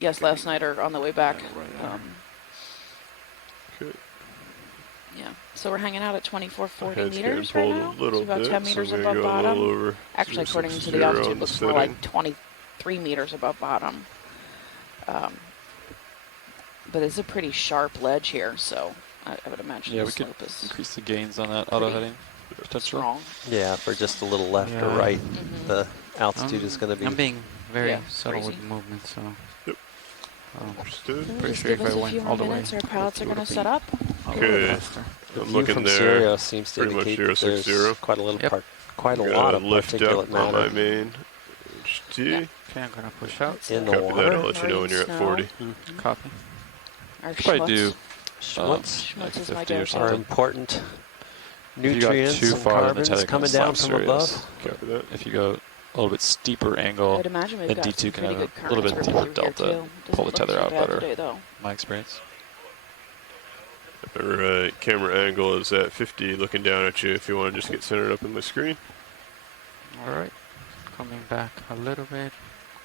Yes, last night or on the way back. Okay. Yeah, so we're hanging out at 2440 Head's meters getting right pulled now. a little It's about bit, 10 so meters I'm gonna above go a little bottom. over Actually, according to the 060 altitude, on the looks more like setting. 23 meters above bottom. But it's a pretty sharp ledge here, so I would imagine Yeah, the we could slope is increase the gains on that auto heading potentially. strong. Yeah, for just a little left or Yeah. right, the altitude is going to be. I'm being very Yeah, subtle crazy. with movement, so. Yep. Pretty Just sure give if us I a went few all more the way, minutes. Our pilots are going to would've set been up. a little Okay. bit faster. The I'm view looking from there. Syria seems to Pretty much indicate that 060. there's quite a little Yep. quite a I'm lot gonna of lift particulate up on my matter main HT. Yeah. Okay, I'm gonna push out. in the Copy that. water. I'll let you know when you're at 40. Copy. Our Probably do Schmutz Schmutz is my 50 or go-to. are something. important If you got nutrients too and far, then the carbons tether coming can down slap from serious. above. Copy that. If you go a little bit steeper I angle, would imagine we've then got D2 some can pretty have good a little bit currents deeper through here, delta, too. pull the Doesn't tether look out too bad better. today, though. My experience. Our camera angle is at 50, looking down at you if you want to just get centered up in my screen. Alright. Coming back a little bit.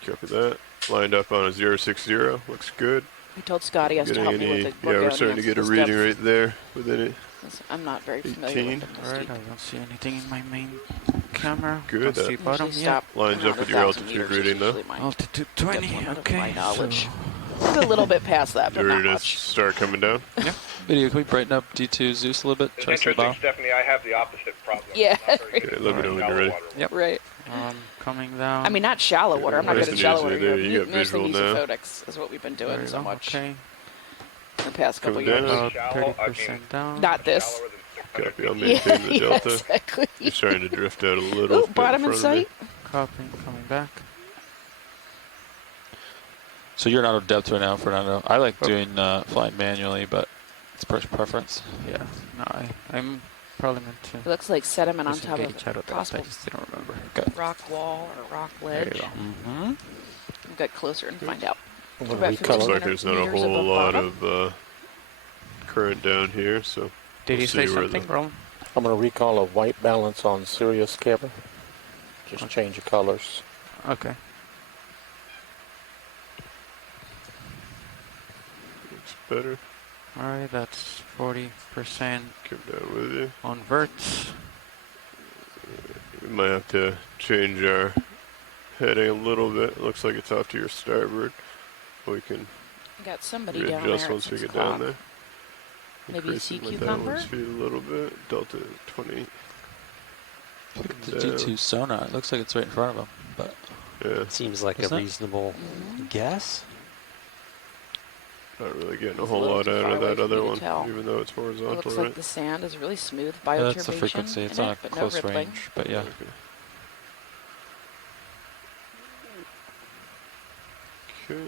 Copy that. Lined up on a 060. Looks good. I told Scotty he has to Getting help me any? with the Yeah, we're starting to get a reading right there within it. I'm not very familiar 18. with the Alright, I don't see anything in my main camera. Good, Don't see that bottom Usually yet. stop lines around up with your 1,000 altitude meters is reading, though. usually my Altitude depth 20, limit of okay. my knowledge. So A little bit past that, but You not ready to much. start coming down? Video, can we brighten up D2 Zeus a little bit? It's Try to see the interesting, bottom. Stephanie. I have the opposite problem. Yeah. I'm not very good Okay, at let me know when shallow you're ready. water. Yep. Right. coming down. I mean, not shallow water. I'm not Nice good at and shallow easy water. there. You got Mostly visual now. mesophotics is what we've been doing There we so go, much okay. in the past couple Coming years. down. About Shallow, I mean, 30% down. Not this. Shallower than 600 Copy. I'll feet. maintain the yeah, delta. exactly. You're starting to drift out a little Ooh, bit bottom in in front of me. sight. Copy, coming back. So you're not out of depth right now, Fernando. I like doing flying manually, but it's personal preference. Yeah, no, I'm probably meant to. It looks like sediment on top of disengage out a of that. I possible just didn't remember. Okay. rock wall or rock There you ledge. go. Mm-hmm. We'll get closer and find out. I'm About gonna Looks 15 recolor. like there's not a meters whole above lot bottom. of current down here, so Did We'll you say see where something, the- bro? I'm going to recall a white balance on Sirius camera. Just change the colors. Okay. looks better. Alright, that's 40% Come down with you. on verts. We might have to change our heading a little bit. Looks like it's off to your starboard. We can Got somebody down there readjust at once we 6 get down o'clock. there. Maybe a Increase it sea with that cucumber? speed a little bit. Delta 20. Look at the Down. D2 sonar. It looks like it's right in front of him, but Yeah, Seems like Isn't a it? reasonable guess. not really getting a It's a whole little lot too out far of away that for me other to one, tell. even though it's It horizontal, looks right? like the sand is really smooth. yeah, Bioturbation that's the frequency. It's in on it, a but close no rippling. range, but yeah. Okay.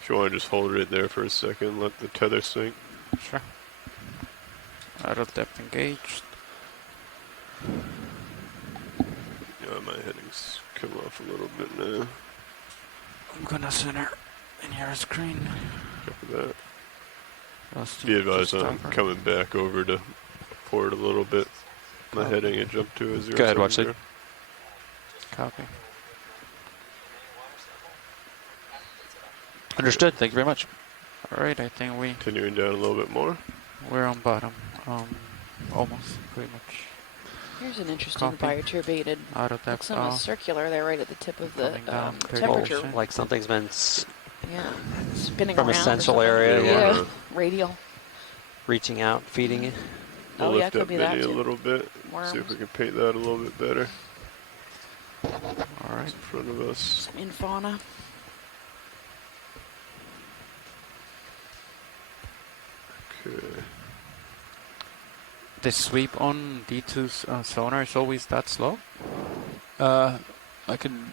If you want to just hold right there for a second, let the tether sink. Sure. Auto depth engaged. Yeah, my heading's come off a little bit now. I'm gonna center in your screen. Copy that. Last Be two, advised just I'm stop her. coming back over to port a little bit. My Copy. heading had jumped to a 0. Go ahead, watch it. Copy. Understood. Thank you very much. Alright, I think Continuing down a little bit more. we're on bottom. Almost, pretty much. Here's an interesting Copy. bioturbated. Auto depth Looks almost off. circular there, right at the tip of the Coming down, temperature. 30%. Like something's been Yeah, spinning From a around. or central something. area, Yeah, yeah. radial. reaching out, feeding it. We'll Oh, yeah, lift could up be that Vinny a too. little bit. Worms. See if we can paint that a little bit better Alright. in front of us. In fauna. Okay. The sweep on D2's sonar is always that slow? I can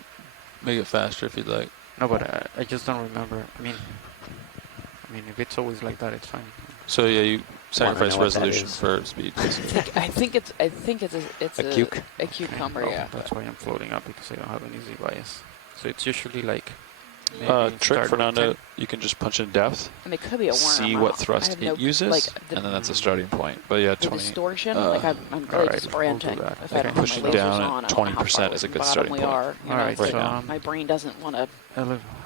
make it faster if you'd like. No, but I just don't remember. I mean, if it's always like that, it's fine. So yeah, you sacrifice know what that resolution is. for speed. I think it's A cuke? a cucumber. Oh, Yeah. that's why I'm floating up, because I don't have an easy bias. So it's usually like maybe Trick, start with Fernando, 10. you can just punch in depth, I mean, it could be a worm. see I what don't- I thrust have it no, uses, like, and then that's a starting point. But yeah, the 20. distortion. uh, Like I'm really alright, we'll do disorienting that. if Okay. I don't Pushing have my lasers down at on. I don't know how 20% far is a away good from starting bottom we point. are. You know, Alright, so Right so now. my brain doesn't want to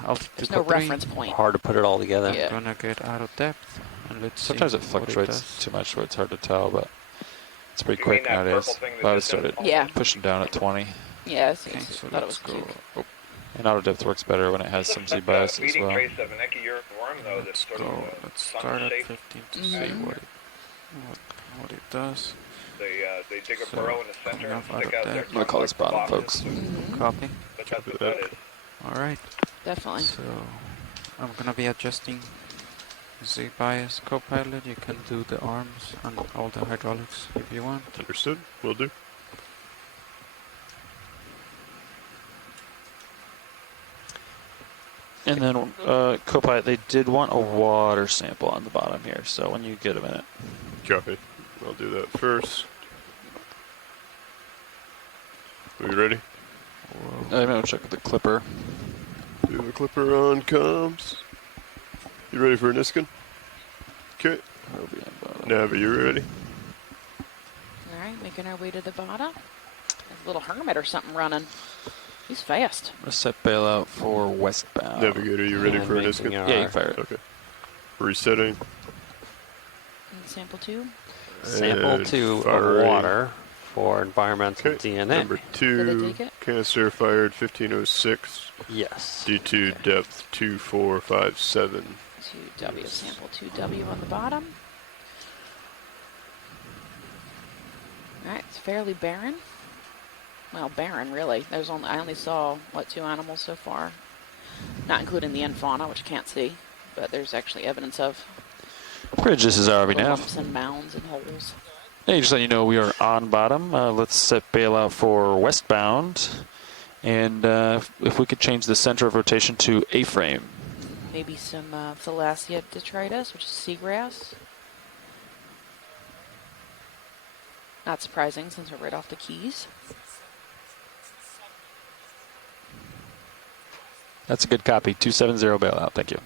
altitude There's no 3. reference point. Hard to put it all together. Yeah. Gonna get out of depth, and let's Sometimes see it what fluctuates does. too much where it's hard to tell, but it's pretty You mean quick that nowadays. purple thing But I that's just in started the- Yeah. pushing down at 20. Yeah, Okay, so thought it was let's go. cute. Oh, And auto depth works better when it has This some looks Z like bias a as feeding well. trace of an ecurine worm, though. let's That's sort go. of Let's start at sun-shaped. 15 to see Mhm. what it does. They dig a So, burrow in the center and enough out stick of out that. their I'm gonna call this bottom, boxes. folks. Mhm. Copy. But that's what Copy that is. All right. Definitely. So I'm gonna be adjusting Z bias Copilot. You can do the arms and all the hydraulics if you want. Understood. Will do. And then Copilot, they did want a water sample on the bottom here, so when you get a minute. Copy. I'll do that first. Are you ready? I'm gonna check the clipper. Do the clipper on comms. You ready for a Niskin? Okay. Navi, you ready? All right, making our way to the bottom. A little hermit or something running. He's fast. I'm gonna set bailout for westbound. Navigator, you ready And for a making Niskin? our- Yeah, you can fire it. Okay. Resetting. And sample 2. Sample And 2 of firing. water for environmental Okay. DNA. Number Did 2, they take it? canister fired 1506. Yes. D2 depth 2457. 2W, sample 2W on the bottom. Alright, it's fairly barren. Well, barren, really. I only saw, 2 animals so far. Not including the end fauna, which I can't see. But there's actually evidence of Bridge, this is RB little nav. lumps and mounds and holes. Hey, just letting you know we are on bottom. Let's set bailout for westbound. And if we could change the center of rotation to A-frame. Maybe some Thalassia detritus, which is seagrass. Not surprising since we're right off the Keys. That's a good copy. 270 bailout. Thank you.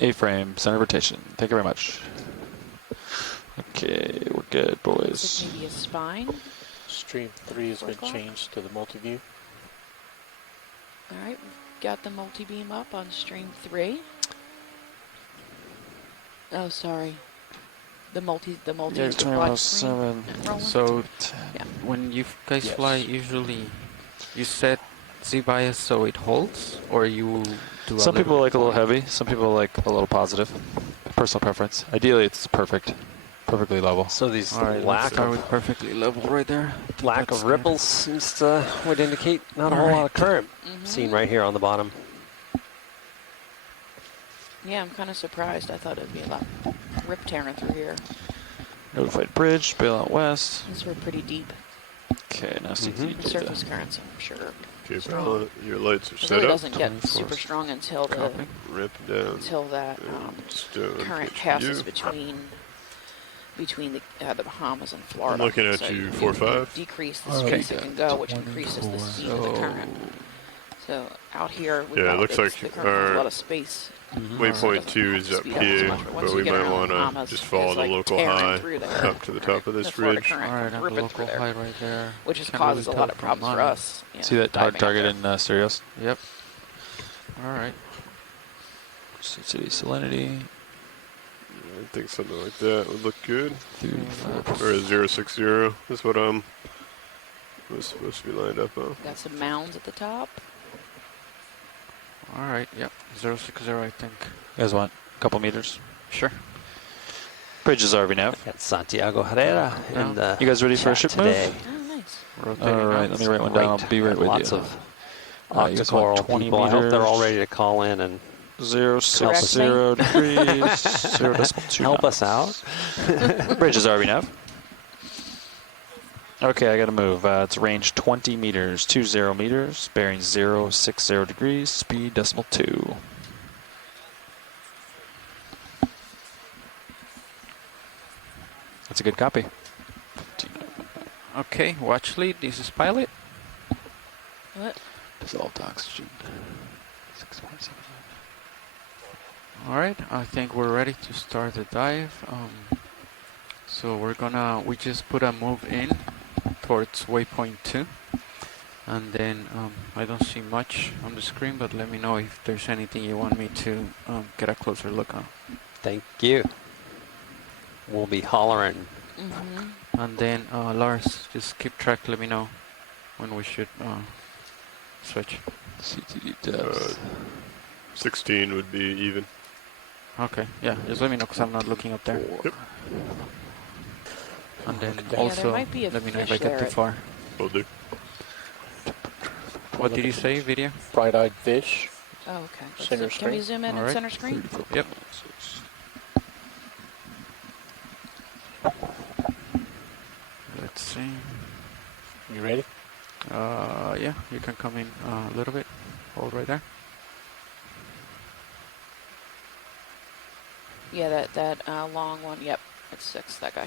A-frame, center of rotation. Thank you very much. Okay, we're good, Looks boys. like maybe a spine. Stream 3 has been changed to the multi-view. Alright, we've got the multi-beam up on stream 3. Oh, sorry. The multi is the black screen. 2107. Rolling. So Yeah. when you guys Yes. fly, usually you set Z bias so it holds, or you do. Some people like a little point? heavy. Some people like a little positive. Personal preference. Ideally, it's perfect. Perfectly level. So these All right, let's lack start of with perfectly level right there. lack That's of ripples seems to would indicate not a whole lot of current seen right here on the bottom. Yeah, I'm kind of surprised. I thought it'd be a lot rip tearing through here. Notified bridge. Bailout west. These were pretty deep. Okay, now see Mhm. The surface currents, I'm sure. Okay, Strong. Paula, your lights are It set really up. doesn't get 24. super strong until the Copy. Rip down. until that Stone current pitch passes view. between the Bahamas and Florida. I'm looking at So you, you 4-5. decrease the Okay. space it can go, which increases the speed of the current. So out here, we've Yeah, it got looks the like current has a our lot of space. Waypoint 2 is up Speed up as here, much, but once but you we get might around the want to Bahamas, just it's follow the like local tearing high through there. up to the top of this The Florida ridge. current All right, comes and the ripping through local there, high right there. which just Can't causes really a lot tell of from problems for mine. us. See that hard diving out target there. in Sirius? Yep. All right. City salinity. I think something like that would look good. 34. Or a 060 is what was supposed to be lined up on. Got some mounds at the top. All right. Yep. 060, I think. You guys want a couple meters? Sure. Bridge is RV nav. Got Santiago Herrera in the You guys ready for a chat ship move? today. Oh, nice. Rotating All right, up. let me write one down. I'll be right with Lots you. of You guys want octocoral 20 people. I hope they're all meters? ready to call in and 060 degrees. 0.2 help us out. Bridge is RV nav. Okay, I gotta move. It's range 20 meters, 20 meters, bearing 060 degrees, speed decimal 2. That's a good copy. Okay, watch lead. This is pilot. What? Dissolved oxygen. 6.7. All right, I think we're ready to start the dive. So we just put a move in towards waypoint 2. And then I don't see much on the screen, but let me know if there's anything you want me to get a closer look on. Thank you. We'll be hollering. And then Lars, just keep track, let me know when we should switch. CTD depth. 16 would be even. Okay, yeah, just let me know because I'm not looking up there. Yep. And then there also, might be a let me know if fish I get there too at- far. Will do. What did you say, video? Bright-eyed fish. Oh, okay. Let's Center see. Can we screen. zoom in All on right. center screen? 34 Yep. points. Let's see. You ready? Yeah, you can come in a little bit. Hold right there. Yeah, that long one. Yep, it's 6. That guy.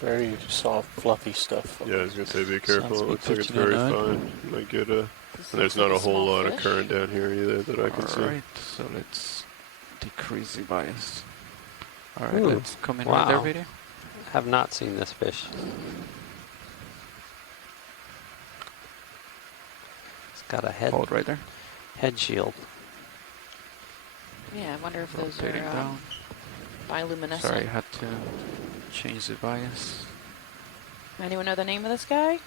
Very soft, fluffy stuff. Yeah, I was gonna say be careful. Sounds It looks like it's 15 very at 9. fine. You might get a. This And there's looks not like a whole small lot of fish. current down here either that I can see. Alright, so let's decrease the bias. Alright, Ooh, let's come in right there, wow. video. Have not seen this fish. It's got a Hold right there. head shield. Yeah, I wonder if those Rotating are down. bioluminescent. Sorry, I had to change the bias. Anyone know the name of this guy?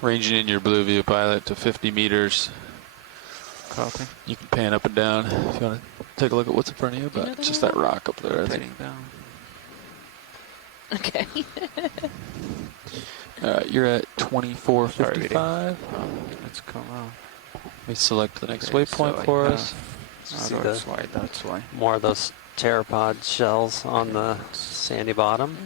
Ranging in your blue view pilot to 50 meters. Copy. You can pan up and down if you want to take a look at what's in front of you, Do you know but the just name that of it? rock up there, I think. Rotating down. Okay. You're at 2455. Let's come out. We select the next Okay, waypoint so I for have- us. See Oh, the- that's why, that's why. More of those pteropod shells on the sandy bottom.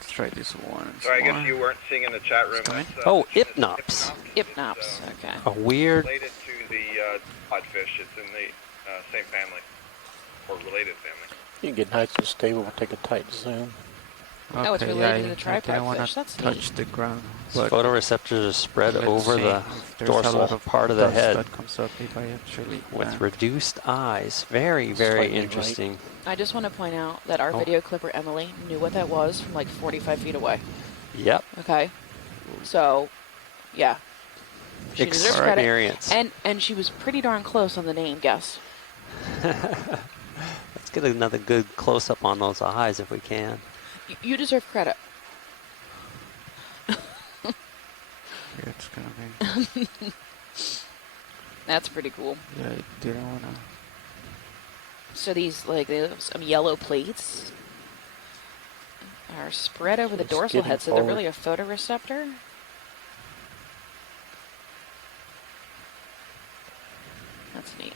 Let's try this one. So I some guess more. you weren't seeing in the chat room. Coming? that's, Oh, it's Ipnops. Ipnops. Okay. A weird. Related to the podfish. It's in the same family or related family. You can get nice and stable. We'll take a tight zoom. Okay, Oh, it's related to the I tripod didn't wanna fish. That's touch neat. the ground. Its But photoreceptors are spread let's over see the if there's a dorsal lot of part of the dust head that comes up if I actually with reduced eyes. Very, very Slightly interesting. I just want to point out that our Oh. video clipper Emily knew what that was from like 45 feet away. Yep. Okay. So, yeah. She deserves credit. Experience. And she was pretty darn close on the name guess. Let's get another good close up on those eyes if we can. You deserve credit. It's gonna be. That's pretty cool. Yeah, I didn't wanna. So these, like, they have some yellow plates are spread over the It's dorsal getting head, so they're forward. really a photoreceptor. That's neat.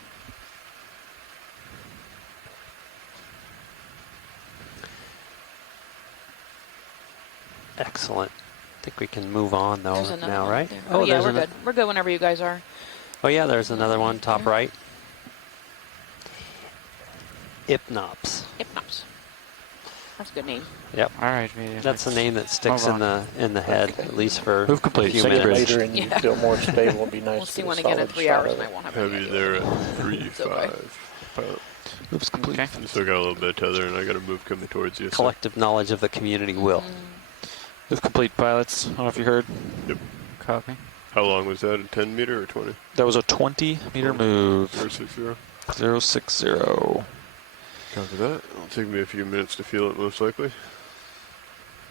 Excellent. I think we can move on though There's another now, one right? there. Oh, yeah, there's we're ano- good. We're good whenever you guys are. Oh yeah, there's another one top Okay. right. Ipnops. Ipnops. That's a good name. Yep. Alright, video. That's the let's- name that sticks hold in the head, Okay. at least for Move complete. a few Second minutes. Later and you Yeah. feel more stable. It'll be nice We'll to see get a one again in solid 3 shot hours, of and I it. won't have Have any you idea. there at It's okay. 3-5. Pilot. Moves complete. Okay. Still got a little bit tether, and I got to move coming towards you. So. Collective knowledge of the community will. Move complete, pilots. I don't know if you heard. Copy. How long was that? A 10 meter or 20? That was a 20-meter move. 060. 060. Copy that. It'll take me a few minutes to feel it, most likely.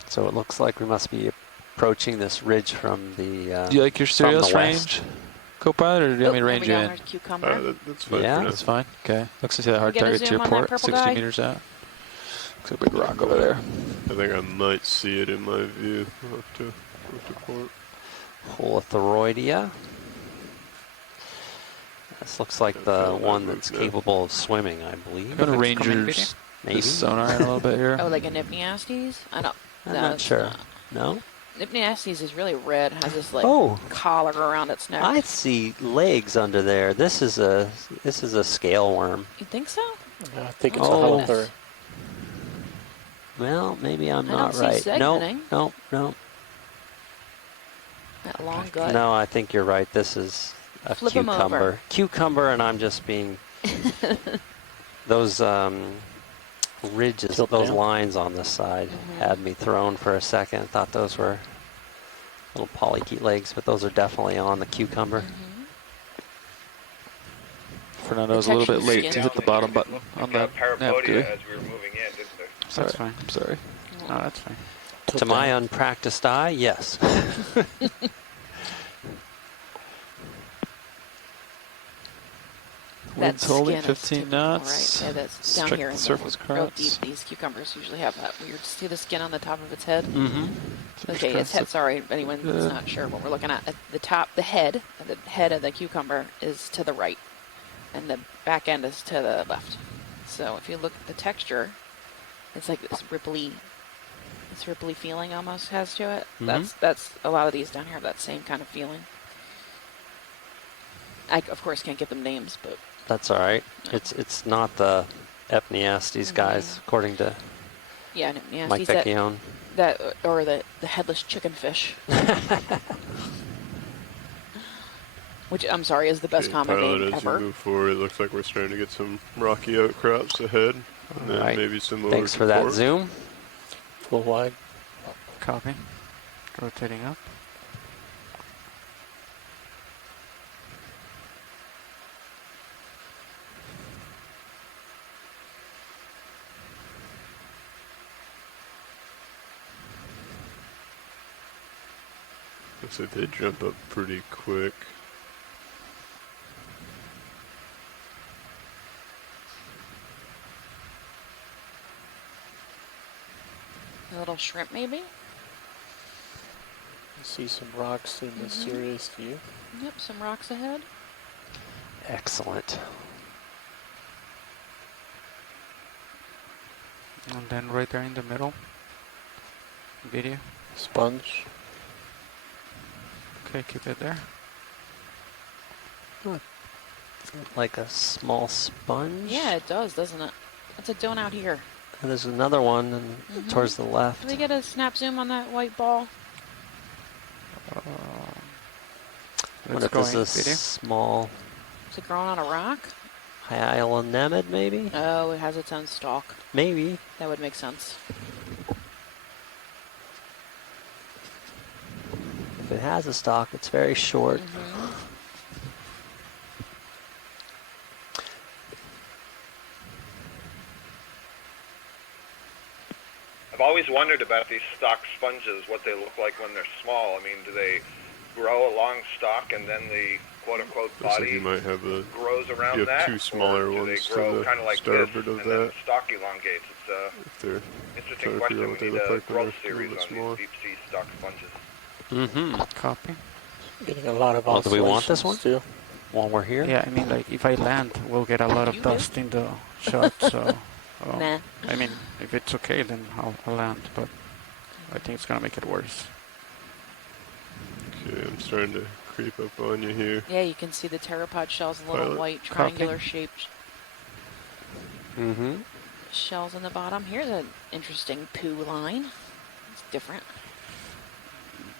So it looks like we must be approaching this ridge from the. Do you like your from the Sirius range, west. co-pilot, or do you want me to Oh, range there you we in? go. There's cucumber. That's fine Yeah. for now. That's fine. Okay. Looks like you have a hard Get a target to zoom your on that port. purple 60 guy? meters out. Looks like a big rock over there. I think I might see it in my view. I'll have to port. Holothuroidea. This looks like the That'll one move that's now. capable of swimming, I believe. I'm going to Let's come in, Rangers Maybe. this sonar in a little bit here. Oh, like a Nypniastes? I don't. I'm no, not it's sure. not. No? Nypniastes is really red. Has this like Oh. collar around its neck. I see legs under there. This is a scale worm. You think so? I think it's Oh. a holother. Well, maybe I'm I don't not see right. No, segmenting. no. That long gut. No, I think you're right. This is a Flip 'em over. cucumber. Cucumber, and I'm just being Those ridges, Tilt those down. lines on this side had me thrown for a second. I thought those were little polychaete legs, but those are definitely on the cucumber. Fernando's a little bit texture late skin. to hit the bottom button It on looked that like nap, parapodia Gooey. as we were moving in, didn't it? Sorry. That's fine. I'm sorry. No, that's fine. Tilt To my down. unpracticed eye, yes. Wind's That holding skin is 15 typical, knots. right? Yeah, that's down Check here the in surface the real currents. deep. These cucumbers usually have that weird. See the skin on the top of its head? Mm-hmm. Okay, its head. Sorry, if anyone's good. not sure what we're looking at. The top, the head of the cucumber is to the right, and the back end is to the left. So if you look at the texture, it's like this ripply feeling almost has to it. That's a lot of these down here have that same kind of feeling. I of course can't give them names, but That's all right. It's not the Epniastes guys, according to yeah, nasty. Mike Vecchione. That or the headless chicken fish, which I'm sorry is the best Okay, common pilot, name as you ever. move forward, it looks like we're starting to get some rocky outcrops ahead. And then Alright. maybe some over Thanks for that port. zoom. Full wide. Copy. Rotating up. Looks like they jump up pretty quick. A little shrimp, maybe. You see some rocks in the Sirius view. Yep, some rocks ahead. Excellent. And then right there in the middle. Video. Sponge. Okay, keep it there. Like a small sponge. Yeah, it does, doesn't it? It's a donut out here. And there's another one towards the left. Can we get a snap zoom on that white ball? I wonder if Let's this go is in a video. small Is it growing on a rock? hyalinamid, maybe? Oh, it has its own stalk. Maybe. That would make sense. If it has a stalk, it's very short. I've always wondered about these stock sponges, what they look like when they're small. I mean, do they grow a long stalk and then the quote-unquote Looks like body you might have a. grows around you have that? two smaller or do ones they to grow the kind of like this starboard of and then that. the stalk elongates? It's an If they're interesting trying to figure out question. what We they need look a like when growth they're a series little bit on smaller. these deep-sea stock sponges. Mm-hmm. Copy. Getting a lot of Well, do we want this oscillations one? Too. While we're here? Yeah, I mean, like, if I land, we'll get a lot of You do? dust in the shot, so... Nah. I mean, if it's okay, then I'll land, but I think it's gonna make it worse. Okay, I'm starting to creep up on you here. Yeah, you can see the pteropod shells, little Pilot. white Copy. triangular shaped Mm-hmm. shells in the bottom. Here's an interesting poo line. It's different.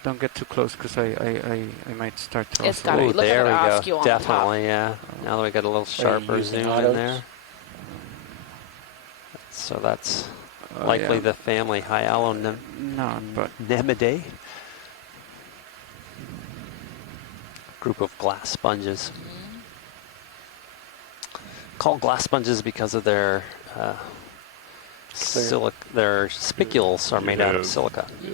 Don't get too close, because I might start to... It's oscillate. gotta be. Ooh, Look at there the we oscule go. on the top. Definitely, yeah. Now that we got a little sharper using zoom in autos? there. So that's Oh, likely yeah. the family Hyalonemidae. No, but... Group of glass sponges. Called glass sponges because of their their spicules are made out of Yeah. silica. Yeah.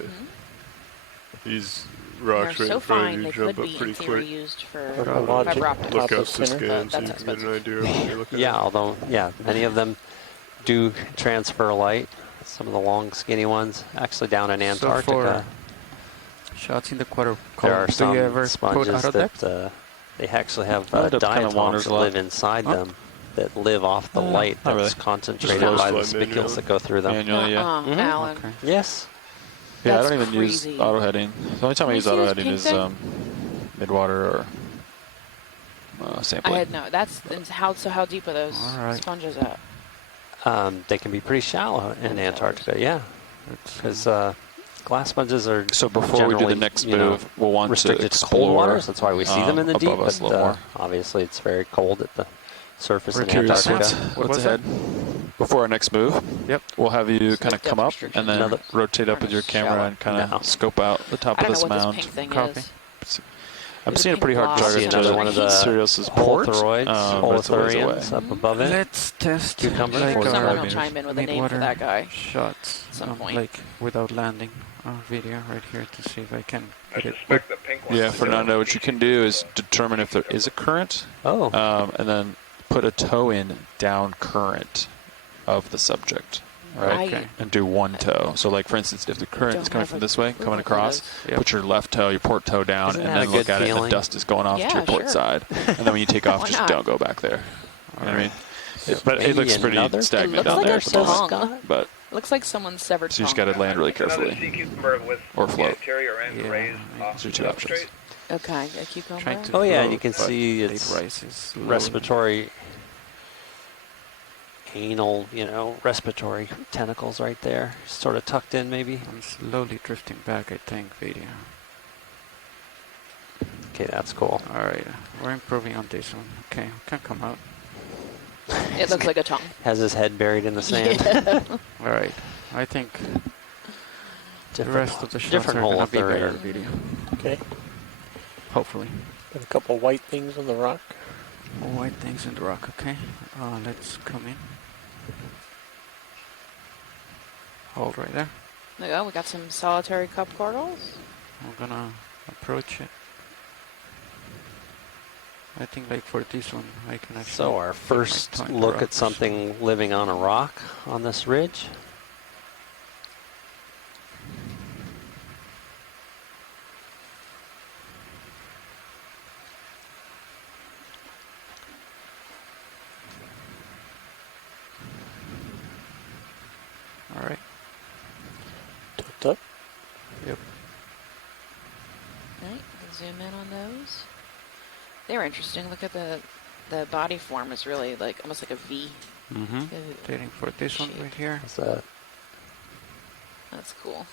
These They're rocks right so in front fine, of they you could jump up be in pretty theory quick. used for Logic. fiber optics. Look Top up of the center. scan so That's you can get an expensive. idea of what you're looking Yeah, at. although, many of them do transfer light. Some of the long, skinny ones, actually down in Antarctica, Shots in the quarter there are column. Do you ever some quote sponges out of that depth? they actually have That kind of diatoms wanders that a lot. live inside Huh? them, that live off the light not that's really. concentrated Just by the low slide spicules manually. that go through them. Manually, yeah. Mhm. Alan. Okay. Yes. Yeah, I That's don't even crazy. use auto heading. The only time I Can we use see auto this heading pink is thing? midwater or I sampling. had no. That's how deep are those All right. sponges at? They can be pretty shallow in Antarctica, yeah. It's, Because glass sponges are So before we do the generally, next you know, move, we'll want to restricted to explore cold waters. That's why we see them in the deep. above us But a little more. obviously, it's very cold at the surface We're in curious Antarctica. What what's was ahead. Before our next move, Yep. we'll have you So kind of the come up depth and then Another- rotate up Or with your just camera shallow. and kind of No. scope out the top I of don't know this what mound. this pink thing Copy. is. I'm There's a seeing a pink pretty hard blob. target See to another one of the Sirius's port. Holtheroids, But it's a ways away. Holthurians up above it. Let's test Cucumber. like Four Someone will meters. chime in with a name for midwater that guy. shots, at some point. like without landing video right here to see if I can I get it. suspect the pink one. Yeah, Fernando, what you can do is determine if there is a current, Oh, and then put a toe in down current of the subject, right? Okay. And do one toe. So, like for instance, if the current is Don't coming have from a this way, clue coming what that across, is. Yep. put your left toe, your port toe down, Isn't and that then a look good at it, and feeling? the dust is going off to Yeah, your port sure. side. And then when you take off, Why just not? don't go back there. You know what I mean? But it maybe looks pretty another- stagnant It looks down like there a at the moment. tongue. But It looks like someone's severed so you just tongue. got to land really Another carefully. sea cucumber with Or the float. anterior end Yeah, raised I off Those are the two options. substrate. Okay, a cucumber. Trying to Oh yeah, float, you can but see it it's rises slowly. respiratory, anal, respiratory tentacles right there, sort of tucked in maybe. I'm slowly drifting back, I think, video. Okay, that's cool. Alright, we're improving on this one. Okay, we can come out. It looks like a tongue. Has his head buried in the sand. Alright, I think the Different, rest of the shots different are hole gonna if be they're better in. video. Okay. Hopefully. Got a couple white things on the rock. All white things in the rock, okay? Let's come in. Hold right there. There you go. We got some solitary cup corals. I'm gonna approach it. I think like for this one I can actually So our put my first toe in the look rock, at something living on a rock on this ridge. Alright. Tucked up. Yep. Right, we can zoom in on those. They were interesting. Look at the body form is really like almost like a V. Mm-hmm. Waiting for this one right here. What's that? That's cool.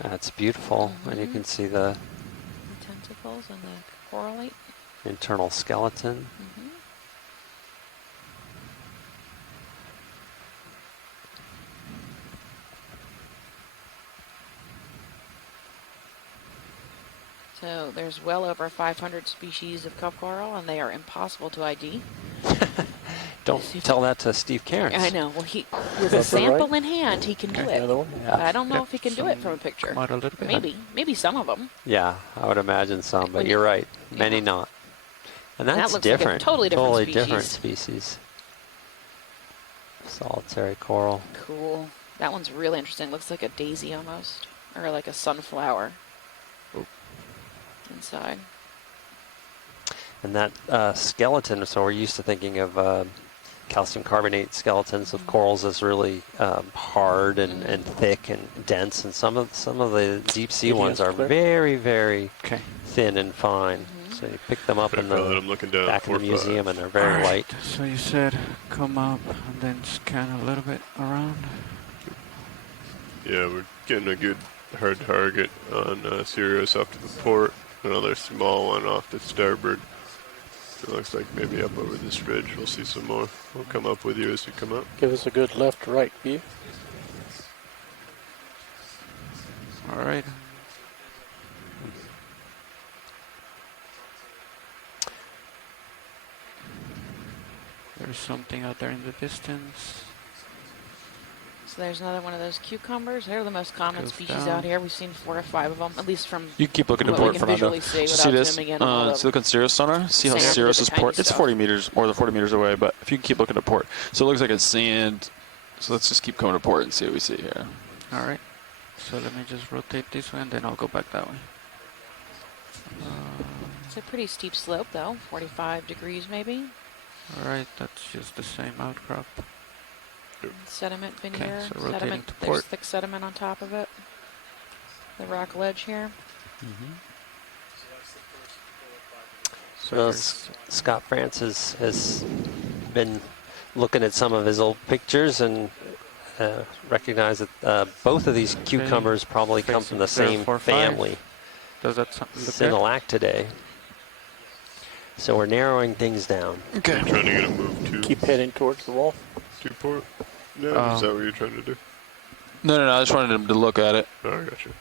That's beautiful, and you Mhm. can see the The tentacles and the corallite. internal skeleton. Mm-hmm. So there's well over 500 species of cup coral, and they are impossible to ID. Don't tell that to Steve Cairns. I know. Well, with that a the sample right? in hand, he can do The it. other one. But I don't know Yep, if he can do it some from a picture. Come out a little bit. Maybe some of them. Yeah, I would imagine some, but When you- you're right. Many yeah. not. And That that's looks like a different. totally different different species. species. Solitary coral. Cool. That one's really interesting. Looks like a daisy almost, or like a sunflower. Inside. And that skeleton, so we're used to thinking of calcium carbonate skeletons of corals as really hard and thick and dense, and some of the deep sea ones are clear. very, very Okay. thin and fine. So you pick them up in That the I'm looking down back of the 4-5. museum, and they're very Alright, light. so you said come up and then scan a little bit around. Yeah, we're getting a good hard target on Sirius up to the port. Another small one off the starboard. It looks like maybe up over this ridge we'll see some more. We'll come up with you as you come up. Give us a good left-right view. Alright. There's something out there in the distance. So there's another one of those cucumbers. They're the most common Goes species down. out here. We've seen 4 or 5 of them, at least from You can keep looking at what we port, can Fernando. visually see See without this? zooming in on all So look at Sirius sonar. See how sand, Sirius the is tiny port? It's stuff. 40 meters, more than 40 meters away, but if you can keep looking at port. So it looks like it's sand. So let's just keep coming to port and see what we see here. Alright. So let me just rotate this way and then I'll go back that way. It's a pretty steep slope, though. 45 degrees, maybe. Alright, that's just the same outcrop. Sediment veneer. so rotating Sediment. to There's port. thick sediment on top of it. The rock ledge here. So Scott Francis has been looking at some of his old pictures and recognized that both of these cucumbers probably come from the Facing same 045. family, Does that look good? Synallactidae. So we're narrowing things down. Okay. Trying to get a move to Keep heading towards the wall. port. No, is that what you're trying to do? No. I just wanted him to look at it. Oh, I got you.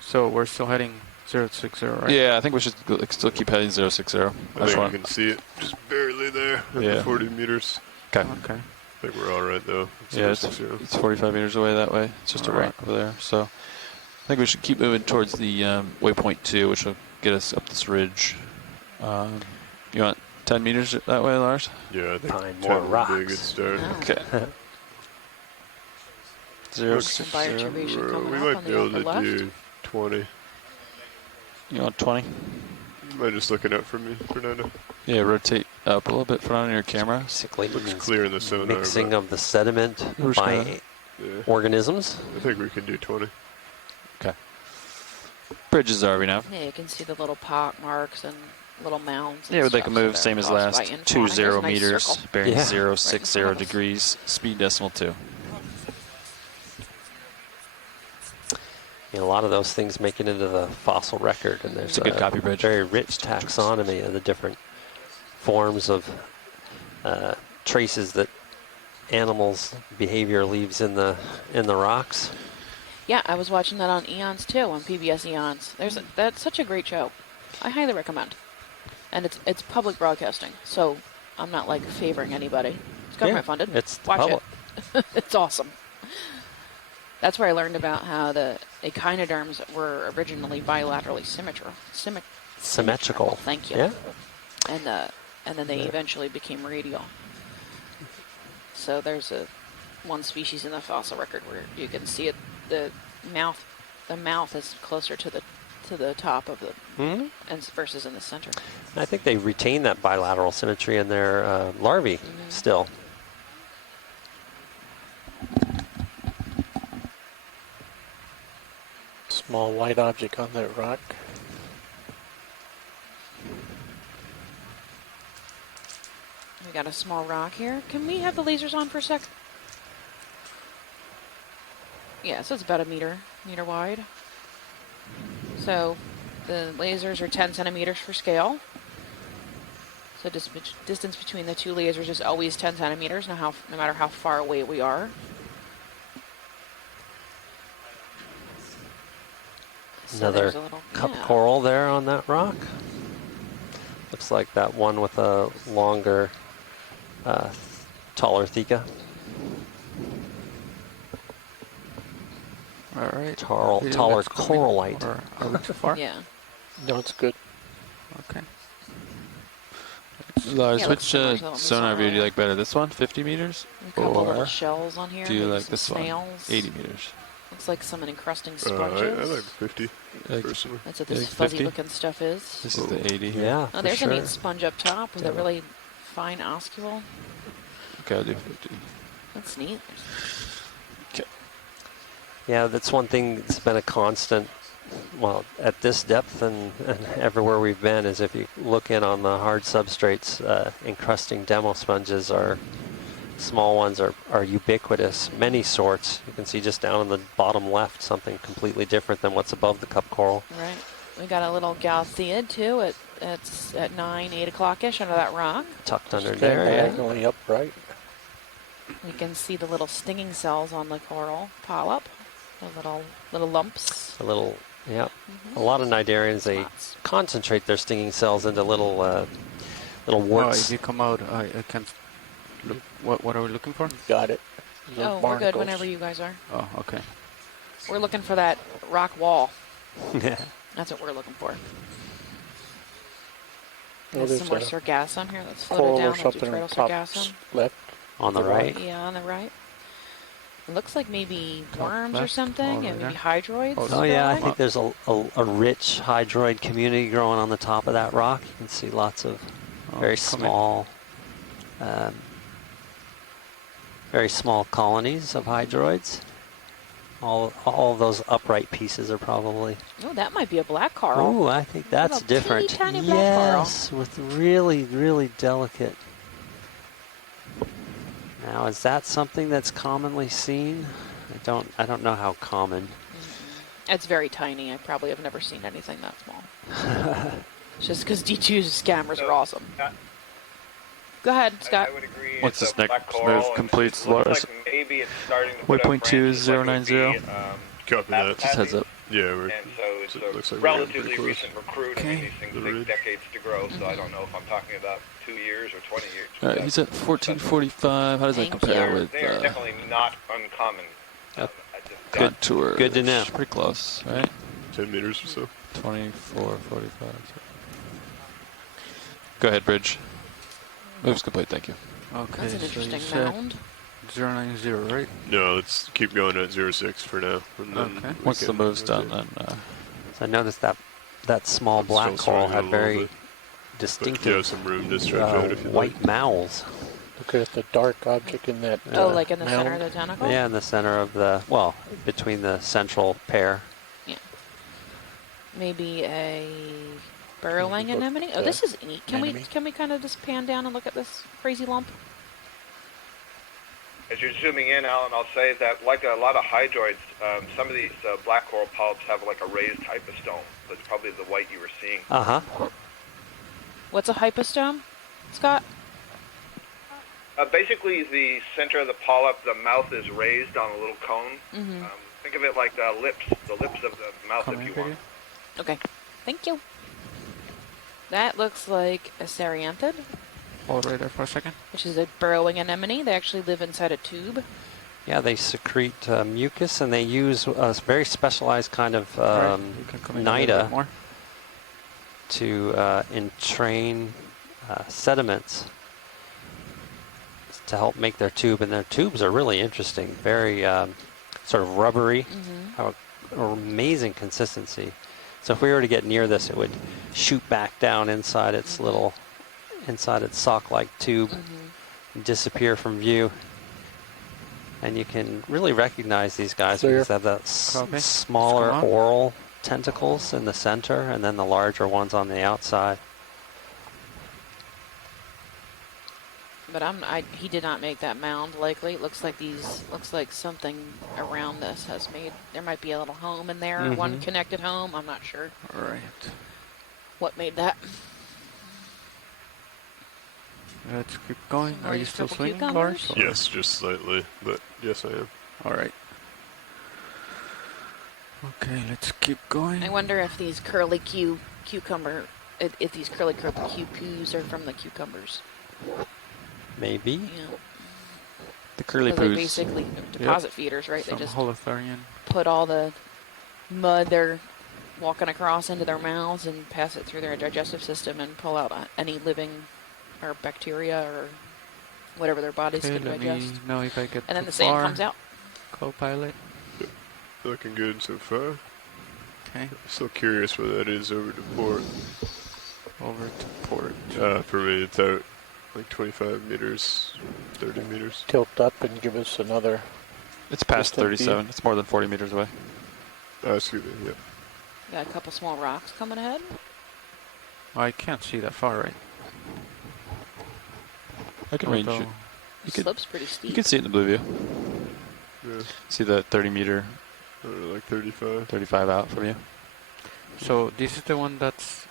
So we're still heading 060, right? Yeah, I think we should still keep heading 060. I think you can see it just barely there at Yeah. the 40 meters. Okay. Okay. I think we're all right though. Yeah, it's 060. 45 meters away that way. It's just a rock over there. So I think we should keep moving towards the waypoint 2, which will get us up this ridge. You want 10 meters that way, Lars? Yeah, I think Find 10 more would be a good rocks. start. Oh. Okay. 0, Some buyer turbation coming We up might on be the able upper to left. do 20. You want 20? Am I just looking up for me, Fernando? Yeah, rotate up a little bit front on your camera. Basically, Looks means clear in the sonar. mixing but of the sediment We're just by gonna- yeah, organisms. I think we can do 20. Bridges are we now? Yeah, you can see the little pock marks and little mounds. And Yeah, they stuff, can so move they're same as caused by last. infauna. 20 Here's a nice meters, circle. bearing Yeah. 060 Right in front of us. degrees, speed decimal 2. A lot of those things make it into the fossil record, and there's It's a good copy bridge. very rich taxonomy of the different forms of traces that animals' behavior leaves in the rocks. Yeah, I was watching that on Eons too, on PBS Eons. That's such a great show. I highly recommend. And it's public broadcasting, so I'm not like favoring anybody. It's government funded. It's Watch public. it. It's awesome. That's where I learned about how the echinoderms were originally bilaterally symmetrical. Thank you. Yeah. And then they eventually became radial. So there's one species in the fossil record where you can see it. The mouth is closer to the top of the Hmm? and versus in the center. I think they retain that bilateral symmetry in their larvae still. Small white object on that rock. We got a small rock here. Can we have the lasers on for a sec? Yeah, so it's about a meter wide. So the lasers are 10 centimeters for scale. So distance between the two lasers is always 10 centimeters, no matter how far away we are. So Another there's a little cup coral there on that rock. Looks like that one with a longer, taller theca. All right. Taller coralite. Or are we too far? Yeah. No, it's good. Okay. Lars, Yeah, which looks similar to the one we sonar saw view do you earlier. like better? This one, 50 meters? A couple Or little shells on here. do you maybe like some this snails. one, 80 meters? Looks like some encrusting I sponges. like 50 Like- personally. That's what you this like fuzzy 50? looking stuff is. This is the 80 here. Yeah, Oh, for there's sure. a neat sponge up top with a really fine oscule. Okay, I'll do 50. That's neat. Yeah, that's one thing that's been a constant, well, at this depth and everywhere we've been, is if you look in on the hard substrates, encrusting demo sponges are, small ones are ubiquitous, many sorts. You can see just down in the bottom left something completely different than what's above the cup coral. Right. We got a little galtheid too at 9, 8 o'clock-ish under that rock. Tucked under Stand there, yeah. diagonally upright. We can see the little stinging cells on the coral polyp. The little lumps. A little, yeah. A lot of cnidarians, they Spots. concentrate their stinging cells into little Oh, warts. if you come out, I can't look. What are we looking for? Got it. Those Oh, we're good barnacles. whenever you guys are. Oh, okay. We're looking for that rock wall. Yeah. That's what we're looking for. Oh, There's there's some more a sargassum here that's coral floated or down. something on Deuteral top sargassum. left. On the The right. Yeah, on the right. It looks like maybe worms or left, something, over and maybe there. hydroids. Oh yeah, I growing. think there's a rich hydroid community growing on the top of that rock. You can see lots of very come in. small, very small colonies of hydroids. All of those upright pieces are probably. Oh, that might be a black coral. Oh, I think that's Little different. teeny tiny black coral. Yes, with really delicate. Now, is that something that's commonly seen? I don't know how common. It's very tiny. I probably have never seen anything that small. It's just because D2's cameras are So, awesome. uh, Go ahead, I Scott. would agree. Once It's this a black next coral, move and completes, it looks Lars, like maybe it's starting to put up waypoint 2 is branches like it would 090. be, Copy that. Just heads up. Yeah, we're. and so it's it a looks like we're getting relatively pretty close. recent recruit. I Okay. mean, these things The take ridge. decades to grow, so I don't know if I'm talking about 2 years or 20 years. All right, But he's at 1445. How does that Thank compare you. with they are definitely not uncommon. Yep. At this good depth. tour? Good to know. Pretty close, right? 10 meters or so. 2445. Go ahead, Bridge. Move's complete, thank you. Okay, That's an so you interesting said mound. 090, right? No, let's keep going at 06 for now. And then Okay. we Once the can move's done, rotate. then So I noticed that small It's black still coral swinging had a little very bit, but you have distinctive some room to stretch out if you white like. Uh, mouths. Look at the dark object in that. Oh, like in the center of mound. the tentacle? Yeah, in the center of the, well, between the central pair. Maybe a burrowing Look anemone. at Oh, the this is neat. Can anemone. we kind of just pan down and look at this crazy lump? As you're zooming in, Alan, I'll say that like a lot of hydroids, some of these black coral polyps have like a raised hypostome. That's probably the white you were seeing. Uh-huh. What's a hypostome, Scott? Basically, the center of the polyp, the mouth is raised on a little cone. Mm-hmm. Think of it like the lips of the mouth, Come if in, you Bridget. want. Okay. Thank you. That looks like a Sarianthid, Hold right there for a second. which is a burrowing anemone. They actually live inside a tube. Yeah, they secrete mucus, and they use a very specialized kind of Right, you can come in a little bit nida more. to entrain sediments to help make their tube. And their tubes are really interesting, very sort of rubbery, have an amazing consistency. So if we were to get near this, it would shoot back down inside its little, inside its sock-like tube, and disappear from view. And you can really recognize these guys Clear. because they have that Copy. smaller Let's come on. oral tentacles in the center, and then the larger ones on the outside. But he did not make that mound likely. It looks like something around this has made, there might be a little home in there, one Mhm. connected home. I'm not sure All right. what made that. Let's keep going. Some Are you nice still purple swinging, cucumbers. Lars? or- Yes, just slightly, but yes, I am. All right. Okay, let's keep going. I wonder if these curly cucumber, if these curly cucumbers are from the cucumbers. Maybe. Yeah. the curly They're poos. basically deposit feeders, right? They Some just holothurian. put all the mud they're walking across into their mouths and pass it through their digestive system and pull out any living or bacteria or whatever their bodies Okay, can let digest. me know if I get And then too the sand far. comes out. Co-pilot. Looking good so far. Okay, Still curious where that is over to port. over to port. For me, it's out like 25 meters, 30 meters. Tilt up and give us another. It's past Distant view. 37. It's more than 40 meters away. Excuse me, yeah. Got a couple small rocks coming ahead. I can't see that far, right? I can range Although- it. The could- slope's pretty steep. You can see it in the blue view. Yeah, See the 30 meter, I don't know, like 35. 35 out from you. So this is the one that's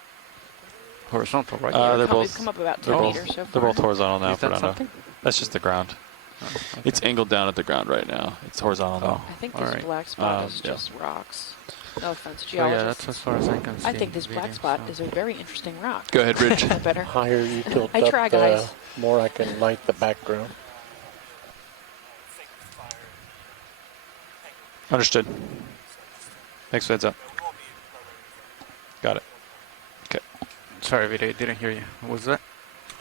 horizontal, right? they're We've both- come up about 2 They're both, meters so they're far. both horizontal now, Is that Fernando. something? That's just the ground. Oh, okay. It's angled down at the ground right now. It's horizontal now. I think All this right. black spot is yeah. just rocks. No offense, So yeah, geologists. that's as far as I can see. I think this in black video, spot so- is a very interesting rock. Go ahead, Rich. Is that better? Higher you tilt I up, try, the guys. more I can light the background. Understood. Thanks, heads up. Got it. Okay. Sorry, Vito, I didn't hear you. What was that?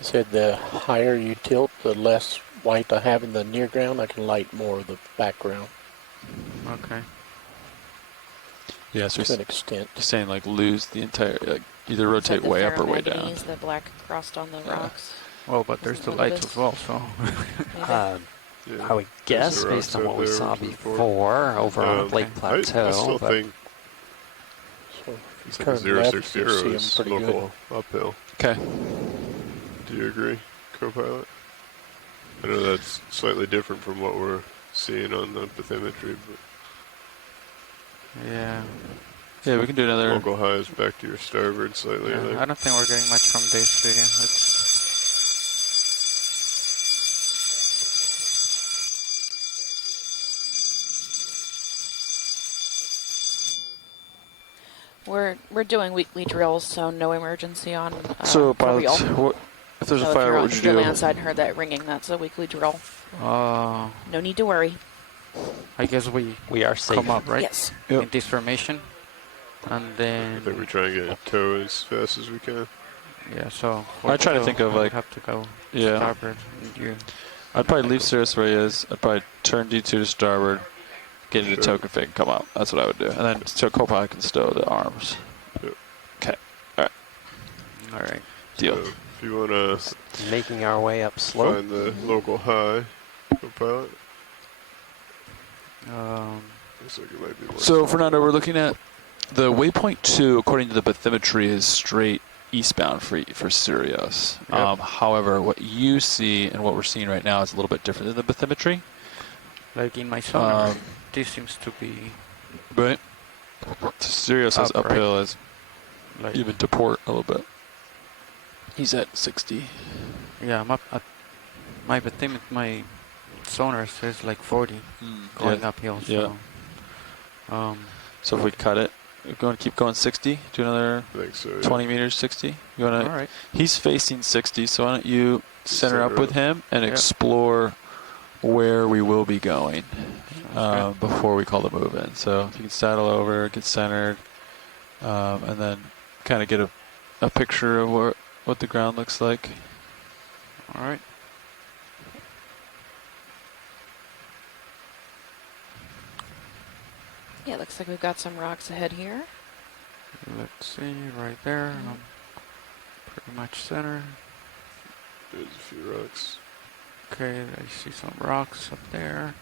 I said the higher you tilt, the less white I have in the near ground. I can light more of the background Okay. Yeah, so to an you're extent. saying like lose the entire, like either It's like rotate the way up or way down. ferromanganese, the black crust on the Yeah. rocks. Well, but there's the Isn't one of lights those- as well, so. Maybe. Yeah. I would guess, the based rocks on out what we there saw over the port. before over on Lake I Plateau. still but think So it's if like you turn left, you 060 see 'em is pretty local uphill. Okay. Do you agree, co-pilot? I know that's slightly different from what we're seeing on the bathymetry, but Yeah. Yeah, we can do another. Local highs back to your starboard slightly. I Yeah, think. I don't think we're getting much from this video. It's, We're doing weekly drills, so no emergency on So, for real. pilot, if there's So a if fire, you're what on would the you do? land side and heard that ringing, that's a weekly drill. uh, No need to worry. I guess we We are safe. come up, right? Yes. Yep. In this formation. And I then, think we try and get in tow as fast as we can. yeah, so. I try to so think of, I would like- have to go Yeah. starboard. And you, I'd probably leave Sirius where he is. I'd probably turn D2 to starboard, get into Sure. tow config, and come out. That's what I would do. And then so co-pilot can stow the arms. Yep. Okay. all right. Deal. So if you want to Making our way up slope. find the local high, co-pilot, looks like it might be more. So, Fernando, we're looking at the waypoint 2, according to the bathymetry, is straight eastbound for Sirius. Yep. However, what you see and what we're seeing right now is a little bit different than the bathymetry. Like in my sonar, Um, this seems to be Right? So Sirius is Up, right? uphill as like, even to port a little bit. He's at 60. yeah, I'm up at my sonar says like 40 going Yeah. uphill. Yeah. So, So if we cut it, we're going to keep going 60. Do another I think so. Yeah. 20 meters, 60. You want all to? right. He's facing 60, so why don't you center up Center with up. him and Yeah. explore where we will be going Sounds before we call the move in. So if you can saddle over, get centered, and then kind of get a picture of what the ground looks like. All right. Yeah, looks like we've got some rocks ahead here. Let's see, right there. Pretty much center. There's a few rocks. Okay, I see some rocks up there,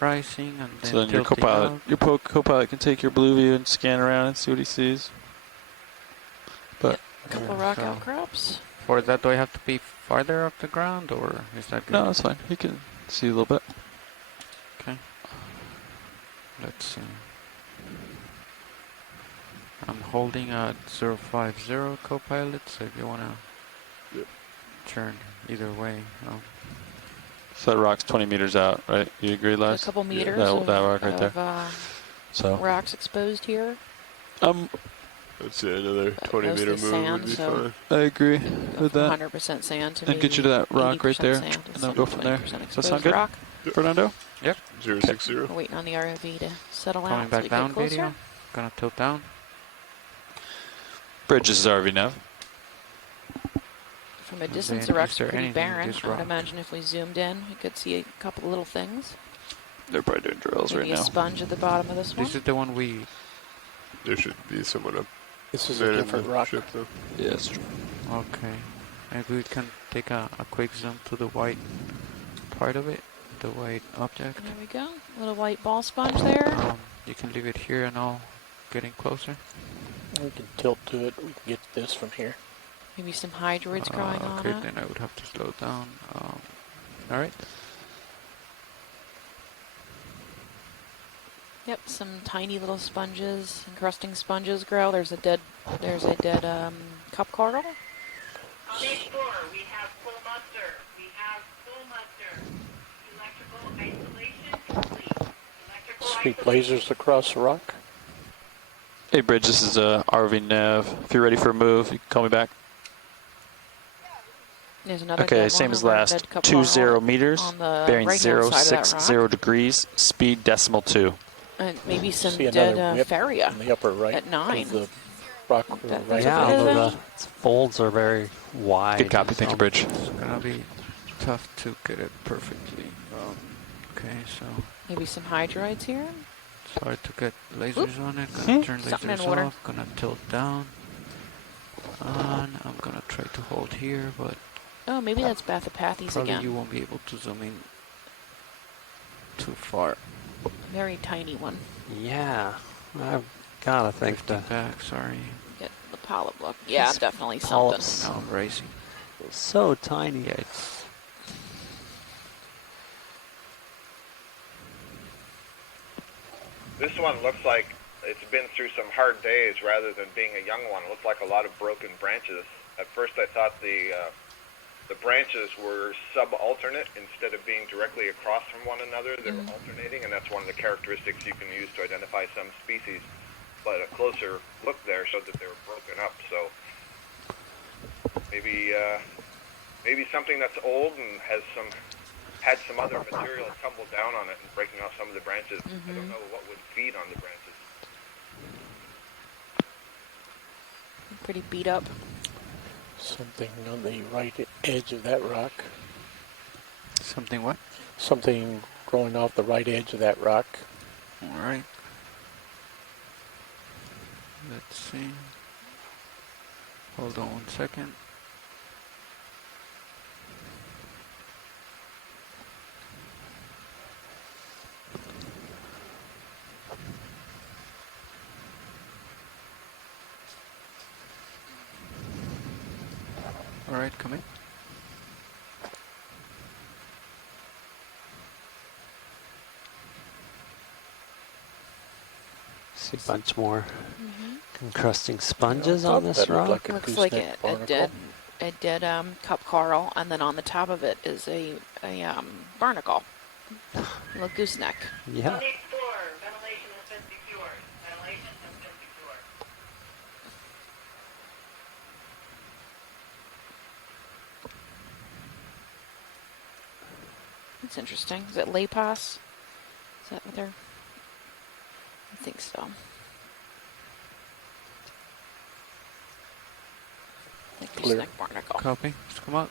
rising and then So then your tilting co-pilot, out. co-pilot can take your blue view and scan around and see what he sees. But A couple Yeah, rock so- outcrops. For that, do I have to be farther off the ground, or is that good? no, that's fine. He can see a little bit. Okay. Let's see. I'm holding at 050 co-pilot, so if you want to Yep. turn either way. So that rock's 20 meters out, right? You agree, A Lars? couple meters That- of, that rock right there. of So rocks exposed here. I'd say another 20 Mostly meter move sand, would be so- fine. I agree Go with from that. 100% sand to And get you to that rock right 80% there, sand and then go from there. 20% Does that sound exposed good? rock. Fernando? 060. We're waiting on the ROV to settle Coming out so back we down get closer. video. Gonna tilt down. Bridge is RV nav. From a distance, then the rock's is there pretty anything in barren. this I would rock? imagine if we zoomed in, we could see a couple little things. They're probably doing drills Maybe right a now. sponge at the bottom of this one. This is the one we. There should be someone up This is a there in different the rock. ship, though. Yeah, it's true. Okay. Maybe we can take a quick zoom to the white part of it, the white object. There we go. Little white ball sponge there. You can leave it here and I'll get in closer. We can tilt to it. We can get this from here. Maybe some hydroids growing on Okay, it. then I would have to slow down. All right. Yep, some tiny little sponges, encrusting sponges grow. There's a dead cup coral. On page 4, we have full muster. We have full muster. Electrical isolation complete. Electrical Sweep isolation. lasers across the rock. Hey, Bridge, this is RV nav. If you're ready for a move, you can call me back. There's another Okay, dead same one as over last. dead cup 20 coral meters, on the bearing right-hand side of that 060 rock. degrees, speed decimal 2. And maybe some See dead another whip faria. in the upper right At 9. of the rock. That- right that's Yeah, what it although is. the folds are very wide. Good copy. Thank you, Bridge. It's gonna be tough to get it perfectly. Okay, so Maybe some hydroids here. it's hard to get lasers on it. Gonna turn Something in lasers water. off. Gonna tilt down. And I'm gonna try to hold here, but Oh, maybe that's Bathopathes probably again. you won't be able to zoom in too far. Very tiny one. Yeah, I've gotta think Drifting the back, sorry. Get the polyp look. Yeah, These definitely polyps. something. Now I'm racing. so tiny. Yeah, it's This one looks like it's been through some hard days rather than being a young one. It looked like a lot of broken branches. At first I thought the branches were subalternate instead of being directly across from one another. They were alternating, and that's one of the characteristics you can use to identify some species. But a closer look there showed that they were broken up. So maybe something that's old and had some other material tumble down on it and breaking off some of the branches. I don't know what would feed on the branches. Pretty beat up. Something on the right edge of that rock. Something what? Something growing off the right edge of that rock. All right. Let's see. Hold on 1 second. All right, come in. See a bunch more encrusting sponges Yeah, I on thought this that looked rock. like a Looks like gooseneck a barnacle. dead cup coral, and then on the top of it is a barnacle, a little gooseneck. Yeah. On the Explorer, ventilation has been secured. Ventilation has been secured. That's interesting. Is it Lapos? Is that what they're? I think so. Like Clear. gooseneck barnacle. Copy. Just come out.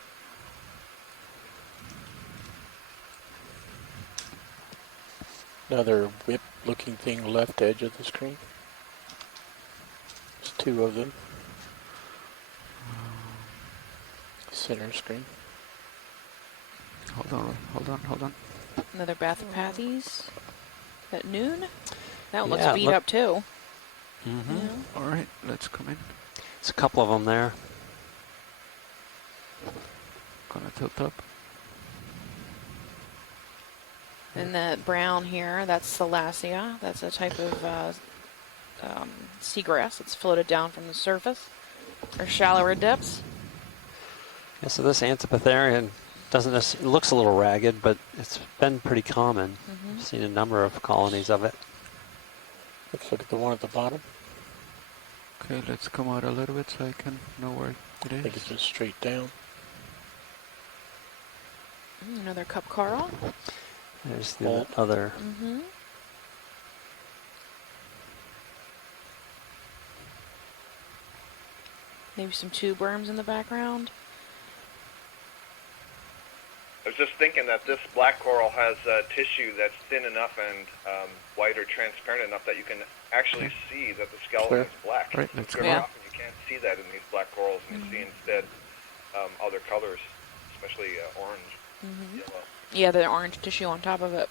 Another whip-looking thing left edge of the screen. There's two of them. Center screen. Hold on. Another Bathypathes at noon. That one Yeah, looks beat look- up too. Mm-hmm. Yeah. All right, let's come in. There's a couple of them there. Gonna tilt up. And the brown here, that's Thalassia. That's a type of seagrass that's floated down from the surface or shallower depths. Yeah, so this Antipitherian doesn't necessarily, looks a little ragged, but it's been pretty common. I've seen a number of colonies of it. Let's look at the one at the bottom. Okay, let's come out a little bit so I can know where it I think it's is. just straight down. Another cup coral. There's the other. Mm-hmm. Maybe some tube worms in the background. I was just thinking that this black coral has tissue that's thin enough and white or transparent enough that you can actually see that the skeleton Clear. is black. Right, let's Very go. often you can't see that in these black corals, and you see instead other colors, especially orange, yellow. Yeah, the orange tissue on top of it.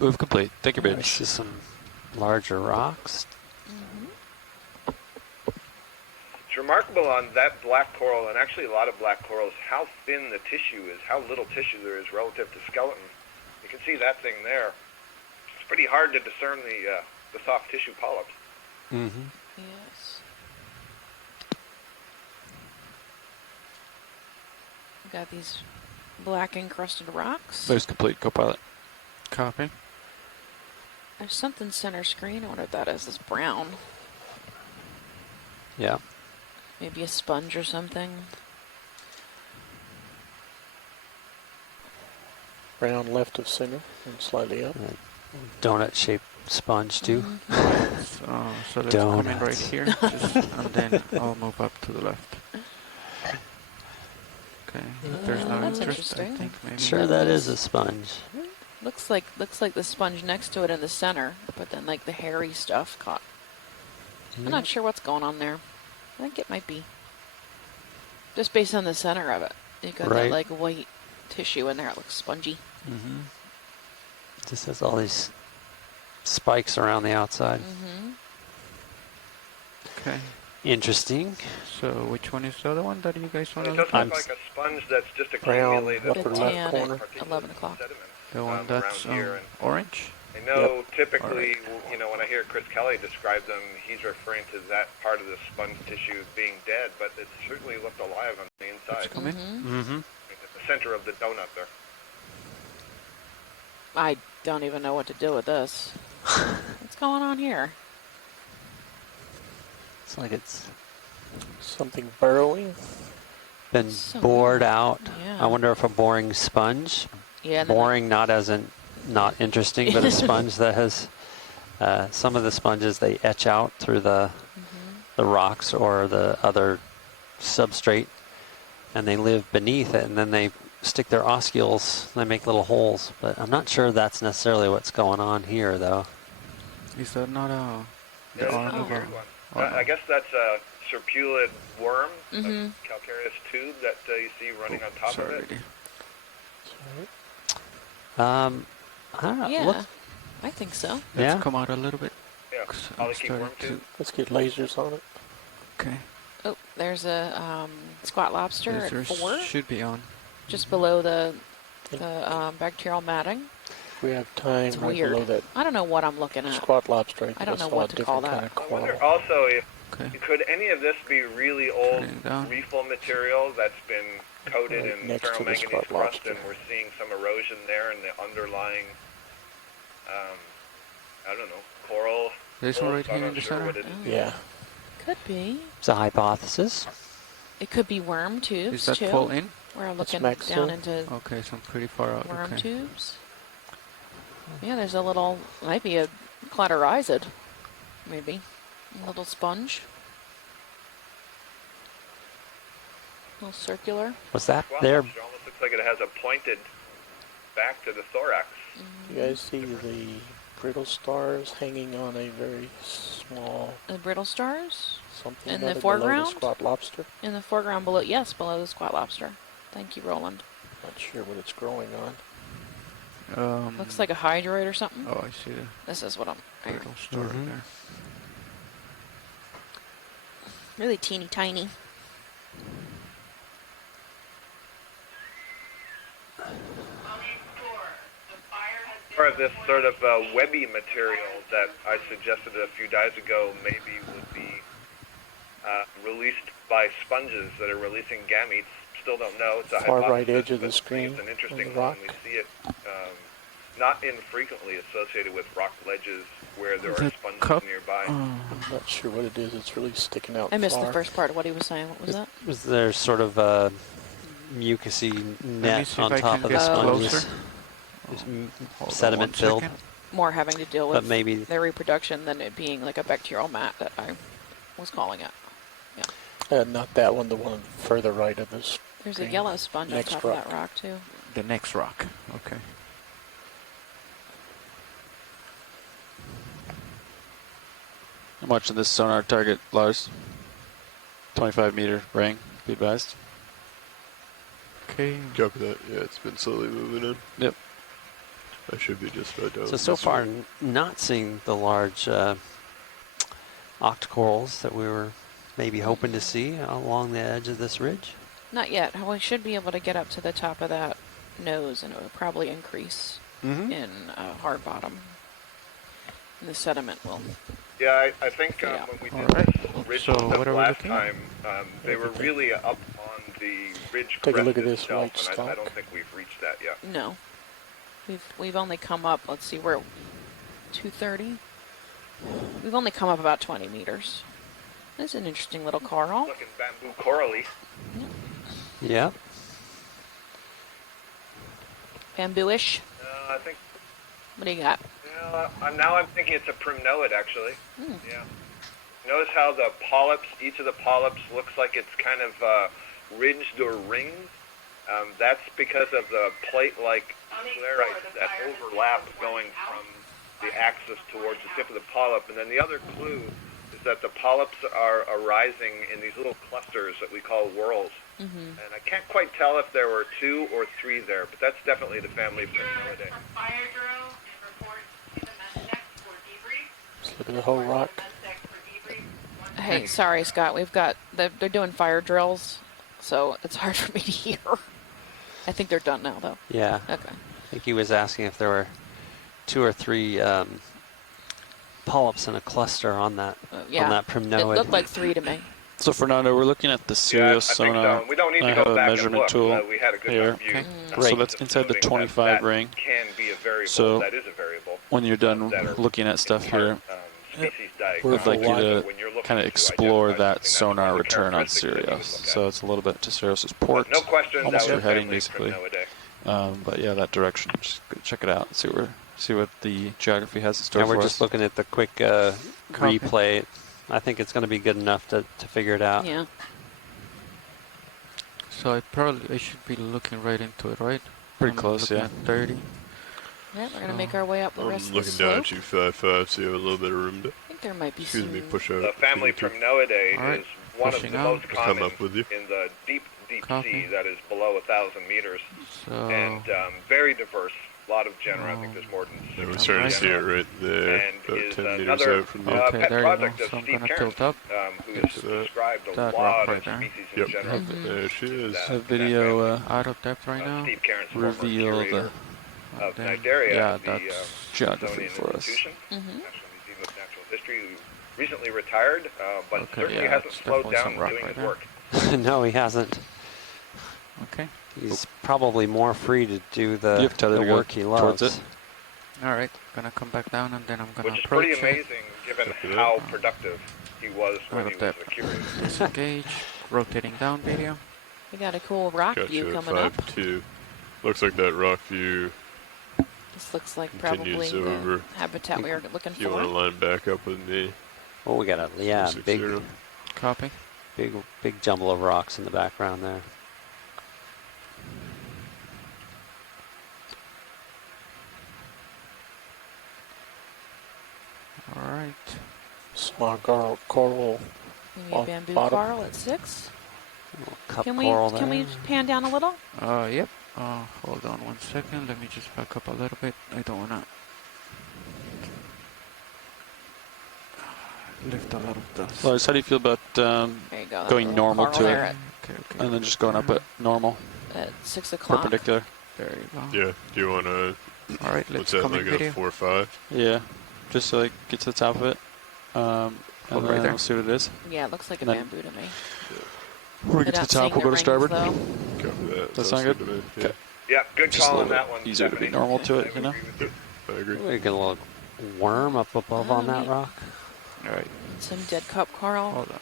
Move complete. Thank you, I Bridge. see some larger rocks. It's remarkable on that black coral, and actually a lot of black corals, how thin the tissue is, how little tissue there is relative to skeleton. You can see that thing there. It's pretty hard to discern the soft tissue polyps. Mm-hmm. Yes. We got these black encrusted rocks. Move's complete. Co-pilot. Copy. There's something center screen. I wonder what that is. This brown. Yeah. Maybe a sponge or something. Brown left of center and slightly up. Donut-shaped sponge too. So let's come in right Donuts. here, just, and then I'll move up to the left. Okay, if there's no That's interest, I interesting. think maybe. Sure, that is a sponge. Looks like the sponge next to it in the center, but then like the hairy stuff caught. I'm not sure what's going on there. I think it might be just based on the center of it. You got that Right. like white tissue in there. It looks spongy. Mm-hmm. Just has all these spikes around the outside. Mm-hmm. Okay. Interesting. So which one is the other one that you guys want It to does look look at? I'm like a sponge that's just Brown, accumulated upper The along left tan corner. at particulates 11 and o'clock. sediments The one around that's here. And orange? I know typically, you know, when I hear Chris Kelly describe them, he's referring to that part of the sponge tissue being dead, but it certainly looked alive on the inside. Come in. Mm-hmm. At the center of the donut there. I don't even know what to do with this. What's going on here? It's like it's Something burrowing. been So bored weird. out. Yeah. I wonder if a boring sponge, Yeah. And then boring not as in not interesting, but a sponge that has some of the sponges they etch out through the rocks or the other substrate, and they live beneath it, and then they stick their oscules. They make little holes, but I'm not sure that's necessarily what's going on here, though. Is that not a Yeah, the that's arm a of weird a? one. Oh, no. I guess that's a serpulid worm, Mhm. a calcareous tube that you see running on top of Sorry. it. I don't know. Yeah, Look, I think so. yeah. Let's come out a little bit. Yeah, 'Cause I'm polychaete starting worm tube. Let's get lasers on it. Okay. Oh, there's a squat lobster at Lasers 4, should be on. just below the bacterial matting. If we have time, It's right weird. below that I don't know what I'm looking at. squat lobster, I don't know saw what a to call different that. kind of I wonder coral. also if Okay. could any of this be really old Turning it down. reefal material that's been coated Right in next to the ferromanganese squat crust, lobster. and we're seeing some erosion there in the underlying, I don't know, coral. This one right I'm here not in the sure center? what it is. Oh, Yeah. Could be. It's a hypothesis. It could be worm Is tubes that too. full in? We're That's looking max down seal. into Okay, so I'm pretty far out. worm Okay. tubes. Yeah, there's a little, might be a clatorizid, maybe. A little sponge. A little circular. Was that Squat there? lobster almost looks like it has a pointed back to the thorax. You guys see the brittle stars hanging on a very small The brittle stars something In the below foreground? the squat lobster? in the foreground below, yes, below the squat lobster. Thank you, Roland. Not sure what it's growing on. Looks like a hydroid or something. Oh, I see the This is what I'm. brittle star Mhm. there. Really teeny tiny. Or this sort of webby material that I suggested a few days ago maybe would be released by sponges that are releasing gametes. Still don't know. It's a Far right hypothesis, edge of the but screen It's an on interesting the one. rock. We see it not infrequently associated with rock ledges where there are The sponges cup? nearby. Oh, I'm not sure what it is. It's really sticking out I missed far. the first part of what he was saying. What was that? Was there sort of a mucusy let me net see on if I top can of get the sponges? closer. Just Hold on sediment one filled. second. More having to deal But with maybe their reproduction than it being like a bacterial mat that I was calling it. Not that one, the one further right of this. There's a Green. yellow sponge on Next top rock. of that rock too. The next rock. Okay. I'm watching this sonar target, Lars. 25 meter ring, be advised. Okay. Copy that. Yeah, it's been slowly moving in. Yep. I should be just about done. so far not seeing the large octocorals that we were maybe hoping to see along the edge of this ridge. Not yet. We should be able to get up to the top of that nose, and it will probably increase Mm-hmm. in hard bottom. And the sediment will. Yeah, I think Yeah. when we All did right. this ridge So stuff what are we last looking at? time, they were really up on the ridge Take a crest look at this itself, white and I stalk. don't think we've reached that yet. No. We've only come up. Let's see, we're 230. We've only come up about 20 meters. That's an interesting little coral. Looking bamboo corally. Yeah. Bamboo-ish. I think. What do you got? Now I'm thinking it's a primnoid, actually. Hmm. Yeah. Notice how the polyps, each of the polyps looks like it's kind of ridged or ringed. That's because of the plate-like sclerites that overlap going from the axis towards the tip of the polyp. And then the other clue is that the polyps are arising in these little clusters that we call whorls. Mm-hmm. And I can't quite tell if there were 2 or 3 there, but that's definitely the family of Primnoidae. Let's look at the whole rock. Hey, sorry, Scott. They're doing fire drills, so it's hard for me to hear. I think they're done now, though. Yeah. Okay. I think he was asking if there were 2 or 3 polyps in a cluster on that Yeah. on that It primnoid. looked like 3 to me. So Fernando, we're looking at the Yeah, Sirius I think sonar. so. We don't need I to have go a back measurement and look. tool We had a good here. enough view. Okay. So that's inside the Assuming 25 that ring. Can be a variable. So that is a variable. When you're done that are looking at stuff in part, here, species I'd like you Wide. to when you're looking kind of to explore identify that something, that's one sonar of the return on characteristics that we would Sirius. look at. So it's a little bit to Sirius's port, No question. almost that your was heading definitely basically. Primnoidae. But yeah, that direction. Just go check it out. See what the geography has in store And for we're us. just looking at the quick replay. I think it's going to be good enough to figure it out. Yeah. So I should be looking right into it, right? Pretty I'm close, looking yeah. At 30. Yeah, we're gonna make our way up the I'm rest of the looking down slope. at you 5.5, so you have a little bit of room to, I think there might be excuse some. me, push out. The family if you need to. Primnoidae All right, is one of pushing the out. most I'll common come up with you. in the deep Copy. sea that is below 1,000 meters, So and very diverse. A lot of genera. I think Oh. there's more than Yeah, we're 600 starting to see it genera. right there, And about is 10 meters another out from you. Okay, pet there you go. project of So I'm Steve gonna Cairns, tilt up. who's Get to that. described a That lot rock of right there. species Yep. in general. There she is. That- A that video family. out of depth right now. Steve Cairns, former reveal the curator of Then- Nidaria yeah, at the that's geography Smithsonian for us. Institution, Mm-hmm. National Museum of Natural History, who recently retired, but Okay, certainly yeah, hasn't it's slowed definitely down some rock doing right his there. work. No, he hasn't. Okay. He's probably more free to do You the have tether to go work he loves. towards it. All right. Gonna come back down and then I'm gonna Which is approach pretty it. amazing given Check it how out. productive he was when Out he of was depth. a curator. Disengage. Rotating down video. We got a cool rock Got view you at coming up. 5.2. Looks like that rock view This looks like probably continues the over. habitat we were looking If you want to for. line back up with me. Oh, we got a big 260. Copy. big jumble of rocks in the background there. All right. Small coral. We need off bamboo bottom. coral at 6. Little cup Can coral we there. pan down a little? Yep. Hold on 1 second. Let me just back up a little bit. I don't wanna lift a lot of dust. Lars, how do you feel about There you go. Going that normal coral to there it? Okay. and then just going up at normal, at 6 o'clock. perpendicular? There you go. Yeah. Do you want to, All right. what's Let's that, come in like a video. 4.5? Yeah, just so like get to the top of it, and Hold then right there. we'll see what it is. Yeah, it looks like a Then- bamboo to me. When we get to the Without top, seeing we'll go to the starboard. rings, Copy that. That sound Sounds good? to me. Yeah. Okay. Yeah, good Just a call on little that one. easier to be Stephanie. normal to it, I you would know? agree with you. I agree. We get a little worm up above on that neat. rock. All right. Some dead cup coral. Hold on.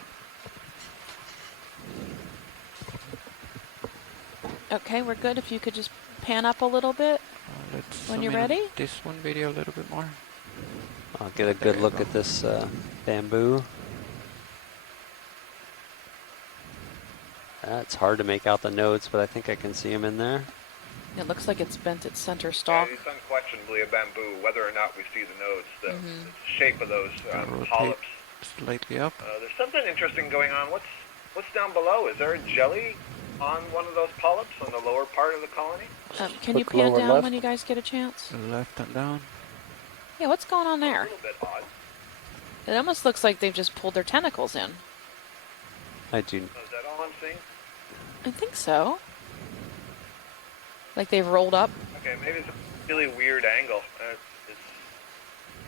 Okay, we're good. If you could just pan up a little bit. Let's When zoom you're in on ready? This one video a little bit more. I'll get a There good you look go. at this bamboo. It's hard to make out the nodes, but I think I can see them in there. It looks like it's bent its center Yeah, stalk. it's unquestionably a bamboo, whether or not we see the nodes, the Mhm. shape of those Rotate. polyps. Slightly up. There's something interesting going on. What's down below? Is there a jelly on one of those polyps on the lower part of the colony? Can you Look pan lower down left. when you guys get a chance? Left and down. Yeah, what's going on A there? little bit odd. It almost looks like they've just pulled their tentacles in. I do. Is that all I'm seeing? I think so. Like they've rolled up. Okay, maybe it's a really weird angle. It's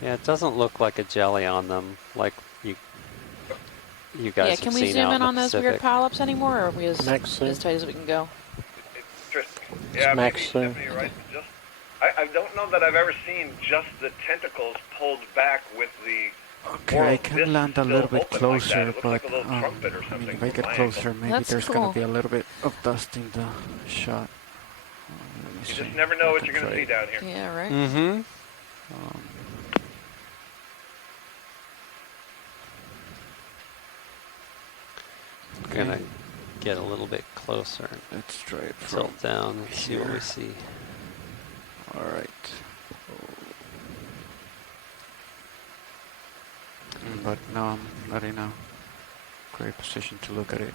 Yeah, it doesn't look like a jelly on them, like you guys Yeah, have can we seen zoom out in the on those weird Pacific. polyps anymore, or are we as Max zoom. tight as we can go? interesting. Yeah, max maybe zoom. Stephanie, you're right. I don't know that I've ever seen just the tentacles pulled back with the Okay, oral I can disc land a still little bit open like that. closer, It looks but like a little trumpet or I mean, something if I from get my closer, maybe That's there's cool. gonna be a little bit of dust in the shot. Let me You see. just never know I what can you're going to try see down here. Yeah, right. Mm-hmm. Um, Gonna get a little bit closer and let's try it from tilt down and see what we here. see. All right. But now I'm not in a great position to look at it.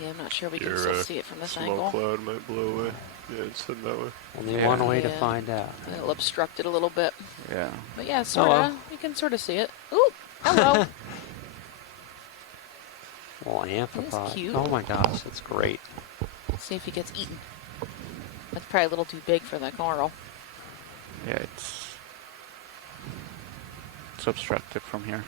Yeah, I'm not sure we can Your still see it from this small angle. cloud might blow away. Yeah, it's heading that way. Only Yeah. one way to Yeah. find out. It'll obstruct it a little bit. Yeah. But yeah, sort of. well. You can sort of see it. Ooh, hello. Little amphipod. cute. Oh my gosh, that's great. Let's see if he gets eaten. That's probably a little too big for that coral. Yeah, it's obstructed from here.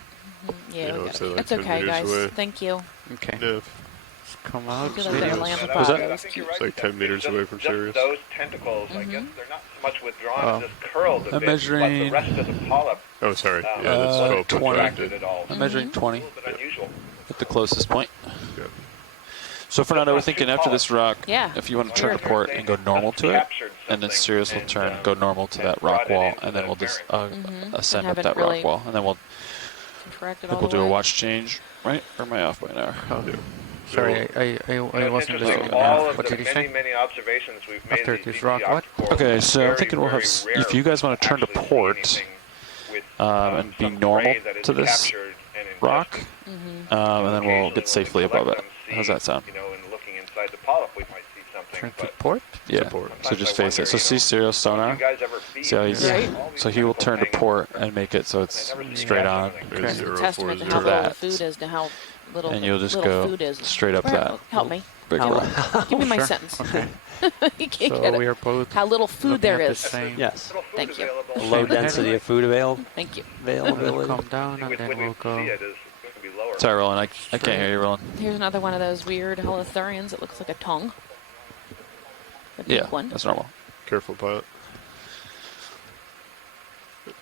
Yeah, Yeah, we let's got say like That's 10 okay, meters guys. away. Thank you. Okay. Yeah, Let's come out. Feel like they're Sirius. amphipod. Was that- That I was think cute. you're right. like 10 Jeff. meters Just- away from just Sirius. Those tentacles, I guess they're not so much withdrawn, just curled a I'm bit, measuring- but the rest of the polyp Oh, sorry. Yeah, that's wasn't 12 contracted contracted. at all. I'm measuring A 20 little bit unusual. at the closest point. Yeah. So Fernando, we're That's not thinking too after tall. this rock, Yeah. if you want to So turn you're to port saying and go it normal must to have it, captured and then something Sirius will and, turn, go normal to and that brought rock it wall, into and then the we'll just And ascend up haven't that really rock wall, and then we'll contracted I all think we'll the do a way. watch change, right? Or am I off by an hour? Oh, Yeah. sorry, I It's wasn't interesting, listening all enough. of What the did you many, say? many observations we've made After of this these rock, what? octocorals, Okay, it's so I'm very, thinking we'll have very s- rare if you guys want to turn to actually see port, anything with, and be some normal prey that is to this captured and rock, ingested. and then we'll Occasionally get when safely we above collect it. them, How's see, that sound? You know, and looking inside the polyp, we might see something. Turn to But port? Yeah. Support. So sometimes just I face wonder, it. So you see know, Sirius do sonar. you guys ever feed? See how he's Right. All these so he will tentacles turn to hanging port from and make it so it's I never see straight that on, happening. There's It's a 040. testament to how To little that. the food is, to how little and the you'll just little go food is. straight up Here, that help me. big How- rock. Give me my Sure. sentence. Okay. You can't So get we it. are both How little food looking there at the is. same. Yes. Little food Thank you. available. Low Same density heading. of food Thank you. We'll availability. come down and When then we we'll see go. it, it's going to be lower. Sorry, Roland. I can't hear you, Roland. Here's another one of those weird holothurians. It looks like a tongue. A big Yeah, one. that's normal. Careful, pilot.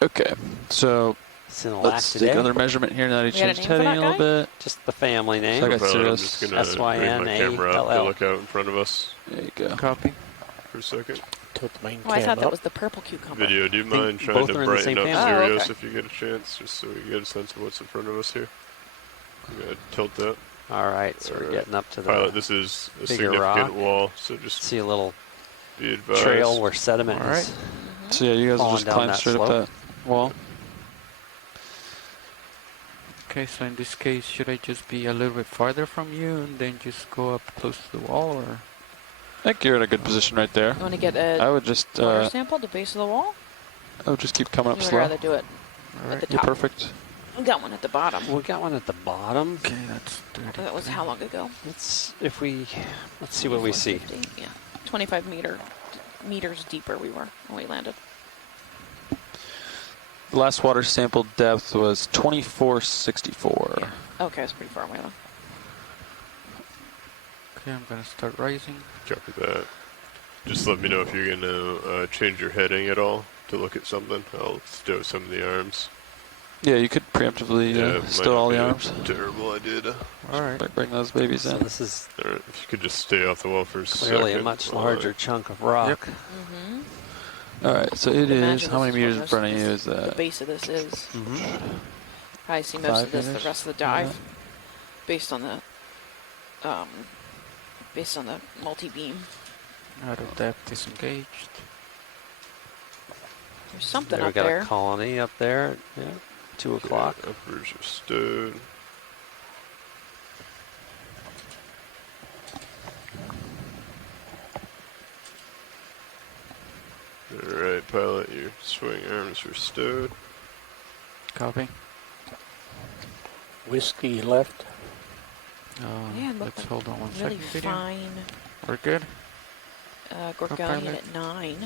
Okay, so It's in a let's take today. another measurement here now that he We got a changed name for heading a that little bit. Just the family name. So I got Pilot, I'm Sirius. just going to bring my SYNALL. camera up to look out in front of us There you go. Copy. for a second. Tilt the main Oh, I cam thought that up. was the purple cucumber. Video, do you think mind trying both to are in the brighten same up family. Oh, Sirius okay. if you get a chance, just so we get a sense of what's in front of us here? Go ahead, tilt that. All right, so we're Alright. getting up to the Pilot, this is a bigger significant rock. wall, so just see a little be advised. trail where sediment All is. right. So yeah, you guys will Falling just down climb that straight slope. up that wall. Okay, so in this case, should I just be a little bit farther from you and then just go up close to the wall, or? I think you're in a good position right there. You want to get I a would just water sample at the base of the wall? I would just keep coming You up would slow. rather do it All at right. the You're top. perfect. We got one at the bottom. We got one at the bottom. Okay, that's 30. That was how long ago? Let's let's see what we see. 450? Yeah. 25 meters deeper we were when we landed. The last water sample depth was 2464. Okay, it's pretty far away though. Okay, I'm gonna start rising. Copy that. Just let me know if you're going to change your heading at all to look at something. I'll stow some of the arms. Yeah, you could preemptively it might stow not all be the a arms. Terrible idea to. All right. Bring those babies So in. this is All right, if you could just stay off the wall for a clearly second. a much while larger chunk of rock. Mm-hmm. All right, so it Imagine is. How this many is meters in what front of most- you is The that? base of this is. Mm-hmm. Probably see most 5 of this meters? the rest of the dive, based on the multi-beam. Out of depth, disengaged. There's something There we up got there. a colony up there. Yeah, 2 o'clock. Okay, uppers are stowed. Alright, pilot, your swing arms are stowed. Copy. Whiskey left. Yeah, it looked Let's like hold on one really second. Video. fine We're good. Gorgonian pilot. at 9.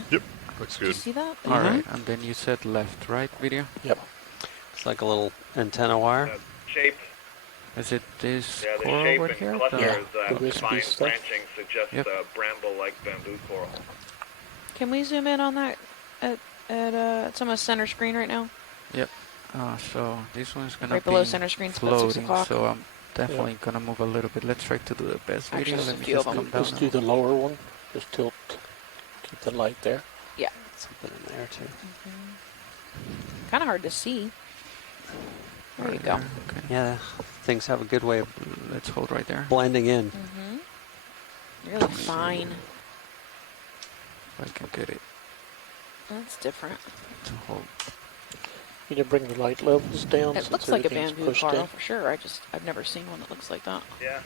Looks Did you good. see that? All right, and then you said left, right? Video. Yep. It's like a little antenna wire. Shape, Is it this yeah, the coral shape over and here? clusters, the wispy combined stuff. branching suggests Yep. bramble-like bamboo coral. Can we zoom in on that at it's almost center screen right now? So this one's gonna Right be below center screen, it's about 6 floating. o'clock. So I'm definitely gonna move a little bit. Let's try to do the best Actually, video. there's Let a me few just of 'em. come down. Let's do the lower one. Just tilt. Keep the light there. Something in there too. Kind of hard to see. There you go. Okay. Yeah, things have a good way of Let's hold right there. blending in. Really fine. If I can get it That's different. to hold. You need to bring the light levels down. It since looks like a everything's bamboo pushed coral in. for sure. I've never seen one that looks like that. Yeah.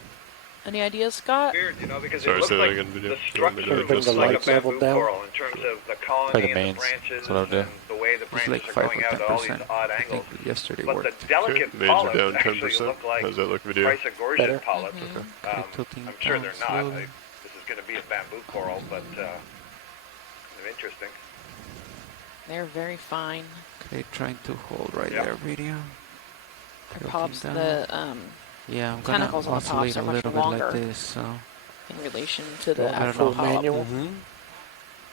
Any ideas, Scott? Weird, because Sorry, it looks say that like again, video. the You want me to structure adjust looks the like a lights level bamboo down? coral in terms of the colony the and the mains. branches That's what I would do. and the way the It's branches like are 5 going or out at all 10%. these odd I angles. think yesterday But the worked. Okay, delicate mains are polyps down actually 10%. look like How's that look, video? Chrysogorgia Better? polyps. Okay, tilting I'm sure down they're not. slowly. This is going to be a bamboo coral, but they're interesting. They're very fine. Okay, trying to hold right Yep. there, video. The Tilting pops, down. the Yeah, I'm gonna tentacles on the pops oscillate are a much little bit longer. like this, so in relation to Do the I have actual full polyp. manual? Mm-hmm.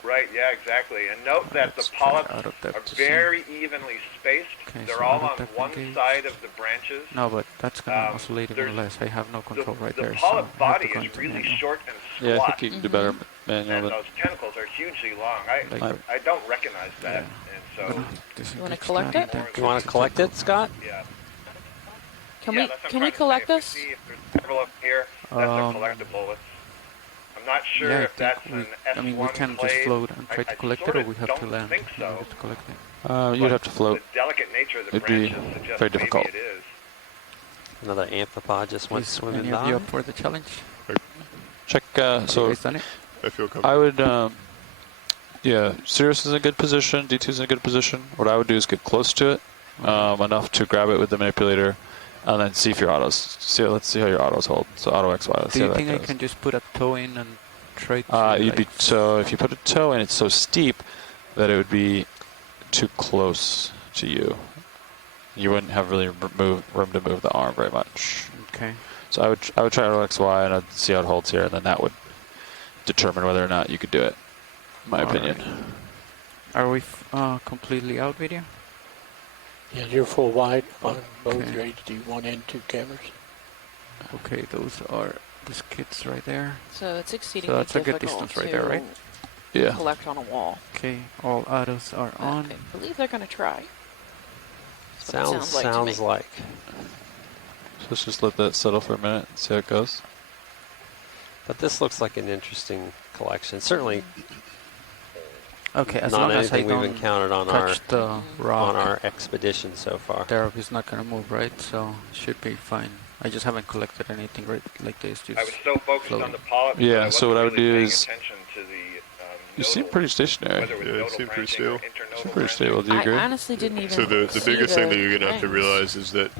Right, yeah, exactly. And note that the let's try polyps out of depth are to see. very evenly spaced. Okay, They're so all out of on depth one engaged. side of the branches. no, but that's gonna oscillate even there's- less. I have no control right the there, so polyp I have body to go is into really manual. short and Yeah, I squat, think you can do better manual and than. those tentacles are hugely long. Like- I don't recognize that, and so You wanna collect it? You want to collect it, Scott? yeah. Can Yeah, we that's what I'm can we trying to collect say. this? If you see if there's several up here, that's a collectible. I'm not sure Yeah, I if that's think an S1 I mean, we can just clade. float and try I to collect it, sorta or we have to don't land think in order so. to collect it. You'd have to float. The delicate nature of the It'd be branches suggests very difficult. maybe it is. Another amphipod just went Is swimming any of you by. up for the challenge? Check. Have you So guys done it? I feel comfortable. I would. Yeah, Sirius is in a good position. D2 is in a good position. What I would do is get close to it, enough to grab it with the manipulator, and then see if your autos. Let's see how your autos hold. So auto XY. Let's Do see you how that think I goes. can just put a toe in and try to? You'd be like, so if you put a toe in, it's so steep that it would be too close to you. You wouldn't have really room to move the arm very much. Okay. So I would try auto XY and I'd see how it holds here, and then that would determine whether or not you could do it. In my opinion. Are we completely out, video? Yeah, you're full wide on both Okay. your HD 1 and 2 cameras. Okay, those are the skids right there. So it's exceedingly So that's a good difficult distance right to there, right? Yeah. collect on a wall. Okay, all autos are on. I believe they're going to try. That's what it Sounds to me. like. So let's just let that settle for a minute and see how it goes. But this looks like an interesting collection. Certainly Okay, as not long as I anything we've don't encountered on our touch the rock, on our expedition so far. there is not gonna move, right? So should be fine. I just haven't collected anything right like this. Just I was so focused on floating. the polyps. Yeah, that so what I would wasn't do really is- paying attention to the You seem nodal, pretty stationary. whether it was Yeah, it nodal seemed pretty branching or still. internodal Seem pretty branching. stable. Do you I agree? honestly didn't even So the see biggest thing that the you're gonna have to rings. realize is that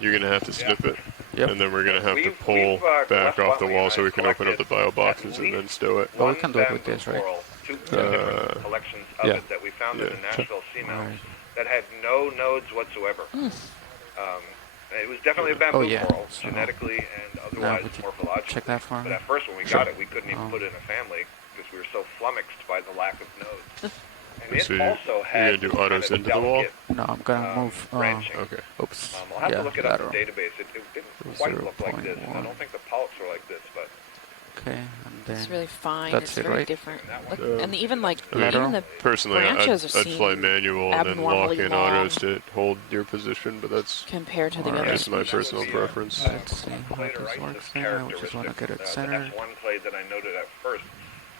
you're gonna have to snip it, Yep. and then we're gonna have to We've, pull back left off the Watley wall and so I we can open up the collected bio at boxes and then least stow it. Well, we one can do it with bamboo this, right? coral, two different collections of yeah. it that we found in the Yeah, Nashville seamounts Alright. that had no nodes whatsoever. It was definitely a bamboo Oh, yeah. coral, So- genetically and Now, otherwise would you morphologically. check that for But me? at first when we Sure. got it, we couldn't even Oh. put it in a family because we were so flummoxed by the lack of nodes. And So it you're also gonna had do this autos kind of into the wall? delicate, No, I'm gonna move. branching. Okay. Oops. I'll have yeah, to look it up in lateral. the database. It didn't quite look like this. And I don't think the polyps were like this, but Okay, and then It's really fine. That's it's it, very right? different. And Look, that and even like Lateral? even the Personally, branches I'd seem fly manual and then lock abnormally in long. autos to hold your position, but that's compared to the Alright. other just my species. personal preference. let's see how this Cladorisis works there. I just wanna get it the centered. S1 clade that I noted at first.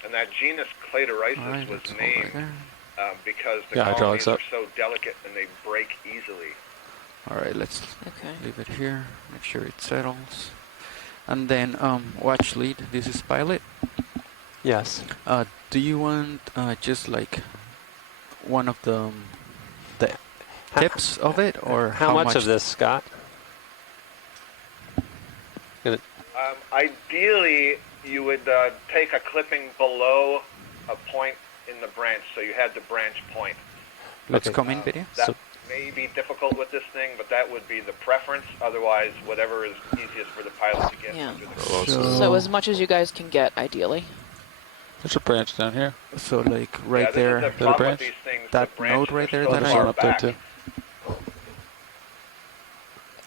And that genus Cladorisis Alright, was let's hold right named there. because the Yeah, colonies hydraulics are up. so delicate and they break easily. Alright, let's Okay. leave it here. Make sure it settles. And then watch lead. This is pilot. Yes. Do you want just like one of the How- tips of it, or How much of this, Scott? Ideally, you would take a clipping below a point in the branch, so you had the branch point. Let's Okay. come in video. That So- may be difficult with this thing, but that would be the preference. Otherwise, whatever is easiest for the pilot to get. Yeah. into the Well, also- So as much as you guys can get, ideally. There's a branch down here. So like right yeah, there. This is the problem branch? with these things, That the branches node right are there so that There's I- far one up there back. too.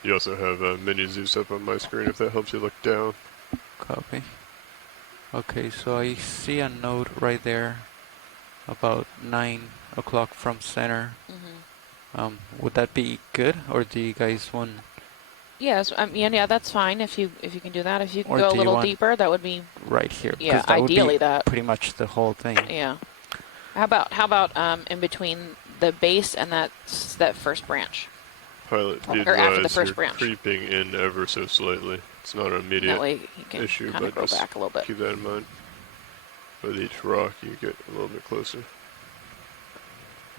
You also have mini Zeus up on my screen if that helps you look down. Copy. Okay, so I see a node right there, about 9 o'clock from center. Would that be good, or do you guys want? Yes, I mean, yeah, that's fine if you can do that. If you can Or go a do you little want- deeper, that would be Right here. 'Cause yeah, that would be ideally that. pretty much the whole thing. Yeah. How about in between the base and that first branch? Pilot, be Or after the advised first you're branch. creeping in ever so slightly. It's not an That immediate way you can issue, kind of but grow just back a little bit. keep that in mind. With each rock, you get a little bit closer.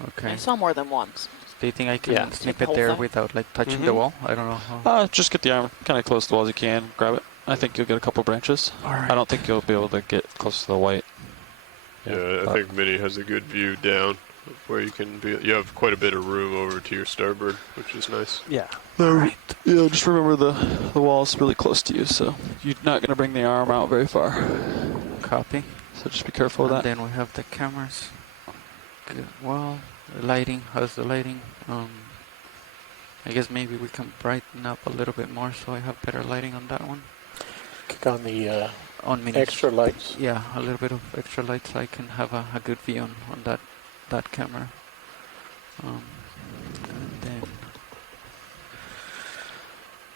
Okay. I saw more than once. Do you think I can Yeah. snip The it whole there thing? without like touching the Mhm. wall? I don't know how. Just get the arm kind of close to the wall as you can. Grab it. I think you'll get a couple branches. Alright. I don't think you'll be able to get close to the white. Yeah, I but- think Mini has a good view down where you can be. You have quite a bit of room over to your starboard, which is nice. Yeah. Alright. Yeah, just remember the wall's really close to you, so you're not going to bring the arm out very far. Copy. So just be careful And with that. then we have the cameras. Good. Well, the lighting. How's the lighting? I guess maybe we can brighten up a little bit more so I have better lighting on that one. Kick on the On minis. extra lights. Yeah, a little bit of extra light so I can have a good view on that camera. And then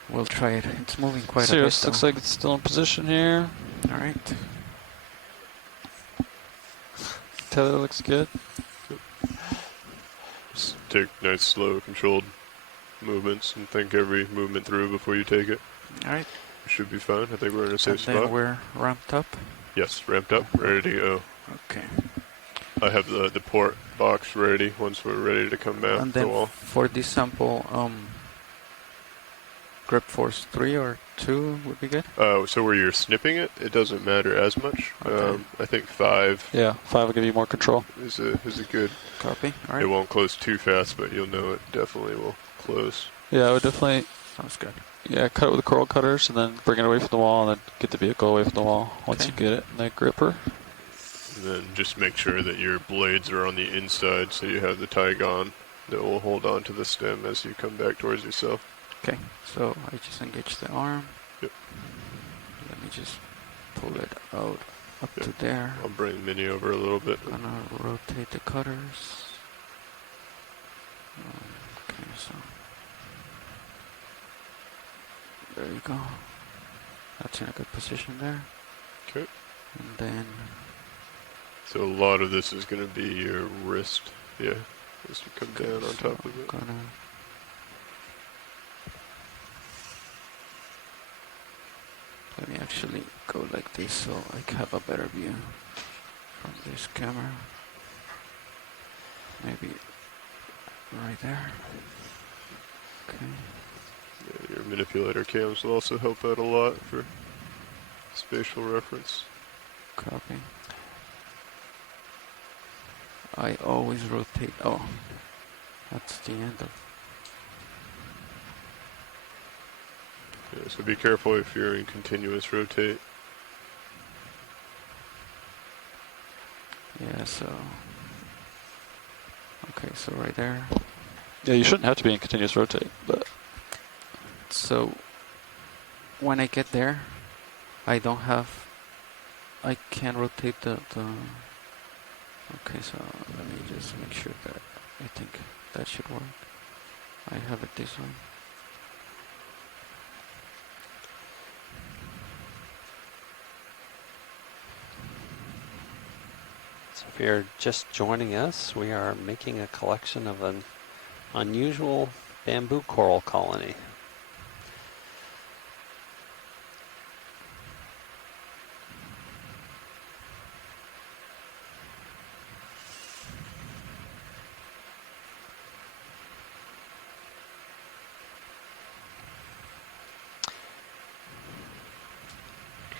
we'll try it. It's moving quite Sirius a bit. looks like it's still in position here. All right. Tether looks good. Just take nice, slow, controlled movements and think every movement through before you take it. All right. You should be fine. I think we're in a And safe then spot. we're ramped up. Yes, ramped up, ready to go. Okay. I have the port box ready once we're ready to come mount And the then wall. for this sample, grip force 3 or 2 would be good. So where you're snipping it, it doesn't matter as much. Okay. I think 5 Yeah, 5 will give you more control. is a good. Copy. All right. It won't close too fast, but you'll know it definitely will close. Yeah, I would definitely Sounds good. cut it with the coral cutters and then bring it away from the wall and then get the vehicle away from the wall once Okay. you get it in the gripper. And then just make sure that your blades are on the inside so you have the Tygon that will hold on to the stem as you come back towards yourself. Okay. So I just engage the arm. Yep. Let me just pull it out up Yep. to there. I'll bring Mini over a little bit. Gonna rotate the cutters. Okay, so there you go. That's in a good position there. Okay. And then So a lot of this is going to be your wrist. Yeah. As you come down on top of it. Gonna let me actually go like this so I can have a better view from this camera. Maybe right there. Okay. Yeah, your manipulator cams will also help out a lot for spatial reference. Copy. I always rotate. Oh, that's the end of. Yeah, so be careful if you're in continuous rotate. Yeah, so. Okay, so right there. Yeah, you shouldn't have to be in continuous rotate, but So when I get there, I don't have. I can rotate the. Okay, so let me just make sure that I think that should work. I have it this way. So if you're just joining us, we are making a collection of an unusual bamboo coral colony.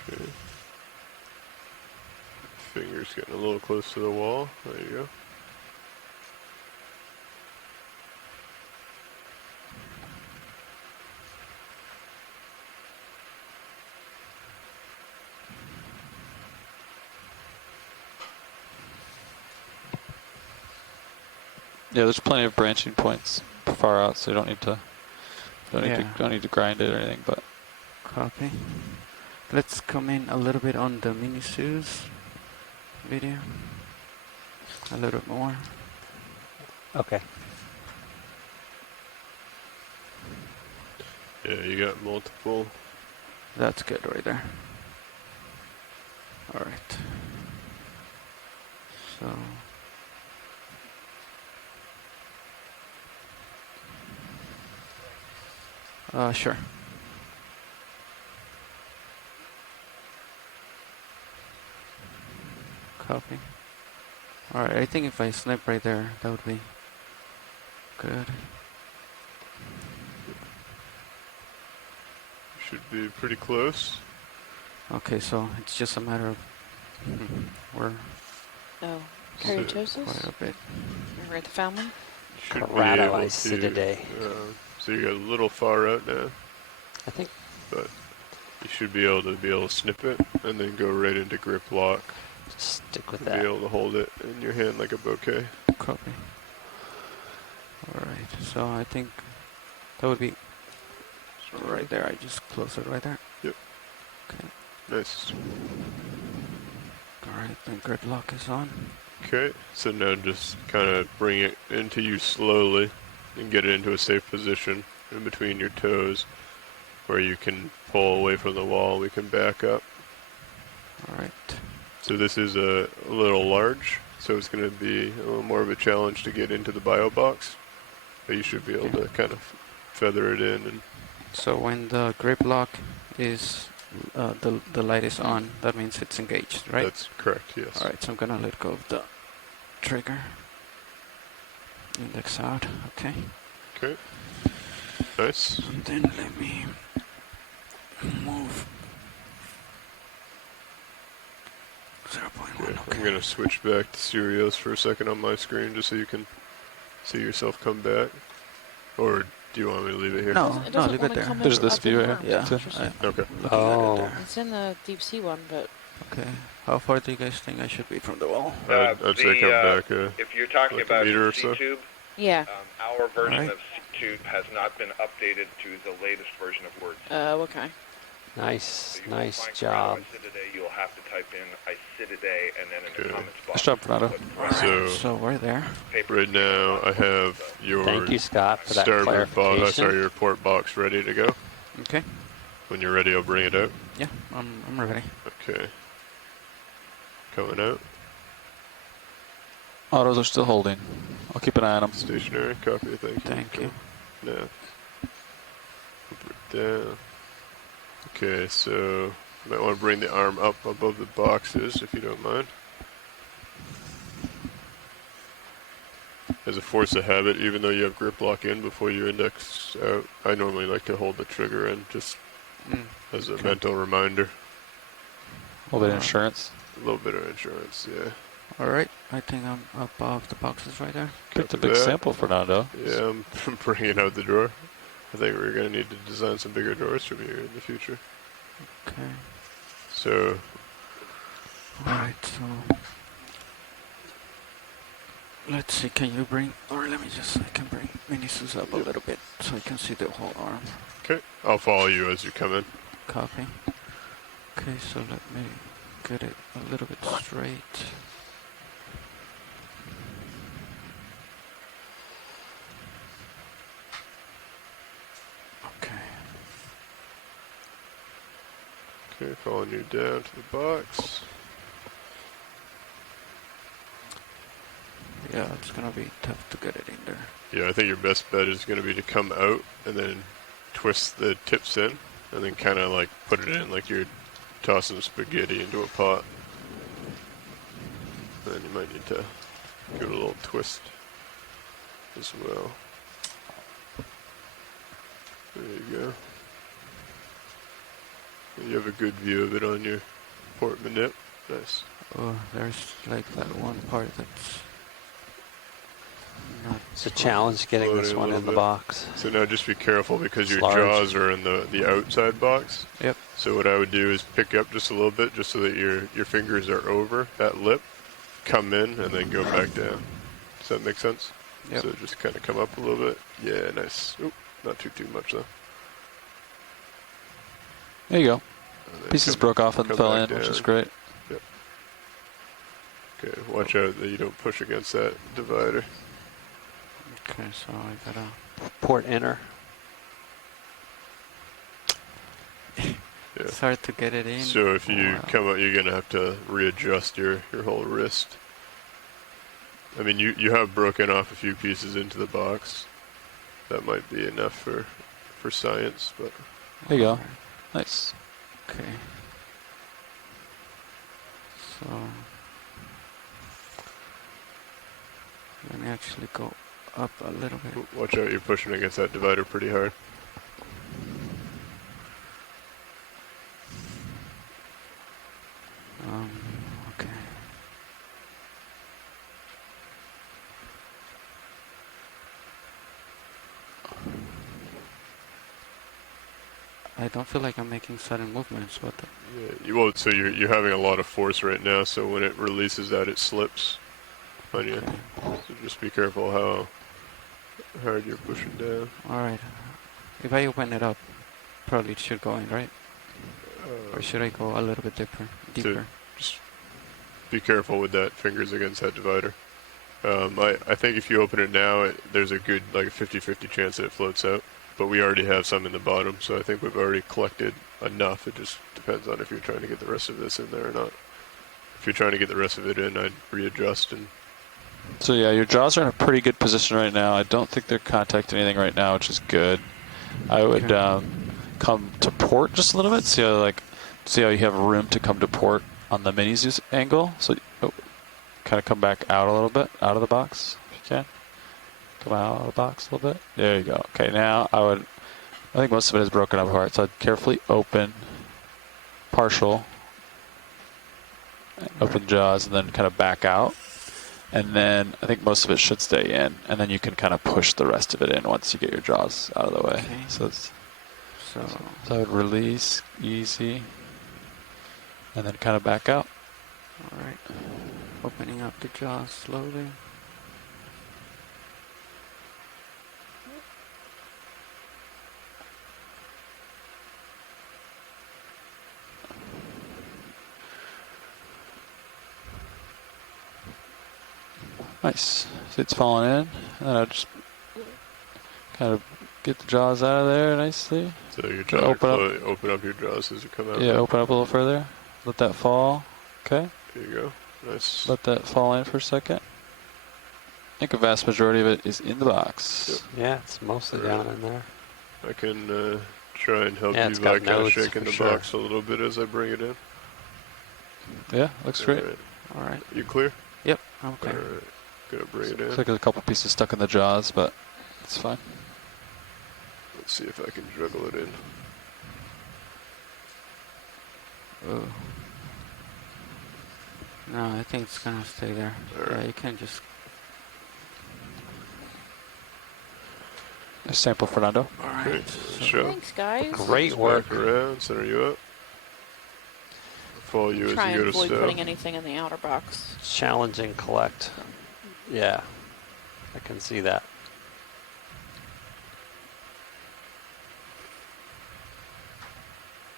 Okay. Fingers getting a little close to the wall. There you go. yeah, there's plenty of branching points far out, so you don't need to Yeah. don't need to grind it or anything. But Copy. Let's come in a little bit on the mini Sue's video. A little bit more. Okay. Yeah, you got multiple. That's good right there. All right. So Sure. Copy. Alright, I think if I snip right there, that would be good. Should be pretty close. Okay, so it's just a matter of we're Oh, So- keratosis? quite a bit. We're at the family? Should be able to. Keratosis. So you got a little far out now, I think but you should be able to snip it and then go right into grip lock. stick with And that. be able to hold it in your hand like a bouquet. Copy. Alright, so I think that would be right there. I just close it right there. Yep. Okay. Nice. Alright, the grip lock is on. Okay, so now just kind of bring it into you slowly and get it into a safe position in between your toes where you can pull away from the wall. We can back up. Alright. So this is a little large, so it's going to be a little more of a challenge to get into the bio box. But you should be able to kind of feather it in. And So when the grip lock is the light is on, that means it's engaged, right? That's correct, yes. Alright, so I'm gonna let go of the trigger. Index out, okay. Okay. Nice. And then let me move 0.1, Okay. okay. I'm going to switch back to Sirius for a second on my screen just so you can see yourself come back. Or do you want me to leave it here? No, It no, doesn't leave it wanna there. come in There's this up in view the here. arm. Yeah, That's interesting. Okay. looking Oh. at it there. It's in the deep sea one, but Okay, how far do you guys think I should be from the wall? I'd say come back. If you're talking like a about meter or C so. tube, yeah. our version Alright. of C tube has not been updated to the latest version of Word. Okay. Nice, So you will nice find job. Today, you'll have to type in I sit a day and then in Okay. the comments box. Nice job, Fernando. put So So we're there. paper. right now I have your Thank you, Scott, for that starboard clarification. sorry, your port box ready to go. Okay, When you're ready, I'll bring it out. yeah, I'm ready. Okay. Coming out. Autos are still holding. I'll keep an eye on them. Stationary. Copy. Thank you. Thank you. Now. Put it down. Okay, so you might want to bring the arm up above the boxes if you don't mind. As a force of habit, even though you have grip lock in before you index out, I normally like to hold the trigger in just as a mental reminder. A little bit of insurance. A little bit of insurance, yeah. Alright, I think I'm above the boxes right there. Picked a Copy big that. sample, Fernando. Yeah, I'm bringing out the drawer. I think we're going to need to design some bigger drawers from here in the future. Okay, So, alright, so let's see, can you bring, or let me just, I can bring Minisus up a little bit so I can see the whole arm. okay, I'll follow you as you come in. Copy. Okay, so let me get it a little bit straight. Okay. Okay, following you down to the box. Yeah, it's gonna be tough to get it in there. Yeah, I think your best bet is going to be to come out and then twist the tips in and then kind of like put it in like you're tossing spaghetti into a pot. Then you might need to give it a little twist as well. There you go. You have a good view of it on your port manip. Nice. Oh, there's like that one part that's not. It's a challenge getting this Floating a one little in the bit. box. So now just be careful because It's your large. jaws are in the outside box. Yep. So what I would do is pick up just a little bit just so that your fingers are over that lip, come in, and then go back down. Does that make sense? Yep. So just kind of come up a little bit. Yeah, nice. Oop, not too much though. There you go. And then Pieces come- broke off and come fell back in, which is down. great. Okay, watch out that you don't push against that divider. Okay, so I gotta. Port inner. Yeah. It's hard to get it in. So if you Wow. come out, you're gonna have to readjust your whole wrist. I mean, you have broken off a few pieces into the box. That might be enough for for science, but There you go. Alright, Nice. okay. So let me actually go up a little bit. watch out, you're pushing against that divider pretty hard. Okay. I don't feel like I'm making sudden movements. What the? Yeah, well, so you're having a lot of force right now, so when it releases that, it slips on you. Okay. So just be careful how hard you're pushing down. Alright. If I open it up, probably it should go in, right? Or should I go a little bit deeper? Just be careful with that, fingers against that divider. I think if you open it now, there's a good, like a 50-50 chance that it floats out. But we already have some in the bottom, so I think we've already collected enough. It just depends on if you're trying to get the rest of this in there or not. If you're trying to get the rest of it in, I'd readjust and... So yeah, your jaws are in a pretty good position right now. I don't think they're contacting anything right now, which is good. I would come to port just a little bit. See how you have room to come to port on the mini Zeus angle. So kind of come back out a little bit, out of the box if you can. Come out of the box a little bit. There you go. Okay, now I think most of it is broken up apart. So I'd carefully open, partial, open jaws, and then kind of back out. And then I think most of it should stay in. And then you can kind of push the rest of it in once you get your jaws out of the way. Okay. So I would release, easy, and then kind of back out. Alright. Opening up the jaw slowly. Nice. See it's falling in. And then I'll just kind of get the jaws out of there nicely. So you're trying to open up your jaws as you come out. Yeah, open up a little further. Let that fall. Okay. There you go. Nice. Let that fall in for a second. I think a vast majority of it is in the box. Yep. Yeah, it's mostly down in there. I can try and help Yeah, you it's by got kind of nodes shaking for the sure. box a little bit as I bring it in. Yeah, looks great. Alright. Alright. You clear? Yep, I'm okay. Alright. Gonna bring it in. Looks like there's a couple pieces stuck in the jaws, but it's fine. Let's see if I can juggle it in. Ooh. No, I think it's gonna stay there. Alright. Yeah, you can just... A sample, Fernando. Okay, Alright. show. Thanks, guys. Great work. Back around, center you up. Follow you Try as and you go to avoid step. putting anything in the outer box. Challenging collect. Yeah, I can see that.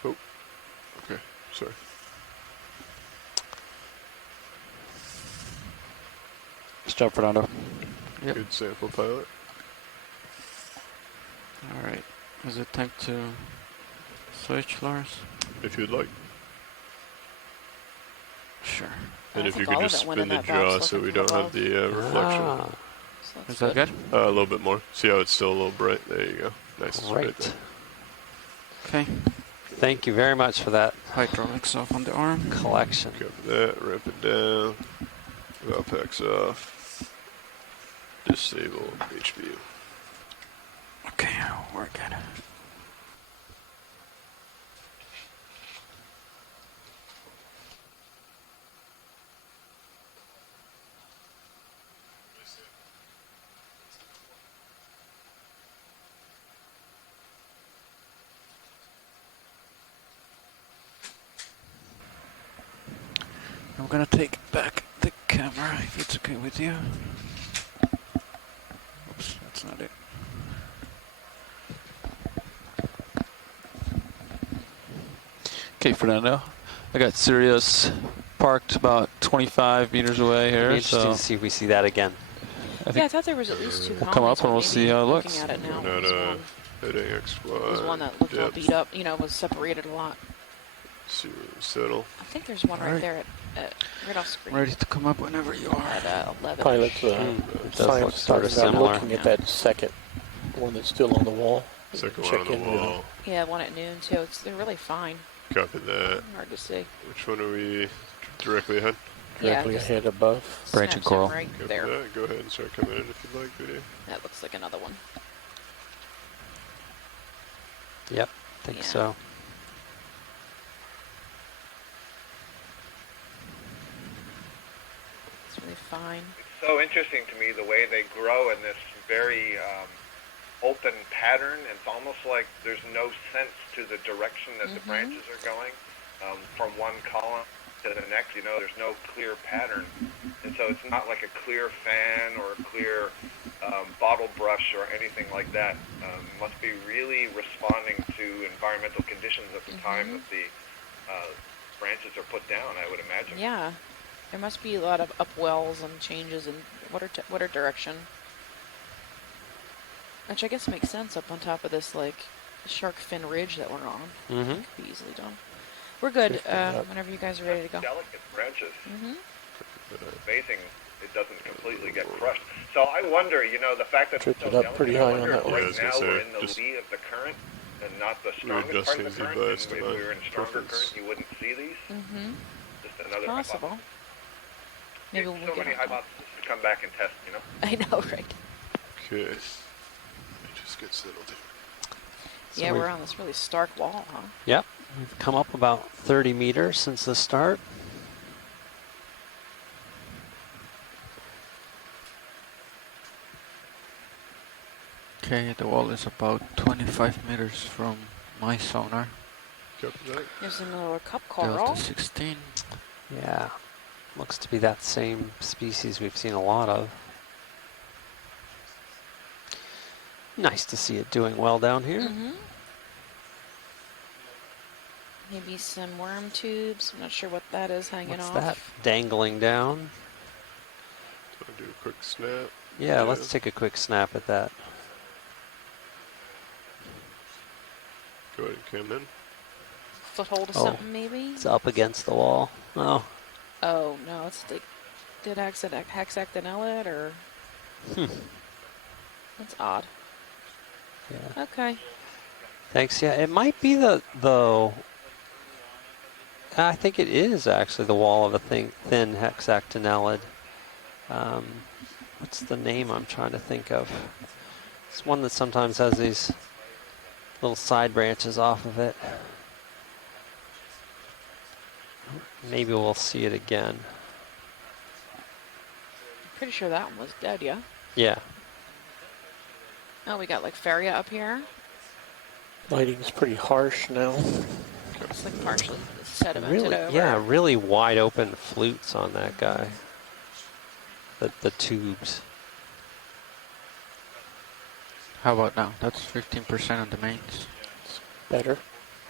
Oh, okay, sorry. Nice job, Fernando. Yep. Good sample pilot. Alright. Is it time to switch, Lars? If you'd like. Sure. And I if you think could all of just it went in spin the that box jaw so looking we from don't have above. the reflection. Ah, So that's Is that good? A little bit more. See how it's still a little bright? There you go. Nice. Right great. there. Okay. Thank you very much for that Hydraulics off on the arm. collection. Cover that, ramp it down. Valve packs off. Disable HBU. Okay, we're good. I'm gonna take back the camera if it's okay with you. Oops, that's not it. Okay, Fernando. I got Sirius parked about 25 meters away It'll here, be interesting so to see if we see that again. I Yeah, I think thought there was at least two We'll come colonies, up and but we'll see maybe how it looking looks. at it now, Not there's one- heading XY. there's one that looked all depth, beat up, was separated a lot. See where we settle. I think there's one right Alright. there at right off screen. Ready to come up whenever you are. At 11. Pilots, It does look science sort of started out similar. looking at that second one that's still on the wall. Second one Check on the in with wall. Yeah, one at noon too. They're really fine. Copy that. Hard to see. Which one are we directly ahead? directly just ahead above. Branch and snaps in coral. right Copy there. that. Go ahead and start coming in if you'd like, video. That looks like another one. Yep, think Yeah. so. It's really fine. It's so interesting to me the way they grow in this very open pattern. It's almost like there's no sense to the direction that the branches are going from one column to the next. You know, there's no clear pattern. And so it's not like a clear fan or a clear bottle brush or anything like that. Must be really responding to environmental conditions at the time that the branches are put down, I would imagine. Yeah. There must be a lot of upwells and changes in water direction. Which I guess makes sense up on top of this, like, shark fin ridge that we're on. Mm-hmm. Could be easily done. We're good, Fifteen up. whenever you guys are ready to go. Delicate branches. Mm-hmm. Amazing it doesn't completely get crushed. So I wonder, you know, the fact that it's Tripped so it up pretty delicate, I high on wonder that if one. Yeah, I right was now gonna we're say, in the just lee of the current and not the strongest part of adjusting the the current. device And to if my we were in a stronger preference. current, you wouldn't see these. Mm-hmm. Just another Possible. Maybe when we so get many on top. hypotheses to come back and test, you know? I know, right? Okay. Let me just get settled here. So Yeah, we've- we're on this really stark wall, huh? Yep, we've come up about 30 meters since the start. Okay, the wall is about 25 meters from my sonar. Copy that. There's another cup coral. Delta 16. Yeah, looks to be that same species we've seen a lot of. Nice to see it doing well down here. Mm-hmm. Maybe some worm tubes. I'm not sure what that is hanging What's off. that dangling down? So I'll do a quick snap. Yeah, let's take a quick snap at that. Go ahead and come in. Foothold of Oh. something, maybe? It's up against the wall. Oh, Oh, no, it's the... Did hexactinella or... That's odd. yeah. Okay. Thanks. Yeah, it might be the I think it is actually the wall of a thin hexactinellid. What's the name I'm trying to think of? It's one that sometimes has these little side branches off of it. Maybe we'll see it again. Pretty sure that one was dead, yeah? Yeah. Oh, we got like Faria up here. Lighting's pretty harsh now. It's like partially sedimented Really, over. yeah, really wide open flutes on that guy. The tubes. How about now? That's 15% on the mains. Better.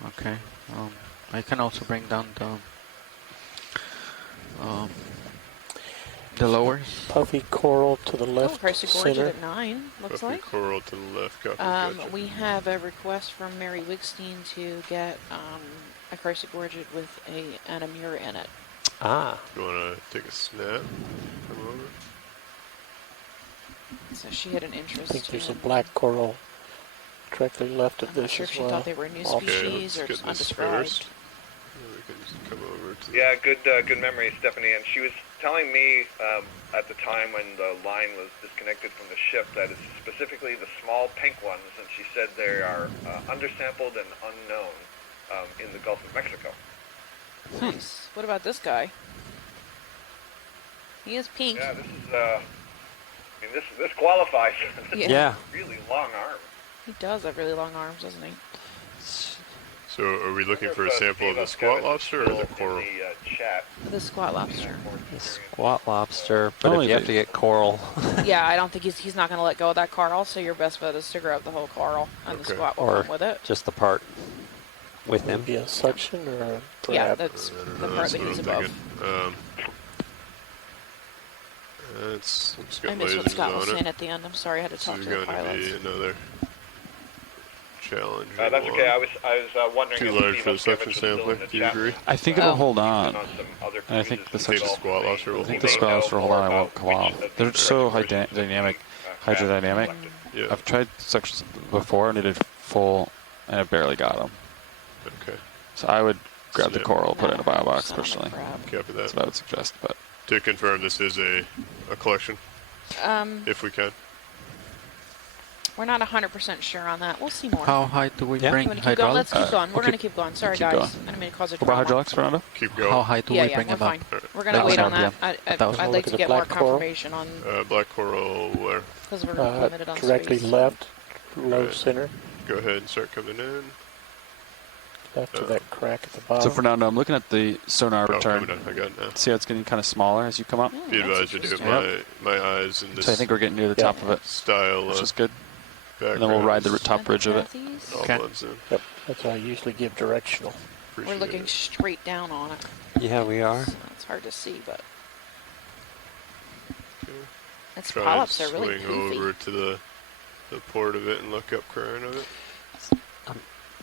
Okay. I can also bring down the lowers. Puffy coral to the Oh, left Christ, gorge center. at 9, looks Puffy like. coral to the left. Copy. Gotcha. We have a request from Mary Wigstein to get a Chrysogorgid with a Anamura in it. Ah, You want to take a snap? Come over. So she had an I interest think there's a in... black coral directly left of I'm not this sure if as she well. thought they were a new Off- species or let's just get this undescribed. first. And we can just come over to the Yeah, good memory, Stephanie. And she was telling me at the time when the line was disconnected from the ship that it's specifically the small pink ones, and she said they are undersampled and unknown in the Gulf of Mexico. Nice. What about this guy? He is pink. Yeah, this is. I mean, this qualifies. Yeah. yeah. Really long arm. He does have really long arms, doesn't he? So are we looking for a If, sample of Steve, the squat I've got lobster or still the in coral? the chat. The squat lobster. The squat lobster. But Only if you have the- to get coral, Yeah, I don't think he's not going to let go of that coral, so your best bet is to grab the whole coral, and the Okay. squat will Or come with it. just the part with him. Maybe a suction or a Yeah, grab. that's I don't the know, part that's that what he's I'm above. thinking. Let's I get missed what lasers Scott was on saying it. at the end. I'm sorry, I had to This talk is to the going to pilots. be another challenge. That's okay. I was wondering Too if large Steve for the Oskevich suction was still in sampler. the Do you chat agree? room. I think it'll hold on. On some other And I think cruises the as suction well. squat lobster will I think hold the on. squat lobster will hold on, it won't come Which off. of the They're so versions dynamic, have hydrodynamic. collected. Yeah. I've tried suctions before and it did full, and it barely got them. Okay. So I would grab the Snip. coral, put it in a bio box Sound like personally. crap. Copy that. That's what I would suggest. But To confirm, this is a collection, if we can. We're not 100% sure on that. We'll see more. How high do we Yeah. bring You want to keep going? Let's hydraulics? keep going. We're we'll going to keep going. Sorry, keep guys. going. I didn't mean to cause a what about drama. hydraulics, Fernando? Keep going. How high do Yeah, we yeah, bring we're them fine. up? We're going to That wait was on one, that. That was I'd one. like Look to at the get more black coral. confirmation on, Black coral where? because we're limited on Directly space. left, low Right. center, Go ahead and start coming in. left to that crack at the bottom. So Fernando, I'm looking at the sonar Oh, return. coming in. I got it now. See how it's getting kind of smaller as you come up? Yeah, Be that's advised to do it interesting. my eyes in this So I think we're getting near the top of it, style which is good. And then background. we'll ride the top bridge of it. Pathies. All Okay. blends in. Yep, that's how I usually give directional. We're Appreciate looking it. straight down on it. Yeah, we are. So it's hard to see, but Okay. its Try polyps are and really swing poofy. over to the port of it and look up current of it.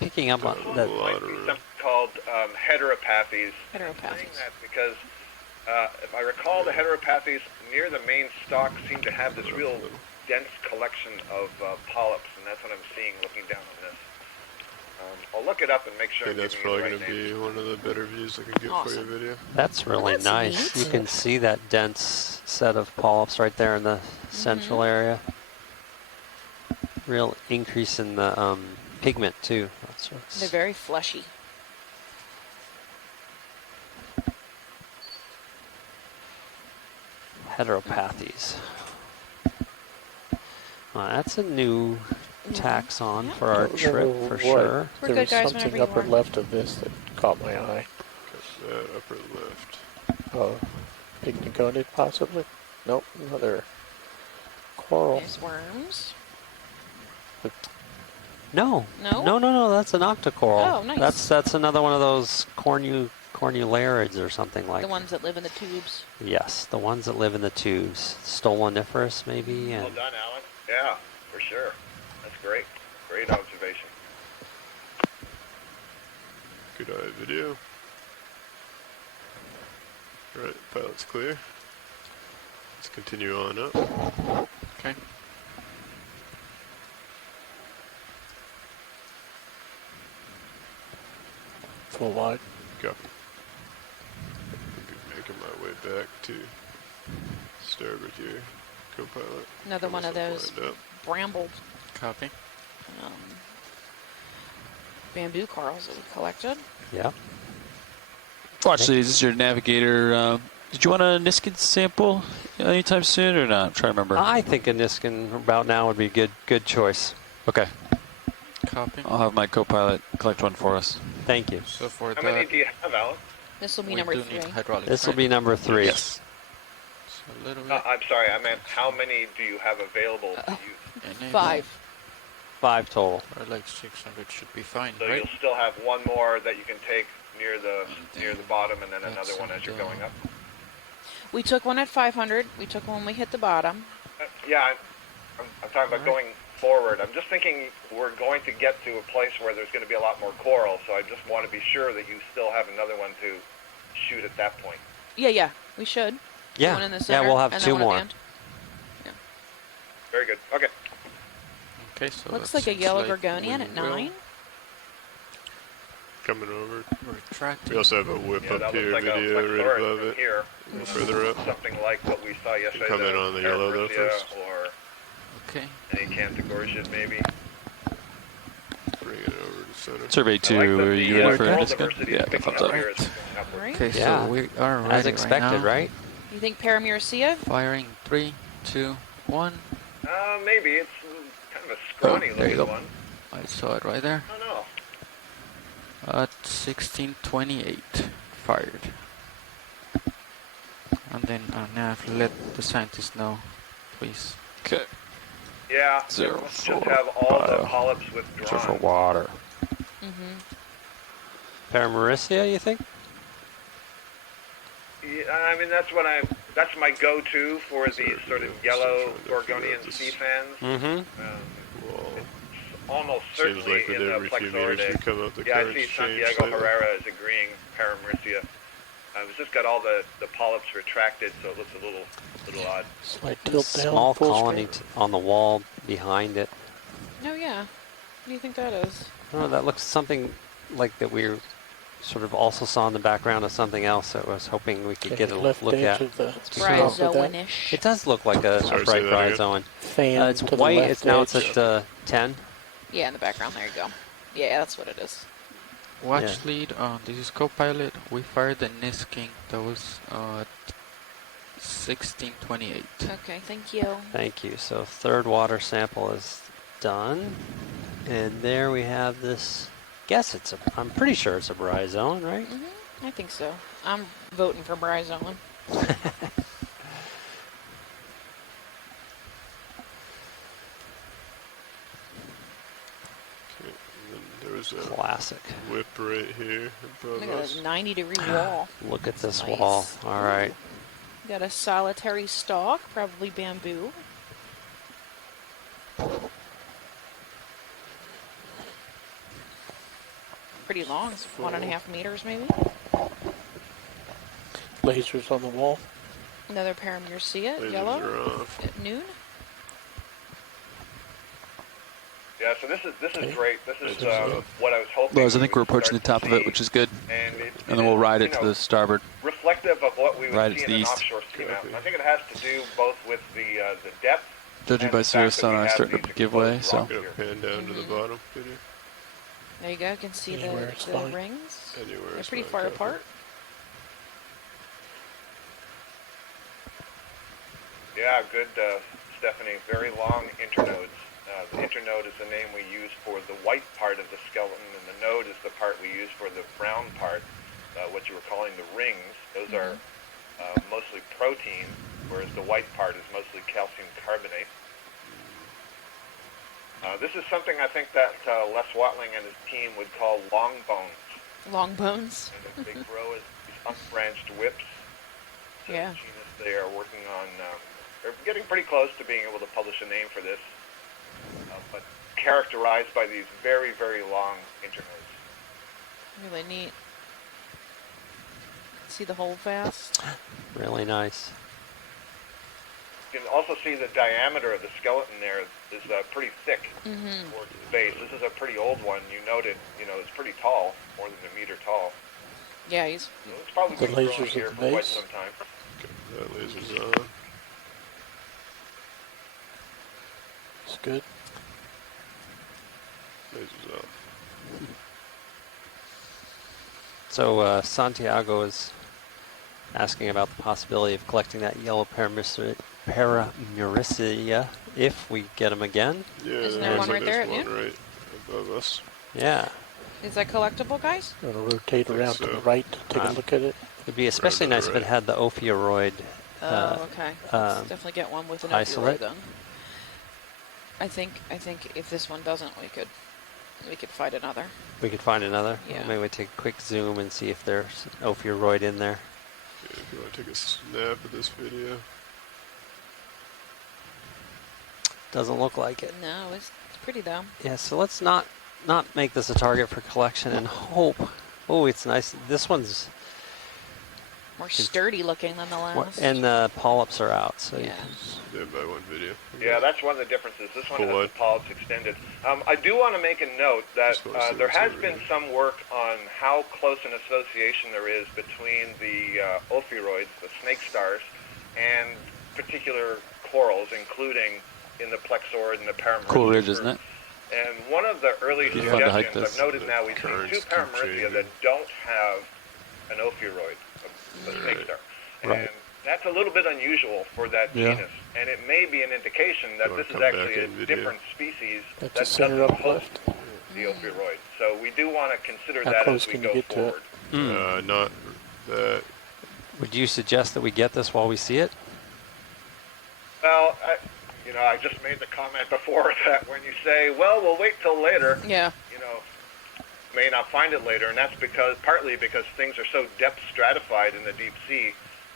Picking up on A that. lot Might of be room. something called heteropathies. I'm saying Heteropathies. that because if I recall, the heteropathies near the main stalk seem to have this real dense collection of polyps, and that's what I'm seeing looking down on this. I'll look it up and make I sure think I'm that's giving you probably the going right to name. be one of the better views I can get for Awesome. your video. That's really That's nice. neat. You can see that dense set of polyps right there in the central area. Real increase in the pigment too. That's what's- They're very fleshy. Heteropathies. That's a new taxon Yeah. for our trip for What? sure. We're There good, was guys, whenever something you upper are. left of this that caught my eye. Got that upper left. Pygnogonid possibly? Nope, another coral. There's worms. No. No? No. That's an octocoral. Oh, nice. That's another one of those cornularids or something like. The ones that live in the tubes. Yes, the ones that live in the tubes. Stoloniferous maybe. Well And done, Alan. Yeah, for sure. That's great. Great observation. Good eye video. Alright, pilot's clear. Let's continue on up. Okay. Full wide. Go. Making my way back to starboard here. Co-pilot. Another Give one us of a those blind up. brambled Copy. bamboo corals that we collected. yeah. Actually, is this your navigator? Did you want a Niskin sample anytime soon or not? I'm trying to remember. I think a Niskin about now would be a good choice. Okay. Copy. I'll have my co-pilot collect one for us. Thank you. So for How many that, do you have, Alan? This will be we number do 3. need hydraulics. This will right? be number 3. Yes. So a little bit. I'm sorry, I meant how many do you have available to use? enable, 5. 5 total. Or like 600 should be fine, So right? you'll still have one more that you can take near the bottom, and then That's another one as you're on the- going up. We took one at 500. We took one when we hit the bottom. Yeah, I'm talking about going forward. I'm just thinking we're going to get to a place where there's going to be a lot more coral, so I just want to be sure that you still have another one to shoot at that point. Yeah, we should. Yeah. One in the Yeah, center, we'll have and 2 then one at more. the end. Very good. Okay. Okay, so Looks that like a seems yellow like gorgonian we at will 9. Coming over. retract. We also have a whip Yeah, up that here looks like a video right Flexoris above from it. here. A little further up. Something like what we saw yesterday. Come in on the yellow though Paramercia first. Or Okay. any Canthagorgiid maybe. Bring it over to center. Survey I 2, like that are the you ready for coral Niskin? diversity Yeah, is the picking thumbs up up. here as it's going upward. Right? Okay, Yeah. so we are ready As expected, right now. right? You think Paramercia? Firing 3, 2, 1. Maybe it's kind of a scrawny Oh, there you looking go. one. I saw it right there. I don't know. At 1628, fired. And then Nav, let the scientists know, please. Okay. Yeah, Zero it must for just have all the bio. polyps So withdrawn. for water. Paramercia, you think? Yeah, I mean that's my go-to for these sort of yellow Gorgonian sea fans. Mm-hmm. Wall. Almost Seems certainly like with in the every few meters we Plexoridae. come up, the Yeah, I currents see change Santiago slightly. Herrera is agreeing Paramercia. It's just got all the polyps retracted, so it looks a little odd. Slight tilt down. Small full colony screen. on the wall behind it. No, yeah. do you think that is? Oh, that looks something like that we sort of also saw in the background of something else that I was hoping we could get a left look edge at. of the It's top of that. bryozoan-ish. It does look like a Sorry, bright say that again? bryozoan. Fan It's to the white. left It's now edge. it's at 10. Yeah, in the background. There you go. Yeah, that's what it is. Watch Yeah. lead. This is co-pilot. We fired the Nisking. That was 1628. Okay, thank you. Thank you. So third water sample is done, and there we have this. Guess it's a. I'm pretty sure it's a bryozoan, right? I think so. I'm voting for bryozoan. Okay, and then there was a Classic. whip right here above Look at us. this 90-degree wall. Look at this Nice. wall. All right. Got a solitary stalk, probably bamboo. Pretty long, it's 1.5 meters maybe. Lasers on the wall. Another parameter, see it, Lasers yellow, are off. at noon. Yeah, so this is Okay. great. This is Lasers what I was hoping. Lars, I we think we're would approaching the start top to of it, see. which is good. And, And then we'll ride it you to know, the starboard. reflective of what we would Ride it see to in the an east. offshore seamount. Copy. And I think it has to do both with the depth. Judging and by the fact Sirius that we sonar have starting these to give way, exposed so rocks Gonna here. pan down to the bottom. Video. There you go, you can see Anywhere is the fine. rings. Anywhere They're is pretty fine, far copy. apart. Yeah, good, Stephanie. Very long internodes. The internode is the name we use for the white part of the skeleton, and the node is the part we use for the brown part, what you were calling the rings. Those are mostly protein, whereas the white part is mostly calcium carbonate. This is something I think that Les Watling and his team would call long bones. Long bones. And they grow as these unbranched whips. So Yeah. genus they are working on. They're getting pretty close to being able to publish a name for this, but characterized by these very, very long internodes. Really neat. See the hole fast. Really nice. You can also see the diameter of the skeleton there is pretty thick towards the base. This is a pretty old one. You noted, it's pretty tall, more than a meter tall. Yeah, he's So it's probably The been growing lasers at here the for quite base? some time. Okay, that laser's on. It's good. Laser's off. So Santiago is asking about the possibility of collecting that yellow paramuricea if we get them again. Yeah, Isn't there there looks one like right there there's at one right above us. Yeah. is that collectible, guys? I'm going to rotate Think around to so. the right to take a look at it. It'd be especially Right, nice if right. it had the ophiuroid. Oh, okay. Let's definitely get one with an isolate. opioid then. I think if this one doesn't, we could find another. We could find another. Yeah. Maybe we take a quick zoom and see if there's ophiuroid in there. Okay, if you want to take a snap of this video. Doesn't look like it. No, it's pretty though. Yeah, so let's not make this a target for collection and hope. Oh, it's nice. This one's More sturdy looking than the last. and the polyps are out. So you yeah. Stand by one video. Yeah, that's one of the differences. This one Full has wide. the polyps extended. I do want to make a note that Just wanna see there what's has over been here. some work on how close an association there is between the ophiuroids, the snake stars, and particular corals, including in the plexaurid and the paramuricea. Cool ridge, group. isn't it? And one of the early Be fun to hike suggestions, this. I've noted now, we've seen Currents two keep paramuricea changing. that don't have an ophiuroid, a snake Right. star. Right. And that's a little bit unusual for that Yeah. genus. And it may be an indication that You wanna this is come back actually a in video? different species That's that the center doesn't up host left. the ophiuroid. So we do want to consider How that close as we can you go get to it? forward. Not that. Would you suggest that we get this while we see it? Well, I just made the comment before that when you say, well, we'll wait till later, Yeah. may not find it later, and that's partly because things are so depth stratified in the deep sea,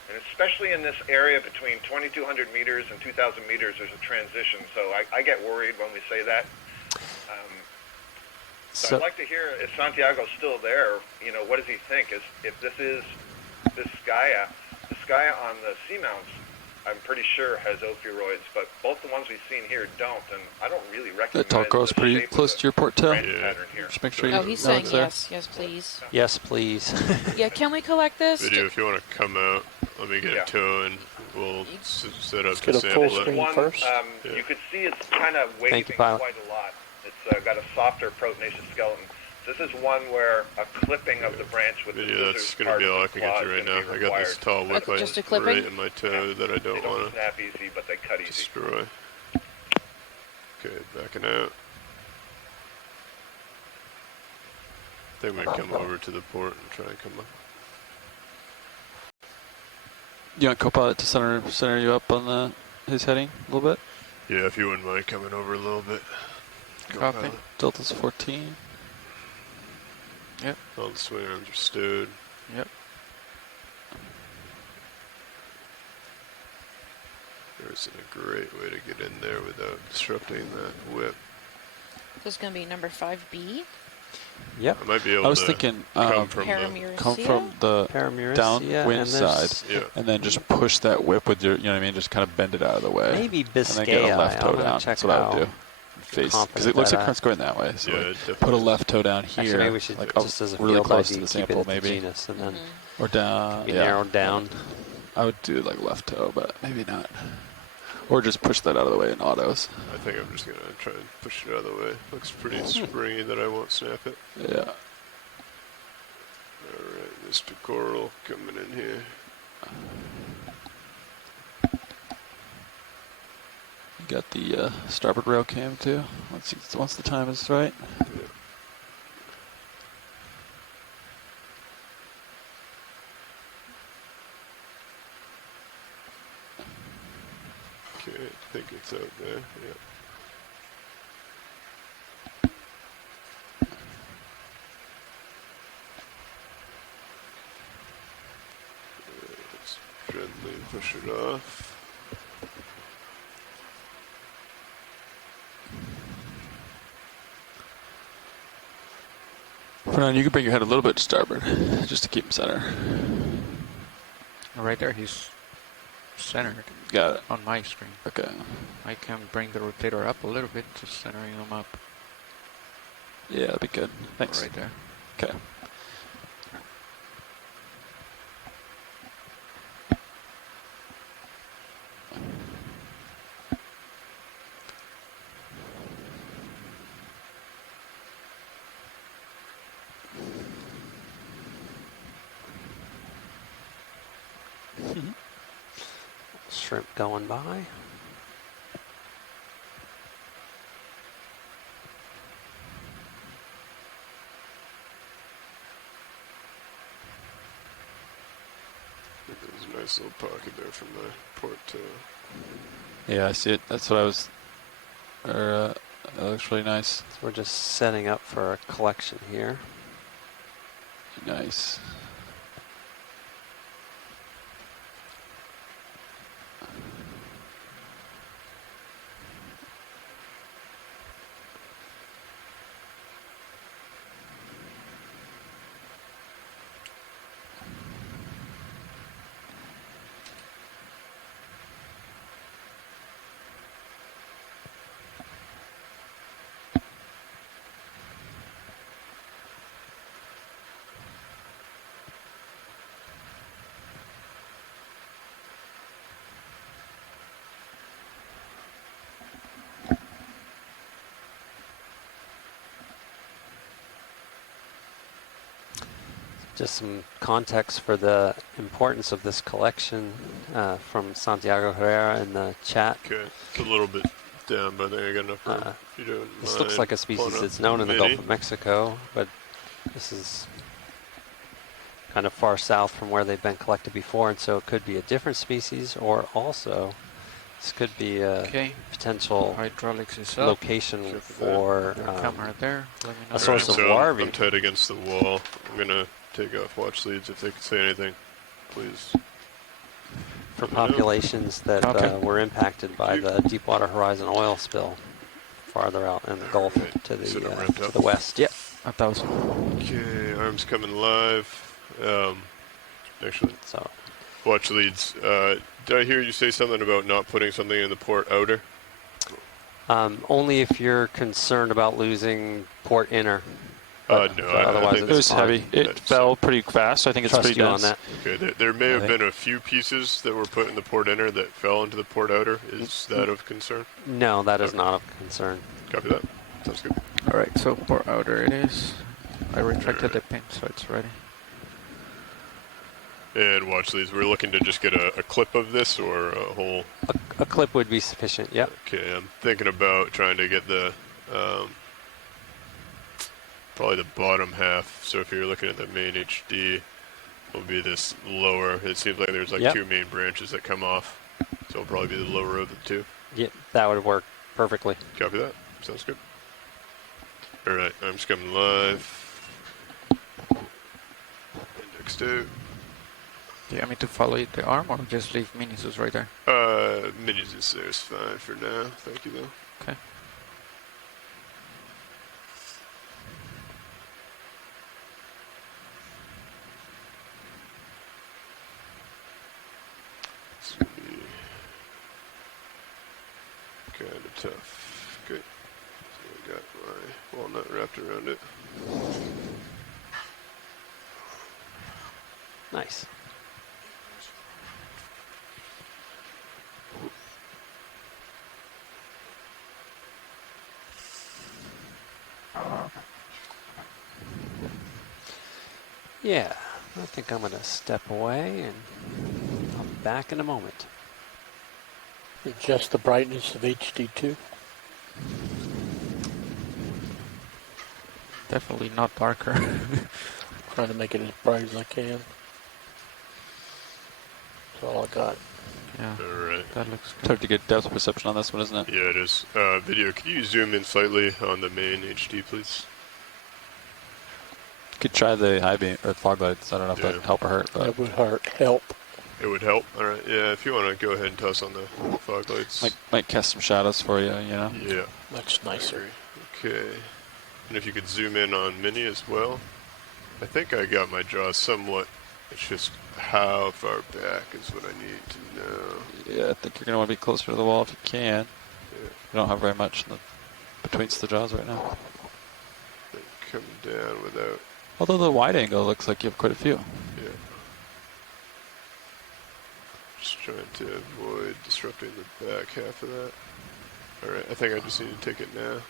and especially in this area between 2,200 meters and 2,000 meters, there's a transition. So I get worried when we say that. So I'd like to hear if Santiago's still there. What does he think? If this is this Gaia on the seamounts I'm pretty sure has ophiuroids, but both the ones we've seen here don't, and I don't really recognize That tall girl's the pretty shape close of to your port tail. branch Yeah. pattern here. Just make sure you Oh, he's know saying it's there. yes. Yes, please. Yes, please. Yeah, can we collect this? Video, if you want to come out, let me get Yeah. a tow and we'll set up Let's to get a full sample it. screen. One, first? Yeah. you could see it's kind of waving you, pilot. quite a lot. It's got a softer protnaceous skeleton. This is one where a clipping of the branch with the Video, scissors that's going to part be of all the I can claw get you is right gonna now. be I got this required. tall whip Just a clipping? right in my toe that I They don't don't want to snap easy, but they cut easy. destroy. Okay, backing out. I think we come over to the port and try and come up. You want Copilot to center you up on his heading a little bit? Yeah, if you wouldn't mind coming over a little bit. Copy. Pilot. Delta's 14. Yep. All the swing arms are stowed. Yep. There isn't a great way to get in there without disrupting that whip. This is going to be number 5B. Yep. I might be able I was to thinking come from the... Paramuricia. come from the Paramuricia, downwind and side, there's Yeah. and then just push that whip with your, you know what I mean, just kind of bend it out of the way. maybe And then Biscaya. get a left toe I'm gonna down. check That's what I would how do. Face, because confident it looks that like I- current's going that way. So Yeah, like, it definitely put a is. left toe down here, Actually, maybe we should, like just as a really field close ID, to the keep sample, it at maybe, the genus, and then or down. be Yeah, narrowed down. I would do like left toe, but maybe not. Or just push that out of the way in autos. I think I'm just going to try and push it out of the way. Looks pretty springy that I won't snap it. Yeah. Alright, Mr. Coral coming in here. You got the starboard rail cam too. Once the time is right. Yeah. Okay, I think it's out there. Yeah. Let's gently push it off. Fernand, you can bring your head a little bit to starboard, just to keep him center. Right there, he's centered Got it. on my screen. Okay. I can bring the rotator up a little bit, just centering him up Yeah, that'd be good. Thanks. right there. Okay. Shrimp going by. There's a nice little pocket there from the port tail. Yeah, I see it. That's what I was. That looks really nice. So we're just setting up for a collection here. Nice. Just some context for the importance of this collection from Santiago Herrera in the chat. Okay, it's a little bit down, but I think I got enough room. If you don't This looks mind like a species pulling that's up known in the mini. Gulf of Mexico, but this is kind of far south from where they've been collected before, and so it could be a different species, or also this could be a Okay, potential hydraulics is up. location Check for Camera there. Let me know. a source of so larvae. I'm tight against the wall. I'm gonna take off watch leads. If they can say anything, please. for populations that Okay. were impacted by the Deepwater Horizon oil spill farther out in the Gulf Alright, to so they're the ramped up. west. Yep. 1,000. Okay, arms coming live. Actually, So Watch leads. Did I hear you say something about not putting something in the port outer? Only if you're concerned about losing port inner. No, Otherwise, think It was fine. heavy. It That's fell pretty fast. I think it's Trust pretty you dense. on that. Okay, there may have Okay. been a few pieces that were put in the port inner that fell into the port outer. Is that of concern? No, that is Okay. not of concern. Copy that. Sounds good. All right, so port outer it is. I retracted the pin, so it's ready. And watch these. We're looking to just get a clip of this or a whole. A clip would be sufficient. Yep. Okay, I'm thinking about trying to get the probably the bottom half. So if you're looking at the main HD, will be this lower. It seems like there's like Yep. two main branches that come off. So it'll probably be the lower of the two. Yeah, that would work perfectly. Copy that. Sounds good. All right, I'm just coming live. Indexed out. Do you want me to follow the arm or just leave Minisus right there? Minis is there is fine for now. Thank you though. Okay. This will be kind of tough. Okay. So I got my walnut wrapped around it. Nice. Yeah, I think I'm going to step away and I'll be back in a moment. Adjust the brightness of HD2. Definitely not darker. Trying to make it as bright as I can. That's all I got. Yeah, All right. that looks It's good. hard to get depth perception on this one, isn't it? Yeah, it is. Video, can you zoom in slightly on the main HD, please? You could try the high beam or fog lights. I don't know if Yeah. that would help or hurt, but That would help. It would help. All right. Yeah, if you want to go ahead and toss on the fog lights. might cast some shadows for you. You know. Yeah. Much nicer. Okay. And if you could zoom in on Mini as well. I think I got my jaws somewhat. It's just how far back is what I need to know. Yeah, I think you're gonna want to be closer to the wall if you can. Yeah. You don't have very much in the between the jaws right now. Then come down without. Although the wide angle looks like you have quite a few. Yeah. Just trying to avoid disrupting the back half of that. Alright, I think I just need to take it now.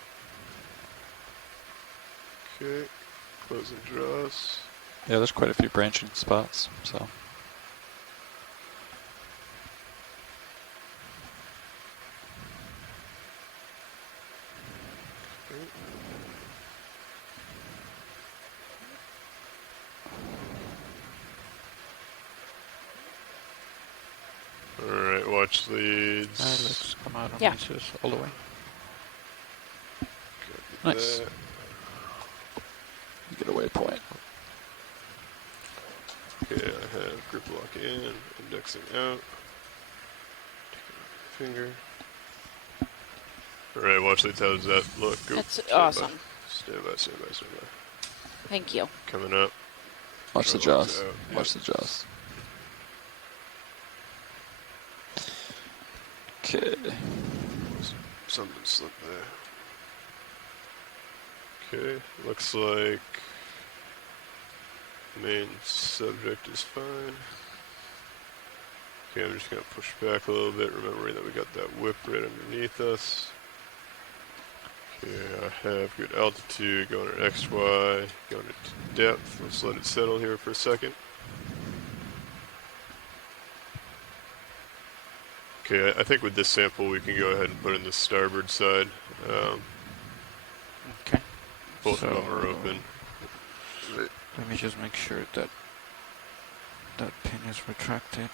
Okay. Closing draws. Yeah, there's quite a few branching spots. So Alright, watch leads. Let's come out on Yeah. Minisus all the way. Copy Nice. that. you get a waypoint. Okay, I have grip lock in, indexing out. Taking my finger. Alright, watch leads. How does that look? Go. That's Stand by. awesome. Stand by, stand by, stand by. Thank you. Coming up. Watch the Control locks jaws. out. Yep. Watch the jaws. Okay. Something slipped there. Okay, looks like main subject is fine. Okay, I'm just gonna push back a little bit, remembering that we got that whip right underneath us. Okay, I have good altitude, going at XY, going at depth. Let's let it settle here for a second. Okay, I think with this sample we can go ahead and put in the starboard side. Okay. Both of them So, are open. Let me just make sure that that pin is retracted.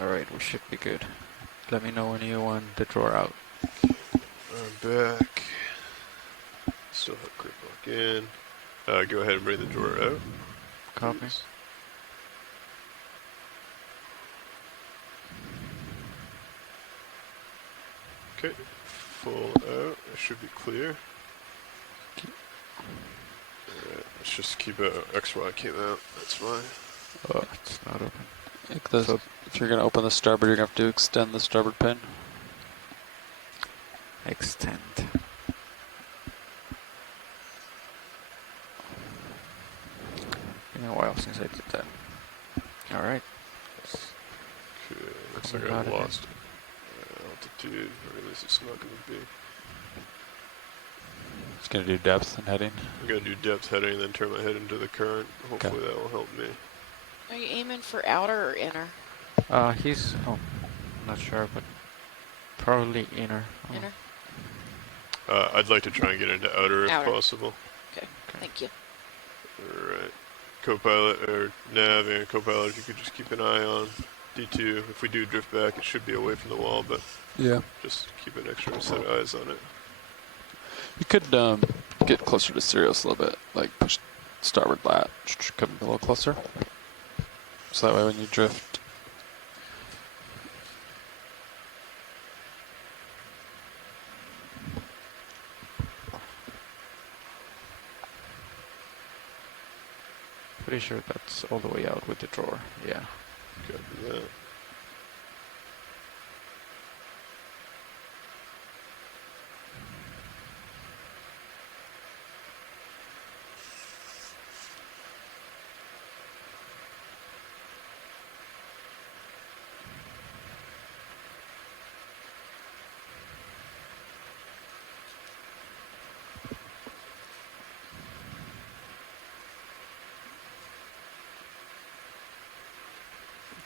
Alright, we should be good. Let me know when you want the drawer out. I'm back. Still have grip lock in. Go ahead and bring the drawer out. Copy. please. Okay, full out. It should be clear. Alright, let's just keep it. XY came out. That's fine. Oh, it's not open. Like the, So- if you're going to open the starboard, you're going to have to extend the starboard pin. Extend. Been a while since I did that. All right. Okay, looks Coming like out I've of it. lost altitude, or at least it's not going to be. It's going to do depth and heading. I'm going to do depth heading and then turn my head into the current. Hopefully that will help me. Are you aiming for outer or inner? He's not sure, but probably inner. Oh. Inner? I'd like to try and get into outer if Outer. possible. Okay, thank you. Alright. Copilot, or nav and copilot, if you could just keep an eye on D2. If we do drift back, it should be away from the wall, but Yeah. just keep an extra set of eyes on it. You could get closer to Sirius a little bit, like push starboard lat, come a little closer. So that way when you drift. Pretty sure that's all the way out with the drawer. Yeah. Copy that.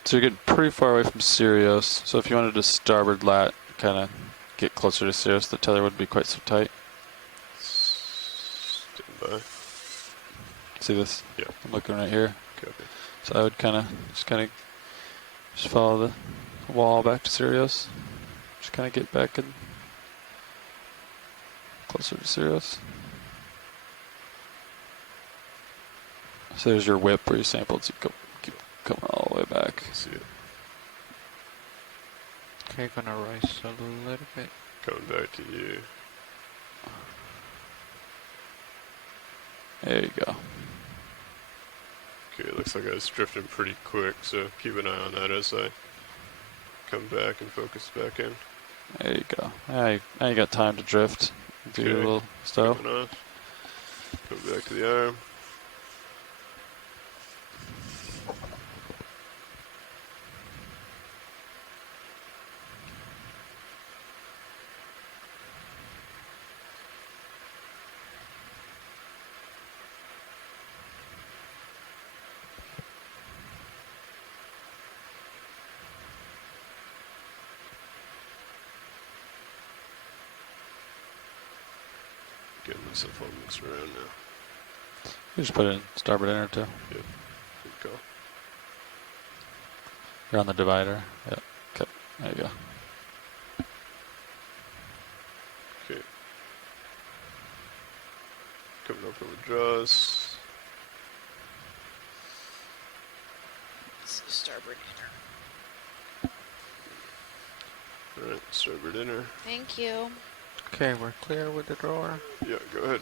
So you're getting pretty far away from Sirius. So if you wanted to starboard lat, kind of get closer to Sirius, the tether wouldn't be quite so tight. Stand by. See this? Yeah. I'm looking right here. Copy. So I would kind of just follow the wall back to Sirius. Just kind of get back in closer to Sirius. So there's your whip where you sampled. So you keep coming all the way back. See it. Okay, gonna rise a little bit. Coming back to you. There you go. Okay, it looks like I was drifting pretty quick, so keep an eye on that as I come back and focus back in. There you go. Now you got time to drift. Do Okay. a little stuff. Coming off. Come back to the arm. Getting myself all mixed around now. You just put it in starboard inner too. Good call. You're on the divider. Yep. Okay. There you go. Okay. Coming up over draws. It's starboard inner. Alright, starboard inner. Thank you. Okay, we're clear with the drawer. Yeah, go ahead.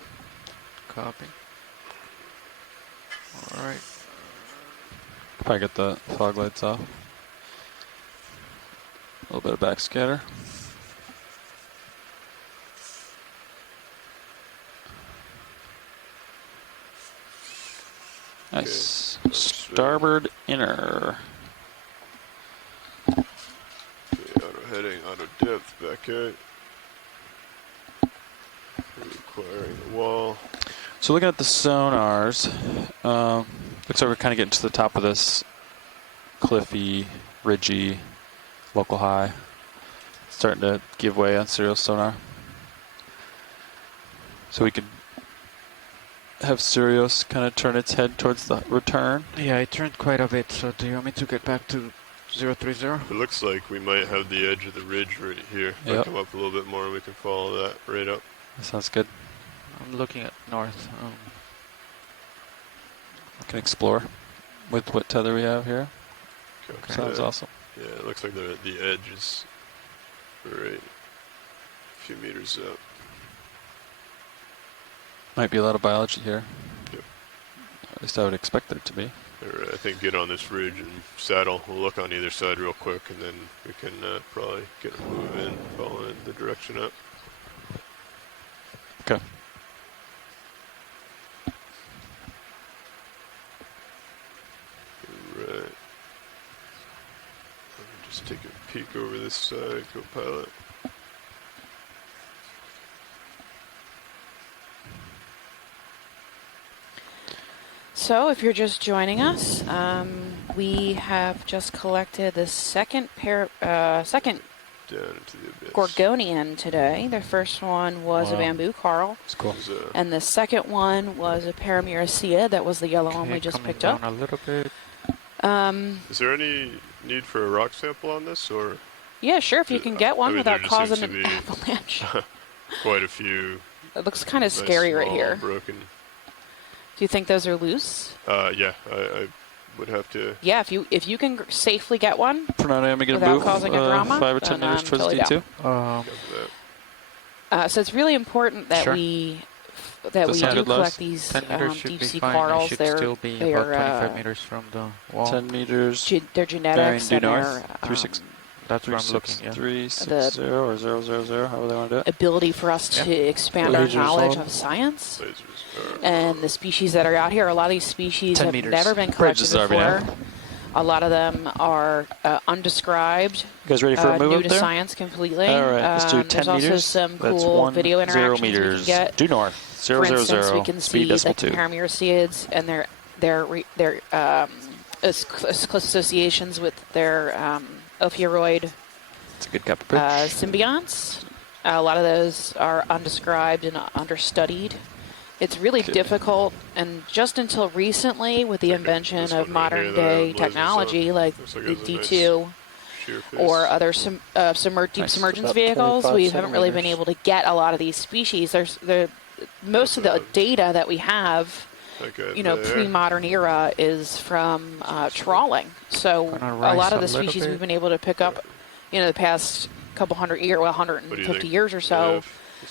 Copy. All right. Probably get the fog lights off. A little bit of backscatter. Nice. Okay. Starboard inner. Okay, auto heading, auto depth, back out. Requiring the wall. So looking at the sonars, looks like we're kind of getting to the top of this cliffy, ridgy, local high. Starting to give way on serial sonar. So we could have Sirius kind of turn its head towards the return. Yeah, I turned quite a bit, so do you want me to get back to 030? It looks like we might have the edge of the ridge right here. If I Yep. come up a little bit more, we can follow that right up. That sounds good. I'm looking at north. We can explore with what tether we have here. Okay. Sounds awesome. Yeah, it looks like the edge is right a few meters up. Might be a lot of biology here. Yeah. At least I would expect there to be. All right, I think get on this ridge and saddle. We'll look on either side real quick, and then we can probably get a move in, following the direction up. Okay. Right. Let me just take a peek over this side, co-pilot. So, if you're just joining us, we have just collected the second second Down into the abyss. Gorgonian today. The first one was a Wow. bamboo coral, It's cool. There's a- and the second one was a Paramuricea. That was the yellow one we just coming picked down up. a little bit. Is there any need for a rock sample on this, or Yeah, sure, if you can get I one mean, there without just seems causing to an be- avalanche. quite a few It looks kind of nice, scary right small, here. broken? Do you think those are loose? Yeah, I would have to. Yeah, if you can safely get one, For now, I'm going to Without move causing a drama, 5 or 10 then meters I'm towards totally D2. Cover that. so it's really important that Sure. we That do sound good, Lars? collect these 10 meters should deep be sea fine. corals. It should They're still be they're, about 25 meters from the wall. 10 meters. their genetics Bearing and due their north. 36. That's where I'm looking, yeah. 360 or 000, however they want to do it. ability for us to expand our Lasers knowledge on. of science. Lasers are- And the species that are out here, a lot of these species 10 have meters. never been Bridges collected are before. being A lot of them are undescribed, You guys ready for a move new up to there? science completely. All right, let's do 10 there's also meters. some That's cool 1, video 0 interactions we meters. can get. Due north. 000. For instance, we can see speed decimal the 2. Paramuriciids and their associations with their Ophiuroid It's a good cap approach. symbionts. A lot of those are undescribed and understudied. It's really Okay. difficult, and just until recently, with the Okay, invention this of one right modern here, day the lasers technology on. like Looks like the it has a nice D2 sheer face. or other deep Nice. submergence About vehicles, 25 we haven't really been centimeters. able to get a lot of these species. Most of the data that we have, Okay, there. pre-modern era, is from trawling. So Gonna a lot rise of a the little species bit. we've been able to pick up, the past couple 150 years or so,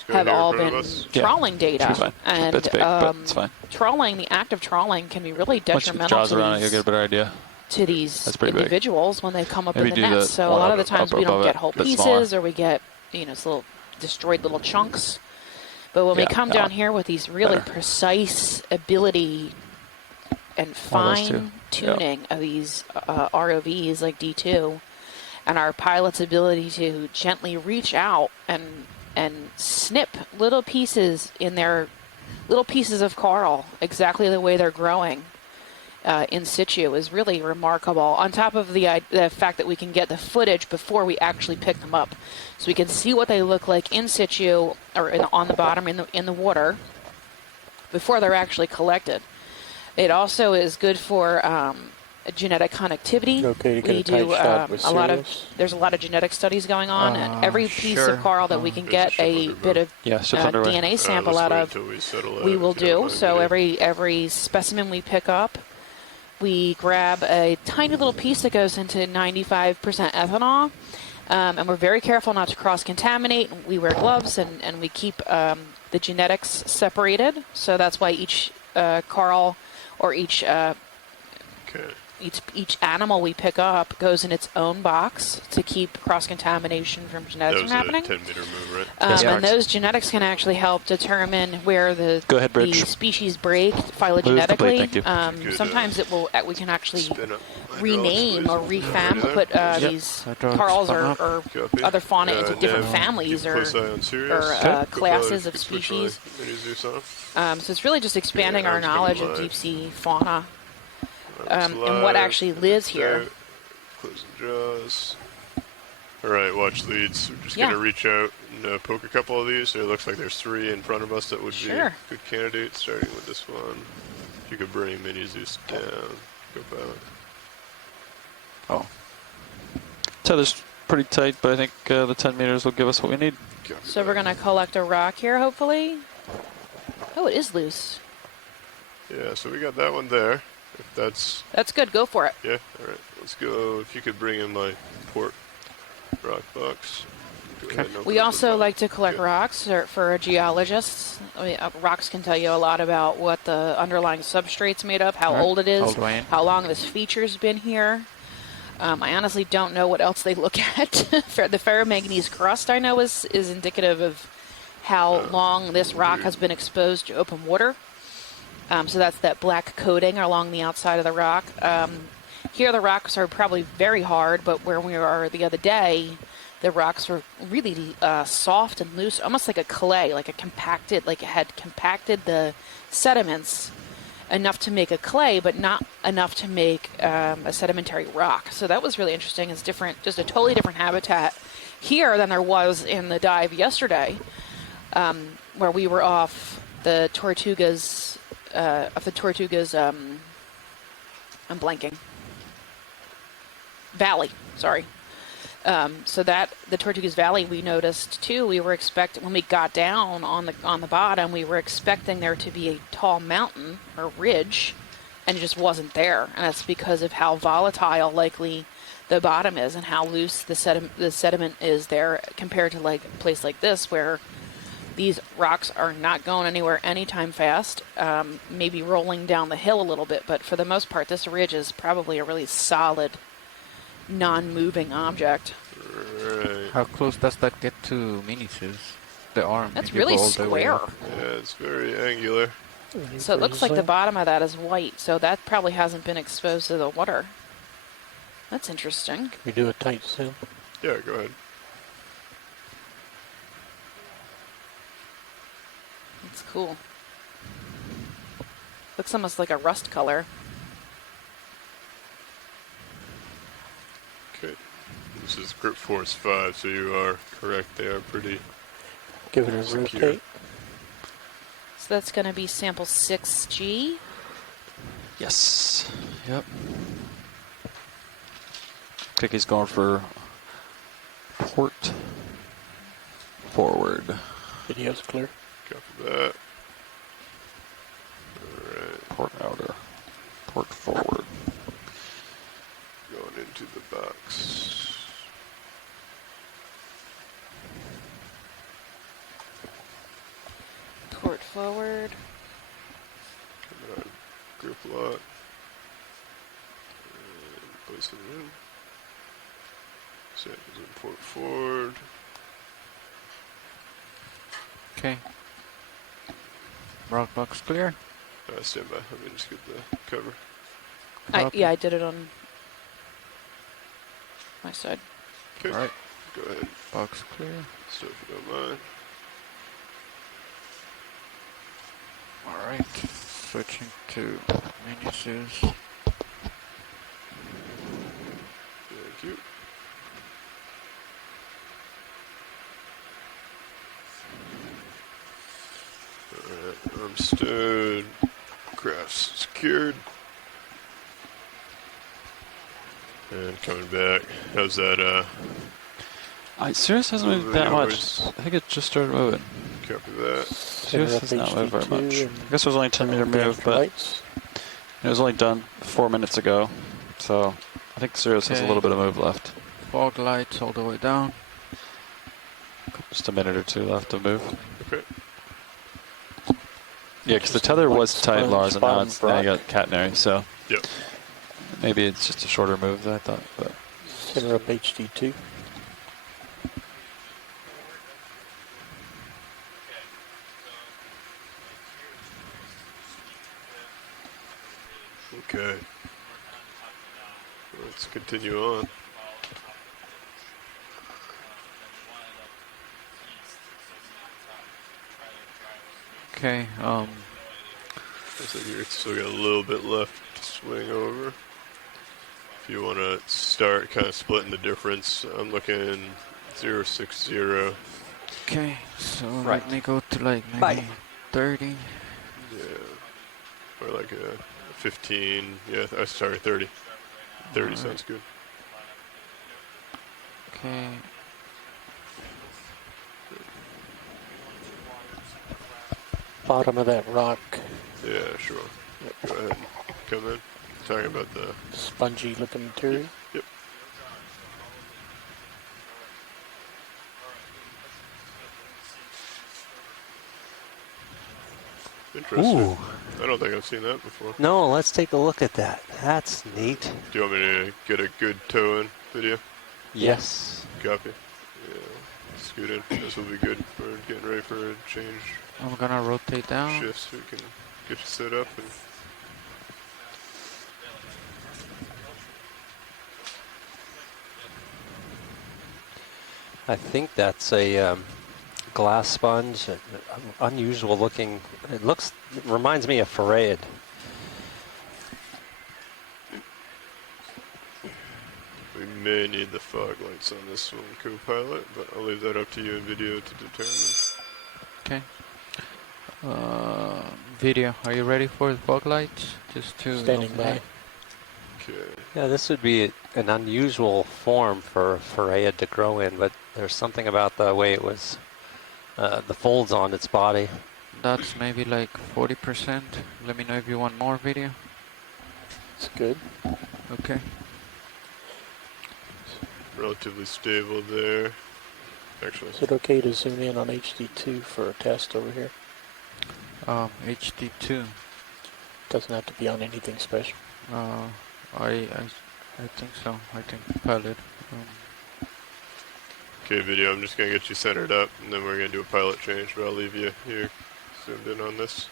have all been Yeah. trawling Should be data. fine. And It's big, but it's fine. the act of trawling can be really Once you get the detrimental jaws around it, you'll get a to better idea. these That's pretty big. individuals when they come up Maybe in the do nets. the So a one lot of the up times we above don't it, get whole bit pieces, smaller. or we get little destroyed little chunks. But when we Yeah, come that down one. here with these really Better. precise ability and One of those two. fine tuning of these ROVs like D2, and our pilot's ability to gently reach out and snip little pieces of coral exactly the way they're growing in situ is really remarkable. On top of the fact that we can get the footage before we actually pick them up, so we can see what they look like in situ or on the bottom in the water before they're actually collected. It also is good for genetic connectivity. Okay to get We a tight do shot with a lot of. Sirius? There's a lot of genetic studies going on, and every piece sure. of coral that we can There's a get ship a under bit of Yeah, ship's underway. DNA sample let's out wait of, until we settle we out, will if you don't do. mind, So Vinny. every specimen we pick up, we grab a tiny little piece that goes into 95% ethanol, and we're very careful not to cross-contaminate. We wear gloves, and we keep the genetics separated. So that's why each coral or each Okay. each animal we pick up goes in its own box to keep cross-contamination from That genetics was from a happening. 10-meter move, right? Yes, And Max. those genetics can actually help determine where the Go ahead, Bridge. species break complete, phylogenetically. thank you. Good, Sometimes we can actually Spin up. rename or refam, put these That dog's corals spun up. or Copy. other fauna into different Nav, families keep a or close eye on Sirius. classes Go of switch species. my minis Zeus off. So it's really just expanding our arms coming knowledge of live. deep sea fauna. Arms And what live, actually lives here. out, Closing jaws. All right, watch leads. We're just Yeah. going to reach out and poke a couple of these. It looks like there's 3 in front of us that would Sure. be good candidates, starting with this one. If you could bring Mini Zeus down, go about. Oh. Tether's pretty tight, but I think the 10 meters will give us what we need. So we're going to collect a rock here, hopefully. Oh, it is loose. Yeah, so we got that one there. If that's, That's good. Go for it. yeah, all right. Let's go. If you could bring in my port rock box. Go ahead and open We up the also box. like to collect Yeah. rocks for geologists. I mean, rocks can tell you a lot about what the underlying substrate's made of, how Alright, old it is, hold Wayne. how long this feature's been here. I honestly don't know what else they look at. The ferromanganese crust, I know, is indicative of how long this rock has been exposed to open water. So that's that black coating along the outside of the rock. Here the rocks are probably very hard, but where we were the other day, the rocks were really soft and loose, almost like a clay, like it had compacted the sediments enough to make a clay, but not enough to make a sedimentary rock. So that was really interesting. It's different, just a totally different habitat here than there was in the dive yesterday, where we were off the Tortugas. I'm blanking. Valley. Sorry. So that the Tortugas Valley, we noticed too. We were expecting when we got down on the bottom, we were expecting there to be a tall mountain or ridge, and it just wasn't there. And that's because of how volatile likely the bottom is and how loose the sediment is there compared to like a place like this where these rocks are not going anywhere anytime fast. Maybe rolling down the hill a little bit, but for the most part, this ridge is probably a really solid, non-moving object. Right. How close does that get to Minisus? The arm. That's if you really go all the way square. up? Yeah, it's very angular. So it looks like the bottom of that is white, so that probably hasn't been exposed to the water. That's interesting. We do a tight seal. Yeah, go ahead. That's cool. Looks almost like a rust color. Okay. This is grip force 5, so you are correct. They are pretty Give it a secure. rotate. So that's going to be sample 6G. Yes. Yep. I think he's going for port forward. Video's clear. Copy that. Alright, Port outer. Port forward. going into the box. Port forward. Come on, grip lock. And place it in. Samples in port forward. Okay. Rock box clear. Stand by. Let me just get the cover. Copy. Yeah, I did it on my side. Okay. Alright. Go ahead. Box clear. So if you don't mind. Alright. Switching to Minisus. Thank you. Alright, arm stowed. Crafts secured. And coming back. How's that, Sirius hasn't moved that much. I think it just started moving. copy that? Sirius has not moved very HD2 much. and I guess it was only a 10 meter move, but lights. it was only done 4 minutes ago. So I think Sirius has a Okay. little bit of move left. Fog lights all the way down. Just a minute or two left to move. Okay. Yeah, because the tether was tight, sponge, Lars, and now bottom it's now you got catenary, so Yep. maybe it's just a shorter move than I thought. But Center up HD2. Okay. Let's continue on. Okay. Looks like you've still got a little bit left to swing over. If you want to start kind of splitting the difference, I'm looking 060. Okay. So Right. let me go to like maybe Bye. 30. Yeah. Or like a 15. Yeah, sorry, 30. 30 Alright. sounds good. Okay. Bottom of that rock, Yeah, sure. Go ahead and come in. Talking about the... spongy looking material. Yep. interesting. Ooh. I don't think I've seen that before. No, let's take a look at that. That's neat. Do you want me to get a good toe-in video? Yes. Copy. Yeah. Scoot in. This will be good for getting ready for a change I'm gonna rotate down. shift so we can get you set up. And I think that's a glass sponge. Unusual looking. It reminds me of Farade. we may need the fog lights on this one, co-pilot, but I'll leave that up to you in video to determine. Okay. Video, are you ready for the fog lights? Just to Standing by. Okay. Yeah, this would be an unusual form for Farade to grow in, but there's something about the way it was, the folds on its body. That's maybe like 40%. Let me know if you want more video. It's good. Okay. Relatively stable there. Actually, Is it okay to zoom in on HD2 for a test over here? HD2. Doesn't have to be on anything special. I think so. I think pilot. okay, video, I'm just going to get you centered up, and then we're going to do a pilot change, but I'll leave you here zoomed in on this.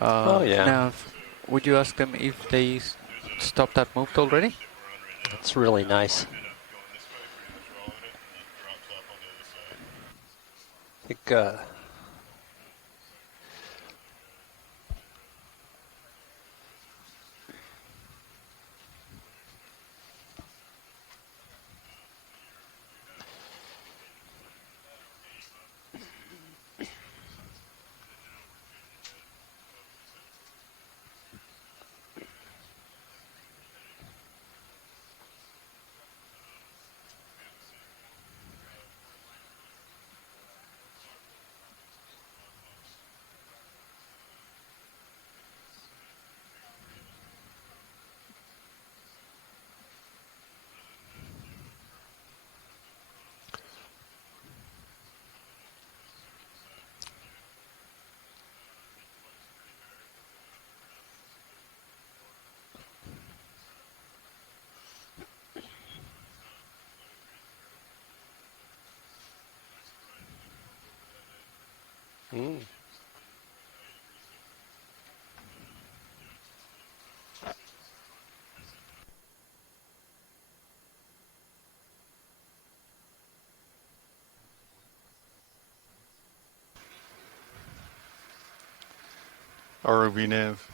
Oh, yeah. Now, would you ask them if they stopped that moved already? It's really nice. I think, ROV nav.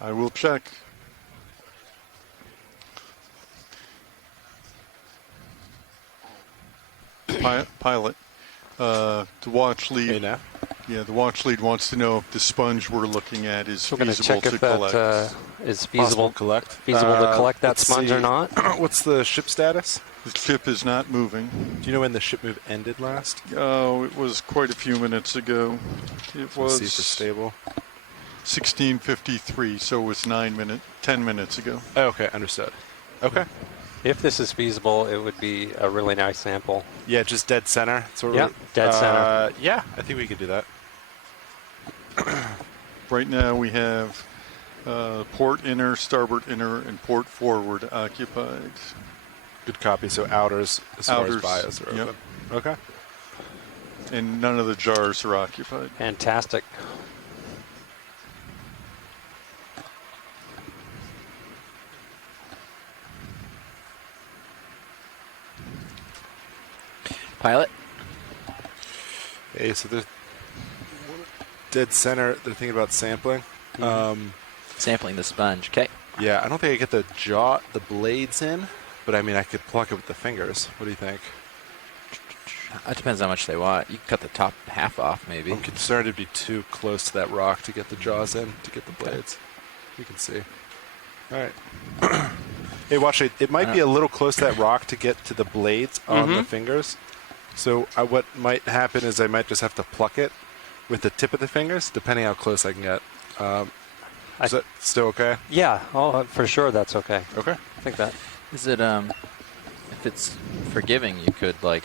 I will check. Pilot, the watch lead. Hey now. Yeah, the watch lead wants to know if the sponge we're looking at is we're going to feasible check to if that collect. is Possible feasible, to collect. feasible to collect that Let's sponge see. or not. What's the ship status? The ship is not moving. Do you know when the ship move ended last? Oh, it was quite a few minutes ago. It Let's see was for stable. 16:53, so it was 10 minutes ago. Oh, okay, understood. Okay. If this is feasible, it would be a really nice sample. Yeah, just dead center. So Yeah, dead center. Yeah, I think we could do that. Right now we have port inner, starboard inner, and port forward occupied. Good copy. So outers as far as Outers, bios are yep. open. Okay. And none of the jars are occupied. Fantastic. Pilot? Hey, so the dead center, they're thinking about sampling. Sampling the sponge. Okay. Yeah, I don't think I get the blades in, but I mean, I could pluck it with the fingers. What do you think? It depends how much they want. You can cut the top half off, maybe. I'm concerned it'd be too close to that rock to get the jaws in, to get the blades. We can see. All right. Hey, watch it. It might be a little close to that rock to get to the blades on the fingers. So what might happen is I might just have to pluck it with the tip of the fingers, depending how close I can get. Is that still okay? Yeah, for sure that's okay. Okay. I think that. Is it if it's forgiving, you could like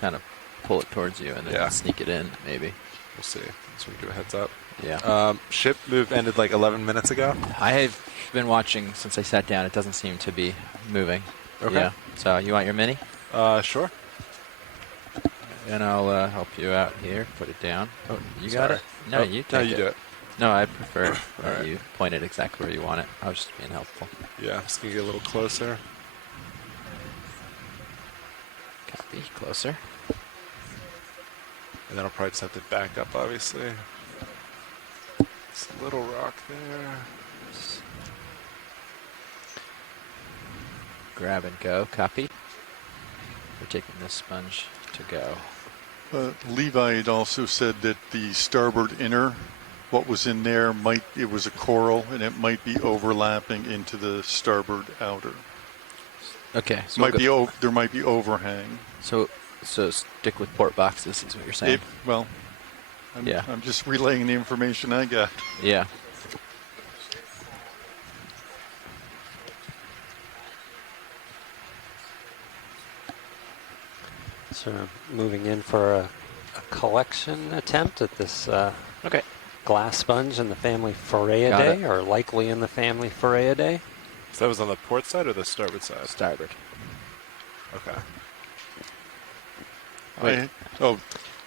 kind of pull it towards you and then Yeah. sneak it in, maybe. We'll see. So we give a heads up. Yeah. Ship move ended like 11 minutes ago. I have been watching since I sat down. It doesn't seem to be moving. Okay. Yeah. So you want your mini? Sure. And I'll help you out here. Put it down. Oh, you got Sorry. it? No, you take No, you it. do it. No, I prefer that right. you point it exactly where you want it. I was just being helpful. Yeah, just gonna get a little closer. Copy. Closer. And then I'll probably just have to back up, obviously. It's a little rock there. Grab and go. Copy. We're taking this sponge to go. Levi had also said that the starboard inner, what was in there, it was a coral, and it might be overlapping into the starboard outer. Okay. So There might be overhang. So stick with port boxes is what you're saying. I'm just relaying the information I got. Yeah. So moving in for a collection attempt at this Okay. glass sponge in the family Farreidae, or likely in the family Farreidae. So that was on the port side or the starboard side? Starboard. Okay.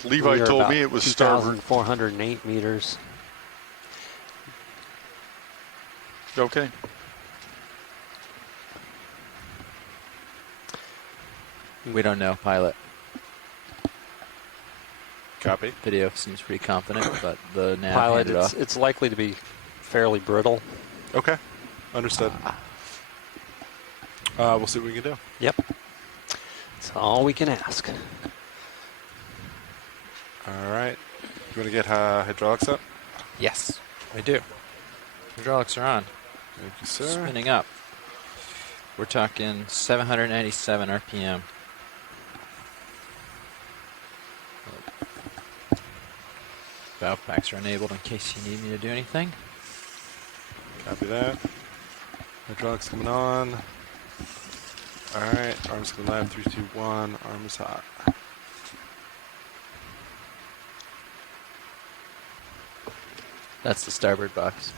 Levi We are told about me it was starboard. 2,408 meters. Okay. We don't know, pilot. Copy. Video seems pretty confident, but the nav Pilot, handed off. it's likely to be fairly brittle. Okay. Understood. We'll see what we can do. Yep. That's all we can ask. All right. You want to get hydraulics up? Yes, I do. Hydraulics are on. Thank you, sir. Spinning up. We're talking 797 RPM. Valve packs are enabled in case you need me to do anything. Copy that. Hydraulics coming on. All right. Arms coming live. 3, 2, 1. Arm is hot. That's the starboard box.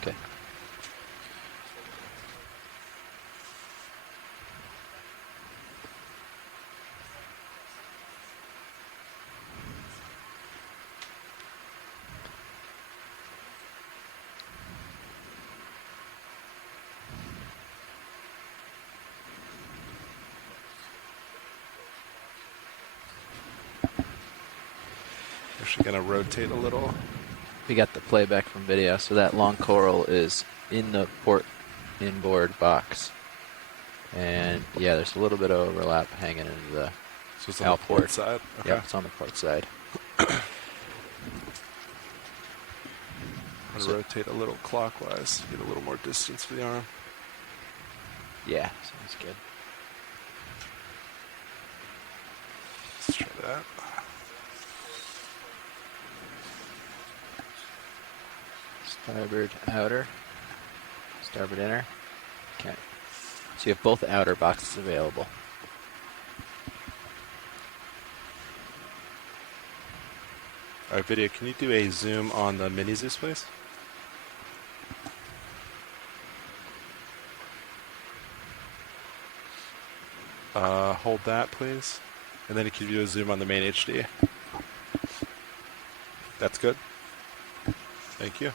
Okay. Actually going to rotate a little. We got the playback from video, so that long coral is in the port inboard box. And yeah, there's a little bit of overlap hanging into the So it's on the port side? Okay. Yeah, it's on the port side. I'm going to rotate a little clockwise to get a little more distance for the arm. Yeah, sounds good. Let's try that. Starboard outer, starboard inner. Okay. So you have both outer boxes available. All right, video, can you do a zoom on the mini Zeus, please? Hold that, please. And then can you do a zoom on the main HD? That's good. Thank you.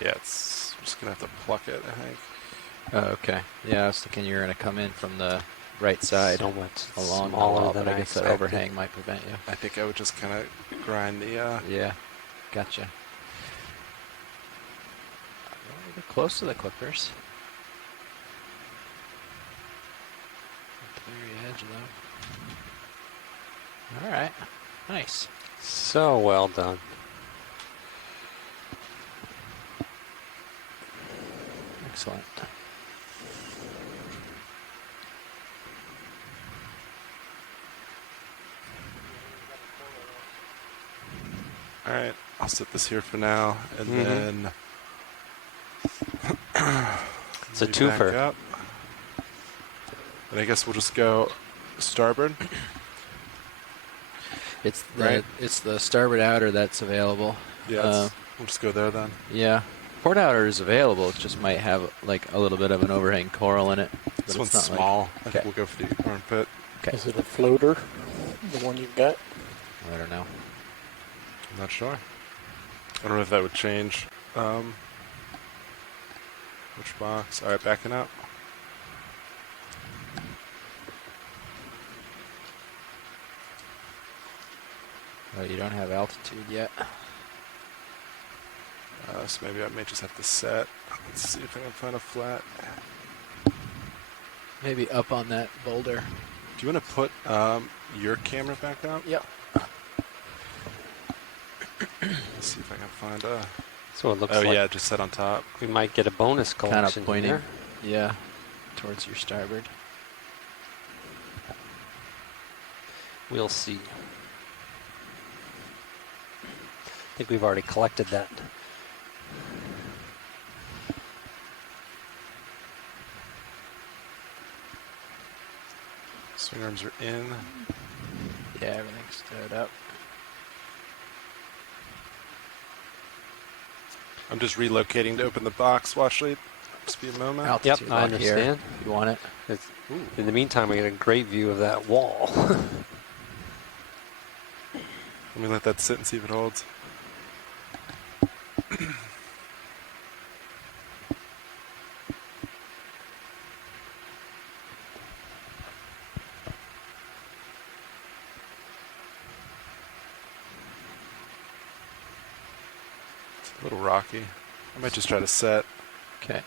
Yeah, it's I'm just gonna have to pluck it, I think. Oh, okay. Yeah, I was thinking you were going to come in from the right side So much along the smaller wall, than but I I guess that expected. overhang might prevent you. I think I would just kind of grind the. Yeah, gotcha. We're close to the clippers. At the very edge, though. All right. Nice. So well done. Excellent. All right, I'll set this here for now, and then It's a maybe back twofer. up. And I guess we'll just go starboard. It's the Right. it's the starboard outer that's available. Yeah, we'll just go there then. Yeah. Port outer is available. It just might have like a little bit of an overhang coral in it. But This it's one's not small. I Okay. think we'll go for the armpit. Okay. Is it a floater, the one you've got? I don't know. I'm not sure. I don't know if that would change. Which box? All right, backing up. Oh, you don't have altitude yet. So maybe I may just have to set. Let's see if I can find a flat. Maybe up on that boulder. Do you want to put your camera back up? Yep. Let's see if I can find a... So it looks Oh like yeah, just set on top. we might get a bonus Kind collection of pointing. here. Yeah. Towards your starboard. We'll see. I think we've already collected that. Swing arms are in. Yeah, everything's stowed up. I'm just relocating to open the box. Watch, Lee. Just be a moment. Altitude Yep, I on here, understand. if you want it. In the meantime, we get a great view of that wall. Let me let that sit and see if it holds. It's a little rocky. I might just try to set. Okay.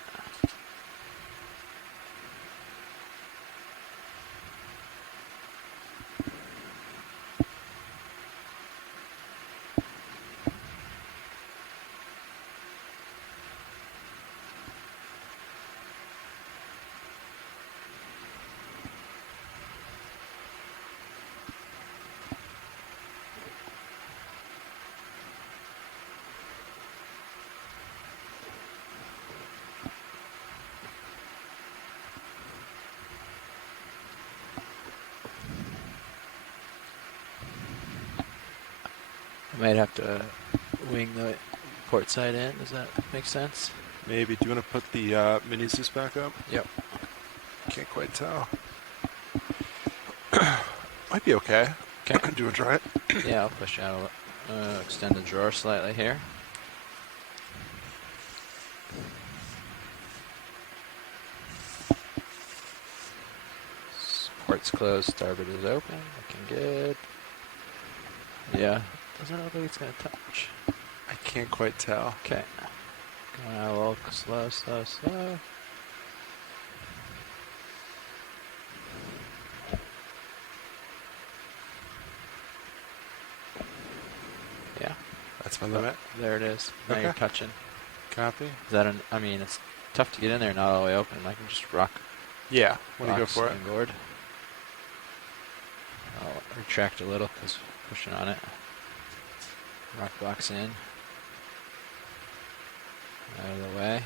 I might have to wing the port side in. Does that make sense? Maybe. Do you want to put the mini Zeus back up? Yep. Can't quite tell. Might be okay. Okay. Do you want to try it? Yeah, I'll push out extend the drawer slightly here. Port's closed, starboard is open, looking good. Yeah, doesn't look like it's gonna touch. I can't quite tell. Okay. Going out a little slow, slow, slow. Yeah, That's my limit. there it is. Now you're Okay. touching. Copy. Is that an? I mean, it's tough to get in there, not all the way open. I can just rock. Yeah. Want to go Box for it? inboard. I'll retract a little because pushing on it. Rock box in. Out of the way.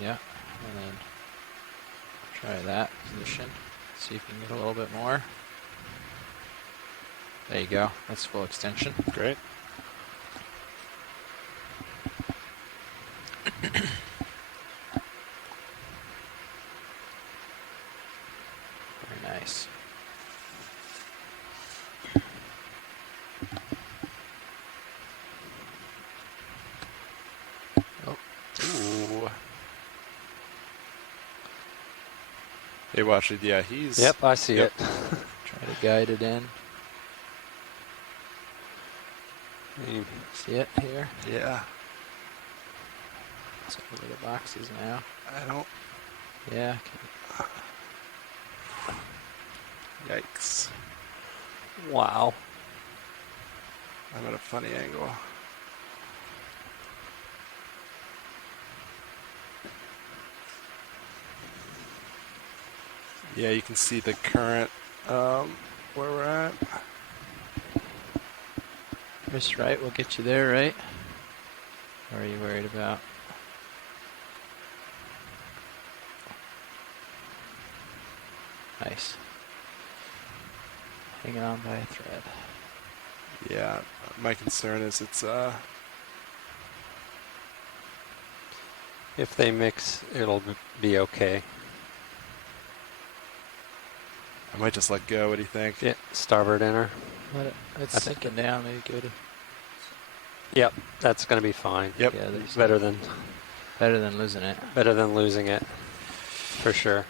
Yeah, and then try that position. See if you can get a little bit more. There you go. That's full extension. Great. Very nice. Ooh. Hey, watch it. Yeah, he's. Yep, I see Yep. it. Try to guide it in. See it here? Yeah. It's over the boxes now. I don't. Yeah. Yikes. Wow. I'm at a funny angle. Yeah, you can see the current where we're at. Just right, we'll get you there, right? Or are you worried about? Nice. Hanging on by a thread. Yeah, my concern is it's If they mix, it'll be okay. I might just let go. What do you think? Yeah, starboard inner. It's sinking down. Maybe go to. Yep, that's going to be fine. Yep. Yeah, there's Better than losing it. better than losing it, for sure.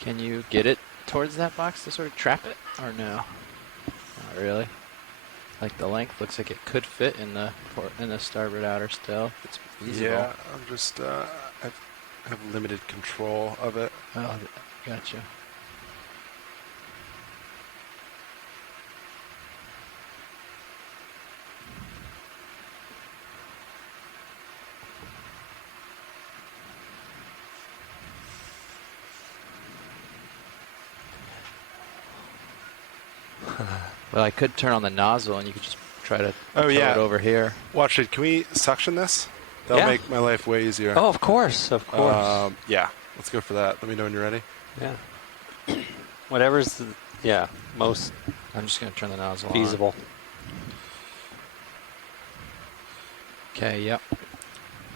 Can you get it towards that box to sort of trap it, or no? Not really. Like the length looks like it could fit in the starboard outer still. It's feasible. Yeah, I'm just I have limited control of it. Oh, gotcha. Well, I could turn on the nozzle and you could just try to throw it over here. Watch it. Can we suction this? That'll Yeah. make my life way easier. Oh, of course, of course. Yeah, let's go for that. Let me know when you're ready. Yeah. Whatever's most I'm just going to turn the nozzle feasible. Okay, yep.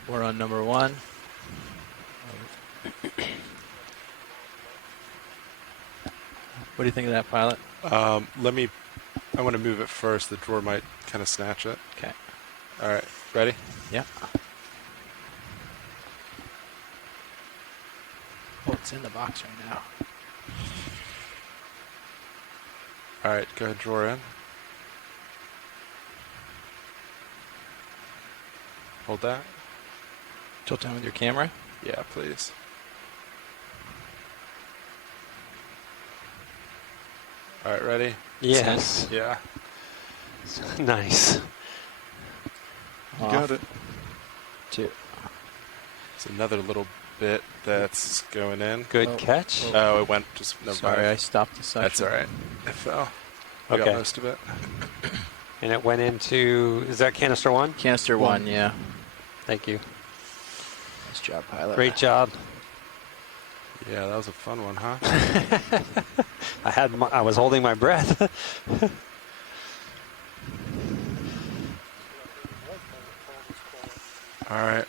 We're on number 1. What do you think of that, pilot? I want to move it first. The drawer might kind of snatch it. Okay. All right, ready? Yeah. Oh, it's in the box right now. All right, go ahead, drawer in. Hold that. Tilt down with your camera. Yeah, please. All right, ready? Yes. Yeah. Nice. You got it. 2. It's another little bit that's going in. Good catch. Oh, it went just. Never Sorry, mind. I stopped the suction. That's all right. It fell. We Okay. got most of it. And it went into, is that canister 1? Canister 1, yeah. Thank you. Nice job, pilot. Great job. Yeah, that was a fun one, huh? I was holding my breath. All right.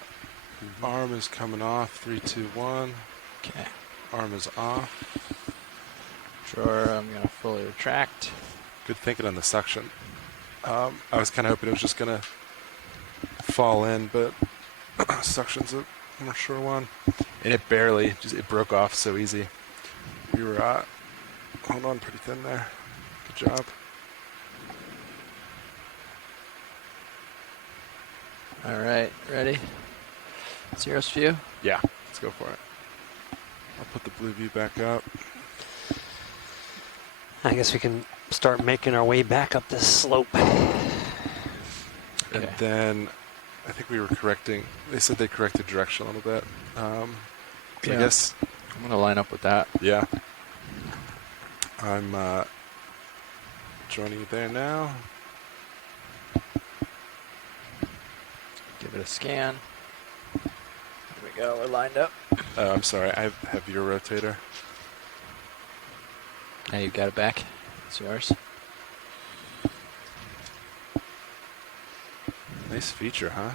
Arm is coming off. 3, 2, 1. Okay. Arm is off. Drawer, I'm going to fully retract. Good thinking on the suction. I was kind of hoping it was just going to fall in, but suction's a more sure one. And it barely, it broke off so easy. We were holding on pretty thin there. Good job. All right, ready? Zero's view. Yeah, let's go for it. I'll put the blue view back up. I guess we can start making our way back up this slope. And then I think we were correcting. They said they corrected direction a little bit. So Yeah. I guess. I'm going to line up with that. Yeah. I'm joining you there now. Give it a scan. There we go, we're lined up. Oh, I'm sorry. I have your rotator. Now you've got it back. It's yours. Nice feature, huh?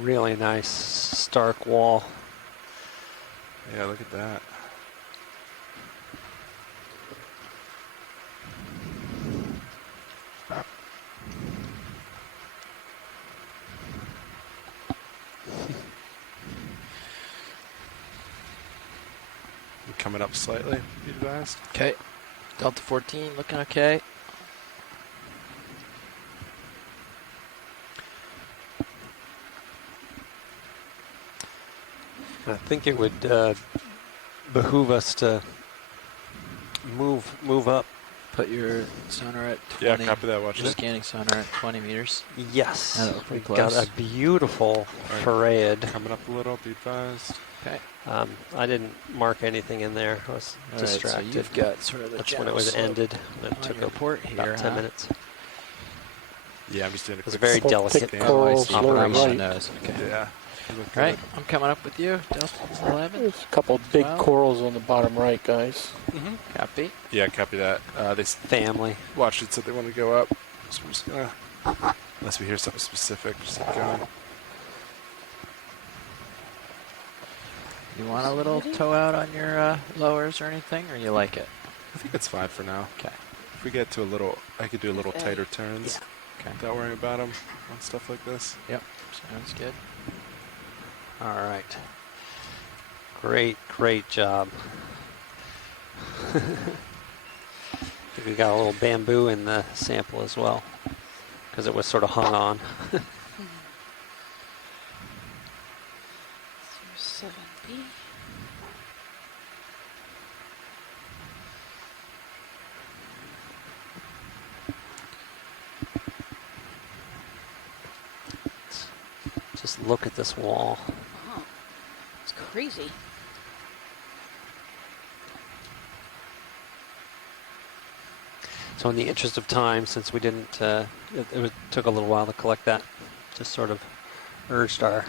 Really nice stark wall. Yeah, look at that. Coming up slightly, be advised. Okay. Delta 14 looking okay. I think it would behoove us to move up. Put your sonar at Yeah, 20. copy that. Watch Your it. scanning sonar at 20 meters. Yes, That looks pretty we've got close. a beautiful Alright. farad. Coming up a little. Be advised. Okay. I didn't mark anything in there. I was All right, so distracted. you've got sort of the That's when it general was slope ended. It on took your port about here, 10 huh? minutes. Yeah, I'm just doing a It was quick. very Thick delicate. corals, Oh, I see. lower I'm on the right. nose. Okay. Yeah. You look All right, good. I'm coming up with you. Delta 11. There's a couple big Well. corals on the bottom right, guys. Copy. Yeah, copy that. They Family. watched it, said they want to go up. So we're just gonna, unless we hear something specific, just keep going. You want a little toe out on your lowers or anything, or you like it? I think it's fine for now. Okay. If we get to a little, I could do a little tighter turns Okay. without worrying about them on stuff like this. Yep. Sounds good. All right. Great job. We got a little bamboo in the sample as well, because it was sort of hung on. 7B. Just look at this wall. Wow. It's crazy. So in the interest of time, since we didn't, took a little while to collect that, just sort of urged our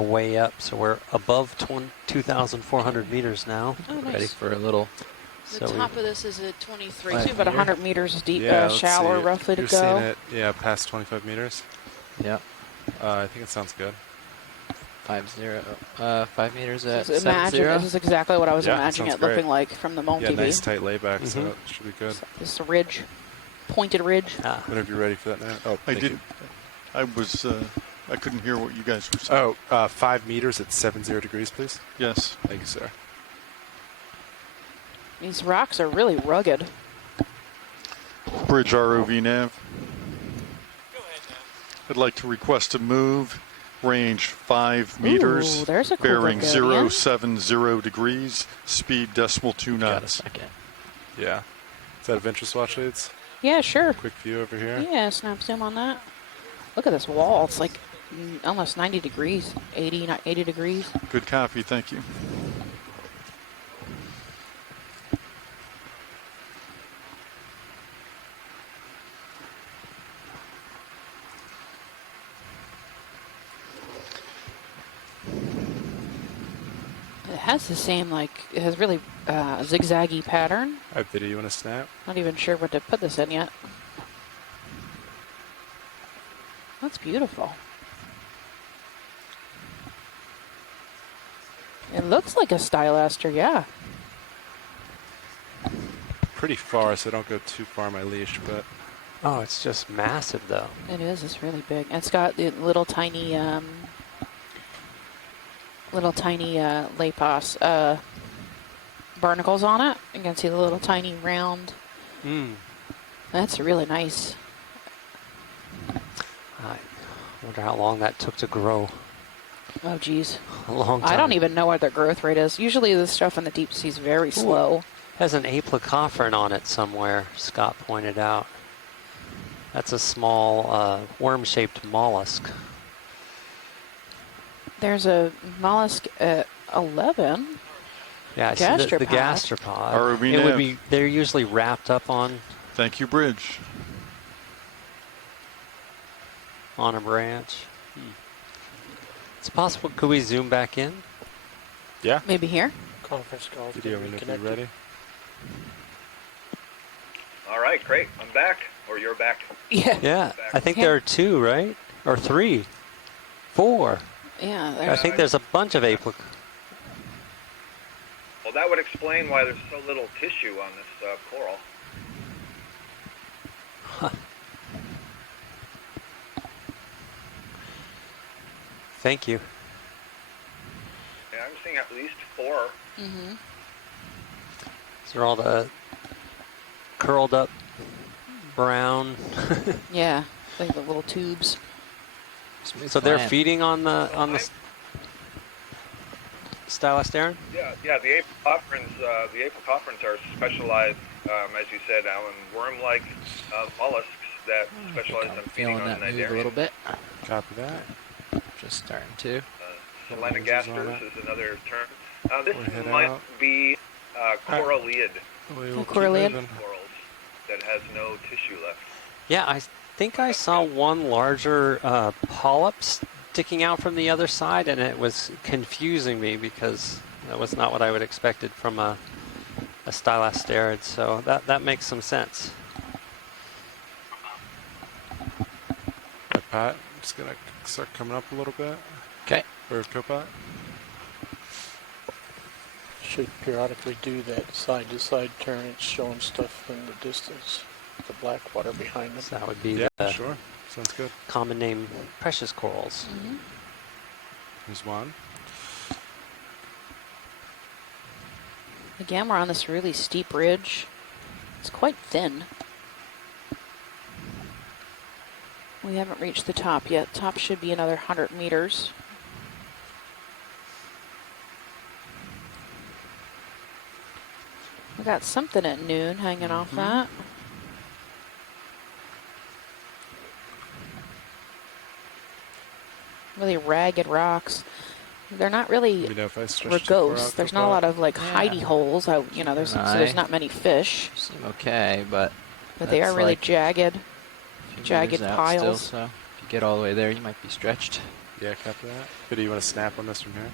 way up. So we're above 2,400 meters now. Oh, nice. Ready for a little. The So top of this is at 23, Right so about here. 100 meters deep, Yeah, let's shallower see. roughly to You're go. seeing it, yeah, past 25 meters. Yeah. I think it sounds good. 5 meters at This is, this is exactly what I was Yeah, imagining sounds it looking great. like from the multi Yeah, view. nice tight layback, so Mhm. it should be good. This ridge, pointed ridge. Ah, Whenever you're ready for that now. Oh, I thank you. didn't. I couldn't hear what you guys were saying. Oh, 5 meters at 70 degrees, please. Yes. Thank you, sir. These rocks are really rugged. Bridge ROV nav. I'd like to request a move. Range 5 meters. Ooh, there's a cool bearing Gorgonian. 070 degrees. Speed decimal 2 Got a knots. second. Yeah. Is that of interest, watch leads? Yeah, sure. Quick view over here. Yeah, snap zoom on that. Look at this wall. It's like almost 90 degrees, 80 degrees. Good copy. Thank you. It has the same, like, it has really zigzaggy pattern. All right, video, you want to snap? Not even sure what to put this in yet. That's beautiful. It looks like a stylaster, yeah. Pretty far, so don't go too far on my leash, but oh, it's just massive, though. It is. It's really big. And it's got the little tiny Lapos barnacles on it. You can see the little tiny round. That's really nice. I wonder how long that took to grow. Oh, geez. A long time. I don't even know what their growth rate is. Usually this stuff in the deep sea is very slow. Has an aplicopheron on it somewhere, Scott pointed out. That's a small worm-shaped mollusk. There's a mollusk at 11. Yeah, I see the Gastropod. gastropod. ROV It would nav. be. They're usually wrapped up on Thank you, Bridge. a branch. It's possible. Could we zoom back in? yeah. Maybe here. Conference call. Video whenever you're ready. All right, great. I'm back, or you're back. Yeah. Yeah, I think Yeah. there are 2, right? Or 3, 4. Yeah. I There's, think there's a bunch of aplic. Well, that would explain why there's so little tissue on this coral. Thank you. Yeah, I'm seeing at least 4. mm-hmm. These are all the curled up brown. Yeah. Like the little tubes. So they're Flying. feeding on the Stylosteren? Yeah. The apocopherans are specialized, as you said, Alan, worm-like mollusks that specialize in feeding Feeling on that move a cnidarians. little bit. Copy that. Just starting to. Selenogasters is another term. This We'll head might out. be coralliid We will keep Coralliid. moving. corals that has no tissue left. Yeah, I think I saw one larger polyp sticking out from the other side, and it was confusing me because that was not what I would expected from a stylosterid. So that makes some sense. Right, Pat, I'm just gonna start coming up a little bit. Okay. Or Copot. Should periodically do that side-to-side turn. It's showing stuff in the distance. The black water behind them. So that would be Yeah, the sure. Sounds good. common name precious corals. Here's one. Again, we're on this really steep ridge. It's quite thin. We haven't reached the top yet. Top should be another 100 meters. We got something at noon hanging off that. Really ragged rocks. They're not really Let me know if I stretch too far rugose. out, There's not a Copot. lot of like Yeah. hidey holes. So there's not many fish, Seem okay, but but they are that's really like jagged. a few jagged meters out piles. Still, so if you get all the way there, you might be stretched. Yeah, copy that. Biddy, you want to snap on this from here?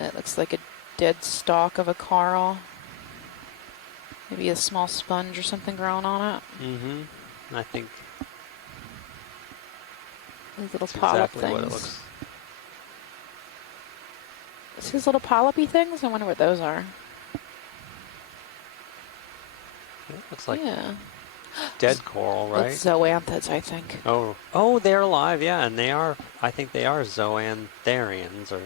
It looks like a dead stalk of a coral. Maybe a small sponge or something growing on it. Mm-hmm. I think These little that's polyp exactly things. what it looks. It's these little polypy things? I wonder what those are. It looks like Yeah. dead coral, right? It's zoanthids, I think. Oh, they're alive, yeah, and they are. I think they are zoantharians or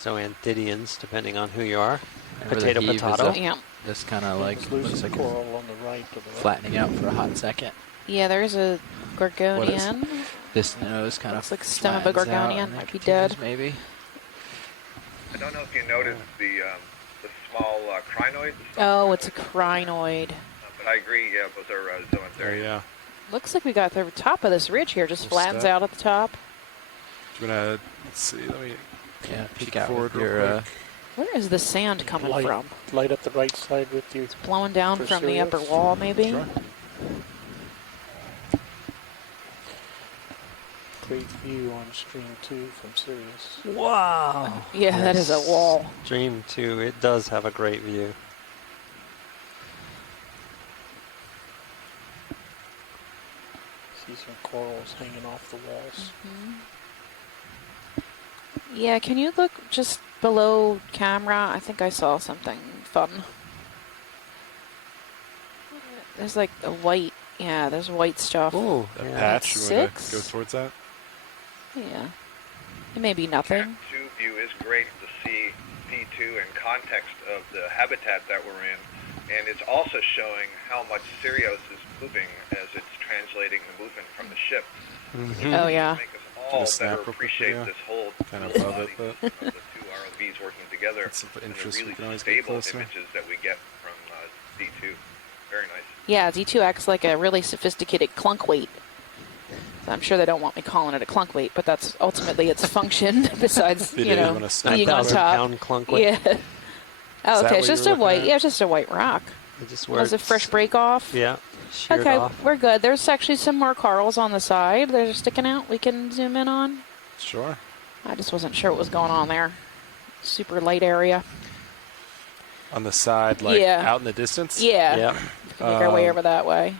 zoanthidians, depending on who you are. Whenever Potato, the heave is potato. up, Yeah. This kind of like It's looks losing like coral on the right to the right. flattening out for a hot second. Yeah, there's a gorgonian. This nose kind Looks of like stem of a flattens out gorgonian, and might be continues, dead. Maybe. I don't know if you noticed the small crinoids, Oh, it's a crinoid. but I agree. Yeah, those are There, zoantharians. yeah. Looks like we got the top of this ridge here, just Little flattens step. out at the top. Do you want to, let's see, let me Yeah, peek peek out forward with real your quick. Where is the sand coming from? Light up the right side with your Blowing down For from the upper Sirius? wall, maybe? Sure. great view on stream 2 from Sirius. Wow. Yeah, that is a wall. Dream 2, it does have a great view. See some corals hanging off the walls. Yeah, can you look just below camera? I think I saw something fun. There's like a white, yeah, there's white stuff. Ooh, That yeah. patch, you want to 6? go towards that? Yeah. It may be nothing. Cat 2 view is great to see D2 in context of the habitat that we're in, and it's also showing how much Sirius is moving as it's translating the movement from the ship. Oh, yeah. Make us Do all a snap better real quick appreciate video. this whole Kind of above it, body but of the two ROVs working together, It's of and the interest, we really can always get stable closer. images that we get from D2. Very nice. Yeah, D2 acts like a really sophisticated clunk weight. So I'm sure they don't want me calling it a clunk weight, but that's ultimately its function besides, Video, you you know, wanna snap being that on one? top. 9,000 pound clunk weight. Yeah. Oh, Is that okay, what it's just you a were white, looking at? yeah, it's just a white rock. It just Was it fresh break off? Yeah. Sheared Okay, off. we're good. There's actually some more corals on the side. They're sticking out. We can zoom in on. sure. I just wasn't sure what was going on there. Super light area. On the side, like Yeah. out in the distance? Yeah. Yeah. We can make our way over that way.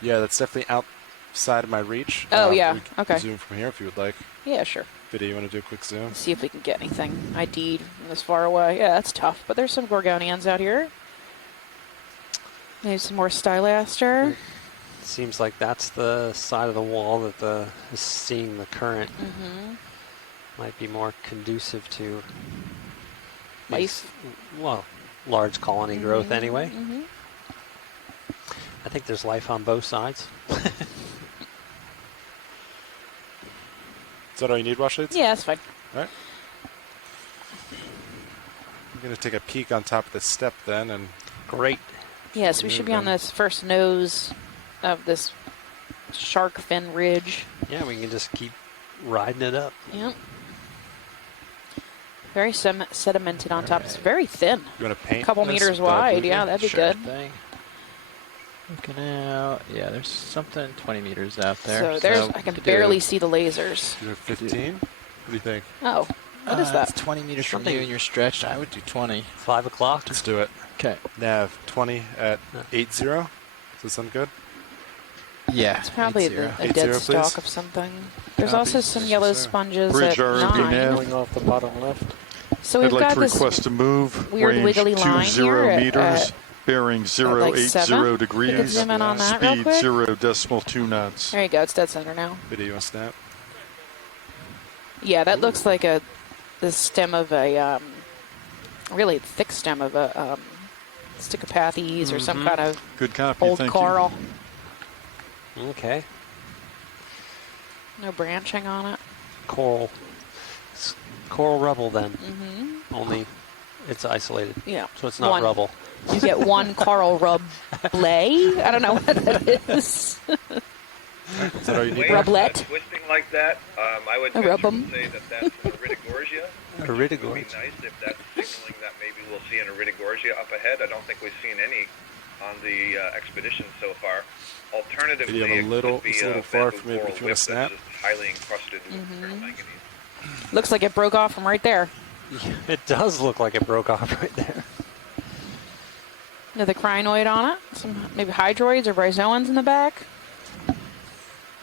Yeah, that's definitely outside of my reach. Oh, yeah. We can Okay. zoom from here if you would like. Yeah, sure. Biddy, you want to do a quick zoom? Let's see if we can get anything ID'd from this far away. Yeah, that's tough. But there's some gorgonians out here. Maybe some more stylaster. Seems like that's the side of the wall that is seeing the current. Might be more conducive to Life. Well, large colony growth anyway. I think there's life on both sides. Is that all you need, Washlights? Yeah, that's fine. All right. going to take a peek on top of the step then, and Great. Yes, we should be on this first nose of this shark fin ridge. Yeah, we can just keep riding it up. Yep. Very sedimented on top. It's very thin. you want to paint A couple this meters with the wide. blue Yeah, thing? that'd be Sure good. thing. Looking out. Yeah, there's something 20 meters out there. So there's, I we can could barely do, see the lasers. Do 15? What do you think? Oh, what is that? It's 20 meters from Something- you and you're stretched. I would do 20. 5 o'clock. Let's do it. Okay. Nav 20 at 80. Does that sound good? Yeah. It's probably 80. a 80, dead please. stalk of something. There's Copy. also some Yes, yellow sir. sponges Bridge at RMP 9. nav. Going off the bottom left. So I'd we've like got to this request a move, weird range wiggly line 20 here at- meters, bearing like 080 7. You could degrees, zoom in on that real speed quick. 0.2 knots. There you go. It's dead center now. Video, you want to snap? Yeah, that looks like the stem of a really thick stem of a Stichopathes or some kind of Good copy, old thank coral. Okay. No branching on it. Coral. Coral rubble then. Mm-hmm. Only it's isolated. Yeah. So it's not One. rubble. You get one coral rub-lay. I don't know what that is. Is that all you need? Waves Rublet. twisting like that, I would A venture rubum. to say that that's an iridogorgia. It would be nice if that's signaling that maybe we'll see an iridogorgia up ahead. I don't think we've seen any on the expedition so far. Alternatively, You have a it little- could be it's a a little far bamboo from me, but coral if you wanna whip snap. that's just highly encrusted with Mm-hmm. ferromanganese. Looks like it broke off from right there. It does look like it broke off right there. Another crinoid on it. Some maybe hydroids or bryozoans in the back.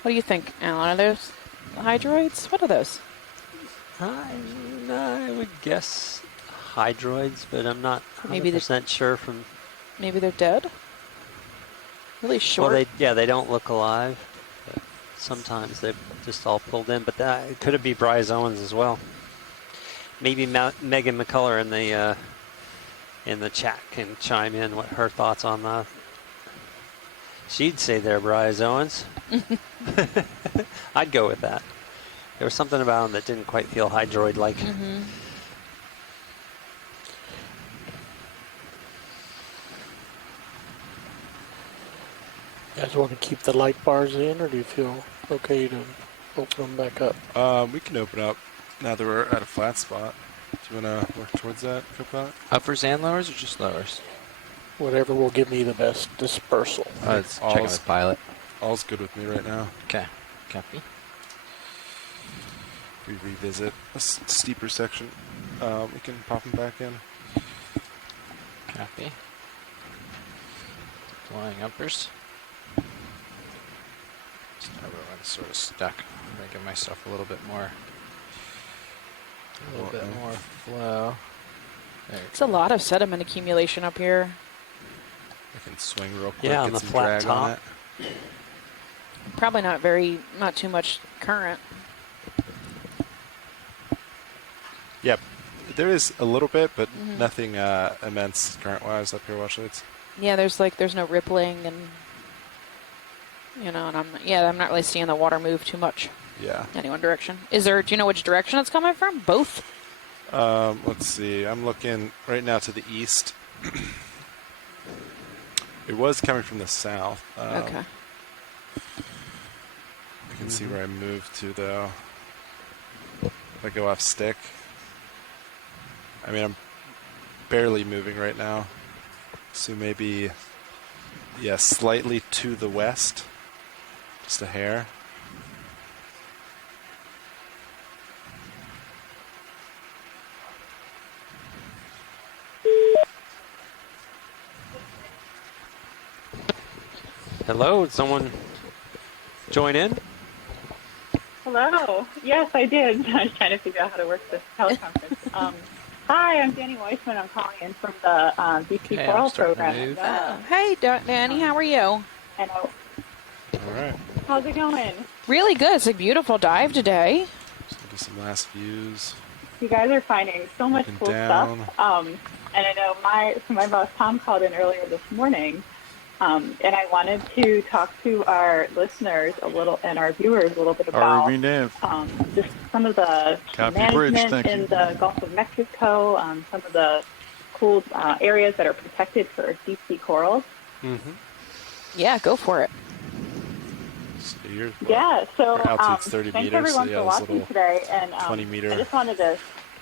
What do you think, Alan? Are those hydroids? What are those? I would guess hydroids, but I'm not Maybe 100% sure from... Maybe they're dead? Really short. Well, they don't look alive. But sometimes they're just all pulled in, but that could it be bryozoans as well? Maybe Megan McCullough in the chat can chime in what her thoughts on that. She'd say they're bryozoans. I'd go with that. There was something about them that didn't quite feel hydroid-like. Mm-hmm. You guys want to keep the light bars in, or do you feel okay to open them back up? We can open up now that we're at a flat spot. Do you want to work towards that, Copilot? Uppers and lowers or just lowers? Whatever will give me the best dispersal. Let's check all's- with pilot. All's good with me right now. Okay. Copy. If we revisit a steeper section, we can pop them back in. Copy. Flying uppers. Everyone's sort of stuck. I'm making myself a little bit more flow. There you It's a lot of sediment accumulation up here. I can swing real quick, Yeah, on get the some flat drag on top. it. Probably not too much current. Yep, there is a little bit, but Mhm. nothing immense current-wise up here, watch lights. Yeah, there's no rippling and and I'm not really seeing the water move too much Yeah. any one direction. Do you know which direction it's coming from? Both? Let's see. I'm looking right now to the east. It was coming from the south. Okay. I can see where I moved to, though. If I go off stick. I mean, I'm barely moving right now. So maybe, yeah, slightly to the west. Just a hair. Hello, did someone join in? Hello. Yes, I did. I was trying to figure out how to work this teleconference. Hi, I'm Danny Weissman. I'm calling in from the BP Okay, Coral I'm starting to Program. move. Hey, Danny, how are you? And All right. how's it going? Really good. It's a beautiful dive today. So do some last views. You guys are finding so much Up and cool down. stuff. And I know my boss Tom called in earlier this morning, and I wanted to talk to our listeners a little and our viewers a little bit about REV Nav. just some of the Copy bridge, management thank in you. the Gulf of Mexico, some of the cool areas that are protected for deep sea corals. Mm-hmm. Yeah, go for it. So you're, Yeah, so your altitude's 30 thanks meters, everyone so for yeah, this watching little today. And 20-meter I just wanted to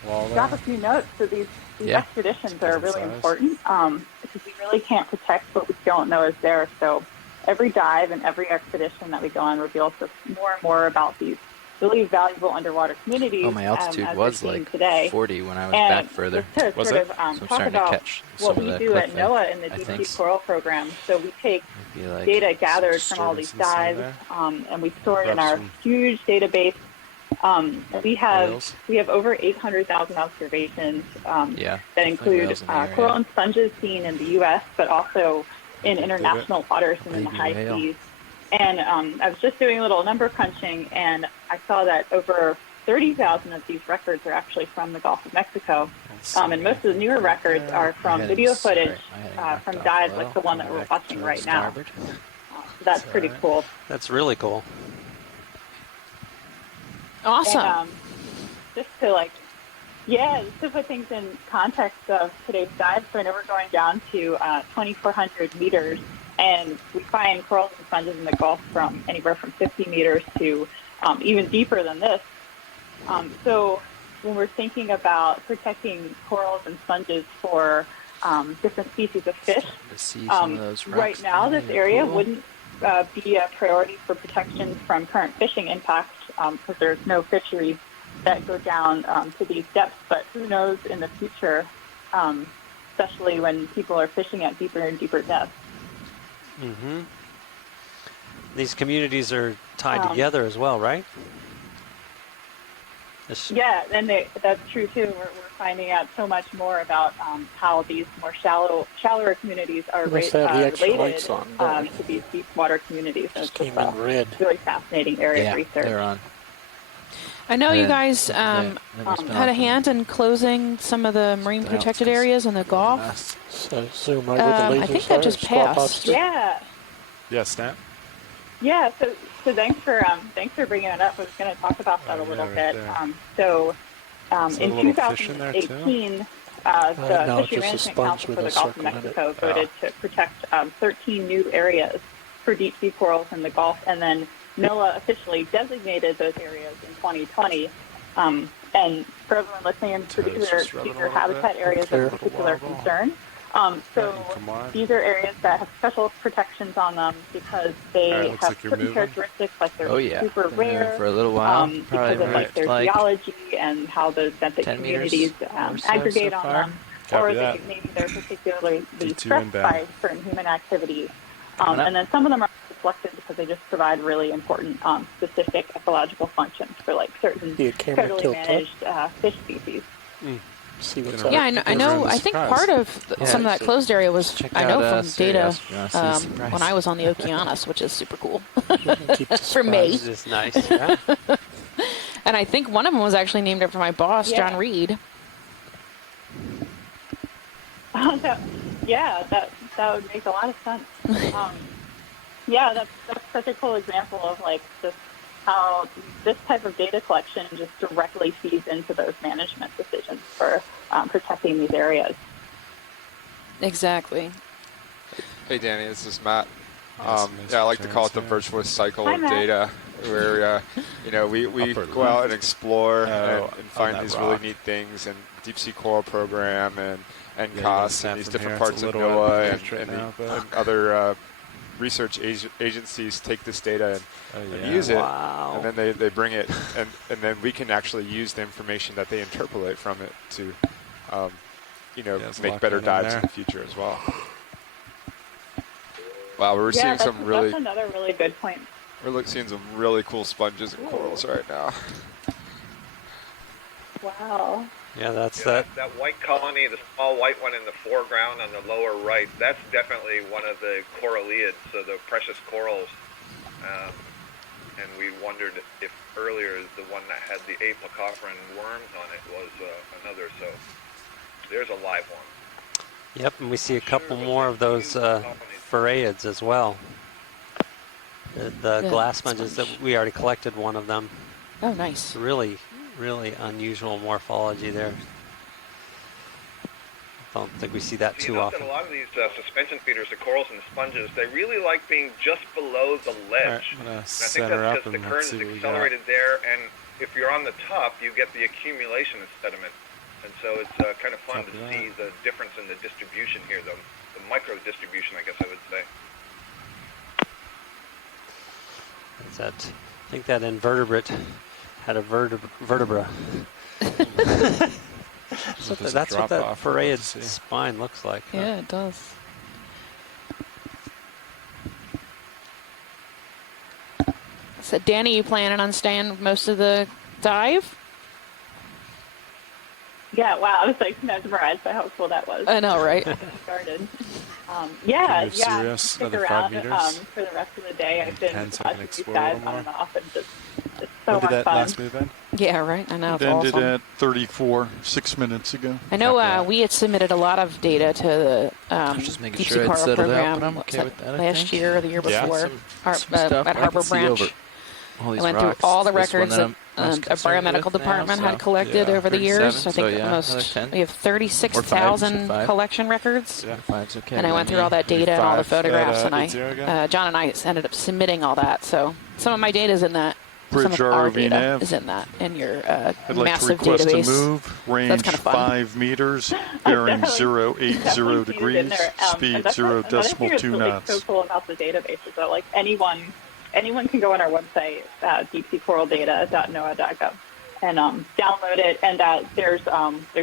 wall drop there. a few notes. So these Yeah. expeditions are really size. important because we really can't protect what we don't know is there. So every dive and every expedition that we go on reveals us more and more about these really valuable underwater communities. Oh, my altitude as was we're seeing like today. 40 when I was And back further. just to Was sort it? of So I'm talk starting to about catch what some of we the do at cliff edge, NOAA in the I Deep think. Sea Coral Program. So we take Maybe like data gathered some from all these disturbance inside dives, there. and we store it in Perhaps our some huge database. We whales. have over 800,000 observations Yeah, that definitely include whales in the area. coral and sponges seen in the U.S., but also in international waters and in the Baby high whale. seas. And I was just doing a little number crunching, and I saw that over 30,000 of these records are actually from the Gulf of Mexico. And most of the newer records are from video footage from dives like the one that we're watching right now. So that's pretty cool. That's really cool. Awesome. And, just to put things in context of today's dive, so I know we're going down to 2,400 meters, and we find corals and sponges in the Gulf from anywhere from 50 meters to even deeper than this. So when we're thinking about protecting corals and sponges for different species of fish, To see some of those rocks right now this there, area cool. wouldn't be a priority for protection from current fishing impacts because there's no fisheries that go down to these depths. But who knows in the future, especially when people are fishing at deeper and deeper depths. Mm-hmm. These communities are tied together as well, right? Yeah, and that's true too. We're finding out so much more about how these more shallower communities are They must have the extra related lights on, don't they? to these deep water communities. And Just it's came in red. really fascinating area Yeah, of research. they're on. I know you Yeah. guys They must been had a on hand in closing some of the marine Something else, protected 'cause areas in the Gulf. So zoom right where the lasers I think that are, just squat passed. lobster. Yeah. Yeah, snap. Yeah, so thanks for bringing it up. I was going to talk about that a little right bit. there. Is that In a little fish in there, too? 2018, No, the just Fishery a Management sponge Council with for a the Gulf of circle in it. Mexico voted to protect 13 new areas for deep sea corals in the Gulf, and then NOAA officially designated those areas in 2020. And for everyone listening, in particular, just rubbing a these are little habitat bit. areas Clear. of particular Wobble. concern. So Come on. these are areas that have special protections on them because they Alright, looks have like you're certain moving. characteristics, like they're Oh yeah, super been moving rare for a little while. because Probably of like their like geology and how those benthic 10 meters communities or so aggregate so on far. them, Copy or that. maybe they're particularly D2 stressed inbound. by certain human activities. Coming up. And then some of them are selected because they just provide really important specific ecological functions for like certain Be a camera federally tilt up. managed fish species. See what's Gonna up. Yeah, I know. Around the I think surprise. part of Yeah, some of that closed area was, check I know, out, from data Sirius if you wanna see the surprise. when I was on the Okeanos, which is super cool Keep the for me. This is nice. Yeah. And I think one of them was actually named after my boss, Yeah. John Reed. That would make a lot of sense. That's such a cool example of like just how this type of data collection just directly feeds into those management decisions for protecting these areas. Exactly. Hey Danny, this is Matt. Yes, I like to call it the Mr. virtuous cycle Hi, of Matt. data, where we Upper go out and explore and on find that these rock. really neat things, and Deep Sea Coral Program and you COS can and these snap from different here. parts It's a of little NOAA advanced right now, but- and other research agencies take this data and use it, Wow. and then they bring it, and then we can actually use the information that they interpolate from it to, it's make locked better in dives there. in the future as well. Wow, we're Yeah, seeing that's, some really that's another really good point. seeing some really cool sponges and corals right now. Wow. Yeah, that's Yeah, that. that white colony, the small white one in the foreground on the lower right, that's definitely one of the coralliids, so the precious corals. And we wondered if earlier the one that had the apocopheran worms on it was another, so there's a live one. Yep, and we see a couple more of those farreids as well. The Yeah, glass sponges that we already collected one of them. Oh, nice. Really, really unusual morphology there. I don't think we see that You too know often. that a lot of these suspension feeders, the corals and the sponges, they really like being just below the ledge. All right, I'm gonna And I think set her that's up because the and current let's is see what we got. accelerated there, and if you're on the top, you get the accumulation of sediment. And so it's kind of fun Copy to that. see the difference in the distribution here, the micro distribution, I guess I would say. Is that, I think that invertebrate had a vertebra. That's what that parieted spine looks like. Huh? Yeah, it does. So, Danny, you planning on staying most of the dive? Yeah, wow, I was like mesmerized by how cool that was. I know, right? Started. Can Yeah, we move yeah. Sirius Stick another around 5 meters? for the rest of the day. I've been 10 so I can watching these explore a guys little on and more. off, and just it's so When did much that fun. last move end? Yeah, right. I know, It it's ended awesome. at 34, 6 minutes ago. I know Copy that. we had submitted a lot of data to the Just making Deep sure Sea it Coral settled out, program but I'm what okay was with that, that, I last think. year or the year Yeah. before Some stuff at I Harbor can see Branch. over all these I went through rocks. all the This one records that that I'm most a concerned biomedical with now, department had so collected yeah, over the years. 37, I think so yeah, almost another 10. we have Or 36,000 5. collection records. Yeah. 5's okay. And I by went through me. all that Maybe data and all the 5 at, photographs, and 80 again? John and I ended up submitting all that. So some of my data's in that. Bridge some of our ROV data nav. is in that in your I'd like to massive request database. a move, range kinda fun. 5 meters, bearing Definitely 080 seen it in degrees, there. And speed that's 0 another thing decimal that's 2 really knots. so cool about the database is that like anyone can go on our website, deepseacoraldata.noaa.gov, and download it. And there's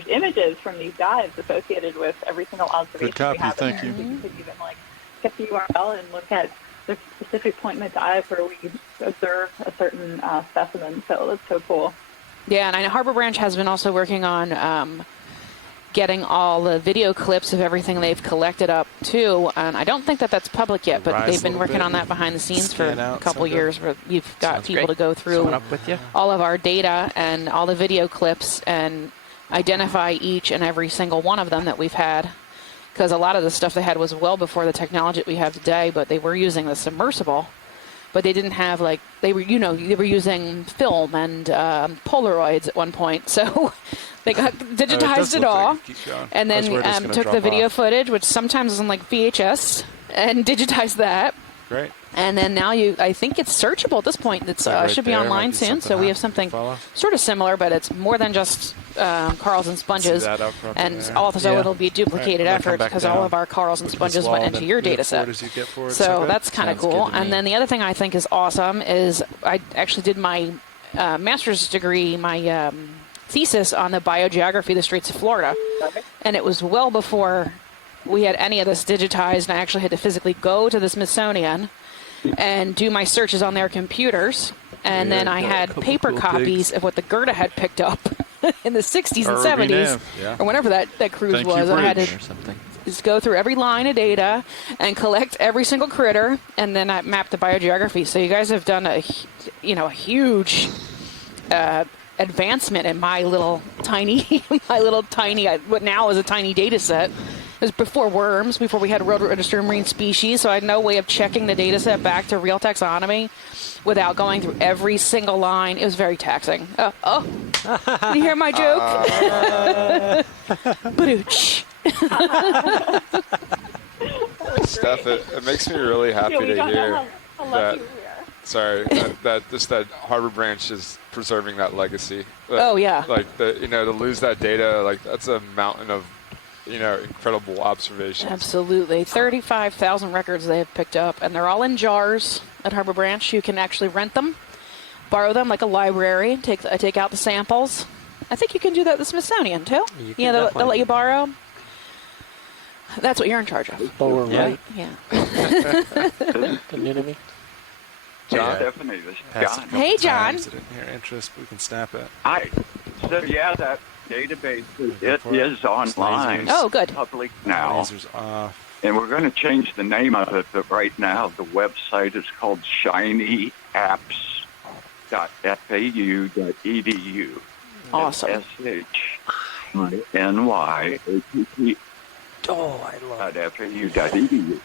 images from these dives associated with every single observation Good copy, we have thank in you. there. So you could even like get the URL and look at the specific point in the dive where we observe a certain specimen. So that's so cool. Yeah, and I know Harbor Branch has been also working on getting all the video clips of everything they've collected up too. And I don't think that that's public yet, but Rise they've a been little working bit on that behind the scenes for scan a out, couple sound good? years. Where you've got Sounds people great. to go through Coming up with you. all of our data and all the video clips and identify each and every single one of them that we've had. Because a lot of the stuff they had was well before the technology that we have today, but they were using the submersible. But they didn't have they were using film and Polaroids at one point. So they digitized it all, and then took the video footage, which sometimes is in like VHS, and digitized that. Great. And then now I think it's searchable at this point. It's Right should be there, online might be soon. So we have something follow. sort of similar, but it's more than just corals and sponges. See that up front And there? also Yeah. it'll be a duplicated Alright, I'm gonna effort come back because all down. of our corals and Look at sponges this wall went and into then your move data set. forward as you get forward. So good? that's kind of Sounds good cool. to And me. then the other thing I think is awesome is I actually did my master's degree, my thesis on the biogeography of the Straits of Florida. And it was well before we had any of this digitized, and I actually had to physically go to the Smithsonian and do my searches on their computers. And Yeah, then I got a had couple paper cool copies of what the Gerda had picked up in the 60s and ROV 70s, nav. Yeah. or whenever that cruise Thank you, was. I had Bridge. to Or something. just go through every line of data and collect every single critter, and then I mapped the biogeography. So you guys have done a huge advancement in my little tiny, what now is a tiny data set. It was before worms, before we had a World Register of Marine Species, so I had no way of checking the data set back to real taxonomy without going through every single line. It was very taxing. Did you hear my joke? Badooch. Steph, it makes me really happy to hear that. Sorry, that Harbor Branch is preserving that legacy. Oh, yeah. Like to lose that data, like that's a mountain of, incredible observations. Absolutely. 35,000 records they have picked up, and they're all in jars at Harbor Branch. You can actually rent them, borrow them like a library, take out the samples. I think you can do that at the Smithsonian, too. You can Yeah, they'll definitely. let you borrow. That's what you're in charge of. Lower Yeah. right. Yeah. The enemy. John? Stephanie, this is Pass John. it a couple Hey, John. times, I didn't hear interest, but we can snap it. Hi. So yeah, that database is online. Oh, good. Public now, Lasers off. and we're going to change the name of it. But right now, the website is called shinyapps.fau.edu. Awesome. SHINYAPPS. Oh, I love it. .fau.edu.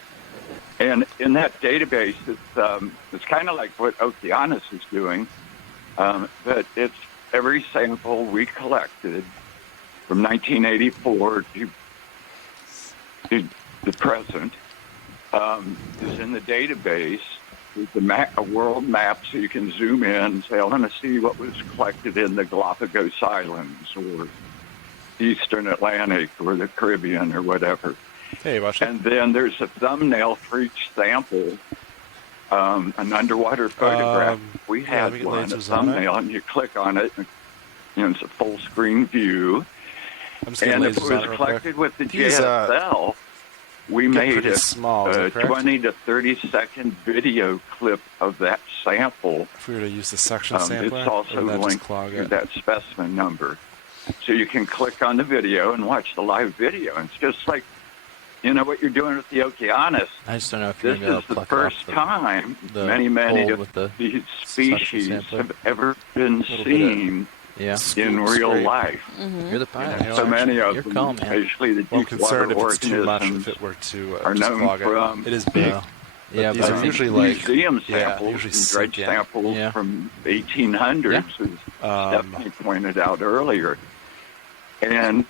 And in that database, it's kind of like what Okeanos is doing, but it's every sample we collected from 1984 to the present, is in the database. There's a world map, so you can zoom in and say, I want to see what was collected in the Galapagos Islands or Eastern Atlantic or the Caribbean or whatever. Hey, watch it. And then there's a thumbnail for each sample, an underwater photograph. We had one, a thumbnail, and you click on it, and, it's a full screen view. And if it was collected with the JSL, we made a 20 to 30-second video clip of that sample. If we were to use the suction sampler, it's also linked to that specimen number. So you can click on the video and watch the live video. And it's just like, what you're doing with the Okeanos. I just don't know if you're this is the first time many of these species have ever been seen in real life. Mm-hmm. You're the pilot. So many of them, calm, especially the deep water organisms, are known from it is big. Yeah, these are usually museum samples and dredge samples from 1800s, as Stephanie pointed out earlier. And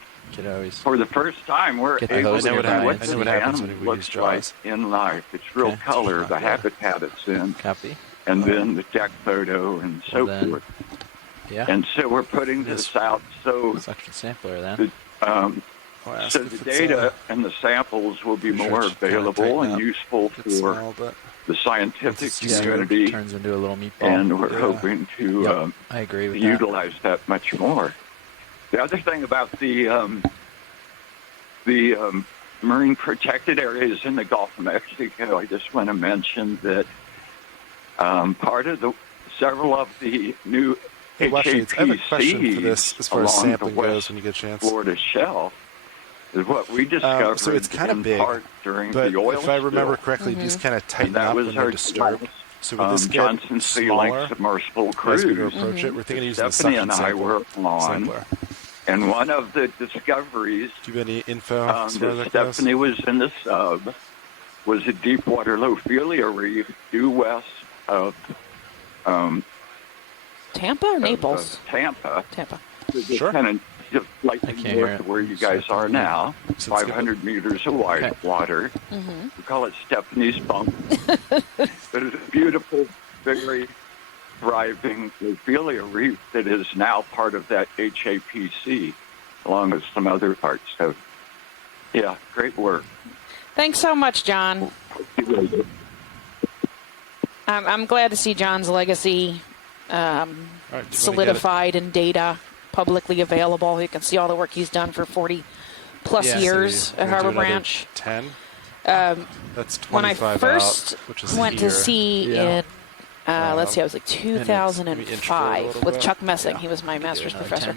for the first time, we're able to see what the animal looks like in life. It's real color, the habitat it's in, and then the deck photo and so forth. Yeah. And so we're putting this out so suction sampler then. So the data and the samples will be more available and useful for the scientific community. Turns into a little meatball. And we're hoping to I agree with utilize that much more. The other thing about the marine protected areas in the Gulf of Mexico, I just want to mention that part of several of the new HAPCs I have a question for this as far as sampling goes when you get a chance. Florida shelf is what we discovered so it's kind of big, part during but the oil if I remember spill. correctly, these kind of tighten up when they're disturbed. So would this get Johnson Sea smaller Lake submersible as we cruise? approach it? We're thinking of using the Stephanie suction and I were on, sampler. and one of the discoveries Do you have any info as far as that that goes? Stephanie was in the sub was a deepwater Lophelia reef due west of Tampa or Naples? Tampa. Sure. Kind of just like north of where you guys are now, 500 meters of water. Mm-hmm. We call it Stephanie's Bump. But it's a beautiful, very thriving Lophelia reef that is now part of that HAPC, along with some other parts. So, yeah, great work. Thanks so much, John. I'm glad to see John's legacy solidified in data, publicly available. You can see all the work he's done for 40-plus years at Harbor Branch. 10? That's 25 when I first out, which is went to sea in, let's see, I was like 2005 with Chuck Messing. He was my master's professor.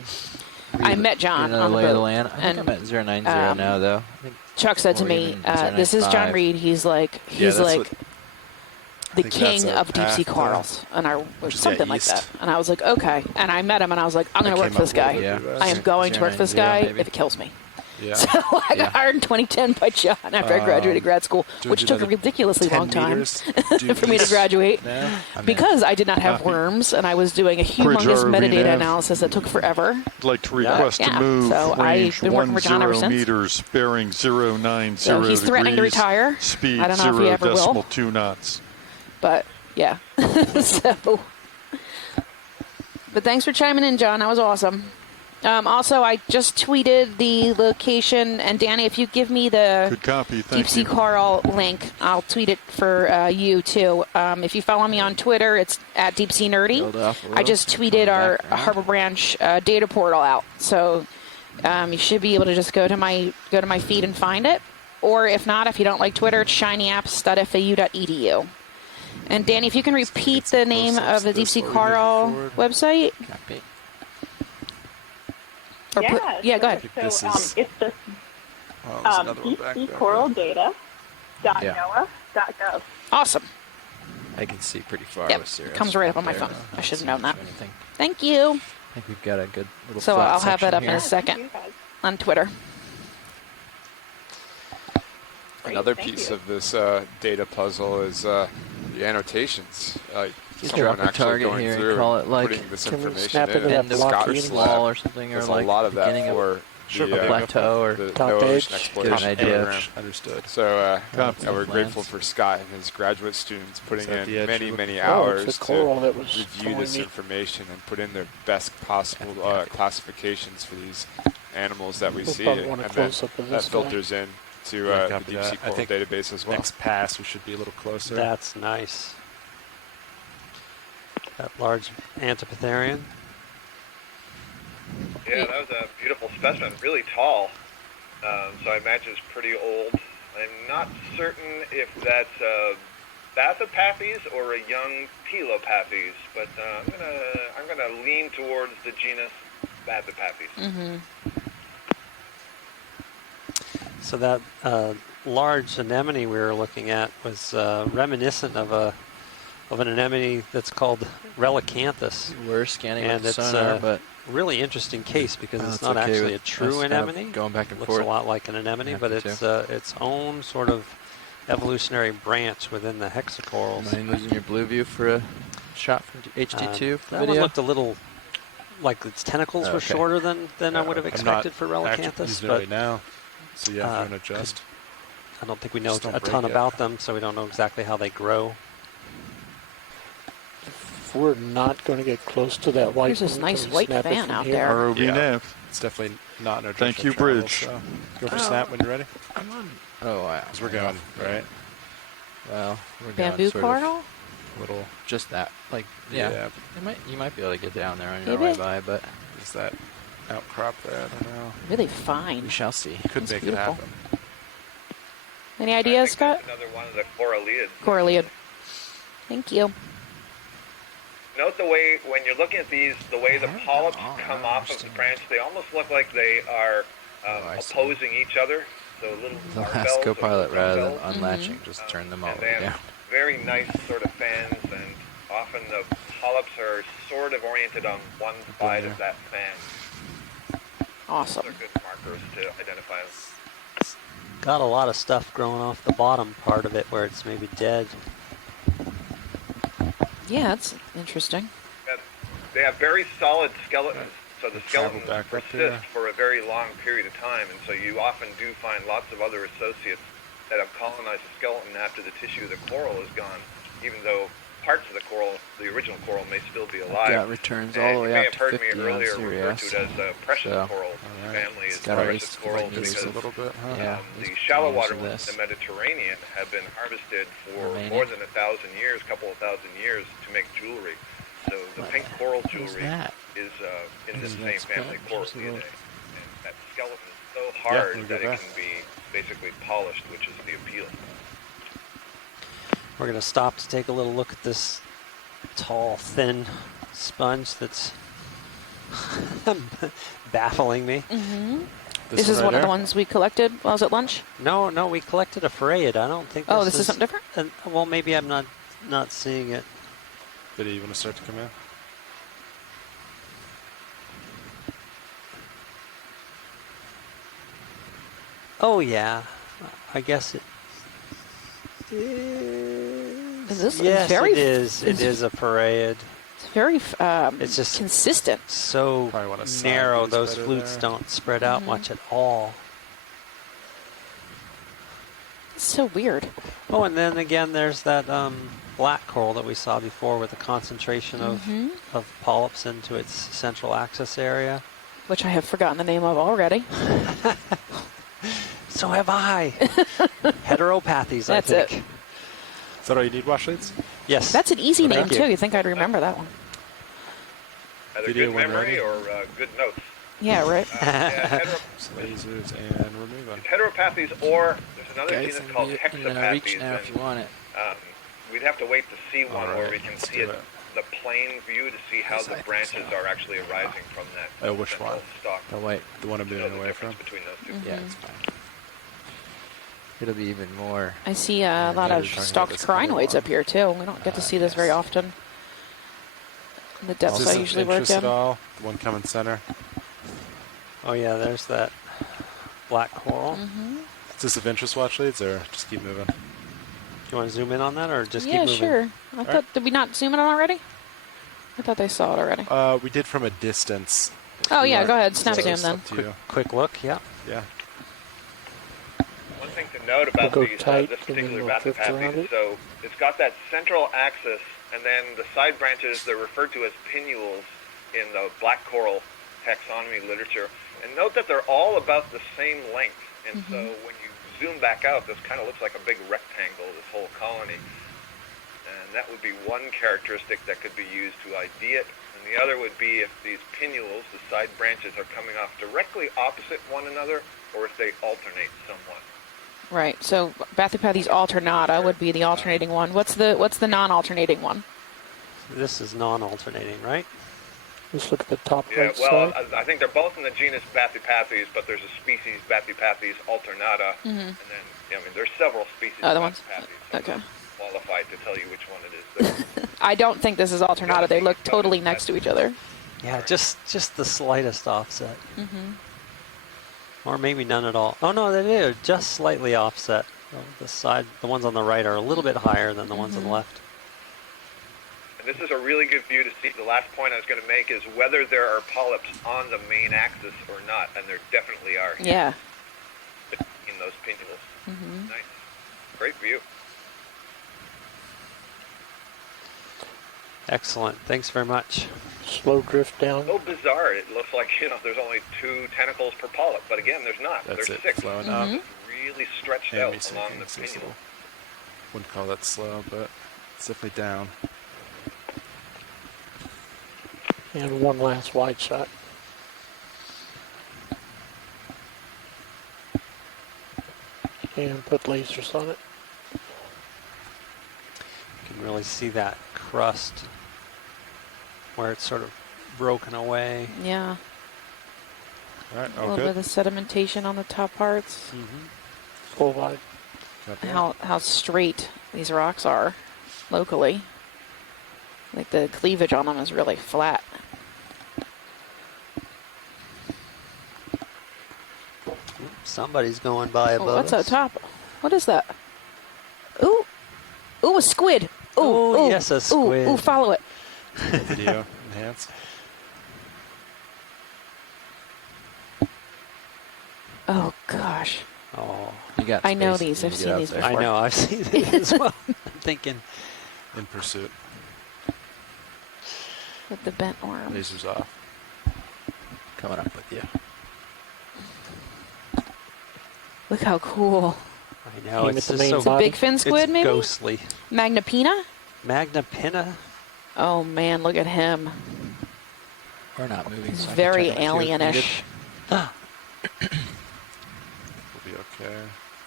I met John on the lay of the boat. land. I think I'm at 090 now, though. I think Chuck said to me, "This is John Reed. He's like the king of deep sea corals," and or something like that. And I was like, "Okay." And I met him, and I was like, "I'm going to work for this guy. I am going to work for this guy if it kills me." Yeah. So I got hired in 2010 by John after I graduated grad school, which took a ridiculously long time for me to graduate because I did not have worms and I was doing a humongous metadata analysis that took forever. I'd like to request a move. So I've been working for John ever 10 since. meters, bearing 090 So he's threatening to retire. Speed I don't know if he ever will. 0.2 knots. But yeah, so. But thanks for chiming in, John. That was awesome. Also, I just tweeted the location, and Danny, if you give me the Good copy. Thank Deep Sea Coral link, I'll tweet it for you too. If you follow me on Twitter, it's at Deep Sea Nerdy. I just tweeted our Harbor Branch data portal out, so you should be able to just go to my feed and find it. Or if not, if you don't like Twitter, it's shinyapps.fau.edu. And Danny, if you can repeat the name of the Deep Sea Coral website. Or go ahead. So it's just deepseacoraldata.noaa.gov. Awesome. I can see pretty far. Yep, comes right up on my phone. I should have known that. Thank you. I think we've got a good little So flat I'll have that up section in a second on Twitter. Another piece of this data puzzle is the annotations. Just drop a target here and call it like putting this can we information snap in into that Scottish block wall lab. or something, or There's like a lot of that beginning for Sure, the plateau or the top ocean edge. Get exploration an idea. program. Understood. So Copy. we're grateful for Scott and his graduate students putting Is that the in edge many, you're many looking for? Oh, it's hours a coral that to was review telling this me. information and put in their best possible classifications for these animals that we We'll see, probably and want a then close-up of that this guy. filters in to Yeah, the copy deep sea that. I coral think database as well. Next pass, we should be a little closer. That's nice. That large Antipatherian. Yeah, that was a beautiful specimen, really tall. So I imagine it's pretty old. I'm not certain if that's a Bathypathes or a young Pelopathes, but I'm gonna lean towards the genus Bathypathes. Mm-hmm. So that large anemone we were looking at was reminiscent of an anemone that's called Relicanthus. We're scanning And with it's sonar, but really interesting case because it's it's not okay actually a with true us kind of anemone. going back and Looks forth. a lot like an anemone, but Happy it's its own sort of evolutionary branch within the hexacorals. Mind losing your blue view for a shot from HD2 for That video? one looked a little like its tentacles were Okay. shorter than I would have I'm expected not for actually Relicanthus, using it but right now. So yeah, if you want to adjust. I don't think we know Just don't a break ton it. about them, so we don't know exactly how they grow. If we're not going to get close to that white There's this one, nice can we white snap it fan from out here? there. ROV Yeah. nav. It's definitely not in our Thank direction you, of travel, Bridge. so go for Oh. snap when you're ready. I'm on. Oh, wow. Because we're going, right? Well, we're Bamboo going sort coral? of little, just that. Like, yeah. You might be able to get down there on your Maybe. way by, but Is that outcrop there? I don't know. Really fine. we shall see. Could That's make beautiful. it happen. Any I ideas, think Scott? that's another one of the coralliids. Correlated. Thank you. Note the way, when you're looking at these, the way the polyps Oh, come off of the branch, they almost look like they are I see. opposing each other. So little The barbells last or co-pilot, rather than dumbbells. unlatching, just turn them all And the they way have down. very nice sort of fans, and often the polyps are sort of oriented on one side of that fan. Awesome. They're good markers to identify them. Got a lot of stuff growing off the bottom part of it where it's maybe dead. Yeah, that's interesting. And they have very solid skeletons, so the Travel skeletons back up persist here. for a very long period of time, and so you often do find lots of other associates that have colonized the skeleton after the tissue of the coral is gone, even though parts of the coral, the original coral, may still be alive. Got returns And all the you way may up have to heard 50 me on earlier refer Sirius. to it as precious So, coral. alright. Family is It's got at precious least coral like Just because a little bit, huh? Yeah. the shallow water of ones this. in the Mediterranean have been harvested for Remaining. more than 1,000 years, couple of thousand years, to make jewelry. So the pink coral jewelry that? is in this Isn't same that family, Scott? Coralliidae. Just a little- And that skeleton is so Yeah, hard we'll that go it back. can be basically polished, which is the appeal. We're going to stop to take a little look at this tall, thin sponge that's baffling me. Mm-hmm. one This is right one of the there? ones we collected while I was at lunch. No, we collected a farreid. I don't think. Oh, this is something different? Well, maybe I'm not seeing it. Video, you want to start to come in? Oh yeah, I guess it. Is this Yes, very? it is. It is a farreid. It's very. It's just consistent. So Probably want to side narrow. these Those better flutes there. don't spread out much at all. It's so weird. Oh, and then again, there's that black coral that we saw before with a concentration of polyps into its central axis area. Which I have forgotten the name of already. So have I. Heteropathes, I That's think. it. Is that all you need, Washleads? Yes. That's an easy name, Thank you. too. You'd think I'd remember that one. Either Video good when memory ready. or good notes. Yeah, right. Lasers and removing. Heteropathes, or there's another Guys, genus called reach hexapathes. now if you want it. We'd have to wait to see one All where right, we can let's see do it, it. the plane view, to see how Yes, I the think branches so. are actually arising from that. Oh, which central one? stalk. The white. The one I'm To know moving the away difference from? between those two. Yeah, it's fine. It'll be even more. I see a lot yeah, of you're talking stalked about this other crinoids one. up here, too. We don't get to see this very often. In the depths Is I this usually of work interest in. at all? The one coming center. Oh yeah, there's that black coral. Is this of interest, Washleads, or just keep moving? You want to zoom in on that, or just Yeah, keep moving? sure. I thought, did we not zoom in on it already? I thought they saw it already. We did from a distance, Oh, yeah, go ahead. Snap zoom then. Quick look, yeah. Yeah. One thing to note about We'll go these, tight, this and then particular we'll drift around bathypathes, it. so it's got that central axis, and then the side branches, they're referred to as pinnules in the black coral taxonomy literature. And note that they're all about the same length. And so when you zoom back out, this kind of looks like a big rectangle, this whole colony. And that would be one characteristic that could be used to ID it. And the other would be if these pinnules, the side branches, are coming off directly opposite one another, or if they alternate somewhat. Right. So Bathypathes alternata would be the alternating one. What's the non-alternating one? This is non-alternating, right? Let's look at the top Yeah, right well, side. I think they're both in the genus Bathypathes, but there's a species Bathypathes alternata, and then there's several species Other of ones? Bathypathes. Okay. I'm qualified to tell you which one it is. I don't think this is alternata. They look totally next to each other. Yeah, just the slightest offset. Or maybe none at all. Oh, no, they do. Just slightly offset. The ones on the right are a little bit higher than the ones on the left. And this is a really good view to see. The last point I was going to make is whether there are polyps on the main axis or not, and there definitely are. Yeah. In those pinnules. Nice. Great view. Excellent. Thanks very much. Slow drift down. So bizarre. It looks like, there's only 2 tentacles per polyp, but again, there's not. That's there's it, 6. flowing up. It's really stretched Yeah, out me too, along the it's pinnule. Wouldn't call that slow, but it's definitely down. And one last wide shot. And put lasers on it. You can really see that crust where it's sort of broken away. Yeah. All right, A little bit of the sedimentation on the top parts. Full wide. How straight these rocks are locally. Like the cleavage on them is really flat. Somebody's going by above What's us. up top? What is that? Ooh. Ooh, a squid. Ooh, Oh, ooh, yes, a squid. Ooh, follow it. Video enhance. Oh, gosh. Oh, You got I know space. these. You I've get seen out these there. before. I know. I've seen it as well. I'm thinking. In pursuit. With the bent worm. Lasers off. Coming up with you. Look how cool. I know. Aim It's at the just main so It's a big fin squid, it's maybe? ghostly. Magnapina? Magna Pinna. Oh, man, look at him. We're not moving. He's so I can very check my field needed. alienish. We'll be okay.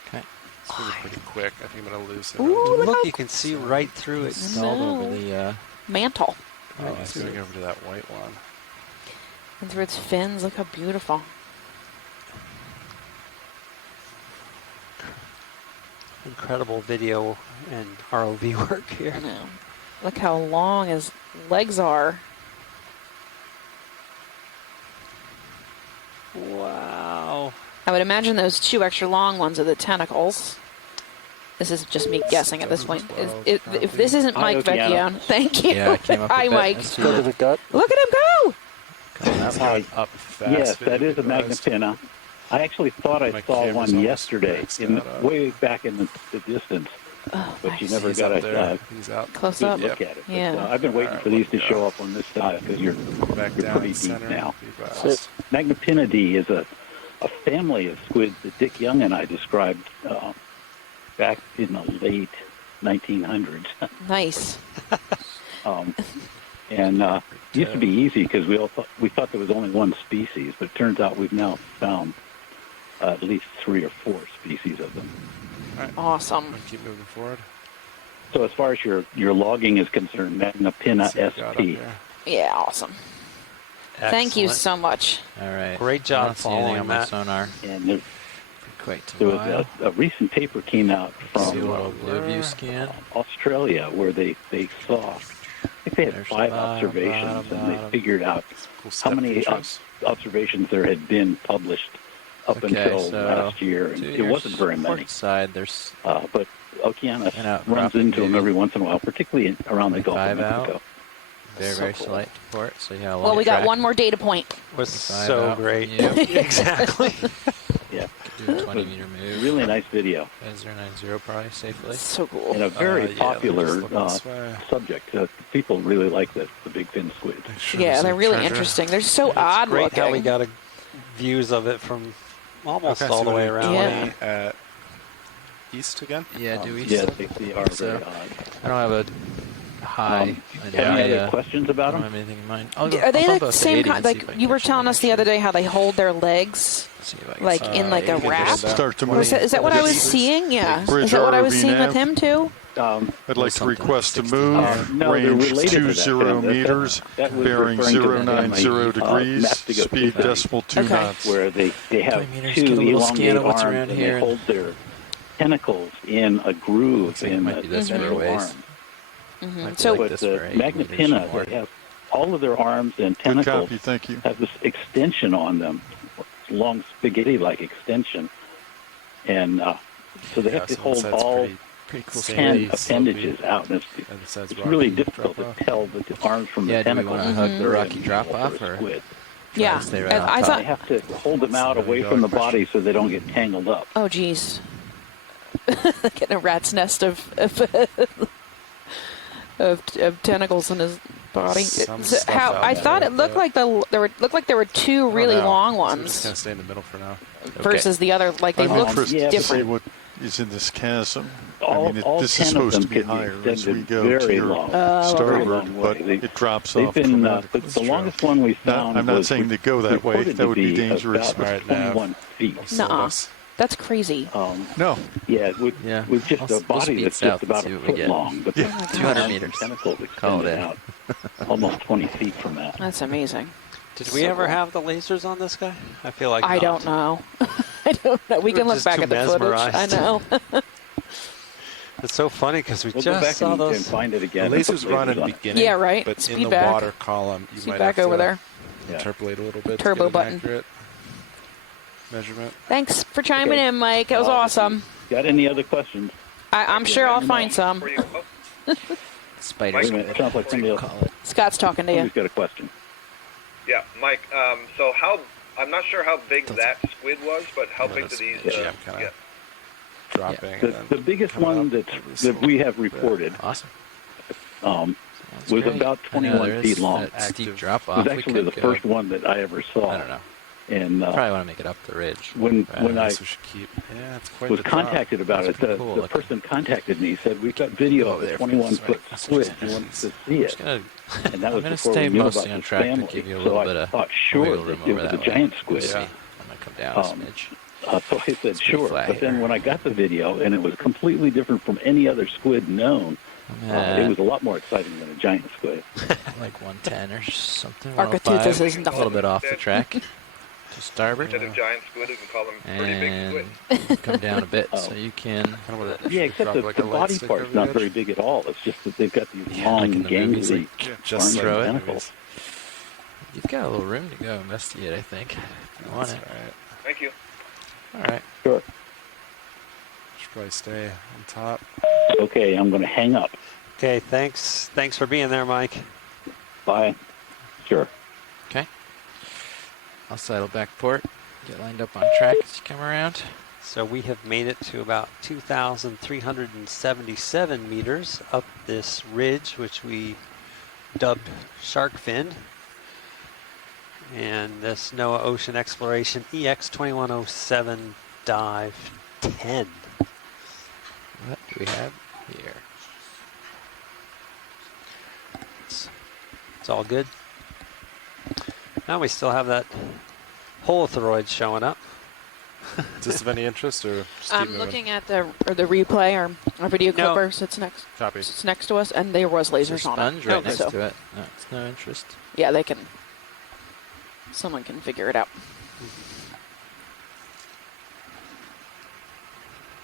Okay. It's moving pretty quick. I think I'm going to lose it. Ooh, look Look, how you can see right through it. Stalled No. over the. Mantle. Oh, it's going over to that white one. And through its fins, look how beautiful. Incredible video and ROV work here. I know. Look how long his legs are. Wow. I would imagine those 2 extra long ones are the tentacles. This is just me guessing at this point. If this isn't Mike Vecchione, thank you. Yeah, I came up Hi, with that. Mike. That's Go to the gut. Look at him go! coming up. Going up fast. Yes, that video is a device. Magnapina. I actually thought I My saw camera's one almost yesterday, maxed out on. way back in the distance, Oh, but you nice. never He's got up a there. He's out. Close good up. look at it. But, Yeah. I've been waiting Alright, for these to let's show go. up on this side because you're Back you're down pretty deep center. now. Be fast. That's it. Magnapinidae is a family of squids that Dick Young and I described back in the late 1900s. Nice. And it used to be easy because we thought there was only one species, but it turns out we've now found at least 3 or 4 species of them. Awesome. I'm gonna keep moving forward. So as far as your logging is concerned, Magnapina See what we got up SP. here. Yeah, awesome. Thank you Excellent. so much. All right. Great I job don't see anything following on my that. sonar. And Pretty quick to there was mile. a recent paper came out See a from little blue view scan. Australia where they saw, I think they had There's 5 the bottom, observations, and they bottom. figured out Cool how step many features. observations there had been published up Okay, until so last year, and to it your wasn't very many. port side, there's But Okeanos And out runs dropping into them maybe every once in a while, particularly around the Gulf of 25 out. Mexico. Very, So very cool. slight to port, so you have a long Well, we got track. one more data point. Was Side so out from great. you. Exactly. Yeah. Do a 20-meter move. Really nice video. 090 probably safely. So cool. And a very Yeah, popular they're just looking this way. subject. People really like the big fin squid. Sure Yeah, there's they're no really treasure. interesting. They're so odd Great looking. how we got views of it from almost Okay, all so the way we're around. Yeah. at east again? Yeah, do we? Yeah, they are So, very odd. I don't have a high. Any other questions about I don't them? have anything in mind. Are they the same kind? Like you were telling us the other day, how they hold their legs like in like a wrap. Start to Or move. is that what I was seeing? Yeah. Bridge Is that what I was ROV seeing nav. with him too? I'd like to something request a 60. move, No, they're range related to that, 20 Sam. meters, That was bearing referring to that 090 degrees, Mastigo speed thing. decimal 2 Okay. knots. Where they have 20 meters, two get a little scan elongated of what's arms around and here. they hold their tentacles in a groove Looks like it in might the be this central ways. arm. Mm-hmm. Might be So like But this the for 8 meters or Magnapina, more. they have all of their arms and Good tentacles copy, thank you. have this extension on them, long spaghetti-like extension, and so they have to so hold that's all pretty cool. 10 appendages out. And And the side's it's really rocky difficult drop-off. to tell the arms from Yeah, the do we tentacles. want to hug the They're rocky in drop for off a or squid. Yeah. stay right on I top? thought. They have to hold them out away from the body so they don't get tangled up. Oh, geez. Getting a rat's nest of tentacles in his body. Some So stuff how out I there, thought it looked but- like there were two really long So we're just ones gonna stay in the middle for now. versus the other. Like they I'm looked interested yeah, to but see different. what is in this chasm. All- I mean, all this 10 is of supposed them to be could be higher as we extended go very to your long. Very starboard, long but way. it drops They've off been dramatically. the longest one we found. I'm not was saying to go that way. reported That would to be dangerous. About All right, Nav. 21 feet. Nuh-uh. That's crazy. No. Yeah, Yeah. with just We'll a body speed that's south just about and see a what we foot get. long, but Yeah. the 200 arms meters. and tentacles Call it extended in. out almost 20 feet from that. That's amazing. Did we ever have the lasers on this guy? I feel like I not. don't know. I don't know. We We're can look just back too at the footage. I mesmerized. know. It's so funny because we We'll go just back saw and those. find it The again. and put lasers run in lasers on the it. beginning. Yeah, right. But Speed in the back. water column, you See might back have over to there. Yeah. interpolate a little bit Turbo to get button. an accurate measurement. Thanks for chiming Okay. in, Mike. That was awesome. Got any other questions? I'm sure I'll find some. Before you go, Spider Wait a squid. minute, it sounds like somebody else. Call it. Scott's talking to you. Somebody's got a question. yeah, Mike. So I'm not sure how big that squid was, but how big do these Yeah, kinda get? dropping. and The then biggest coming one up that over this that we little have bit. reported Awesome. was Great. about I know 21 there feet is long. that steep Active. drop It off. was We actually could the go. first one that I ever saw. I don't know. And Probably want to make it up the ridge. when I Guess we should keep. Yeah, it's quite was the drop. contacted about That's it, pretty the, cool the looking. person contacted me, said, we've got video of over a there for 21-foot this, squid. right? He wants to see I'm it. just gonna, And that was I'm gonna before stay we knew mostly about on this track family. to give you a So little I bit of thought sure wiggle that room it over was a that giant way. squid. We'll see. I'm gonna come down a smidge. So I said, sure. flat But then here. when I got the video, and it was completely different from any other squid known, it was a lot more exciting than a giant squid. Like 110 or something. Architeuthis 105, is a nothing. little bit off the track. To starboard. Instead of giant squid, we can call them pretty big And squid. come down a bit so you can. Yeah, except drop like the a light body stick part's over the not edge. very big at all. It's just that they've got these Yeah, long, like in the movies, gangly like, just arms throw and it. tentacles. You've got a little room to go investigate, I think. If you want it. All right. Thank you. All right. Sure. Should probably stay on top. Okay, I'm going to hang up. Okay, thanks for being there, Mike. Bye. Sure. Okay. I'll settle back port. Get lined up on track as you come around. So we have made it to about 2,377 meters up this ridge, which we dubbed Shark Fin. And this NOAA Ocean Exploration EX2107 Dive 10. What do we have here? It's all good. Now we still have that holothuroid showing up. Is this of any interest or just keep I'm moving? looking at the replay. Our video No. clipper sits next. Copy. Sits next to us, and there was There's a lasers on sponge it. right next so, to it. No, it's no interest. yeah, they can. Someone can figure it out.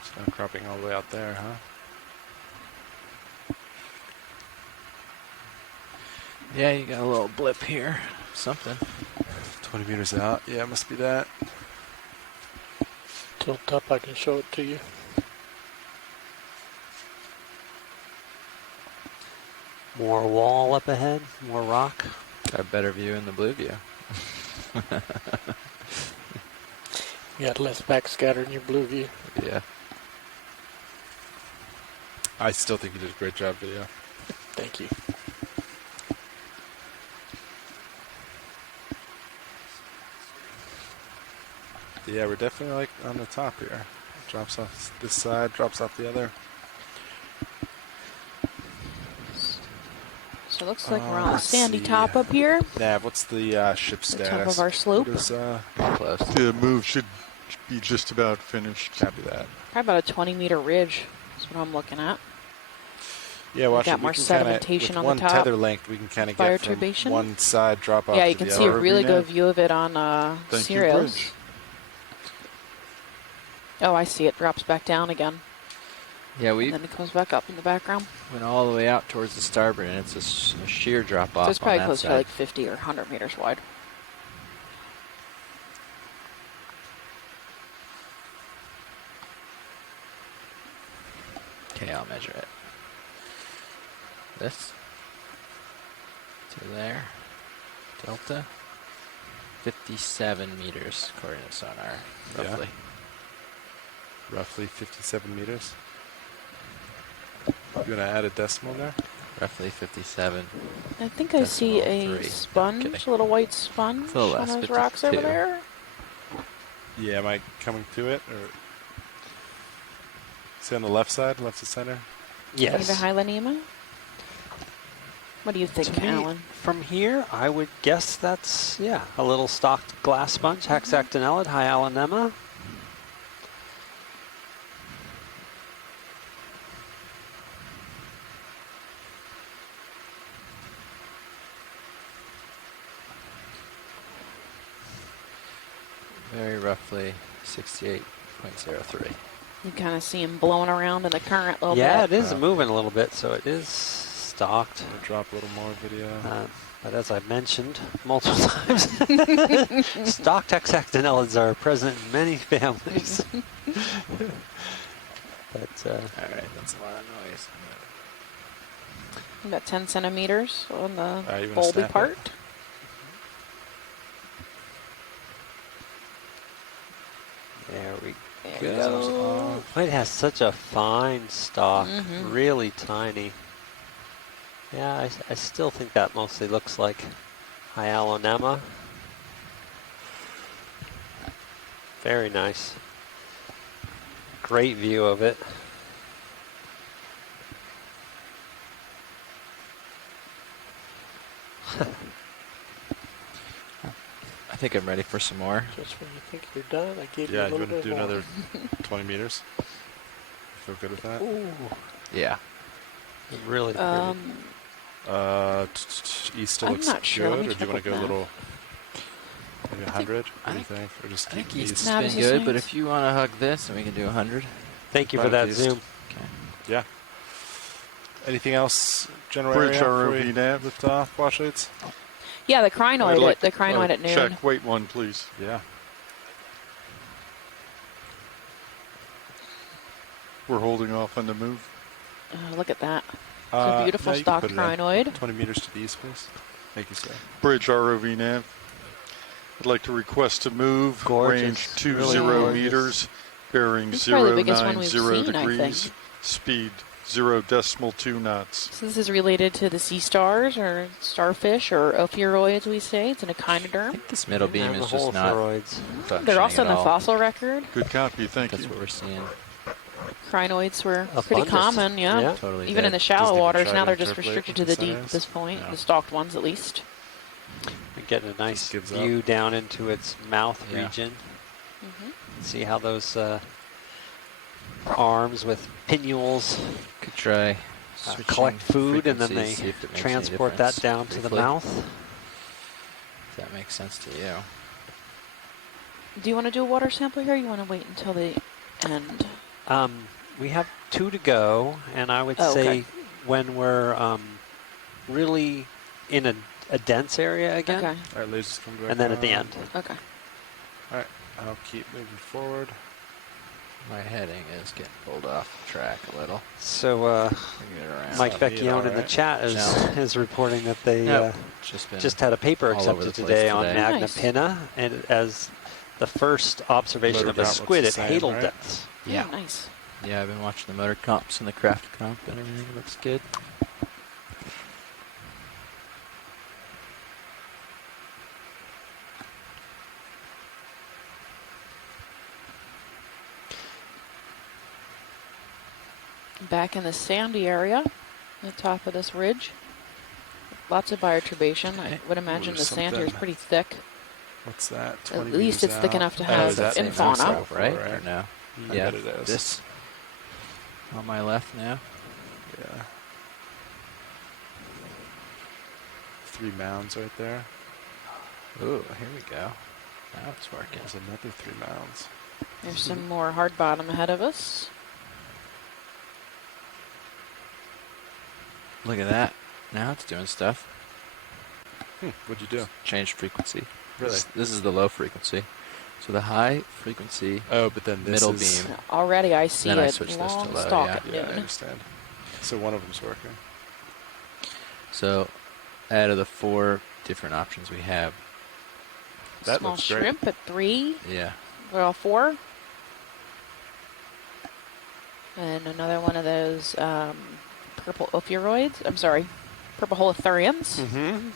It's not cropping all the way out there, huh? Yeah, you got a little blip here. Something. 20 meters out. Yeah, it must be that. Tilt up, I can show it to you. More wall up ahead, more rock. Got a better view in the blue view. You got less backscatter in your blue view. Yeah. I still think you did a great job, video. Thank you. Yeah, we're definitely like on the top here. Drops off this side, drops off the other. So it looks like we're on a sandy top up here. Nav, what's the ship The status? top of our slope. What is, Close. The move should be just about finished. Copy that. Probably about a 20-meter ridge. That's what I'm looking at. Yeah, watch got it. more We can sedimentation with on one the top. tether length, we can kind of Fire get from turbation. one side, drop off Yeah, to you can the see a other. really good view of it on Thank you, Sirius. Bridge. Oh, I see it. Drops back down again. Yeah, And then it comes back up in the background. went all the way out towards the starboard, and it's a sheer drop off. So it's on probably that close side. to like 50 or 100 meters wide. Okay, I'll measure it. This to there. Delta. 57 meters according to sonar, roughly. Yeah. Roughly 57 meters. You want to add a decimal there? Roughly 57. I think I see a 3. sponge, Okay. a little white sponge It's a little on less, those rocks over 52. there. Yeah, am I coming to it? Or see on the left side, left of center? Yes. Maybe Hylanema? What do you think, To me, Alan? from here, I would guess that's, yeah, a little stocked glass sponge, hexactinellid, hyalinema. Very roughly 68.03. You kind of see him blowing around in the current a little Yeah, bit. it is moving a little bit, so it is stocked. We'll drop a little more video. But as I've mentioned multiple times, stocked hexactinellids are present in many families. But All right, that's a lot of noise. About 10 centimeters on the you wanna bulby snap it? part. there we There we go. go. It has such a fine stalk, Mhm. really tiny. Yeah, I still think that mostly looks like hyalinema. Very nice. Great view of it. I think I'm ready for some more. Just when you think you're done, I give Yeah, you a you little want to bit do more. another 20 meters? Feel good with that? Ooh. Yeah. Really pretty. East still I'm looks not sure. Let good, me or do you check want to with go a Matt. little, maybe 100? What do you think? Or just I think keep East east? has Nav's been the good, but Saints. if you want to hug this, then we can do 100. Thank you for Fine that with East. zoom. Okay. Yeah. Anything else, general Bridge area before ROV we nav. lift off, wash lights? Yeah, the I'd crinoid, like the to, crinoid at noon. Check, wait one, please. Yeah. We're holding off on the move. Look at that. It's a beautiful no, you can stock put it in. crinoid. 20 meters to the east, please. Thank you, sir. Bridge ROV nav. I'd like to request to move. Gorgeous. Range 20 Really gorgeous. meters. Bearing It's probably the biggest one 090 we've seen, I degrees. think. Speed 0.2 knots. So this is related to the sea stars or starfish or ophiuroids, we say. It's an echinoderm. This middle beam And the is just whole not pharoids. functioning They're also at in the all. fossil record. Good copy, thank That's you. what we're seeing. Crinoids were Abundant. pretty common, yeah. Yeah. Totally Even in dead. the shallow Doesn't even waters, try now to they're just interpolate restricted to what the the sun deep is. at this point, Yeah. the stalked ones at least. We're getting a nice Just gives view down into its mouth Yeah. region. Mhm. See how those arms with pinnules Could try collect food and then they frequencies, see if it makes any transport that difference down to the briefly. mouth. If that makes sense to you. Do you want to do a water sample here or you want to wait until the end? We have 2 to go, and I would Oh, say okay. when we're really in a dense area again, Okay, All right, lasers come back and then at the on. end. okay. All right, I'll keep moving forward. My heading is getting pulled off track a little. So Mike Vecchione in the right? chat is reporting that they just had a paper all over accepted the place today on today. Magna Nice. Pinna, and as the first observation Motor of a count looks squid the at same, hadal right? depths. Yeah. Nice. Yeah, I've been watching the motor comps and the craft comp and everything. Looks good. Back in the sandy area, the top of this ridge. Lots of bioturbation. I would imagine there's the sand here is something. pretty thick. What's that? At 20 least meters it's thick out? enough to Oh, have is that in fauna, fauna. right? Right. Or no? I Yeah, bet it is. this on my left now. Yeah. 3 mounds right there. Ooh, here we go. Now it's working. There's another 3 mounds. There's some more hard bottom ahead of us. Look at that. Now it's doing stuff. What'd you do? Changed frequency. Really? This is the low frequency. So the high frequency Oh, but then this middle is... beam. Already I see Then I a switched this to long low, stalk yeah. at Yeah, I noon. understand. So one of them's working. So out of the 4 different options we have, That Small looks great. shrimp at 3. yeah, Well, 4. And another one of those purple ophiuroids. I'm sorry, purple holothurians. Mm-hmm.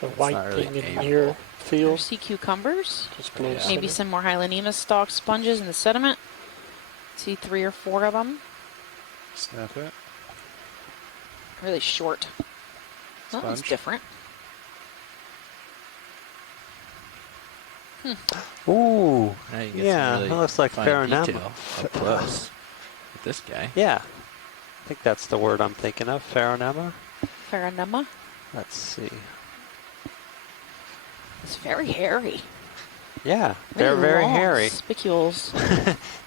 So It's white not really thing in aimable. your There's field. sea cucumbers. Just below Yeah. Maybe center. some more Hylonemus stalk sponges in the sediment. See 3 or 4 of them. Snap it. Really short. That one's Sponge. different. Ooh, now you get yeah, some really that looks like fine Farinema. detail up close with this guy. Yeah, I think that's the word I'm thinking of, Farinema. Farinema. Let's see. It's very hairy. Yeah, they're very long hairy. Spicules.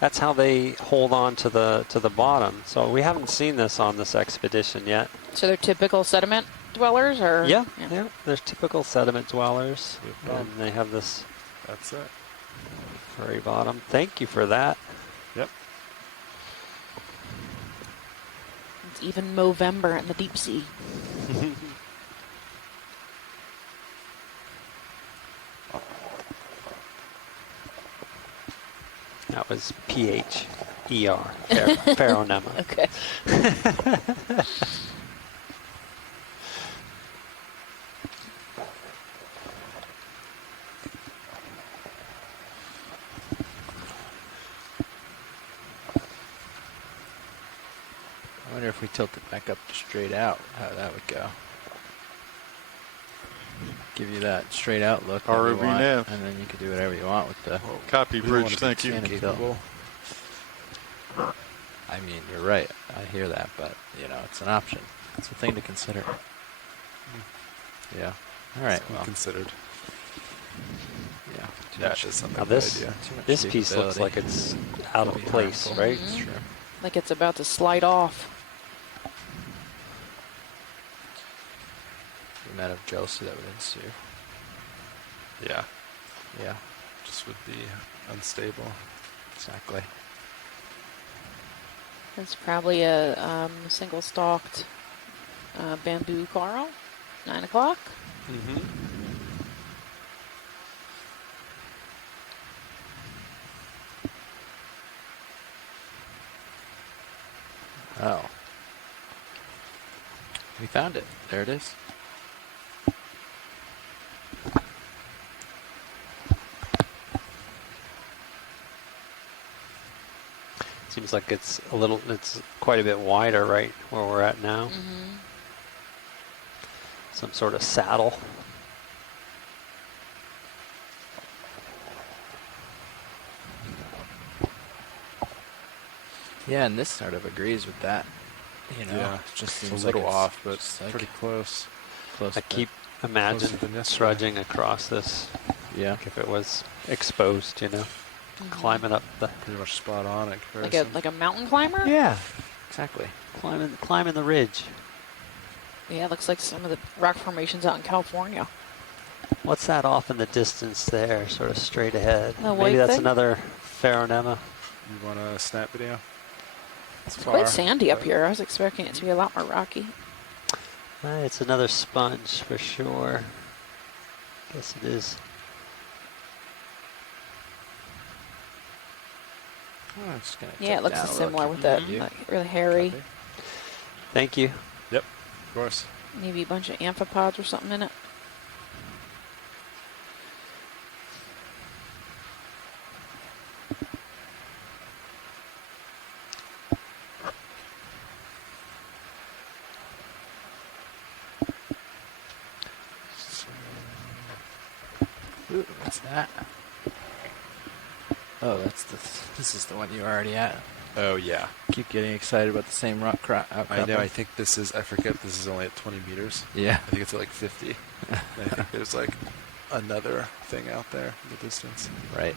That's how they hold on to the bottom. So we haven't seen this on this expedition yet. So they're typical sediment dwellers, or Yeah. They're typical sediment dwellers, Good and they have this That's it. furry bottom. Thank you for that. Yep. It's even Movember in the deep sea. That was P-H-E-R, Farinema. Okay. I wonder if we tilt it back up to straight out, how that would go. Give you that straight out look that we ROV want, nav. and then you can do whatever you want with the Copy, We don't Bridge, wanna be thank you. Canopy capable. I mean, you're right. I hear that, but you know, it's an option. It's a thing to consider. Yeah. All right. Something Well, considered. yeah. Too That much- is something Now good this idea. too much this piece looks capability like it's out of could be place, harmful. right? That's true. Like it's about to slide off. The amount of jealousy that would ensue. Yeah. Yeah. Just would be unstable. Exactly. It's probably a single stalked bamboo coral. 9 o'clock. Mm-hmm. Oh. We found it. There it is. Seems like it's quite a bit wider right where we're at now. Mm-hmm. Some sort of saddle. Yeah, and this sort of agrees with that. You know, Yeah, it just it's seems a little like off, but just like pretty close. close. I but- keep imagining than yesterday. trudging across this, Yeah. like if it was exposed, climbing up the. Pretty much spot on in Like comparison. a mountain climber. Yeah, Exactly. climbing the ridge. Yeah, it looks like some of the rock formations out in California. What's that off in the distance there, sort of straight ahead? The white Maybe that's thing? another Farinema. You want a snap video? It's quite sandy up here. I was expecting it to be a lot more rocky. It's another sponge for sure. Guess it is. Oh, I'm just gonna Yeah, it looks similar with that, like, really hairy. Copy. Thank you. Yep, of course. Maybe a bunch of amphipods or something in it. Ooh, what's that? Oh, this is the one you were already at. Oh, yeah. Keep getting excited about the same rock outcropping. I know, I think this is, I forget this is only at 20 meters. Yeah. I think it's at like 50. I think there's like another thing out there in the distance. Right.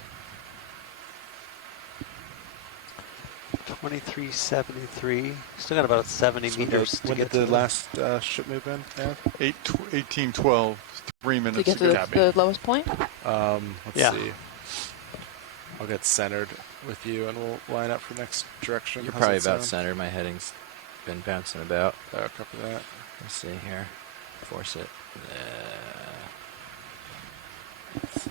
2373. Still got about 70 meters to when get did to the last ship move in, Ed? 1812, 3 minutes To get to ago. the lowest point? Let's see. I'll get centered with you, and we'll line up for next direction. You're How's probably that about sound? centered. My heading's been bouncing about. Copy that. Let's see here. Force it. Let's see.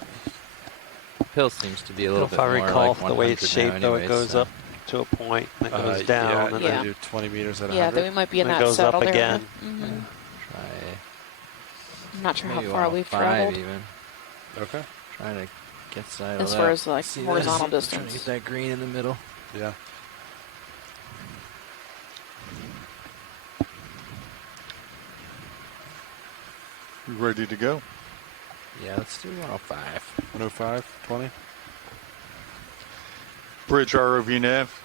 Pill seems to be a little bit If I more recall like the way it's 100 shaped, now though, anyway, it goes so. up to a point, and then goes down, Yeah, and yeah. then Do 20 meters at 100. Yeah, then we might be in and that it goes saddle up there. again. Mm-hmm. Try. I'm not sure how Maybe far we've 105 traveled. even. Okay. Trying to get side As far as like horizontal Trying to distance. get that green in the middle. Yeah. You ready to go? Yeah, let's do 105. 105, 20. Bridge ROV nav.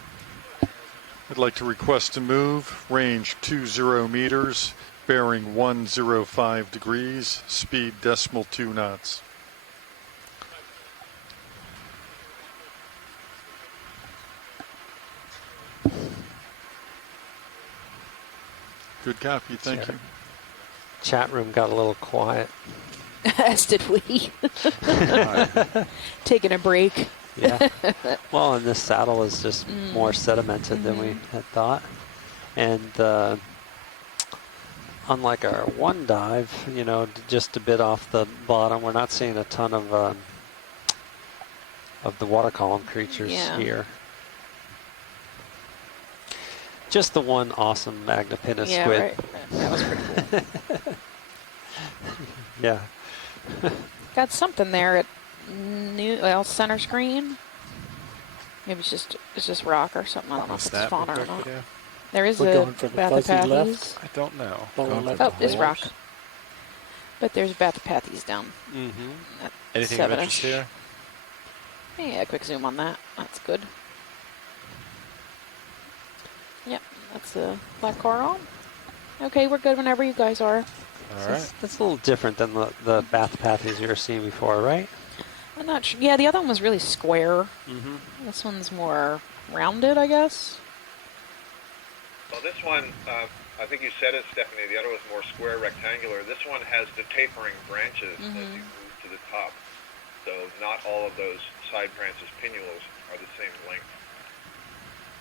I'd like to request to move. Range 20 meters. Bearing 105 degrees. Speed 0.2 knots. Good copy. Thank you. Chat room got a little quiet. As did we. Taking a break. Yeah. Well, and this saddle is just more sedimented than we had thought. And unlike our one dive, you know, just a bit off the bottom, we're not seeing a ton of the water column creatures here. Just the one awesome Magnapinna squid. Right. That was pretty cool. Yeah. Got something there at center screen. Maybe it's just rock or something. I don't know if it's fauna or not. There is We're a going for the fuzzy Bathypathes. left. I don't know. Oh, it's rock. But there's Bathypathes down. At Anything of 7-ish. interest here? Yeah, quick zoom on that. That's good. Yep, that's a black coral. Okay, we're good whenever you guys are. All right. That's a little different than the Bathypathes you were seeing before, right? I'm not sure. Yeah, the other one was really square. This one's more rounded, I guess. Well, this one, I think you said it, Stephanie. The other was more square, rectangular. This one has the tapering branches as you move to the top. So not all of those side branches, pinnules, are the same length.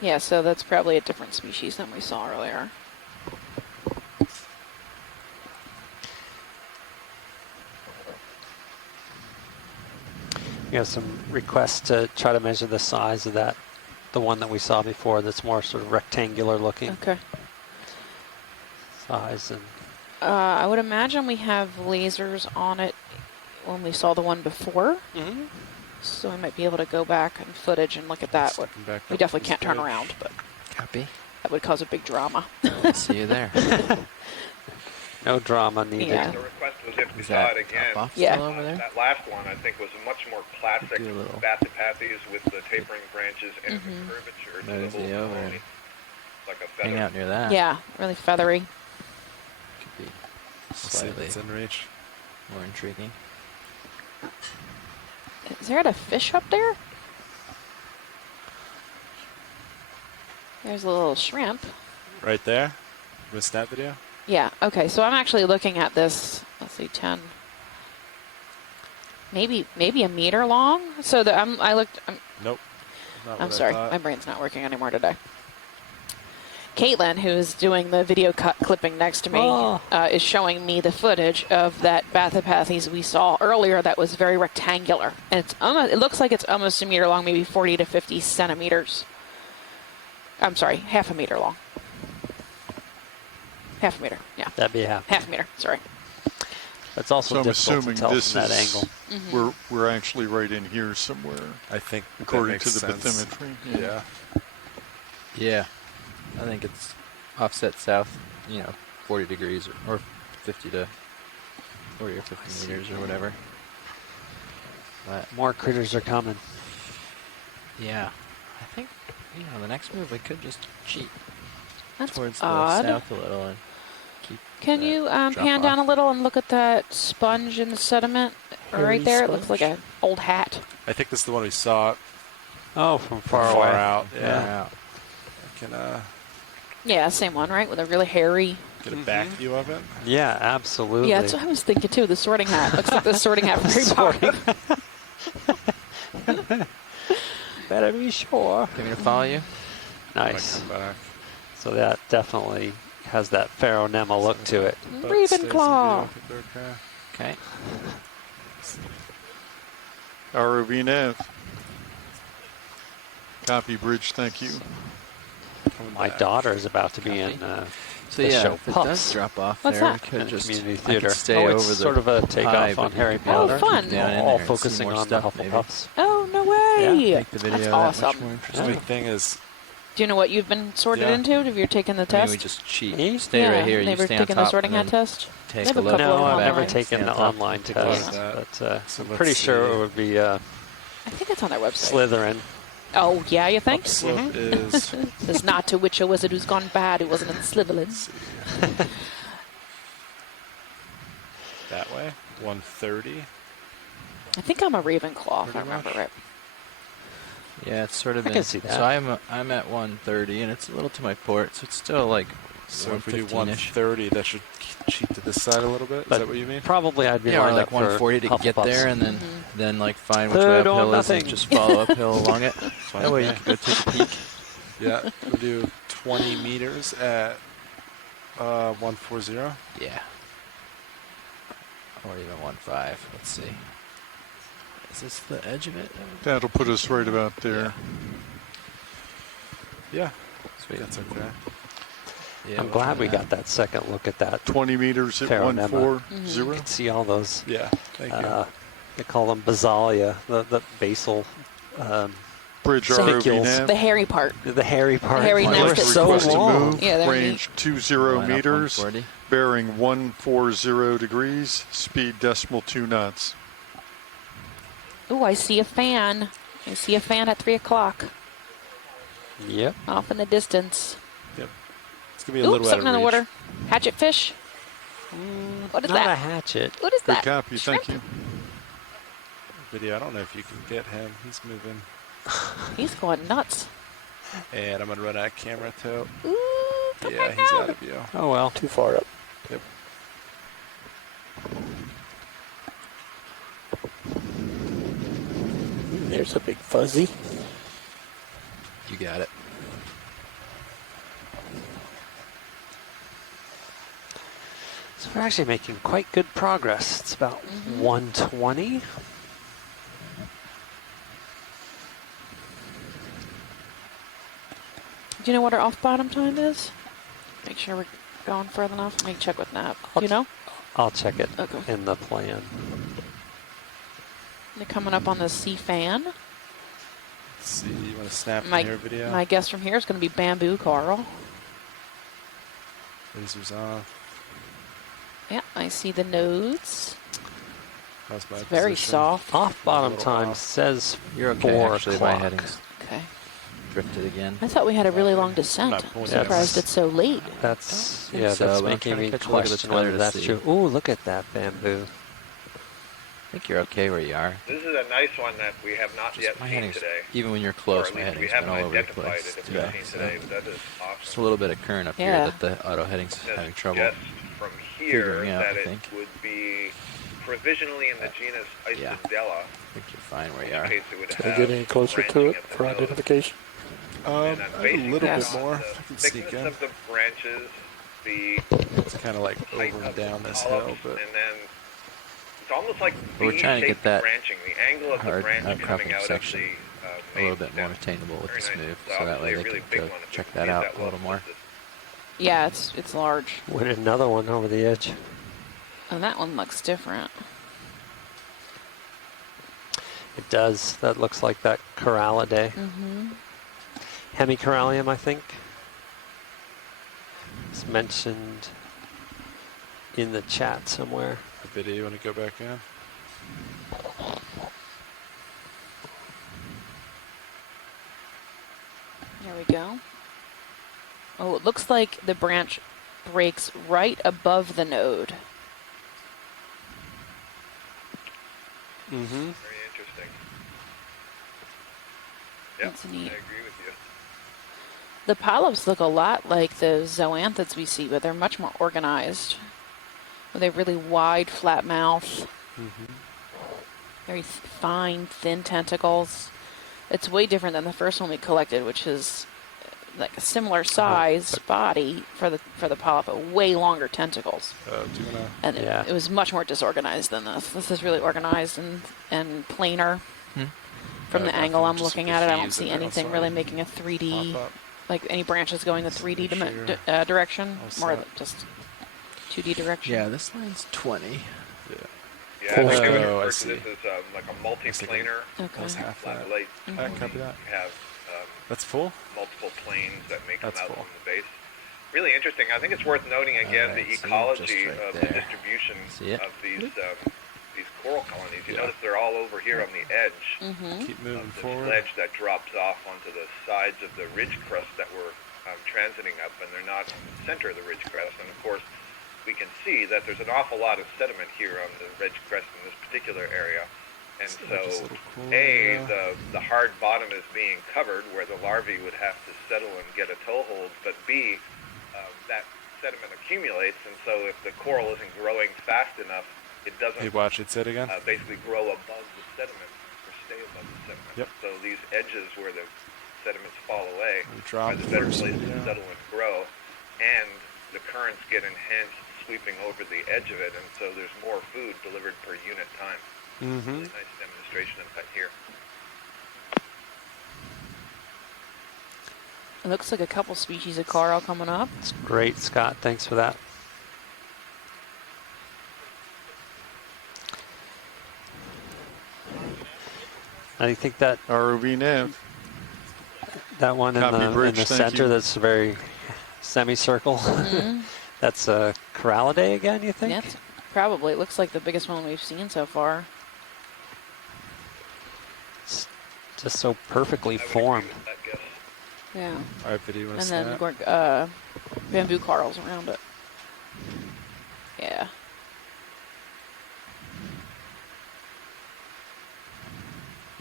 Yeah, so that's probably a different species than we saw earlier. We have some requests to try to measure the size of that, the one that we saw before that's more sort of rectangular looking. Okay. Size and I would imagine we have lasers on it when we saw the one before. So we might be able to go back in footage and look at that. We definitely can't turn around, but Copy. that would cause a big drama. See you there. no drama needed. Yeah. The request was if we Is saw that it again. up Yeah. still over there? That last one, I think, was a much more classic Do a little- Bathypathes with the tapering branches and the curvature to That the is whole the over. colony. Like a feather. Hang out near that. Yeah, really feathery. Could be Let's see if slightly it's in reach. more intriguing. Is there a fish up there? There's a little shrimp. Right there. Missed that video? Yeah, okay, so I'm actually looking at this, let's see, 10, maybe a meter long. So I looked, Nope. Not I'm what I sorry, thought. my brain's not working anymore today. Caitlin, who's doing the video clipping next to me, is showing me the footage of that Bathypathes we saw earlier that was very rectangular. And it looks like it's almost a meter long, maybe 40 to 50 centimeters. I'm sorry, half a meter long. Half a meter, yeah. That'd be Half a meter, sorry. It's also So I'm difficult to assuming tell this from that is angle. we're actually right in here somewhere, I think according that to makes the sense. bathymetry. Yeah. Yeah. I think it's offset south, 40 degrees or 50 to 40 or 50 meters or whatever. But More critters are coming. yeah, I think, the next move we could just cheat That's towards odd. the south a little and keep. Can that you drop pan down a off. little and look at that sponge in the sediment? Hairy Right there, it looks like sponge? an old hat. I think this is the one we saw Oh, from far far away. out. Far Yeah. out. I can Yeah, same one, right? With a really hairy... get a back view of it. Yeah, absolutely. Yeah, that's what I was thinking too, the sorting hat. Looks like the sorting hat from Harry Potter. Better be sure. Give me to follow you. Nice. Come back. So that definitely has that Pharaoh-Nema look to it. Ravenclaw. Okay. ROV Nav. Copy bridge, thank you. My daughter is about to be in So the yeah, show if it Puffs does drop off What's there, that? we could in just community I could theater. stay Oh, over it's the sort of a pie, takeoff on but Harry you could Potter. Oh, fun. keep down in All there and see focusing more on stuff, the maybe. Hufflepuffs. Oh, no way! Make the video That's that awesome. much more The interesting. only thing is, Do you know what you've been sorted Yeah. into? Have you taken the I mean, test? we just cheat. Me? Stay yeah, right here. They've You ever stay on taken the top sorting and hat then test? take They have a a look. couple No, of them I've never online. taken Stay the on top, online take a look. test, that. but So I'm let's pretty sure see. it would be I think it's on their website. Slytherin. Oh, yeah, you think? upslope is Says not to witch a wizard who's gone bad who wasn't in Slytherin. that way. 130. I think I'm a Ravenclaw, if I Pretty remember much. right. Yeah, it's sort of I in, can see that. So I'm at 130, and it's a little to my port, so it's still like So if we do 115-ish. 130, that should cheat to this side a little bit. Is But that what you mean? Probably I'd be Yeah, or lined like up 140 for to get Hufflepuffs. there, and then like find which Third way or uphill is and nothing. just follow uphill along it. Fine That way with you me. can go take a peek. Yeah, we'll do 20 meters at 140. Yeah. Or even 1.5. Let's see. Is this the edge of it? That'll put us right about there. Yeah, Sweet. that's okay. Yeah, I'm we'll glad try we that. got that second look at that. 20 meters at Pharaoh-Nema. 140. You can see all those. Yeah, thank you. They call them basalia, the basal. Bridge Spicules. ROV Nav. The hairy part. The hairy part. hairy They nest were that's so Request to long. move, Yeah, they're range 20 Line up meters, 140. bearing 140 degrees, speed decimal 2 knots. Ooh, I see a fan. I see a fan at 3 o'clock Yep. off in the distance. Yep. It's gonna be a Ooh, little out of something in the reach. water. Hatchet fish. What is Not a that? hatchet. What is Good that? copy, Shrimp? thank you. Video. I don't know if you can get him. He's moving. He's going nuts. And I'm gonna run out of camera too. Ooh, come Yeah, back he's out. out of view. Oh well. Too far up. Yep. There's a big fuzzy. You got it. So we're actually making quite good progress. It's about 120. Do you know what our off bottom time is? Make sure we're going further enough. Let me check with Nap. Do you know? I'll check it Okay. in the plan. They're coming up on the sea fan. Let's see, you want to snap My, in your video? my guess from here is going to be bamboo, Carl. Lasers off. Yeah, I see the nodes. How's my It's very position? soft. Off bottom little time off. says You're okay, 4 actually. My o'clock. headings Okay. drifted again. I thought we had a really long descent. not I'm pulling surprised it. it's so late. That's think yeah. so, That's but I'm making trying to me catch a look at the question Twitter whether to that's see. true. Ooh, look at that bamboo. I think you're okay where you are. This is a nice one that we have not yet My seen headings, today. even when you're Or close, at my least we headings haven't been all over the identified place it if today. we've seen today, but that is awesome. Just a little bit of current up Yeah. here that the auto headings having trouble. Just from here, figuring out, that I it think. would be provisionally in the genus Isodella. I think you're fine where you In are. case it would Can I have get any closer to branching it at the for node. identification? And then A basing little that bit on more. the I can sneak thickness in. of the branches, the It's kind of like height over and of the down this polyps, hill, but and then it's almost like We're trying to get V-shaped that branching, the angle of the hard branch coming cropping out section of the a main little bit more stem. attainable with Very this nice. move, It's so that obviously way a they really can big go one if we check can that see it out that a well little more. listed. Yeah, it's large. With another one over the edge. And that one looks different. It does. That looks like that Corallidae. Mm-hmm. Hemicorallium, I think. It's mentioned in the chat somewhere. the video, you want to go back in? There we go. Oh, it looks like the branch breaks right above the node. Mm-hmm. Very interesting. Yep, That's I neat. agree with you. The polyps look a lot like the zoanthids we see, but they're much more organized. With a really wide, flat mouth. Mm-hmm. Very fine, thin tentacles. It's way different than the first one we collected, which is like a similar size body for the polyp, but way longer tentacles. Do you want to? And it was much more disorganized than this. This is really organized and planar. From the angle I'm looking at it, I don't see anything really making a 3D, like any branches going the 3D direction, more than just 2D direction. Yeah, this line's 20. Yeah, I think they would Oh, I refer to see. this as like a multi-planar. Okay. That's half that. Flat I can copy that. You have That's full? multiple planes that may come That's out full. from the base. Really interesting. I think it's worth noting again the Alright, so ecology just right of the there. distribution See it? of these coral colonies. You Yeah. notice they're all over here on the edge Keep moving of the forward. ledge that drops off onto the sides of the ridge crust that we're transiting up, and they're not on the center of the ridge crest. And of course, we can see that there's an awful lot of sediment here on the ridge crest in this particular area. And Just so, a little cool, A, yeah. the hard bottom is being covered where the larvae would have to settle and get a toehold, but B, that sediment accumulates, and so if the coral isn't growing fast enough, it doesn't Hey, watch it. Say it again. basically grow above the sediment or stay above the sediment. Yep. So these edges where the sediments fall away We drop are the better first, places to yeah. settle and grow, and the currents get enhanced sweeping over the edge of it, and so there's more food delivered per unit time. Mm-hmm. Really nice demonstration of that here. It looks like a couple species of coral coming up. It's great, Scott. Thanks for that. I think that ROV nav. that one in Copy the, bridge, in the thank center you. that's very semicircle. That's a Corallidae again, you think? That's probably. It looks like the biggest one we've seen so far. It's just so perfectly I would formed. agree with that guess. Yeah. All right, video. And then bamboo corals around it. Yeah.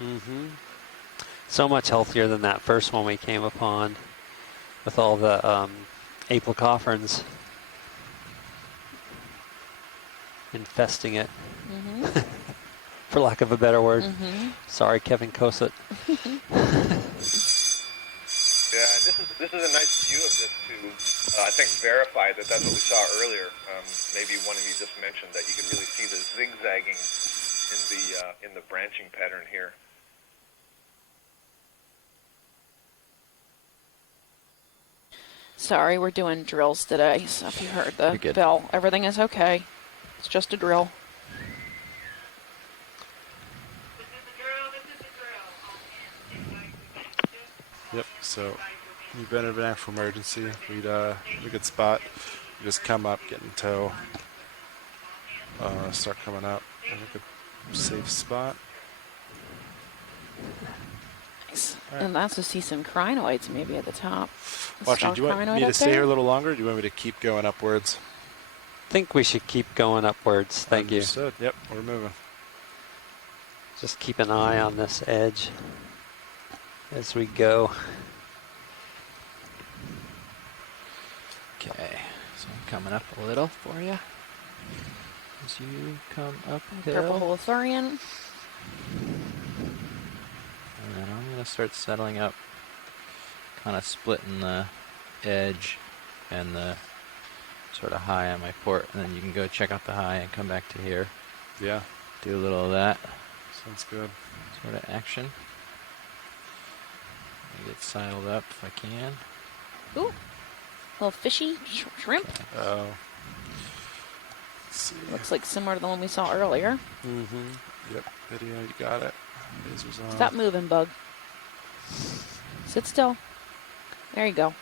Mm-hmm. So much healthier than that first one we came upon with all the apelcophorans infesting it, for lack of a better word. Sorry, Kevin Cosett. Yeah, and this is a nice view of this to, I think, verify that that's what we saw earlier. Maybe one of you just mentioned that you could really see the zigzagging in the branching pattern here. Sorry, we're doing drills today, so if you heard the bell, everything is okay. It's just a drill. Yep. So, you've been in an for emergency. We could spot. You just come up, get in tow. Start coming up. I think a safe spot. Nice. And that's to see some crinoids maybe at the top. Watch it. Do you want me to stay here a little longer? Or do you want me to keep going upwards? I think we should keep going upwards. Thank you. Understood. Yep, we're moving. Just keep an eye on this edge as we go. Okay, so I'm coming up a little for you. As you come uphill. Purple holothurian. And then I'm going to start settling up, kind of splitting the edge and the sort of high on my port, and then you can go check out the high and come back to here. Yeah. Do a little of that. Sounds good. Sort of action. Get sidled up if I can. Ooh, little fishy shrimp. Oh. Let's see. Looks like similar to the one we saw earlier. Mm-hmm. Yep. Video, you got it. Lasers on. Stop moving, bug. Sit still. There you go.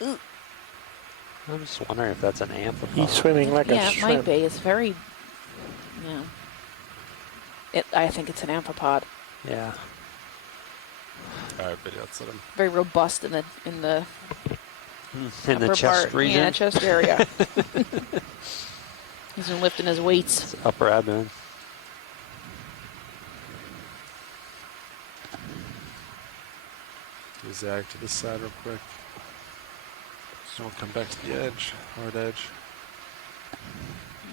Ooh. I'm just wondering if that's an amphipod. He's swimming like a Yeah, it shrimp. might be. It's very, I think it's an amphipod. Yeah. All right, video. Let's let him. Very robust in the In the upper chest part. region. Yeah, chest area. He's been lifting his weights. It's upper abdomen. Do a zag to the side real quick. So we'll come back to the edge, hard edge.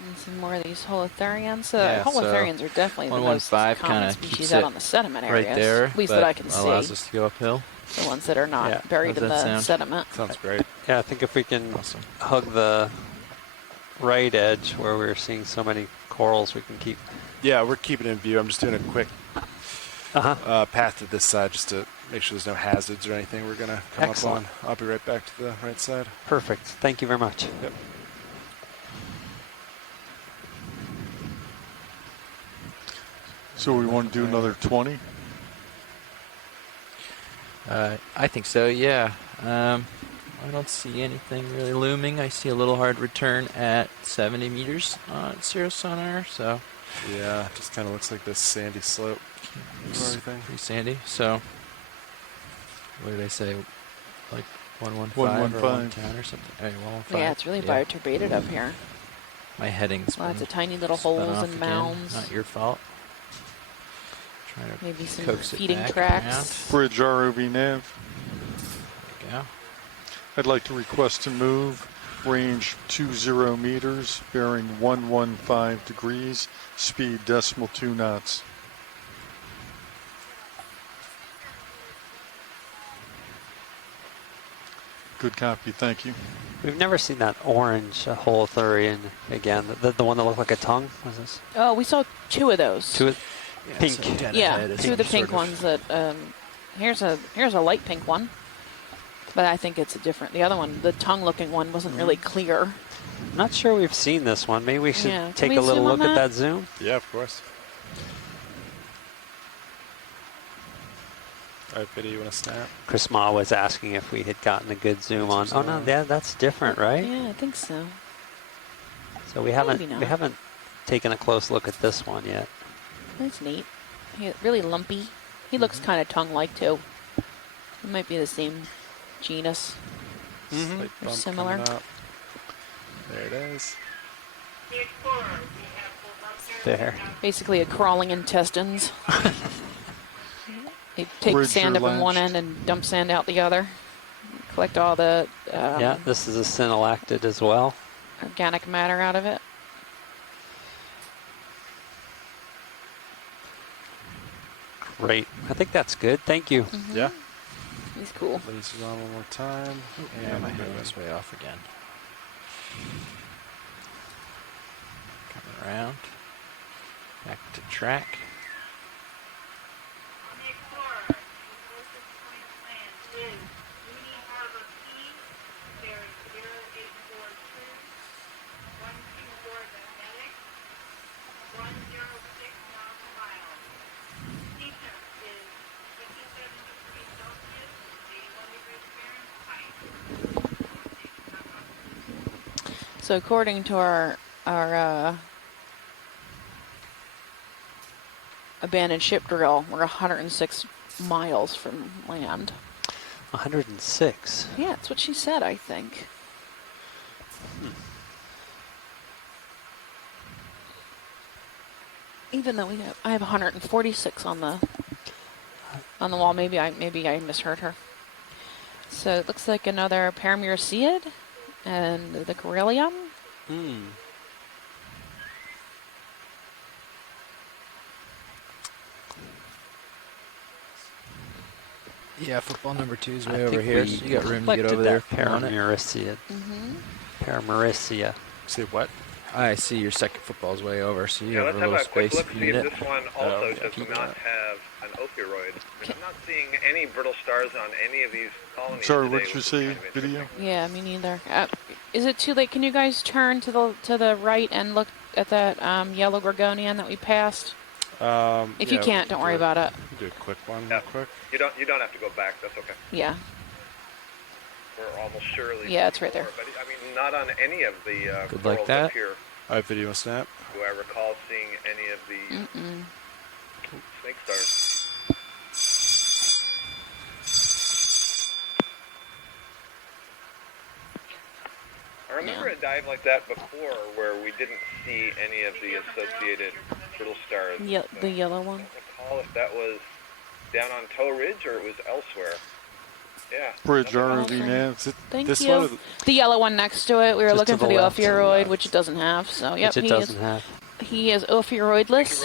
And some more of these holothurians. Yeah, holothurians are definitely the most 115 common kinda species keeps out it on the sediment right areas. there, at least but that I can allows see. us to go uphill. The ones that are not Yeah. buried How's in that the sound? sediment. Sounds great. Yeah, I think if we can Awesome. hug the right edge where we're seeing so many corals, we can keep. Yeah, we're keeping it in view. I'm just doing a quick path to this side just to make sure there's no hazards or anything we're going to come Excellent. up on. I'll be right back to the right side. Perfect. Thank you very much. Yep. So we want to do another 20? I think so, yeah. I don't see anything really looming. I see a little hard return at 70 meters on Cirro sonar, so. Yeah, just kind of looks like this sandy slope. Everything. Pretty sandy, so. What did I say? Like 115 or 115. 110 or something? Hey, 115. Yeah, it's really bioturbated up here. My heading's Lots been of tiny little spun holes off and again. mounds. Not your fault. Trying to Maybe some coax it feeding back tracks. Bridge ROV nav. around. There you go. I'd like to request to move. Range 20 meters, bearing 115 degrees, speed decimal 2 knots. Good copy, thank you. We've never seen that orange holothurian again. The one that looked like a tongue. Was this? Oh, we saw two of those. Two of pink. Yeah, two of the pink ones that, here's a light pink one. But I think it's a different, the other one, the tongue-looking one wasn't really clear. I'm not sure we've seen this one. Maybe we should Yeah. take Can a we little zoom on look at that? that zoom. Yeah, of course. All right, video, you want to snap? Chris Ma was asking if we had gotten a good zoom on. Oh no, that's different, right? Yeah, I think so. So we Maybe not. haven't taken a close look at this one yet. That's neat. Really lumpy. He looks kind of tongue-like, too. It might be the same genus. Slight Or bump similar. coming up. There it is. The Explorer, we have full muster. There. Basically a crawling intestines. They take Bridge sand or up in one latch? end and dump sand out the other. Collect all the Yeah, this is a synallactid as well. organic matter out of it. Great. I think that's good. Thank you. Yeah. He's cool. Lasers on one more time. Yeah, my moving. head was way off again. Coming around. Back to track. On the Explorer, the closest point of land is Mooney Harbor Key, bearing 0842, 124 magnetic, 106 nautical miles. Sea temp is 57 degrees Celsius, 81 degrees Fahrenheit. So according to our abandoned ship drill, we're 106 miles from land. 106. Yeah, that's what she said, I think. Even though I have 146 on the wall. Maybe I misheard her. So it looks like another Paramuricid and the Corellium. Yeah, football number 2 is way over here, so you got room to get over that there if you want it. Paramaricia. Paramaricia. Say what? I see your second football's way over, so you Yeah, have let's a have little a quick space look, if you see need if it. this one also does not have an opioid. I'm not seeing any brittle stars on any of these colonies Sorry, today, what you which is say, kind of video? Yeah, me neither. Is it too late? Can you guys turn to the right and look at that yellow gorgonian that we passed? If you can't, don't worry about it. Do a quick one, Yeah. real quick. You don't have to go back. That's okay. Yeah. We're almost surely. Yeah, it's right there. But I mean, not on any of the Good like corals that. up here. All right, video snap. Do I recall seeing any of the snake stars? I remember a dive like that before where we didn't see any of the associated brittle stars. Yeah, the yellow one. I don't recall if that was down on Toe Ridge or it was elsewhere. Yeah. Bridge ROV nav. Thank This you. one? The yellow one next to it. We were Just looking to for the the left. ophiuroid, which it doesn't have. So, yep, Which it doesn't have. He is ophiuroidless.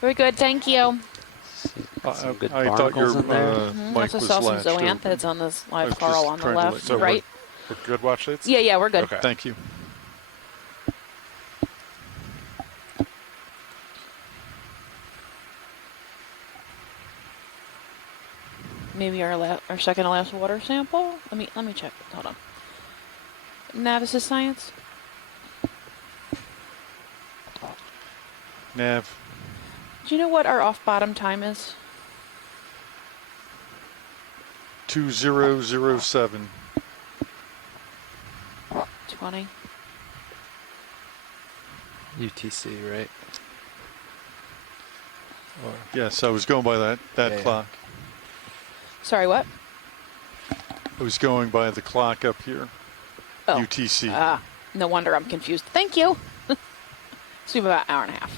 Very good, thank you. Some good I thought your barnacles in there. mic Also was saw some latched zoanthids open. on this I was live coral just on the trying to left, let- So right? we're good watch leads? Yeah, we're good. Okay. Thank you. Maybe our second to last water sample. Let me check. Hold on. Navis' science. Nav. Do you know what our off bottom time is? 2007. 20. UTC, right? Or Yes, I was going by that Yeah. clock. Sorry, what? I was going by the clock up here. Oh. UTC. No wonder I'm confused. Thank you. So we have about an hour and a half.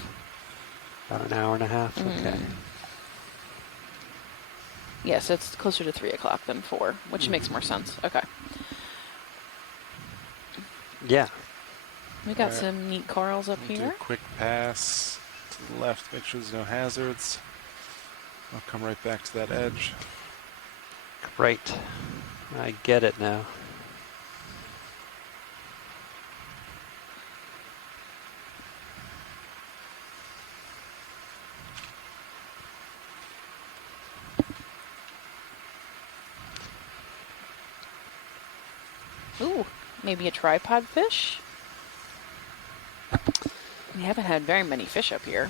About an hour and a half. Okay. Yes, it's closer to 3 o'clock than 4, which makes more sense. Okay. Yeah. We got Alright. some neat corals up Do a here. quick pass to the left, make sure there's no hazards. I'll come right back to that edge. Great. I get it now. Ooh, maybe a tripod fish? We haven't had very many fish up here.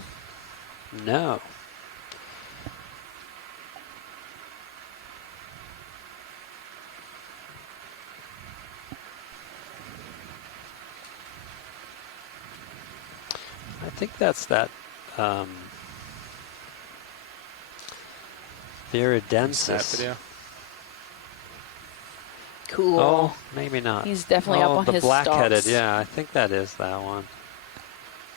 No. I think that's that Viridensis. That video. Cool. Oh, maybe not. He's definitely up on the his black-headed. stalks. Yeah, I think that is that one.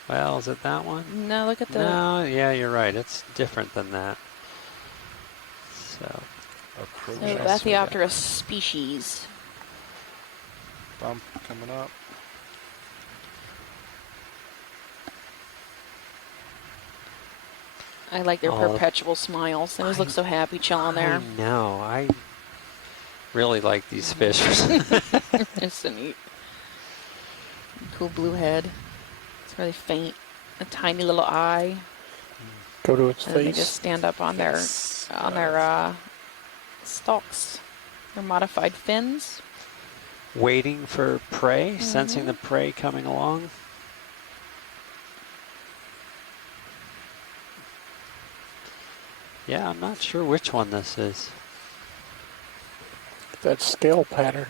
Well, is it that one? No, look at the... No, yeah, you're right. It's different than that. So, Bathyopterus species. Bump coming up. I like their Oh, perpetual smiles. They always look so happy chilling there. I know. I really like these fish. It's so neat. Cool blue head. It's really faint. A tiny little eye. Go to its And then they face. just stand up on their stalks. Their modified fins. Waiting for prey, sensing the prey coming along. Yeah, I'm not sure which one this is. That scale pattern.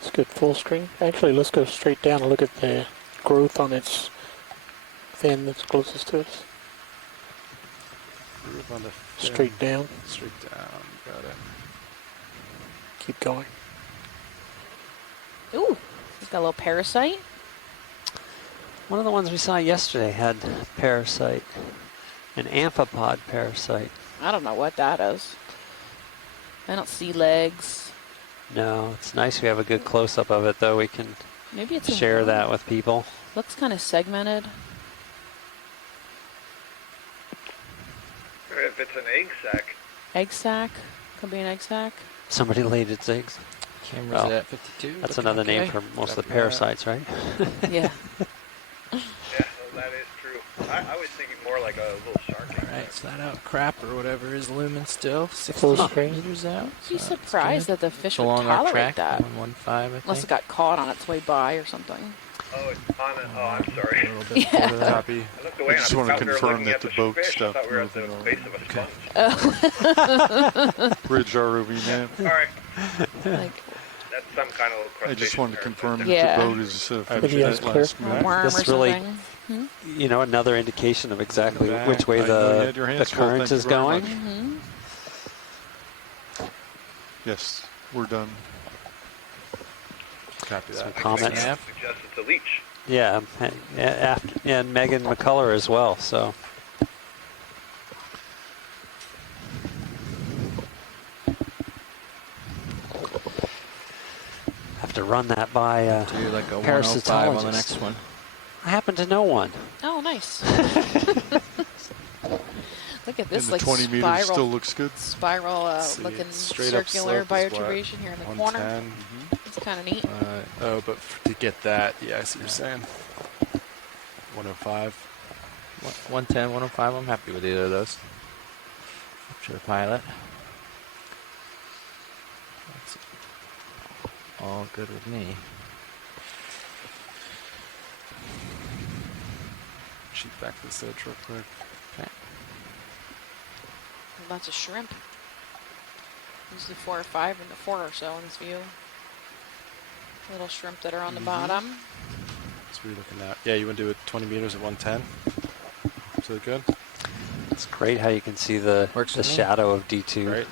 It's good full screen. Actually, let's go straight down and look at the growth on its fin that's closest to us. Groove on the fin. Straight down. Straight down. Got it. Keep going. Ooh, he's got a little parasite. One of the ones we saw yesterday had parasite, an amphipod parasite. I don't know what that is. I don't see legs. No, it's nice we have a good close-up of it, though. We can Maybe it's share that with people. Looks kind of segmented. If it's an egg sac. Egg sac. Could be an egg sac. Somebody laid its eggs. Camera's Well, at 52. That's looking another name okay. for most of the Copy that. parasites, right? Yeah. Yeah, no, that is true. I was thinking more like a little shark egg. Alright, so that out crap or whatever is looming still. 60 Full screen. meters out. I'd be so that's surprised good. that the fish It's would along our tolerate track, that. 115, I think. Unless it got caught on its way by or something. Oh, it's on it. Oh, I'm sorry. A little bit Yeah. further that. Copy. I looked away I just and want to out there confirm looking that at the the boat fish. I stuff thought we were at the moving base of a sponge. Oh. Bridge ROV nav. Sorry. Like That's some kind of crustacean. I just wanted to confirm that Yeah. the boat is Maybe that it's last clear. a minute. worm This or really- something. You know, another indication of exactly Back. which way I know you the, had your the hands full. current Thank you is very going. much. Mm-hmm. Yes, we're done. Copy Some that. comments. I suggest it's a leech. Yeah, and Megan McCullough as well. So have to run that by Do like a 105 on the parasitologist. next one. I happen to know one. Oh, nice. Look at this, And the like 20 meters spiral, still looks good. spiral See, looking straight up circular slope is what? bioturbation here in the corner. 110. It's kind of neat. Oh, but to get that, yeah, I see what you're saying. 105. 110, 105, I'm happy with either of those. Up to the pilot. That's all good with me. Cheat back this edge real quick. Okay. Lots of shrimp. Usually 4 or 5 and the 4 or so in this view. Little shrimp that are on the bottom. That's what you're looking at. Yeah, you want to do it 20 meters at 110? Is that good? It's great how you can see the Works with me. shadow of D2 Right.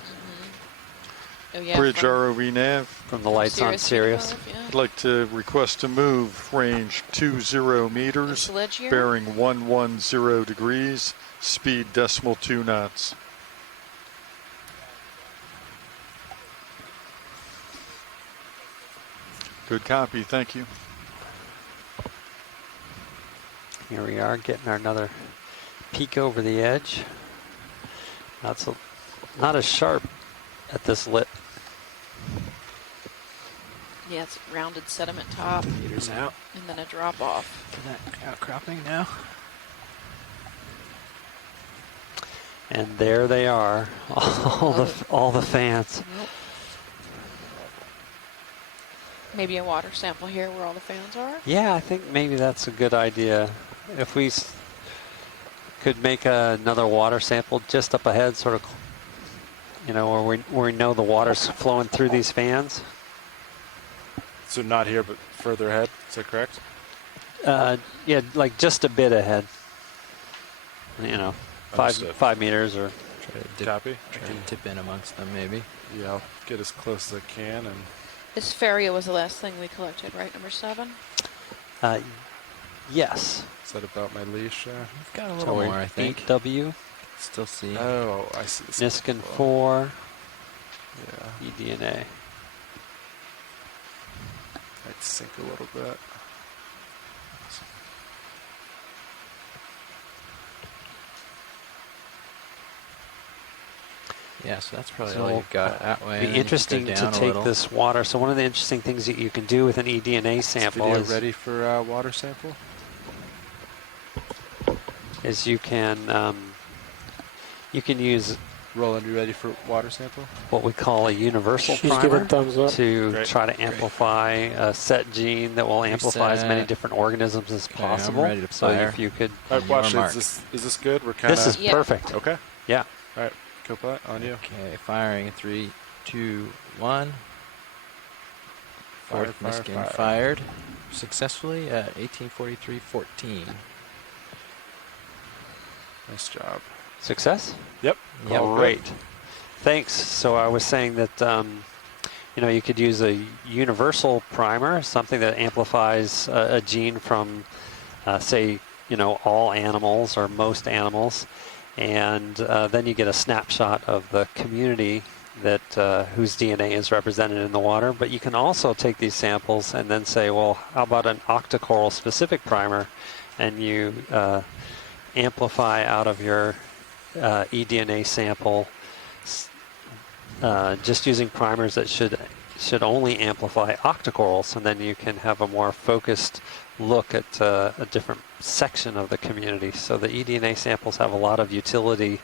Oh yeah. Bridge from ROV nav. from the lights on Sirius. Yeah. I'd like to request to move range 20 meters, This ledge here. bearing 110 degrees, speed 2 knots. Good copy, thank you. Here we are getting our another peek over the edge. Not as sharp at this lip. Yeah, it's rounded sediment top Meters out. and then a drop off. Is that outcropping now? And there they are, all the fans. Nope. Maybe a water sample here where all the fans are. Yeah, I think maybe that's a good idea. If we could make another water sample just up ahead, sort of, you know, where we know the water's flowing through these fans. So not here, but further ahead. Is that correct? Yeah, like just a bit ahead. You know, Understood. 5 meters or. Try to dip, Copy. try to dip in amongst them, maybe. Yeah, I'll get as close as I can. And This Faria was the last thing we collected, right? Number 7? Yes. is that about my leash? We've got a little more, I think. 8W, Still see. Oh, I see. This Niskin 4, Yeah, eDNA. might sink a little bit. Yeah, so that's probably So, all you've got that way. It'd be interesting to take this water. So one of the interesting things that you can do with an eDNA sample Video is ready for water sample? you can use Roland, you ready for water sample? what we call a universal She's primer giving thumbs up. to Great. try to amplify a set gene that will amplify as many Reset. different organisms as Okay, I'm possible. ready to So fire. if you could, All right, Your watch. mark. Is this good? We're kind of. this is Yeah. perfect. Okay. Yeah. All right, co-pilot, on you. Okay, firing in 3, 2, 1. Fire, Fourth fire, Niskin fire. fired successfully at 1843.14. Nice job. Success? Yep. Yep. Great. Thanks. So I was saying that you know, you could use a universal primer, something that amplifies a gene from, say, you know, all animals or most animals, and then you get a snapshot of the community that whose DNA is represented in the water. But you can also take these samples and then say, well, how about an octocoral specific primer, and you amplify out of your eDNA sample just using primers that should only amplify octocorals, and then you can have a more focused look at a different section of the community. So the eDNA samples have a lot of utility.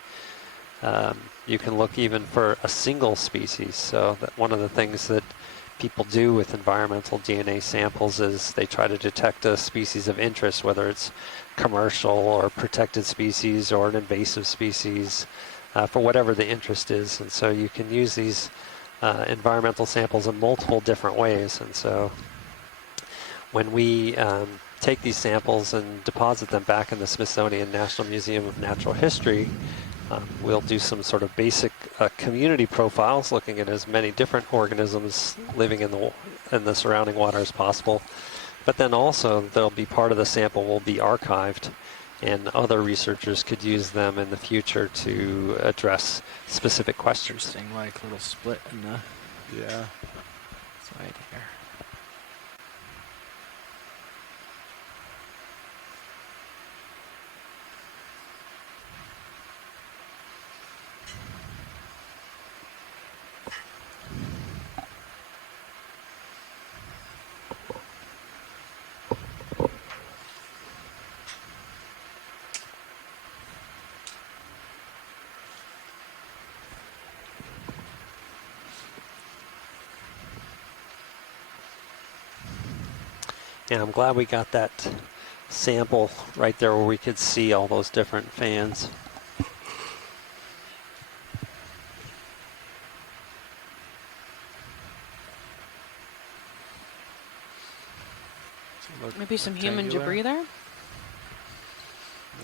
You can look even for a single species. So that one of the things that people do with environmental DNA samples is they try to detect a species of interest, whether it's commercial or protected species or an invasive species, for whatever the interest is. And so you can use these environmental samples in multiple different ways. And so when we take these samples and deposit them back in the Smithsonian National Museum of Natural History, we'll do some sort of basic community profiles, looking at as many different organisms living in the surrounding water as possible. But then also there'll be part of the sample will be archived, and other researchers could use them in the future to address specific questions. Interesting, like little split in the side here. Yeah, I'm glad we got that sample right there where we could see all those different fans. Maybe some human debris there?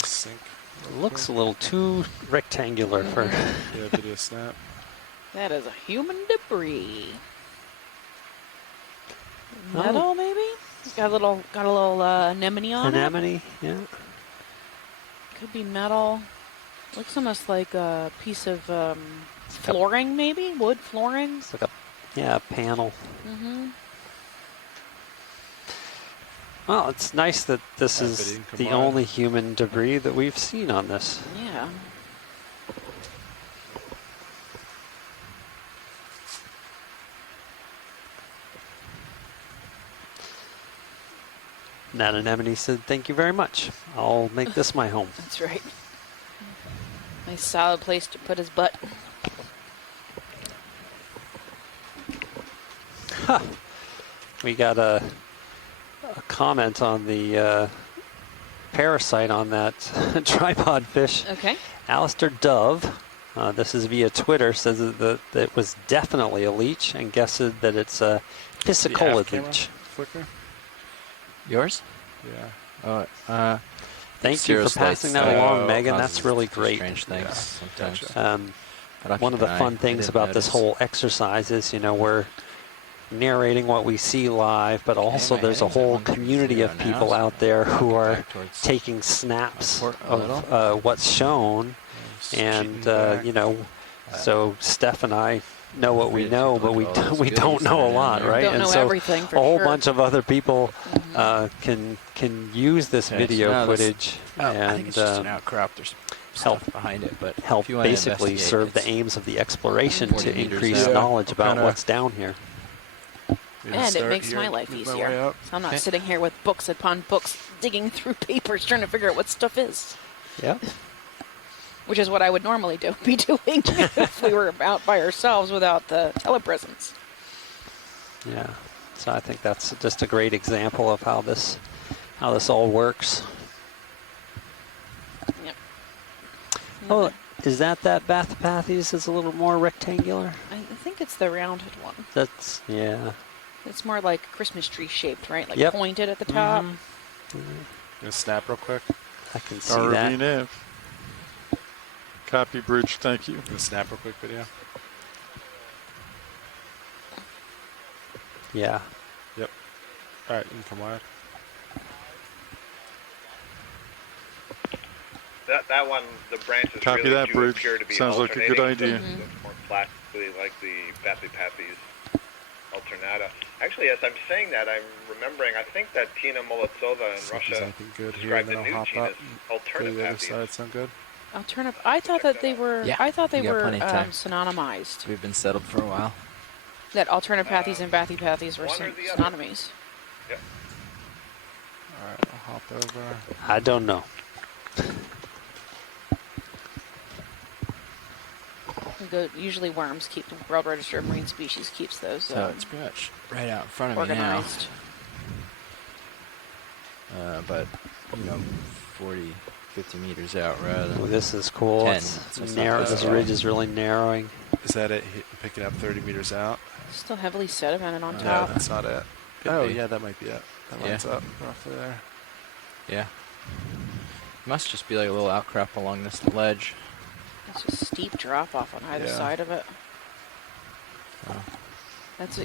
Sink. It looks a little too rectangular for... Yeah, video snap. That is a human debris. Metal, maybe? Got a little anemone on it. Anemone, yeah. Could be metal. Looks almost like a piece of flooring, maybe? Wood flooring? It's like a panel. Mm-hmm. Well, it's nice that this is the only human debris that we've seen on this. Yeah. And that anemone said, "Thank you very much. I'll make this my home." That's right. Nice solid place to put his butt. Huh. We got a comment on the parasite on that tripod fish. Okay. Alistair Dove, this is via Twitter, says that it was definitely a leech and guessed that it's a piscicolid leech. Flicker? Yours? Yeah. Oh, Thank you for passing that along, Megan. That's really great. Strange things sometimes. Gotcha. One of the fun things about this whole exercise is, we're narrating what we see live, but also there's a whole community of people out there who are taking snaps of what's shown. And, so Steph and I know what we know, but we don't know a lot, right? Don't and know so everything for a whole sure. bunch of other people can use this video footage I think and it's just an outcrop. There's help stuff behind it, but help if you wanna basically investigate, serve the it's aims of the exploration 40 to meters increase out. knowledge about kinda- what's down here. And it makes my life easier. So I'm not sitting here with books upon books, digging through papers, trying to figure out what stuff is. Yeah. Which is what I would normally be doing if we were out by ourselves without the telepresence. Yeah. So I think that's just a great example of how this all works. Yep. Oh, is that Bathypathes is a little more rectangular? I think it's the rounded one. That's, yeah. It's more like Christmas tree shaped, right? Like Yep. pointed at the top. Gonna snap real quick. I can see that. RVNav. Copy bridge, thank you. Gonna snap real quick video. Yeah. Yep. All right, you can come wide. That one, the branches Copy really that, do Bridge. appear to be Sounds like a good alternating, idea. so it's more flat exactly like the Bathypathes alternata. Actually, as I'm saying that, I'm remembering, I think that Tina Molodtsova in See if Russia there's anything good here, described and the then I'll new hop genus up. Go to the other Alternapathes. side. Sound good? Alternative. I thought that they were. Yeah, I thought they we got were plenty of time. synonymized. We've been settled for a while. That Alternapathes and Bathypathes were one or the other. synonymies. Yep. All right, I'll hop over. I don't know. Usually worms keep the World Register of Marine Species keeps those So it's pretty much right out in front of organized. me now. But, 40, 50 meters out rather than Well, this is cool. 10. It's So it's narrow. not This bad. ridge is really narrowing. Is that it? Picking up 30 meters out? Still heavily sedimented on No, top. that's not it. Could Oh, be. yeah, that might be it. That lines up roughly there. Yeah. Must just be like a little outcrop along this ledge. It's a steep drop off on either Yeah. side of it. Oh. That's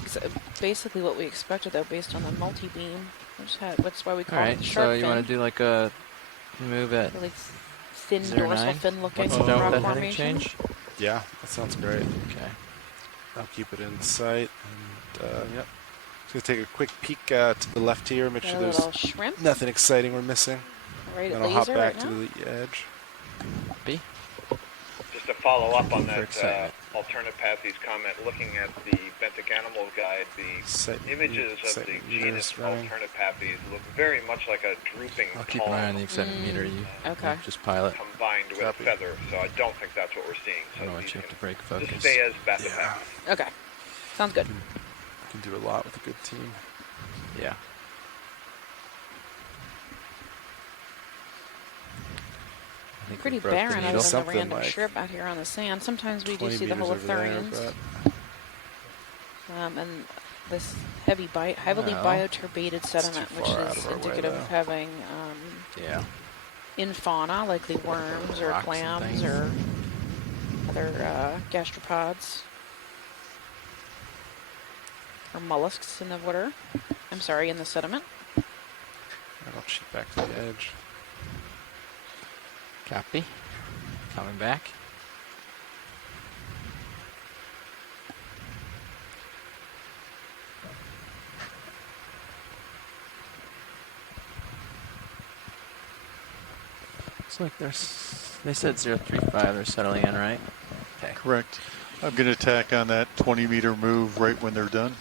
basically what we expected, though, based on the multi-beam. That's why we call All it right, the so shark you fin. want to do like a move at Really thin 09? dorsal fin-looking What's the rock that heading formation. change? Yeah, that sounds great. Okay. I'll keep it in sight. And, yep. Just going to take a quick peek to the left here, make Got sure a there's little shrimp. nothing exciting we're missing. Right at Then I'll hop laser back right to now. the edge. B? Just to follow up on For that excitement. Alternapathes comment, looking at the Benthic Animal Guide, the images of the genus Alternapathes look very much like a drooping I'll keep an eye on the palm excitometer. You Okay. just pilot. combined with Copy. a feather, so I don't think that's what we're seeing. I So don't want these you to have to can break focus. just stay as Bathypathes. Yeah. Okay. Sounds good. Can do a lot with a good team. Yeah. I think Pretty we broke the barren other needle. than the Something random like shrimp out here on the sand. Sometimes we do 20 see the meters over there, holothurians. but And this heavily Well, bioturbated sediment, too which far out is of our way, indicative though. of having Yeah. in fauna, likely worms or Rocks and clams things. or other gastropods or mollusks in the water. I'm sorry, in the sediment. I'll cheat back to the edge. Copy. Coming back. Looks like they said 035. They're settling in, right? Okay. Correct. I'm going to tack on that 20-meter move right when they're done.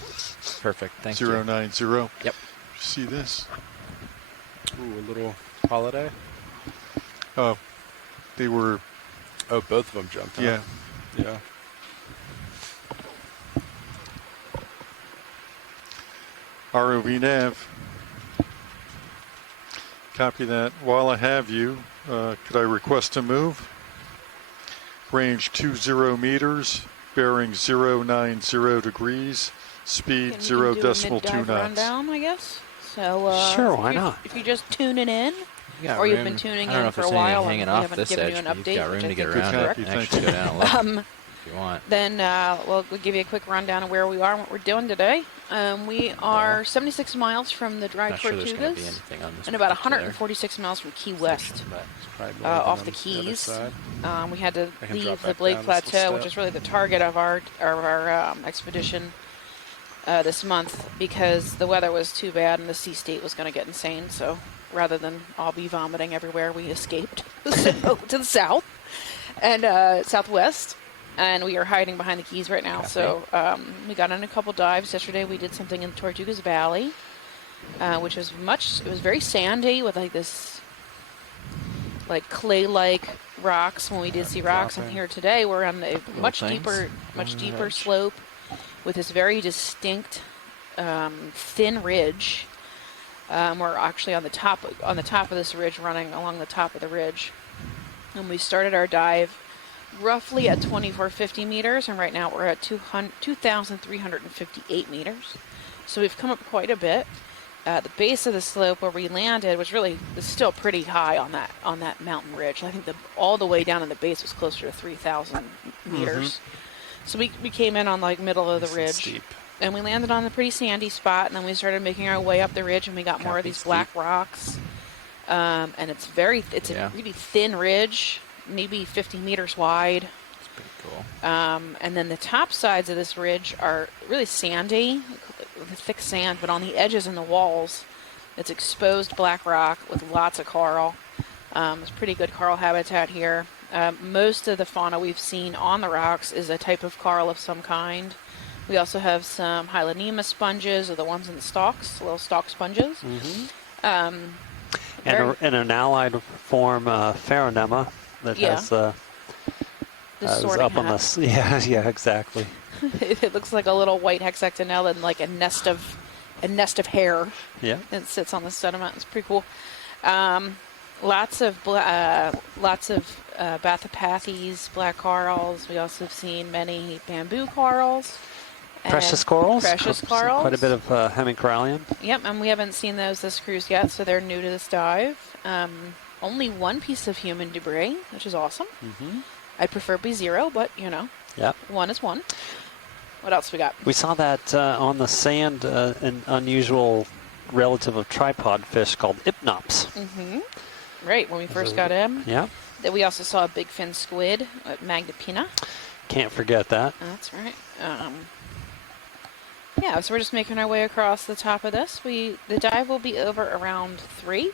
Perfect. Thank you. 090. Yep. See this? Ooh, a little holiday. Oh, they were. Oh, both of them jumped. Huh? Yeah. Yeah. ROV nav. Copy that. While I have you, could I request a move? Range 20 meters, bearing 090 degrees, speed Can 0 do a decimal 2 mid-dive knots. rundown, I guess. So Sure, if why you- not? If you're just tuning in, You got or you've room- been tuning I don't know in if for a there's anything while and hanging we off haven't this given edge, you an but update, you've got room which to I get think is around correct. it and Thank actually you. go down a little if you want. Then we'll give you a quick rundown of where we are and what we're doing today. We are 76 miles from the Dry Not sure there's going to be Tortugas anything on this and about particular 146 miles from Key West, section, but Probably more than off on the other Keys. side. We had to I can leave drop the back Blake down this little Plateau, which step. is really the target of our expedition this month, because the weather was too bad and the sea state was going to get insane. So rather than all be vomiting everywhere, we escaped to the south and southwest, and we are hiding behind the Keys right now. Copy. So we got in a couple dives yesterday. We did something in Tortugas Valley, which was it was very sandy with like this like clay-like rocks when we did see rocks. And dropping. here today we're on a much things deeper on the deeper edge. slope with this very distinct thin ridge. We're actually on the top of this ridge, running along the top of the ridge, and we started our dive roughly at 2450 meters, and right now we're at 2,358 meters. So we've come up quite a bit. The base of the slope where we landed was still pretty high on that mountain ridge. I think all the way down in the base was closer to 3,000 meters. So we came in on like middle of the Nice and ridge, steep. and we landed on a pretty sandy spot, and then we started making our way up the ridge, and we got more of Copy, these black rocks. And it's Yeah. a really thin ridge, maybe 50 meters wide. Cool. And then the top sides of this ridge are really sandy, with thick sand, but on the edges and the walls, it's exposed black rock with lots of coral. It's pretty good coral habitat here. Most of the fauna we've seen on the rocks is a type of coral of some kind. We also have some Hylanema sponges, or the ones in the stalks, little stalk sponges. And an allied form, Pharonema, that has this is sorting up on hat. the yeah, exactly. It looks like a little white hexactinella and like a nest of hair. Yeah. It sits on the sediment. It's pretty cool. Lots of Bathypathes, black corals. We also have seen many bamboo corals. Precious corals. Precious corals. Quite a bit of hemicorallium. Yep, and we haven't seen those this cruise yet, so they're new to this dive. Only one piece of human debris, which is awesome. I'd prefer be 0, but Yeah. 1 is 1. What else we got? We saw that on the sand, an unusual relative of tripod fish called Ipnops. Right, when we first got in. Yeah. Then we also saw a big fin squid at Magdapina. Can't forget that. That's right. Yeah, so we're just making our way across the top of this. The dive will be over around 3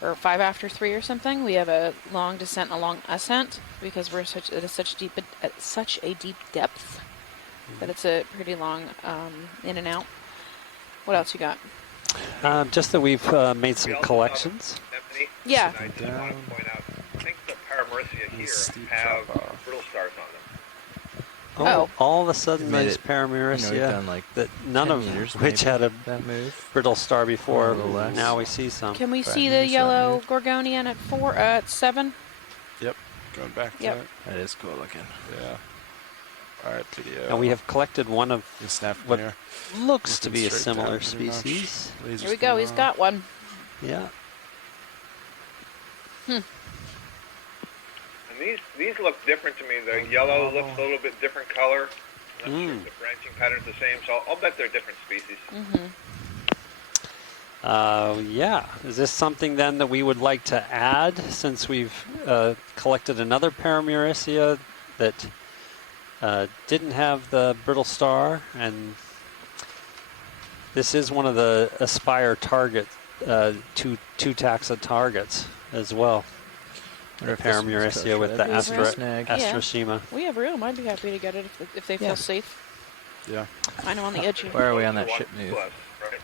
or 5 after 3 or something. We have a long descent and a long ascent because we're at such a deep depth that it's a pretty long in and out. What else you got? Just that we've made some collections. Yeah. I just want to point out, I think the Paramecia here have brittle stars on them. Oh, all of a sudden Made these it, Paramecia done like that none of meters, which maybe, had a that move. brittle star before. A little less. Now we see some. Can we see the yellow Gorgonian at 7? Yep. Going back to Yep. it. That is cool looking. Yeah. All right, video. And we have collected one of what here. looks to Looking be a straight down similar pretty much. species. Lasers Here we go. going He's on. got one. Yeah. And these look different to me. The yellow looks a little bit different color. I'm not sure if the branching pattern's the same, so I'll bet they're different species. Yeah. Is this something then that we would like to add since we've collected another Paramuricia that didn't have the brittle star? And this is one of the Aspire target, two taxa targets as well. The Paramuricia with the Astroshima. We have room. I'd be happy to get it if they feel safe. Yeah. Kind of on the edge. Where are we on that ship move?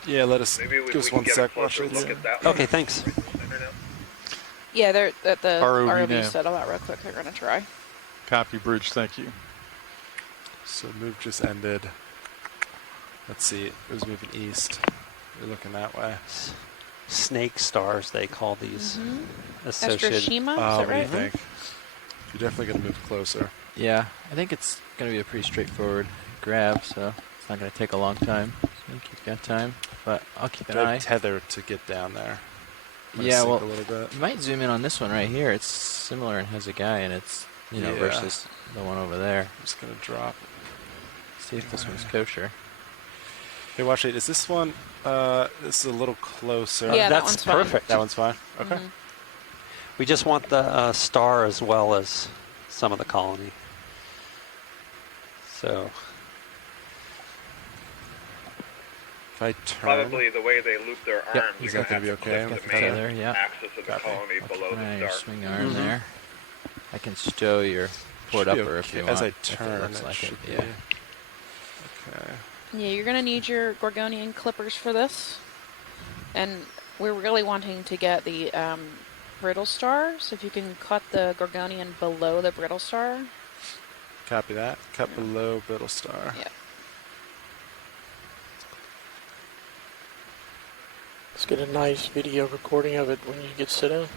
Yeah, let us Maybe give us we one can get sec. a closer look at that one. Okay, thanks. Yeah, they're at the ROV ROV nav. settle out real quick. They're going to try. Copy, Bridge. Thank you. So move just ended. Let's see. It was moving east. We're looking that way. Snake stars, they call these. Associated. Astroshima, is that What do you right? think? You're definitely going to move closer. Yeah, I think it's going to be a pretty straightforward grab, so it's not going to take a long time. So I think you've got time, but I'll keep an eye. Tether to get down there. I'm gonna Yeah, sink well, a little bit. you might zoom in on this one right here. It's similar and has a guy, and it's Yeah. versus the one over there. I'm just going to drop. See if this one's kosher. Hey, watch it. Is this one? This is a little closer. Yeah, that That's one's fine. perfect. That one's fine. Okay. We just want the star as well as some of the colony. So If I turn. Probably the way they loop their Yep. arms, Is you're that going gonna to be have okay to with clip the the tether? main Yeah. axis of the Copy. colony below Keep an eye the on your star. swing arm there. I can stow your port Should be upper if okay. you want. As I if it turn, looks it like should be. Yeah. Okay. Yeah, you're going to need your Gorgonian clippers for this. And we're really wanting to get the brittle star. So if you can cut the Gorgonian below the brittle star. Copy that. Cut below brittle star. Yeah. Let's get a nice video recording of it when you get sit down.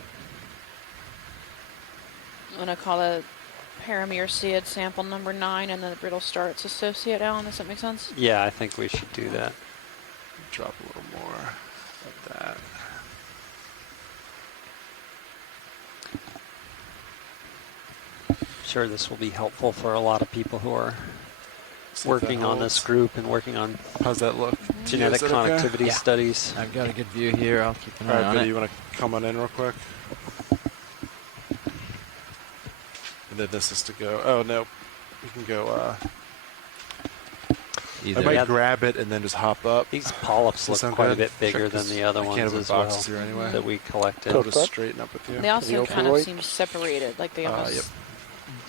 I'm going to call it Paramurcia sample number 9 and then the brittle star its associate, Alan. Does that make sense? yeah, I think we should do that. Drop a little more of that. Sure, this will be helpful for a lot of people who are See if that working on this holds. group and working on How's that look? genetic Is that okay? connectivity Yeah. studies. I've got a good view here. I'll keep an All eye right, on Billy, it. you want to come on in real quick? And then this is to go. Oh no, we can go. Either. I might grab it and then just hop up. These polyps look quite a bit bigger than the other I ones can't open as well boxes here anyway. that we collected. I'll just straighten up with you. They also kind of seem separated, like they almost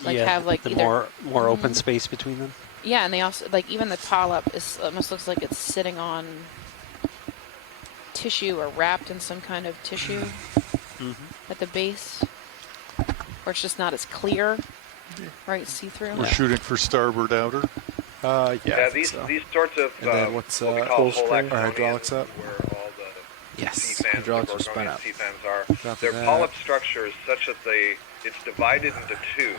have like the either more open space between them. Yeah, and they also like even the polyp is almost looks like it's sitting on tissue or wrapped in some kind of tissue at the base, or it's just not as clear, right? See through. We're shooting for starboard outer. Yeah. These sorts of and then what's what we call full whole hydraulics up? where all the Yes, sea fans, hydraulics the are spun Gorgonian up. sea fans are. Copy Their that. polyp structure is such that it's divided into two.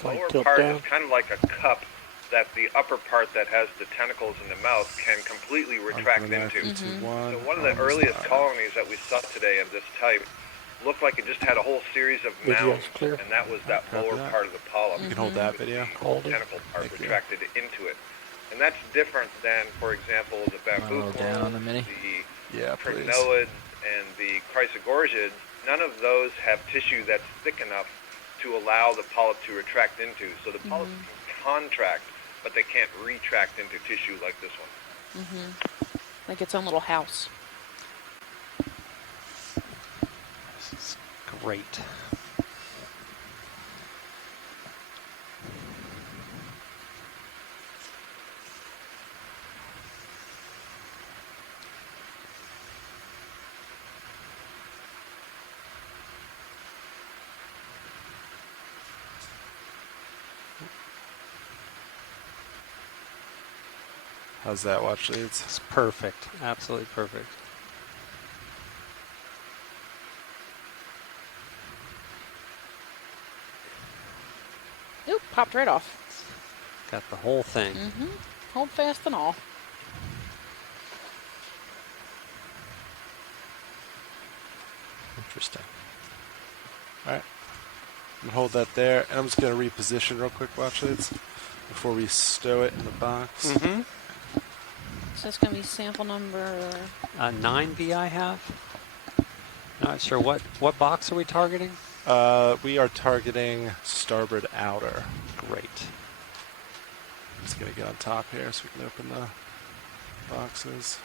The lower part is kind of like a cup that the upper part that has the tentacles in the mouth can completely retract into. So one of the earliest colonies that we saw today of this type looked like it just had a whole series of mounds, and that was that lower part of the polyp. You can hold that video. The tentacle part retracted into it. And that's different than, for example, the bamboo down on the mini. the trinoids, and the chrysogorgiids. None of those have tissue that's thick enough to allow the polyp to retract into. So the polyps can contract, but they can't retract into tissue like this one. Like its own little house. This is great. How's that, watch leads? It's perfect. Absolutely perfect. Oop, popped right off. Got the whole thing. Hold fast and all. Interesting. All right. I'm gonna hold that there, and I'm just gonna reposition real quick, watch leads, before we stow it in the box. So it's going to be sample number 9B I have. Not sure what box are we targeting? We are targeting starboard outer. Great. Just gonna get on top here so we can open the boxes.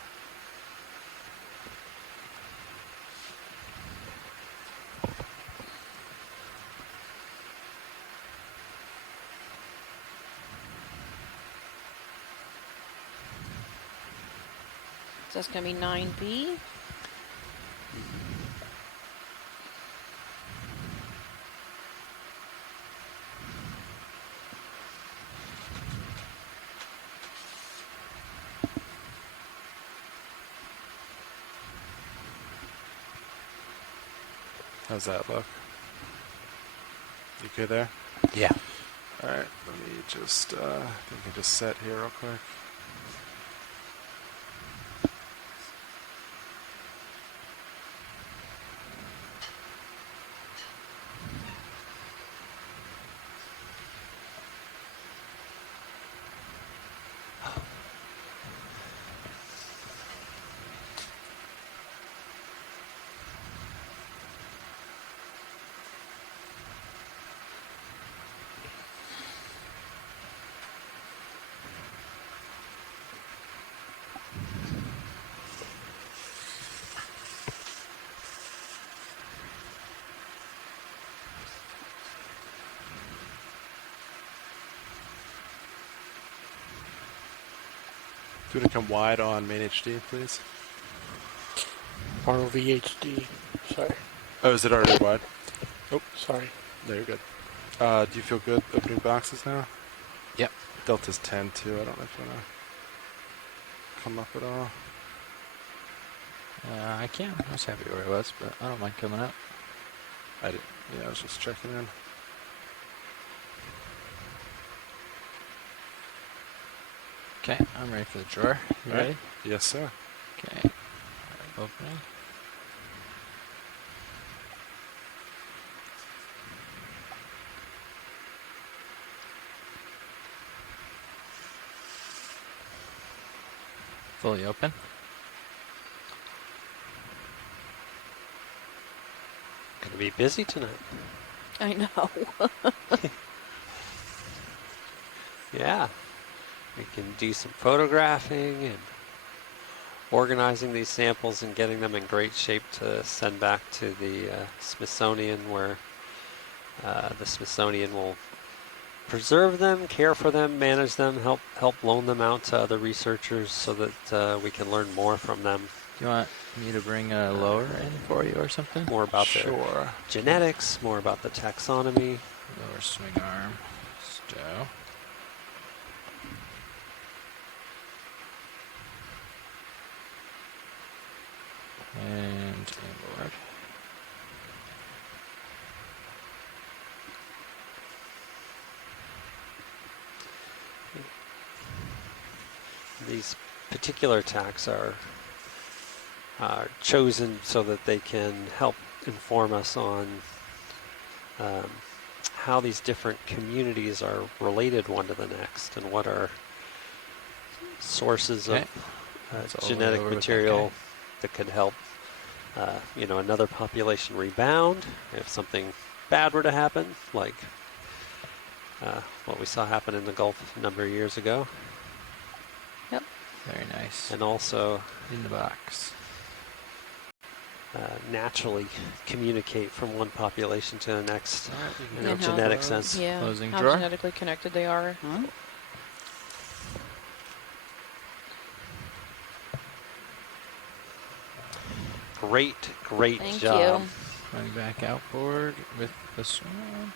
So that's going to be 9B. How's that look? You good there? Yeah. All right. Let me just, I think I can just set here real quick. Do you want to come wide on main HD, please? ROVHD. Sorry. Oh, is it already wide? Oh, sorry. No, you're good. Do you feel good opening boxes now? Yep. Delta's 10 too. I don't know if you want to come up at all. I can. I was happy where I was, but I don't mind coming up. I was just checking in. Okay, I'm ready for the drawer. You All right. ready? Yes, sir. Okay. Opening. Fully open. Gonna be busy tonight. I know. Yeah. We can do some photographing and organizing these samples and getting them in great shape to send back to the Smithsonian, where the Smithsonian will preserve them, care for them, manage them, help loan them out to other researchers so that we can learn more from them. Do you want me to bring a lower in for you or something? More about their genetics, more about the taxonomy. Lower swing arm. Stow. And inboard. These particular tax are chosen so that they can help inform us on how these different communities are related one to the next and what are sources of genetic material that could help another population rebound if something bad were to happen, like what we saw happen in the Gulf a number of years ago. Yep. Very nice. And also in the box. Naturally communicate from one population to the next in a genetic sense. Yeah, Closing how drawer. genetically connected they are. Great Thank job. you. Going back outboard with the swim.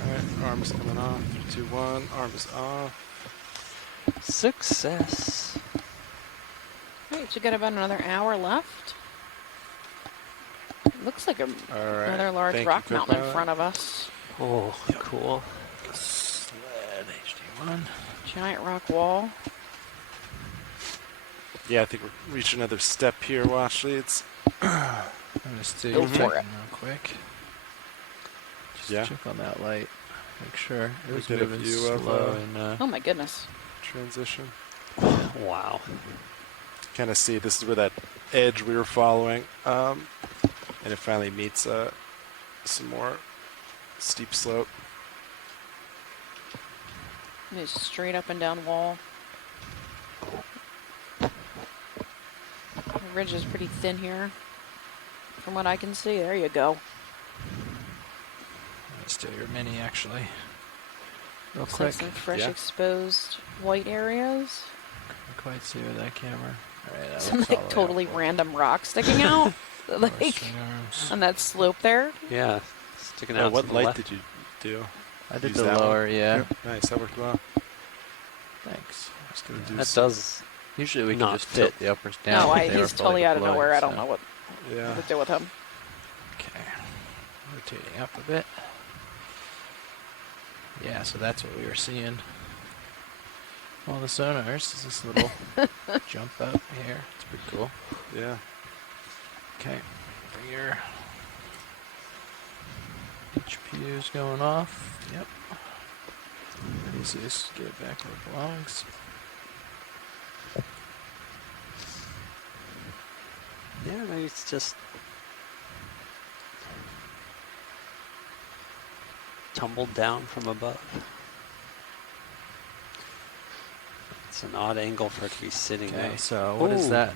Alright, arms coming off. 3, 2, 1. Arms off. Success. All right, so we got about another hour left. Looks like another large rock mountain in front of us. Oh, cool. Sled HD1. Giant rock wall. Yeah, I think we're reaching another step here, Washley. It's I'm going to stay Go for it. real quick. Just Yeah. check on that light. Make sure it was get a moving view of, slow and Oh my goodness. transition. Wow. Kind of see this is where that edge we were following, and it finally meets some more steep slope. It's straight up and down wall. The ridge is pretty thin here, from what I can see. There you go. let's do your mini actually. Real Looks quick. like some fresh Yeah. exposed white areas. Can't quite see with that camera. All right, that Some looks all like the way totally outboard. random rock sticking out, Lower like swing arms. on that slope there. Yeah. Sticking out What to the light left. did you do? I did Use the that one? lower, yeah. Nice, that worked well. Thanks. I was gonna do That some- does Usually we can not just fit. tilt the uppers down. No, but they were he's fully totally out of deployed, nowhere. I don't so- know what Yeah. to do with him. Okay. Rotating up a bit. Yeah, so that's what we were seeing. All the sonars is this little jump up here. It's pretty cool. Yeah. Okay. Bring your HPU's going off. Yep. Easiest to get it back where it belongs. Yeah, maybe it's just tumbled down from above. It's an odd angle for it to be sitting Okay, there. so what is Ooh. that?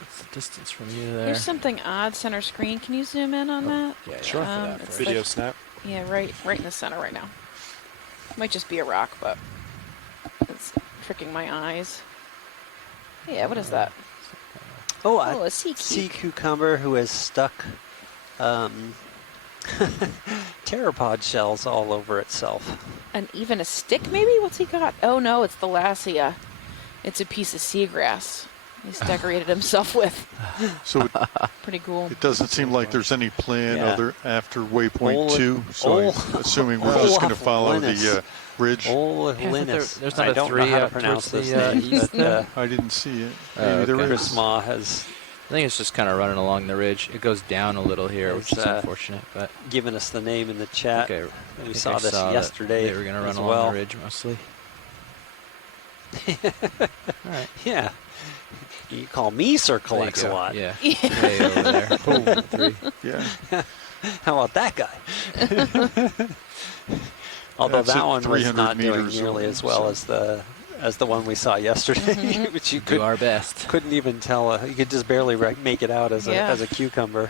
What's the distance from you there? There's something odd center screen. Can you zoom in on that? Yeah, Sure. It's Video like- snap. Yeah, right in the center right now. Might just be a rock, but it's tricking my eyes. Yeah, what is that? Oh, Oh, a a sea sea cucumber. cucumber who has stuck pteropod shells all over itself. And even a stick, maybe? What's he got? Oh no, it's the lassia. It's a piece of seagrass. He's decorated himself with. So it, Pretty cool. it doesn't seem like there's any plan Yeah. other after waypoint Ole- 2. So Ole- I'm assuming we're just going to Olaf follow Linus. the ridge. Linus. there's not I a don't know 3 how to out pronounce towards this the, name, east but I didn't see it. Oh, Maybe there okay. is. Chris Ma has I think it's just kind of running along the ridge. It goes down a little here, which It's, is unfortunate. But given us the name in the chat. okay, I We think saw I this saw that yesterday They were going to run as along well. the ridge mostly. All right. Yeah. You call me Sir There you Collects a go. lot. Yeah. Way over there. Oh. 3. Yeah. How about that guy? Although That's that at one was 300 not doing meters nearly over, as well so. as the one we saw yesterday, Mm-hmm. which you Do our best. couldn't even tell. You could just barely make it out as Yeah. a cucumber.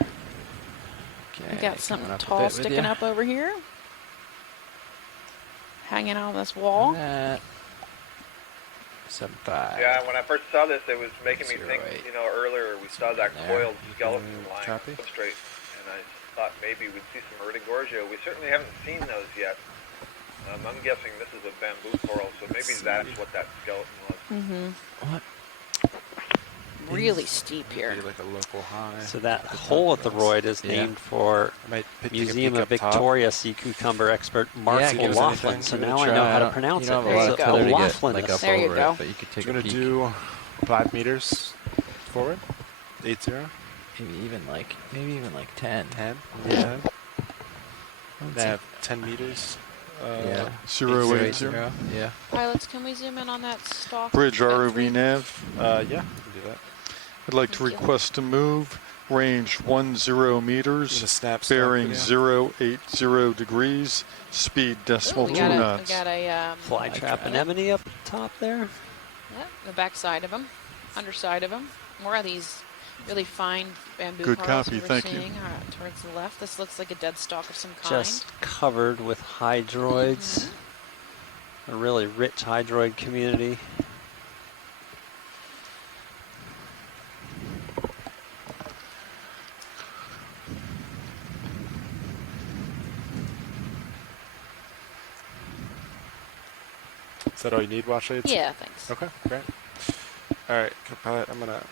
Okay. We got something coming up a tall bit with sticking ya. up over here. Hanging on this wall. At 7.5. Yeah, when I first saw this, it was making me 0.08. think, earlier we saw that There. coiled skeleton lying on choppy? the substrate, and I thought maybe we'd see some Urtigorgia. We certainly haven't seen those yet. I'm guessing this is a bamboo coral, so maybe that's what that skeleton was. Mm-hmm. What? Really steep here. Maybe like a local high. So that hole at the Royd is Yeah. named for I might take a Museum peek of up top. Victoria sea cucumber expert Mark Yeah, give us O'Laughlin. anything. So Give it a now I try. know how to don't- pronounce you don't it. have a lot There of you tether to get, O'Laughlin. like up There you over go. it, but you could take Do you a want to peek. do 5 meters forward? 80? Maybe even like 10. 10? Yeah. They have 10 meters. Yeah. 080. Yeah. Pilots, can we zoom in on that stalk? Bridge That ROV three? nav. Yeah, we can do that. I'd like to Thank you. request a move. Range 10 meters. In the snap stock Bearing video. 080 degrees. Speed Ooh, decimal we 2 got knots. a Fly trap anemone up top there. Yep, the back side of them, underside of them. More of these really fine bamboo Good corals copy, we were thank you. seeing towards the left. This looks like a dead stalk of some kind. Just covered with hydroids. A really rich hydroid community. Is that all you need, Watch Aids? Yeah, thanks. Okay, great. All right, co-pilot, I'm going to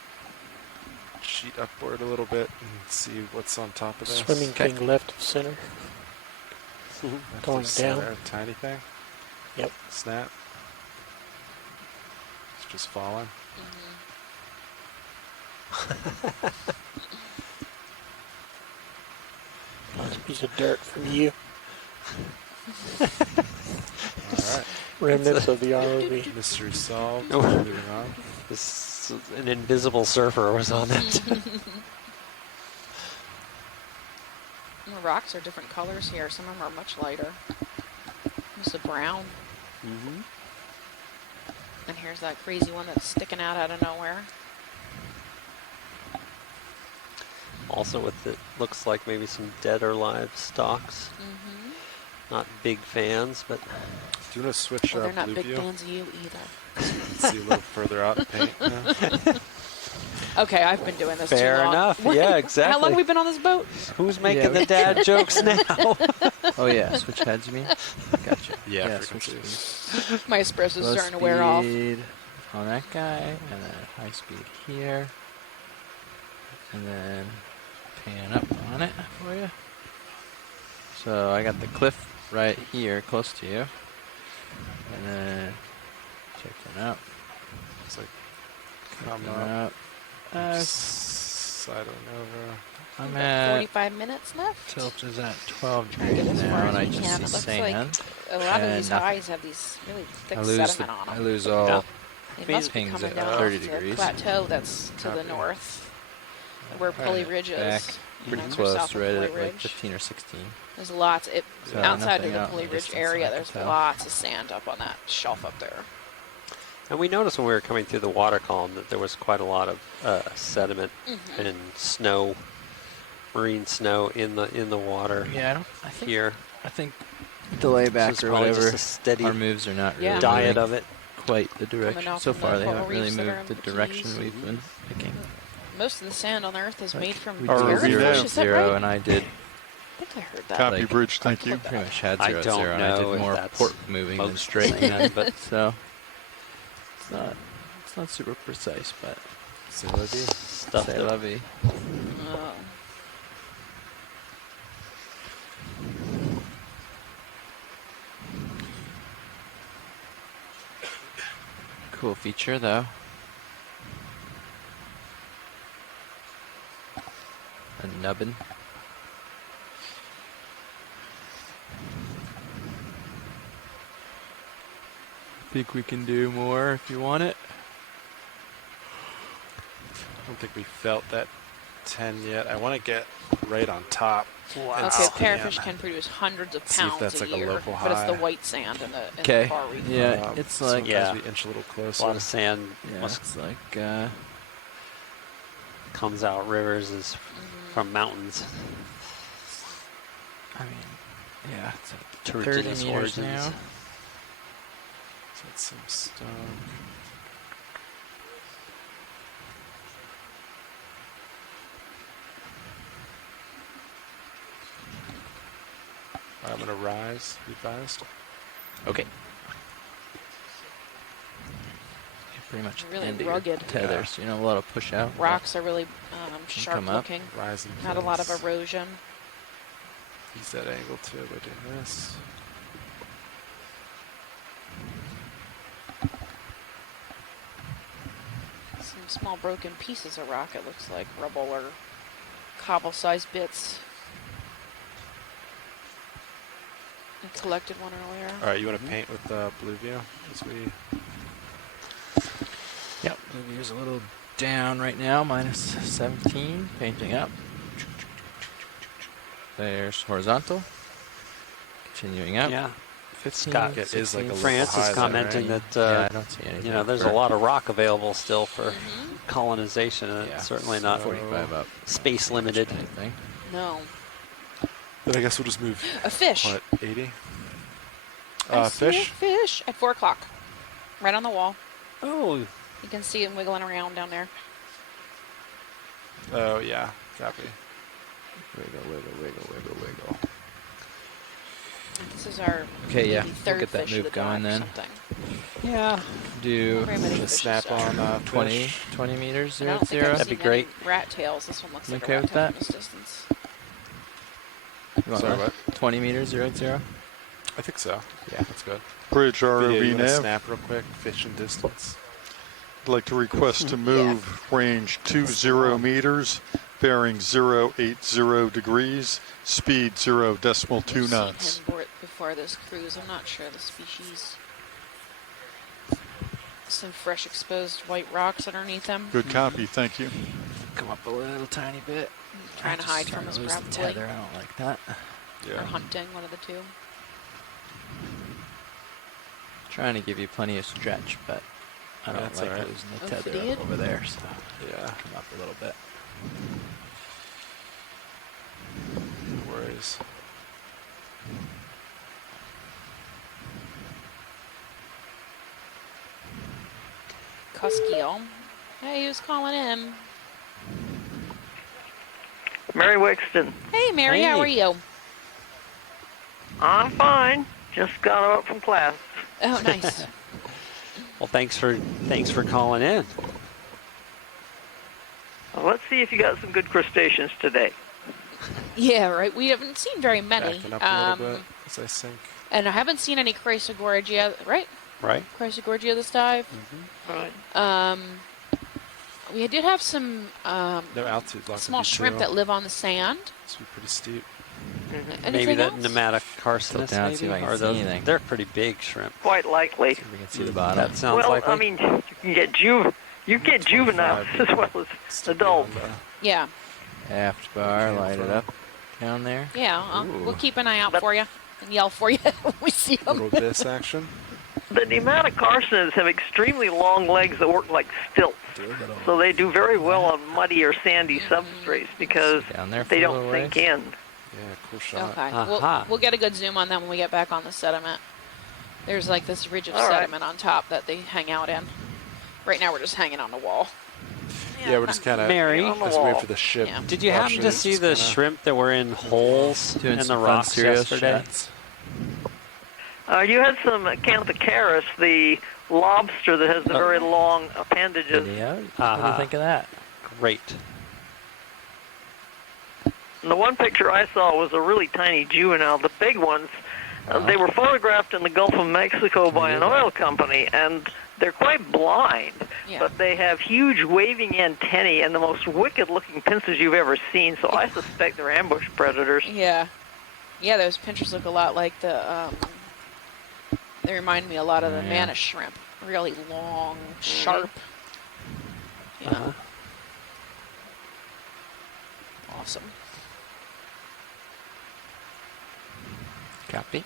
cheat upward a little bit and see what's on top of this. Swimming thing left of center. Left Going of center, down. Tiny thing. Yep. Snap. It's just falling. Nice piece of dirt from you. All right. Remnants of the ROV. Mystery solved. Oh. Moving on. This, an invisible surfer was on it. The rocks are different colors here. Some of them are much lighter. Almost a brown. Mm-hmm. And here's that crazy one that's sticking out of nowhere. Also with it looks like maybe some dead or live stalks. Mm-hmm. Not big fans, but Do you want to switch Well, they're not blue big view? fans of you either. See a little further out in paint. Yeah. Okay, I've been doing this fair too long. enough. Yeah, exactly. How long have we been on this boat? Who's making Yeah, the we- dad jokes now? Oh yeah, switch heads you mean? Gotcha. Yeah, switch frequencies. speed. My espresso's Low starting to wear off. speed on that guy, and then high speed here, and then pan up on it for you. So I got the cliff right here, close to you, and then check that out. It's like Coming coming up. sidling over. I'm About at 45 minutes left. tilt is at 12 Trying to get degrees as now, far and as I we just can. see It looks sand. like a lot of and these nothing. highs have these really thick I lose sediment on them. I lose all. Yeah. They must be pings coming at down 30 off the degrees. plateau that's to the Copy. north, where Right, Pulley Ridge is. back you know, pretty they're close, south of right Pulley at like Ridge. 15 or 16. There's lots. So Outside of nothing the out in Pulley the Ridge distance area, I can there's tell. lots of sand up on that shelf up there. And we noticed when we were coming through the water column that there was quite a lot of sediment Mhm. and snow, marine snow in the water Yeah, I think here. I think the layback it's or probably whatever. just a steady Our moves are not really Yeah. diet moving of it. quite the direction. out So from the far, they coral haven't really reefs that are moved in the the direction Keys. we've been picking. Most of the sand on Earth is made from We Or did we jellyfish. know. zero, Is that zero, right? and I did I think I heard that. Copy like- bridge, thank you. pretty much had I 0, don't 0, and I know did if more that's port moving than most straight sand, hand. but- So it's not super precise, but C'est la vie. Stuff c'est that la vie. Oh. Cool feature though. A nubbin. think we can do more if you want it. I don't think we felt that 10 yet. I want to get right on top. Okay, parrotfish can produce hundreds of See if pounds that's a like a year, local but it's the high. white sand in the Okay. far reef. Yeah, it's like as we inch a little closer. A lot of sand it's like comes out rivers is from mountains. I mean, yeah, it's like 30 Turgidous meters origins. now. So that's some stone. I'm going to rise, be fast. Okay. Pretty much Really end of rugged. your tethers. You know, a lot of push out. Rocks are really sharp come up. looking. Rise in Not a lot of place. erosion. Use that angle too by doing this. Some small broken pieces of rock, it looks like rubble or cobble-sized bits. I collected one earlier. All right, you want to paint with blue view as we. Yep, blue view's a little down right now, minus 17, painting up. There's horizontal. Continuing up. Yeah. 15, Scott, it is like a 16. France is commenting right? that Yeah, I don't see anything. you know there's a lot of rock available still for colonization, and Yeah, it's certainly not 45 up. space limited. Anything. No. Then I guess we'll just move. A fish. What, 80? I see a Fish? fish at 4 o'clock. Right on the wall. Oh. You can see him wiggling around down there. Oh, yeah. Copy. Wiggle, wiggle, wiggle, wiggle, wiggle. This is our Okay, yeah. maybe We'll third get that fish of move the going dive or then. something. Yeah. Do Very many Just fishes snap are. on 20, fish. 20 meters, And I 0, don't think 0. I've That'd be seen great. any rat tails. This one looks You like okay a rat with tail that? from this distance. You want Sorry, what? 20 meters, 0, 0. I think so. Yeah. That's good. Bridge Video, ROV you want to nav. snap real quick? Fish and distance. I'd like to request to move range 20 meters, bearing 080 degrees, speed 0.2 I've seen knots. him before this cruise. I'm not sure the species. Some fresh exposed white rocks underneath him. Good copy, thank you. Come up a little tiny bit. Trying to Just hide trying from us, to lose the probably. tether. I don't like that. Or hunting, one of the two. Trying to give you plenty of stretch, but I don't That's like all right. losing the Oh, tether idiot. up over there, so Yeah. come up a little bit. No worries. Cuskeel. Hey, who's calling in? Mary Wixton. Hey, Mary, how Hey. are you? I'm fine. Just got up from class. Oh, nice. Well, thanks for calling in. Well, let's see if you got some good crustaceans today. Yeah, right. We haven't seen very many. Backing up a little bit as I sink. And I haven't seen any Chrysogorgia, right? Right. Chrysogorgia this dive. Right. We did have some No altitude loss. small shrimp that live on the sand. This would be pretty steep. Anything Maybe that else? pneumatic carcinus, down, see if I maybe? can Or see anything. they're pretty big shrimp. Quite likely. See if we can see the bottom. That sounds Well, likely. I mean, you can get juveniles as well as Still adults. beyond, Yeah, Aft bar, light it up down there. yeah. Ooh. We'll keep an eye out for you and yell for you when we see them. little this action. The pneumatic carcinids have extremely long legs that work like stilts. So they do very well on muddy or sandy substrates because Down there for they a don't little sink ways. in. Yeah, cool shot. Okay, Aha. we'll get a good zoom on them when we get back on the sediment. There's like this ridge of All right. sediment on top that they hang out in. Right now we're just hanging on the wall. Yeah, we're just kind of Mary, on the as we wait wall. for the ship. Yeah. did you happen to Watch it, see just the kinda- shrimp that were in holes Doing in the some fun rocks serious yesterday? shots. You had some Acanthocaris, the lobster that has the very long appendages. Video. What do you Uh-huh. think of that? Great. And the one picture I saw was a really tiny juvenile. The big ones, they were photographed in the Gulf of Mexico by an oil company, and they're quite blind, Yeah. but they have huge waving antennae and the most wicked-looking pincers you've ever seen, so I suspect they're ambush predators. Yeah. Yeah, those pinchers look a lot like the They remind me a lot of the mantis shrimp. Really long, sharp. Yeah. Awesome. Copy.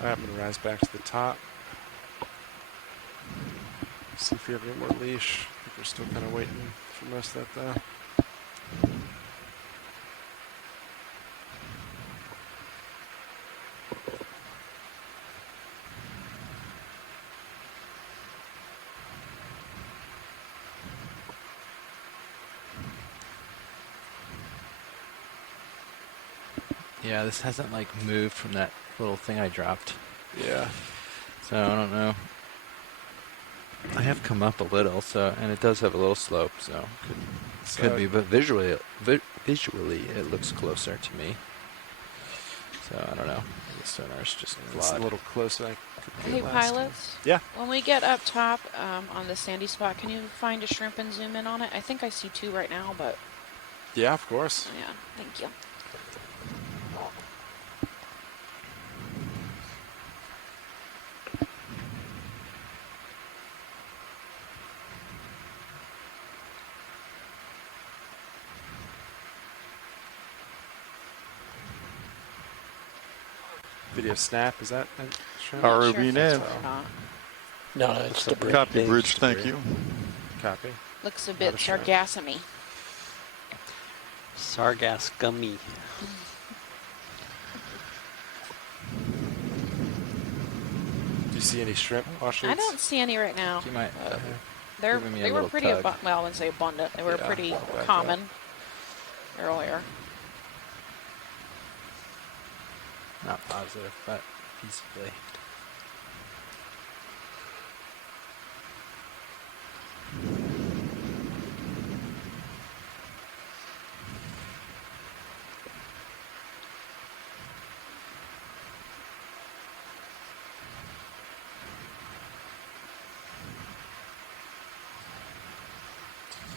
I'm going to rise back to the top. See if we have any more leash. I think we're still kind of waiting for most of that though. Yeah, this hasn't like moved from that little thing I dropped. Yeah. So I don't know. I have come up a little, so and it does have a little slope, so could be, but visually it looks closer to me. So I don't know. The sonar's just It's a flawed. little closer. Hey, pilots. Yeah. When we get up top on the sandy spot, can you find a shrimp and zoom in on it? I think I see 2 right now, but Yeah, of course. yeah, thank you. Video snap, is that a shrimp? ROV Sure if nav. it's not. No, it's the bridge. Copy bridge, thank you. Copy. Looks a Not bit a shrimp. sargassum-y. Sargassum. Do you see any shrimp washers? I don't see any right now. You might. Giving me a They were little pretty tug. well, I wouldn't say abundant. They were Yeah, pretty I'll back common earlier. Not positive, but feasibly.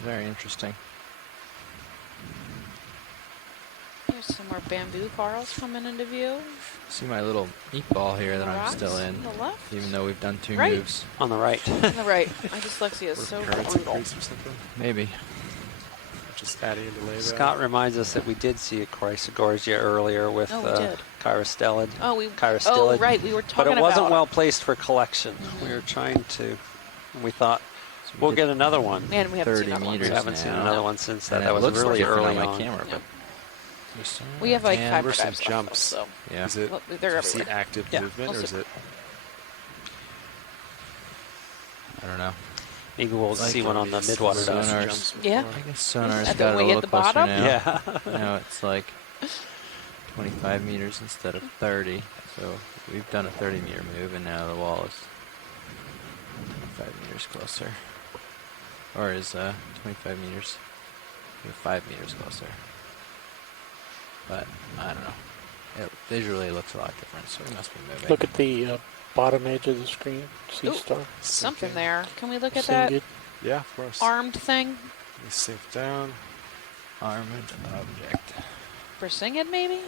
Very interesting. There's some more bamboo corals coming into view. See my little meatball here that I'm Rocks still in, on the left. even though we've done 2 Right. moves. On the right. On the right. My dyslexia is so Currents brutal. increase or something? Maybe. Just adding a delay there. Scott reminds us that we did see a Chrysogorgia earlier with Oh, we did. Chirostellid. Oh, Chirostellid. right. We were talking But it wasn't about well placed for collection. We were trying to. We thought we'll get another one. And we haven't 30 seen another one. meters We haven't seen now. another one since that. And That it was looks really different early on my on. camera, Yeah. but We have like And 5 where's some dives left, jumps? so yeah. Is it? Well, Do they're you see everywhere. active Yeah, movement, we'll or is see. it? I don't know. Maybe we'll Like see one on the midwater dive. sonars. Yeah. I guess sonar's At the got a way at little the closer bottom? now. Yeah. Now it's like 25 meters instead of 30. So we've done a 30-meter move, and now the wall is 25 meters closer. Or is 25 meters, 5 meters closer. But I don't know. It visually looks a lot different, so we must be moving. Look at the bottom edge of the screen. Sea Ooh, star. something there. Can we look at Sing that it. Yeah, of course. armed thing? Let me sink down. Armored object. For singing, maybe?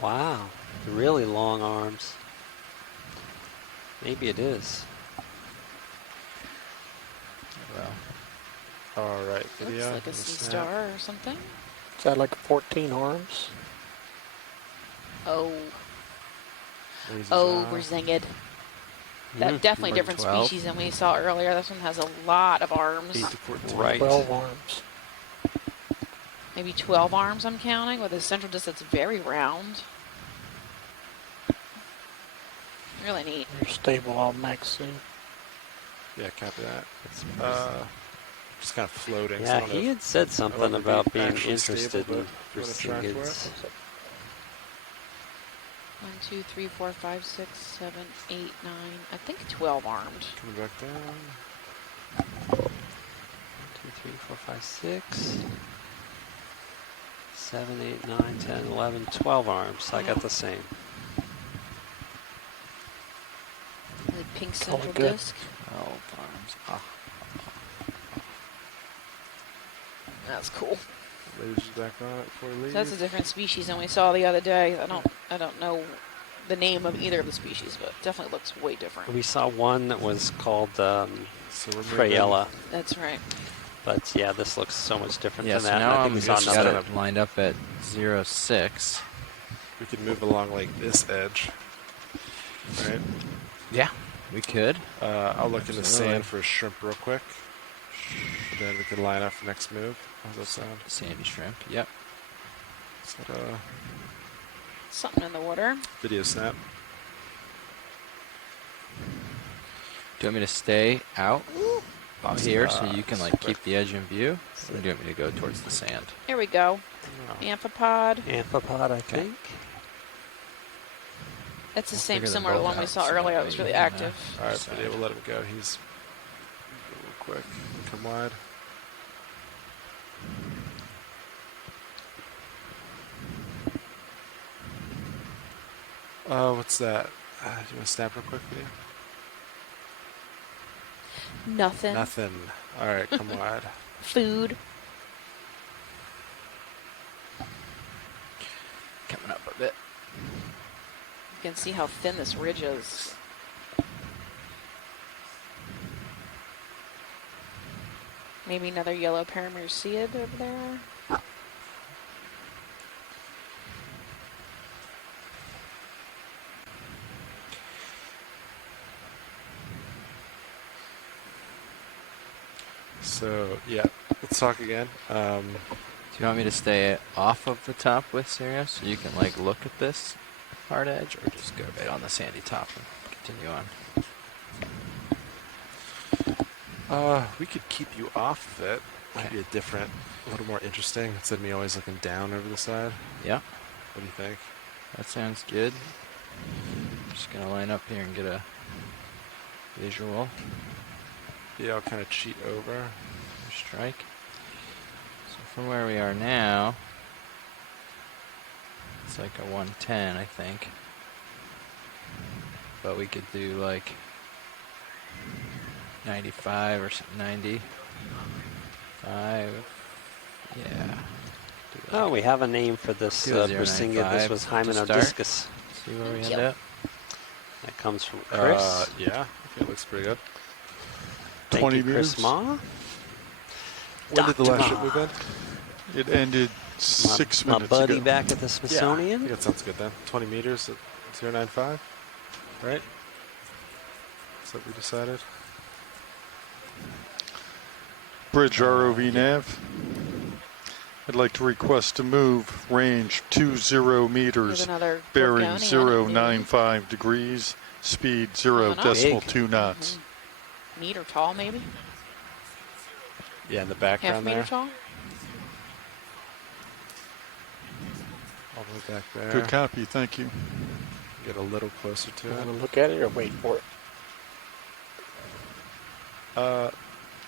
Wow. Really long arms. Maybe it is. Well, All right, Looks video. like a and sea snap. star or something. Is that like 14 arms? Oh, Lasers we're out. zinged. That definitely Or different 12. species than we saw earlier. This one has a lot of arms. 8 to 14. Right. 12 arms. Maybe 12 arms I'm counting, with a central disc that's very round. Really neat. They're stable all maxed in. Yeah, copy that. Just kind of floating. so I Yeah, don't know he if- had said I something don't know if it'd about be being actually interested stable, in but if you wanna try for Perseids. it. 1, 2, 3, 4, 5, 6, 7, 8, 9. I think 12 armed. Coming back down. 2, 3, 4, 5, 6, 7, 8, 9, 10, 11, 12 arms. I got the same. The pink central good. disc. 12 arms. That's cool. lasers back on it before we leave. So that's a different species than we saw the other day. I don't know the name of either of the species, but it definitely looks way different. We saw one that was called moving. Frayella. That's right. But yeah, this looks so much different Yeah, than so that. now I think I'm we saw just got another. it lined up at 0.6. We could move along like this edge, right? Yeah, we could. I'll look in the Absolutely. sand for a shrimp real quick. Then we can line up for next move. How's that sound? Sandy shrimp. Yep. Is that Something in the water. video snap? Do you want me to stay out here so you can like Super. keep the edge in view? Or do you want me to go towards the sand? Here we go. No. Amphipod. Amphipod, I think. It's the We'll same, figure them similar to the both one we out, saw so earlier. that It was way really you can, active. All right, decide. but yeah, we'll let him go. He's real quick. Come wide. What's that? Do you want to snap real quick, video? Nothing. Nothing. All right, come wide. Food. Coming up a bit. You can see how thin this ridge is. Maybe another yellow paramerciid over there. So yeah, let's talk again. Do you want me to stay off of the top with Sirius so you can like look at this hard edge, or just go right on the sandy top and continue on? We could keep you off of it. Might be a little more interesting instead of me always looking down over the side. Yeah, What do you think? that sounds good. I'm just gonna line up here and get a visual Yeah, I'll kind of cheat over. strike. So from where we are now, it's like a 110, I think. But we could do like 95 or something, 95. Yeah. Oh, we have a name for this Do a Brisinga. This 0.95 was to Hymenodiscus. See where we Thank end you. up. That comes from Chris. Yeah, I think it looks pretty good. Thank 20 you, Chris meters. Ma. When did the Dr. last ship Ma. move in? It ended 6 My minutes buddy ago. back at the Yeah, I Smithsonian. think that sounds good then. 20 meters at 095, right? That's what we decided. Bridge ROV nav. I'd like to request to move range 20 meters, There's another bearing Gorgonian. 095 degrees, speed Oh, not 0.2 knots. Meter tall, maybe? Yeah, in the Half background meter there. tall? All the way back there. Good copy, thank you. Get a little closer to You it. want to look at it or wait for it?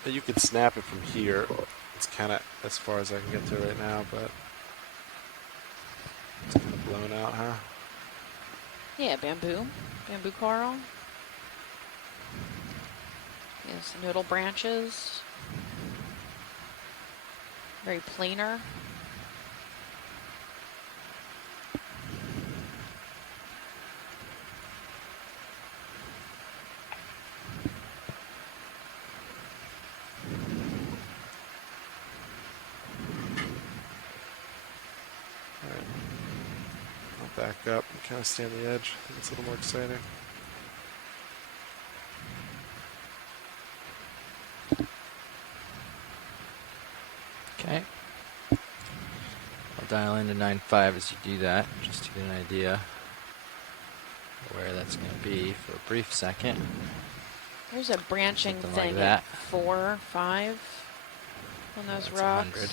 You can snap it from here. It's kind of as far as I can get to it right now, but it's kind of blown out, huh? Yeah, bamboo. Bamboo coral. Yes, noodle branches. Very planar. Alright. I'll back up and kind of stay on the edge. I think it's a little more exciting. Okay. I'll dial into 9.5 as you do that, just to get an idea of where that's going to be for a brief second. There's a branching Something like thing that. at 4, 5 on those That's rocks. 100.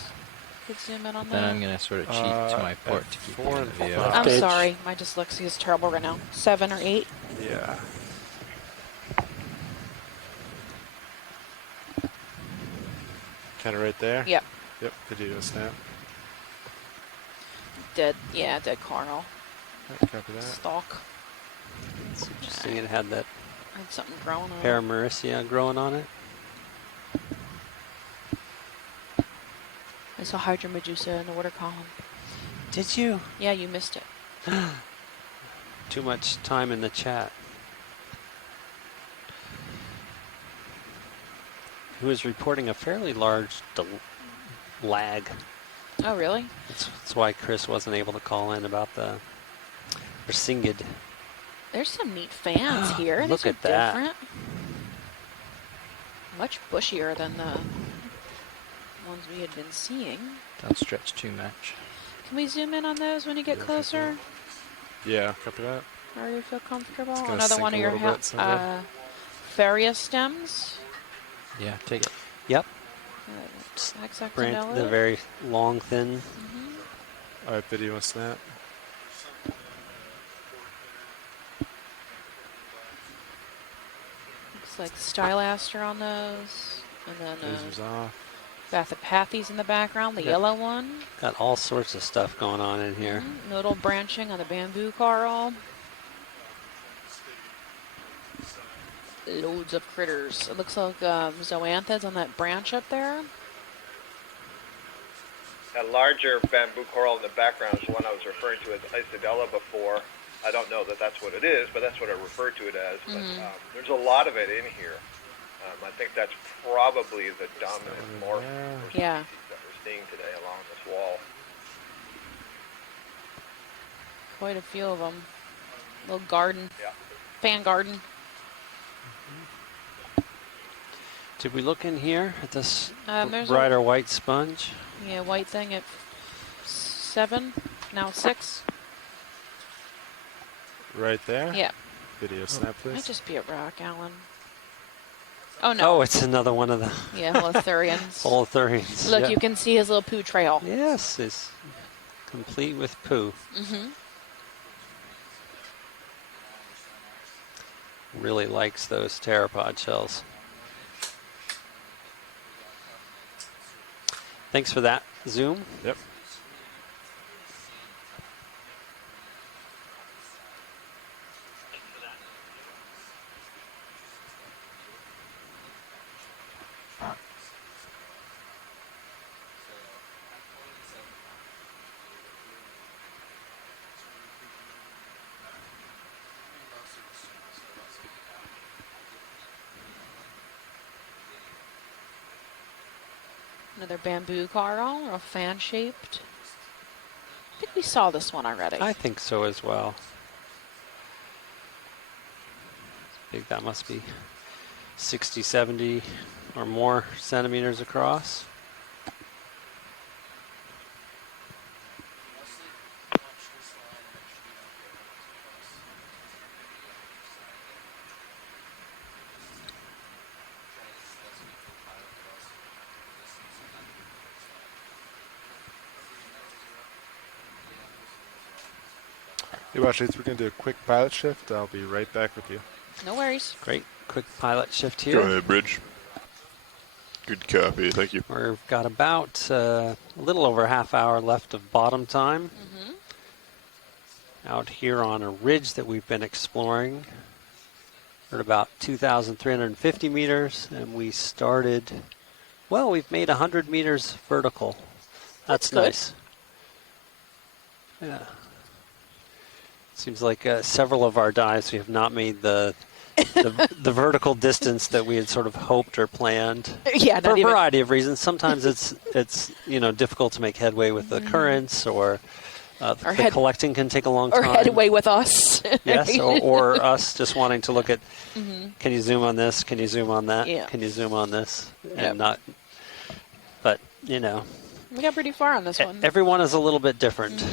Could zoom in on Then that. I'm going to sort of cheat to my at port to keep 4 it in and the view. 5. I'm Stage. sorry, my dyslexia is terrible right now. 7 or 8. Yeah. Kind of right there? Yep. Yep, did you do a snap? Dead. Yeah, dead coral. Right, copy that. Stalk. It's interesting. It had that Had something growing on it. Paramercia growing on it. I saw Hydra Medusa in the water column. Did you? Yeah, you missed it. Too much time in the chat. Who is reporting a fairly large lag. Oh, really? That's why Chris wasn't able to call in about the Singed. There's some neat fans here. Look These are at that. different. Much bushier than the ones we had been seeing. Don't stretch too much. Can we zoom in on those when you get closer? Yeah, copy that. Or you feel comfortable? It's gonna Another sink one of a your little bit someday. Faria stems. Yeah, take it. Yep. Hexactinella. The very long, thin. All right, video on snap. Looks like Stylaster on those. And then Lasers off. Bathopathes in the background, the yellow one. Got all sorts of stuff going on in here. Nodal branching on the bamboo coral. Loads of critters. It looks like zoanthids on that branch up there. That larger bamboo coral in the background is the one I was referring to as Isidella before. I don't know that that's what it is, but that's what I referred to it as. But there's a lot of it in here. I think that's probably the dominant morph species that we're seeing today along this wall. Quite a few of them. Little garden. Yeah. Fan garden. Did we look in here at this There's brighter white sponge? Yeah, white thing at 7, now 6. Right there? Yeah. Video snap, please. Might just be a rock, Alan. Oh, no. Oh, it's another one of the Yeah, Holothurians. Holothurians. Look, yeah. you can see his little poo trail. Yes, it's complete with poo. Really likes those pteropod shells. Thanks for that, Zoom. Yep. Another bamboo coral, or fan-shaped. I think we saw this one already. I think so as well. I think that must be 60, 70 or more centimeters across. Hey, Watchmates, we're going to do a quick pilot shift. I'll be right back with you. No worries. Great. Quick pilot shift here. Go ahead, Bridge. Good copy. Thank you. We've got about a little over a half hour left of bottom time. Out here on a ridge that we've been exploring. We're at about 2,350 meters, and we started, well, we've made 100 meters vertical. That's nice. Yeah. Seems like several of our dives we have not made the vertical distance that we had sort of hoped or planned. Yeah, for a variety of reasons. Sometimes it's difficult to make headway with the currents, or the collecting can take a long time. Or headway with us. Yes, or us just wanting to look at. Can you zoom on this? Can you zoom on that? Yeah. Can you zoom on this? And not. But we got pretty far on this one. Everyone is a little bit different.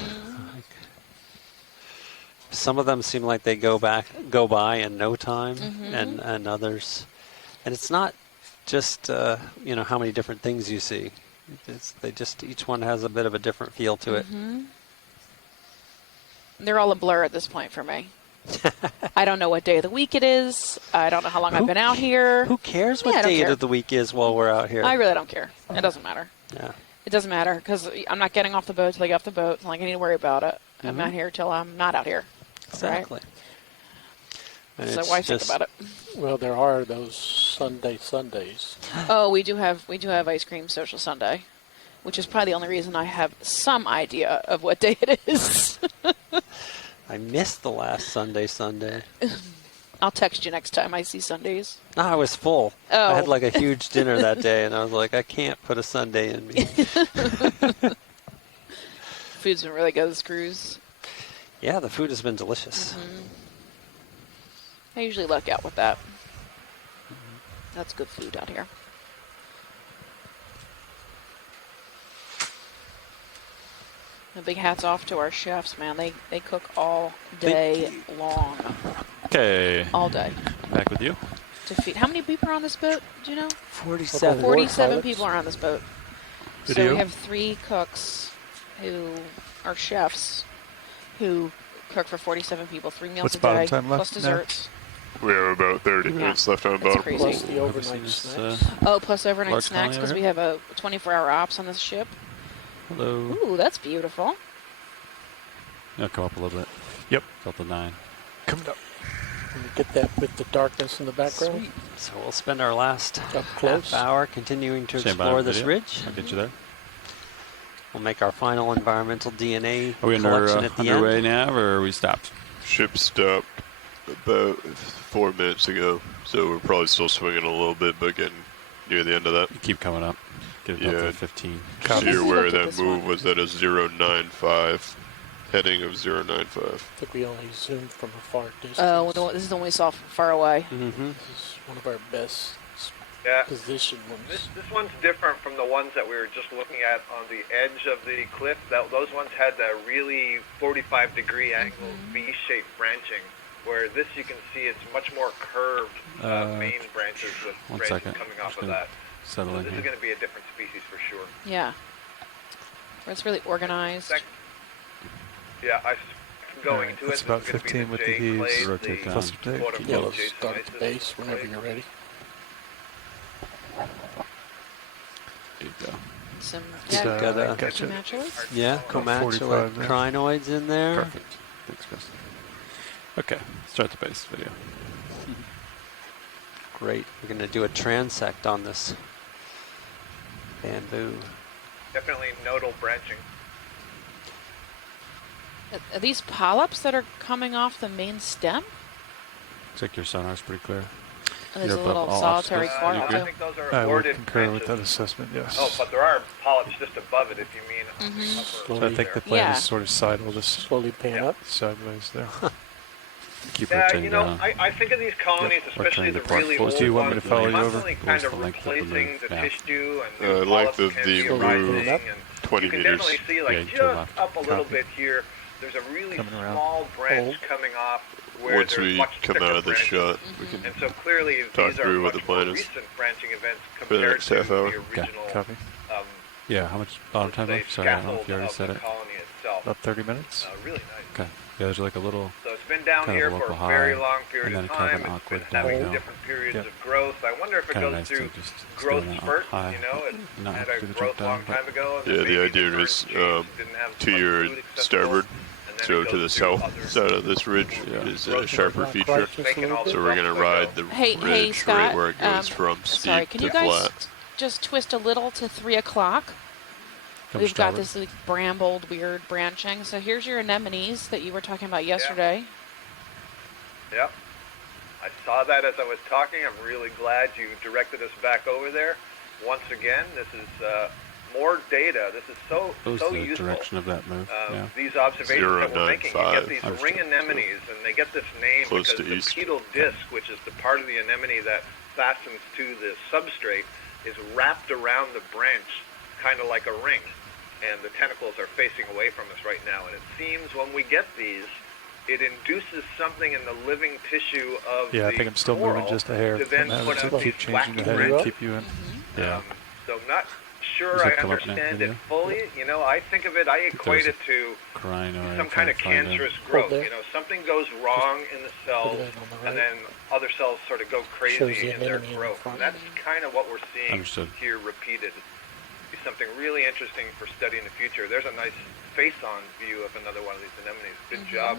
Some of them seem like they go by in no time, and others, and it's not just how many different things you see. Each one has a bit of a different feel to it. They're all a blur at this point for me. I don't know what day of the week it is. I don't know how long I've been out here. Who cares what day of the week is while we're out here? I really don't care. It doesn't matter. Yeah. It doesn't matter because I'm not getting off the boat till I get off the boat. Like I need to worry about it. I'm not here till I'm not out here. Exactly. Right? So why think about it? Well, there are those Sundays. Oh, we do have Ice Cream Social Sunday. which is probably the only reason I have some idea of what day it is. I missed the last Sunday. I'll text you next time I see Sundays. No, I was full. Oh. I had like a huge dinner that day, and I was like, I can't put a Sunday in me. Food's been really good this cruise. Yeah, the food has been delicious. I usually luck out with that. That's good food out here. A big hats off to our chefs, man. They cook all day long. Okay. All day. Back with you. To feed. How many people are on this boat? Do you know? 47. 47 people are on this boat. So Video. we have 3 cooks who are chefs who cook for 47 people, 3 meals What's a bottom day, time left plus desserts. We have about 30 minutes left on That's bottom. crazy. Plus the overnight snacks. Oh, plus overnight large snacks colony because over we have a 24-hour ops on this ship. Hello. Ooh, that's beautiful. Yeah, come up a little bit. Yep. Delta 9. Coming up. Can you get that with the darkness in the background? Sweet. So we'll spend our last Up close. half hour continuing to Stand by explore on this video. ridge. I'll get you there. We'll make our final environmental DNA Are we collection at the underway end. now, or are we stopped? Ship stopped about 4 minutes ago, so we're probably still swinging a little bit, but getting near the end of that. You keep coming up. Get it up to 15. So you're aware Look at that this move one. was at a 095, heading of 095. I think we only zoomed from a far distance. Oh, this is the one we saw from far away. Mm-hmm. This is one of our best Yeah. positioned ones. This one's different from the ones that we were just looking at on the edge of the cliff. Those ones had a really 45-degree angle V-shaped branching, where this you can see it's much more curved main branches with one branches second. coming I'm off just of gonna that. settle So in this here. is going to be a different species for sure. Yeah. Where it's really organized. Yeah, I'm going Alright, to that's it. about This is gonna 15 be with the the J heaves. clade, Rotate the down. Plus the quote-unquote Yeah, let's Jason start at the Isis base whenever clade. you're ready. There you go. Some Got Gotcha. Comanches. Yeah, About comanche 45 there. crinoids in there. Perfect. Thanks, Chris. Okay, start the base video. Great. We're going to do a transect on this bamboo. Definitely nodal branching. Are these polyps that are coming off the main stem? Looks like your sonar's pretty clear. And there's You're a little above all solitary obstacles. quark You I agree? too. think those are I would aborted concur with branches. that assessment, yes. Oh, but there are polyps just above it if you mean Mhm. upper So I think the plan Yeah. is sort of sidle just Slowly pan up. sideways there. Keep Yeah, rotating you know, down. I think of these colonies, We're especially trying the to park. really What old do you want me ones, to follow you over? constantly What kind was of the length of the replacing move? the Yeah. tissue and new Length polyps of can the be move, arising, and 20 you can meters. definitely see, Yeah, like, you turn just left. up a little Copy. bit here, there's a really Coming around. small branch Hold. coming off where Once there's we much come thicker out of this branches. shot, we can And so clearly talk these are through what much the plan more is recent branching events for the compared next to half hour. the original Copy. um, Yeah, how much bottom time say, left? Sorry, I don't know if scaffold you already of said the it. colony itself. About 30 minutes. Really nice. Okay. Yeah, there's like a little So it's been down kind of here a for local a very high, long period and then of kind time. of an It's awkward been having down. different periods Yep. of growth. I wonder if it Kind of goes nice through to just growth stay on spurts. high, You know, it not had have a to do the growth jump long down, time ago. And Yeah, then the maybe idea current is genes didn't have to much your food accessible, starboard, and then so it to goes the through south other side of this ridge is a sharper feature. making all the So we're going to bumps ride the Hey, ridge Scott, right where it goes from sorry, steep can to you guys flat. just twist a little to 3 o'clock? Come We've got starboard. this like brambled, weird branching. So here's your anemones that you were talking about yesterday. Yep. I saw that as I was talking. I'm really glad you directed us back over there. Once again, this is more data. This is so What was so the useful. direction of that move? Yeah. These observations that we're making, you get 095. these Understood. ring anemones, and they get this name Close because to the east. pedal disc, which is the part of the anemone that fastens to the substrate, is wrapped around the branch, kind of like a ring. And the tentacles are facing away from us right now. And it seems when we get these, it induces something in the living tissue of Yeah, the I think I'm still coral moving just a hair to then from that. put So out keep these changing the wacky head branches. and keep you in. Yeah. So I'm not sure Does I it come up now, understand it video? fully. You know, I think of it, I equate there's it to Crinoid, some kind of trying to find cancerous it. growth. there. You know, something goes wrong in the cells, Put it on the right. and then other cells sort of go Shows crazy the in their anemone in the growth. front. And that's kind of what we're seeing Understood. here repeated. Be something really interesting for study in the future. There's a nice face-on view of another one of these anemones. Good job,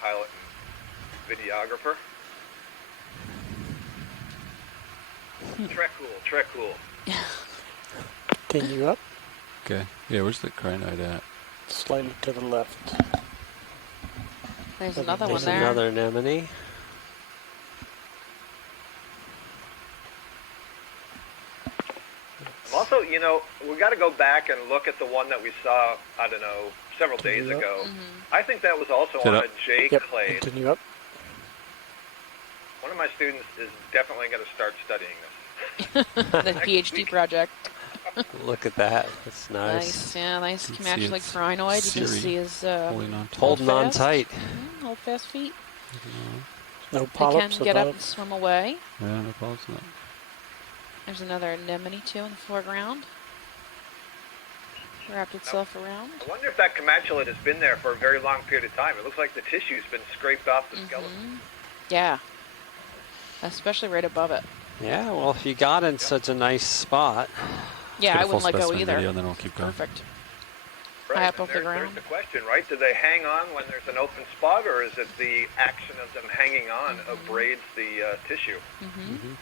pilot and videographer. Très cool, très cool. Continue up. Okay. Yeah, where's the crinoid at? Slightly to the left. There's another one There's there. another anemone. Also, you know, we got to go back and look at the one that we saw, I don't know, several days ago. I think that was also on a J clade. Continue up. One of my students is definitely going to start studying this. The PhD project. Look at that. That's nice. Nice, yeah, nice You can match see like it's crinoid. You can Siri see his holding on tight. Hold fast feet. No They polyps can get up above. and swim away. Yeah, no polyps. No. There's another anemone too in the foreground. Wrapped itself around. I wonder if that comatulate has been there for a very long period of time. It looks like the tissue's been scraped off the skeleton. Yeah. Especially right above it. Yeah, well, if you got in such a nice spot. Yeah, I wouldn't let go either. Video, and then we'll keep going. Perfect. Right, High up off the there's ground. the question, right? Do they hang on when there's an open spot, or is it the action of them hanging on abrades the tissue?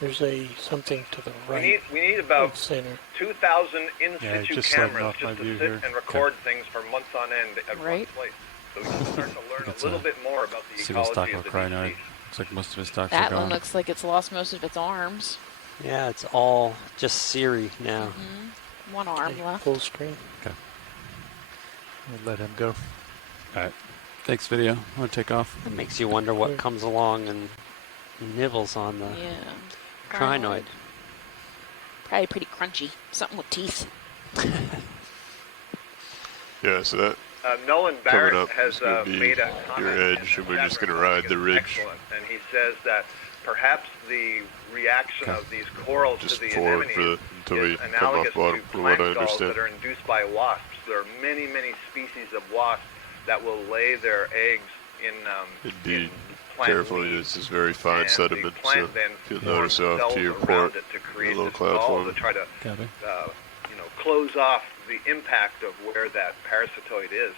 There's something to the right. We need about center. 2,000 in situ just sliding cameras off my just view to sit here. and record things for months on end at Right. one place, so we can start to learn a little bit more about the Single stock ecology of of the crinoid. deep sea. Looks like most of his stocks are That gone. one looks like it's lost most of its arms. Yeah, it's all just Siri now. One arm left. Full screen. Okay. We'll let him go. All right. Thanks, video. I'm going to take off. It makes you wonder what comes along and nibbles on the Yeah. crinoid. Probably pretty crunchy. Something with teeth. Yeah, so that Nolan coming Barrett up has is going to be made a your comment edge, in and we're the just chat going to room. I ride think the it's ridge excellent. And he says that perhaps the reaction of these corals just to the forward anemones until we is come analogous up bottom, to from what I plant galls understand. that are induced by wasps. There are many, many species of wasps that will lay their eggs in Indeed. plant Carefully, leaves. this is very fine And sediment, the so plant then if you'll forms notice off cells to your around port, it to a create little this cloud gall forming. to try to Copy. close off the impact of where that parasitoid is.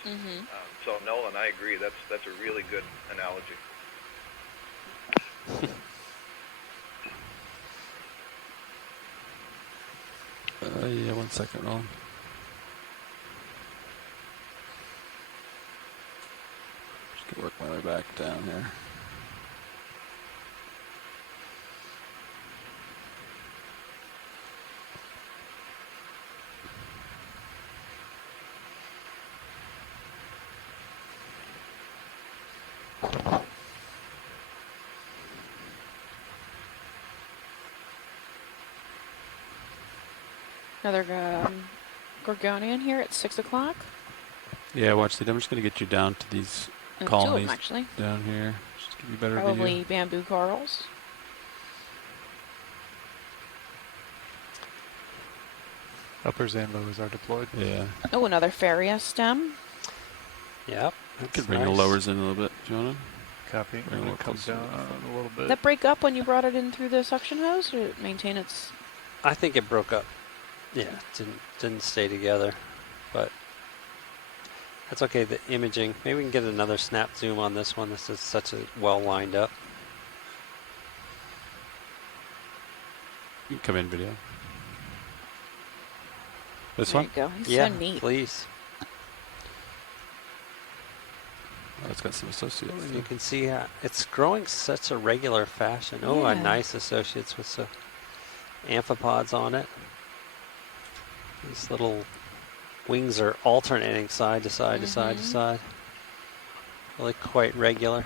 So Nolan, I agree. That's a really good analogy. Yeah, 1 second, Roland. Just going to work my way back down here. Another Gorgonian here at 6 o'clock. Yeah, watch the. I'm just going to get you down to these Two of colonies them, actually. down here. Just to give you a better Probably video. bamboo corals. Uppers and lowers are deployed. Yeah. Oh, another Faria stem. Yep. I could bring the lowers in a little bit. Do you want Copy. Bring I'm it going to come closer. down a little Did bit. that break up when you brought it in through the suction hose, or did it maintain its... I think it broke up. Yeah, didn't stay together, but that's okay. The imaging. Maybe we can get another snap zoom on this one. This is such a well lined up. You can come in video. This There one? you go. He's Yeah, so neat. please. Oh, it's got some associates. And you can see how it's growing such a regular fashion. Oh, a Yeah. nice associates with some amphipods on it. These little wings are alternating side to side to side to side. Really quite regular.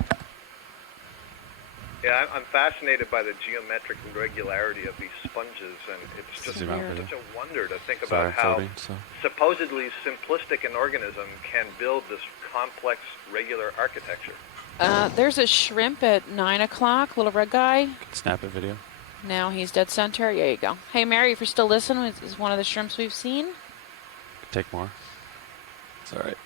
Yeah, I'm fascinated by the geometric regularity of these sponges, and it's just Zoom out for such you. a wonder to think Sorry, about how floating, so. supposedly simplistic an organism can build this complex, regular architecture. There's a shrimp at 9 o'clock, little red guy. Snap it video. Now he's dead center. There you go. Hey, Mary, if you're still listening, this is one of the shrimps we've seen. Take more. It's all right.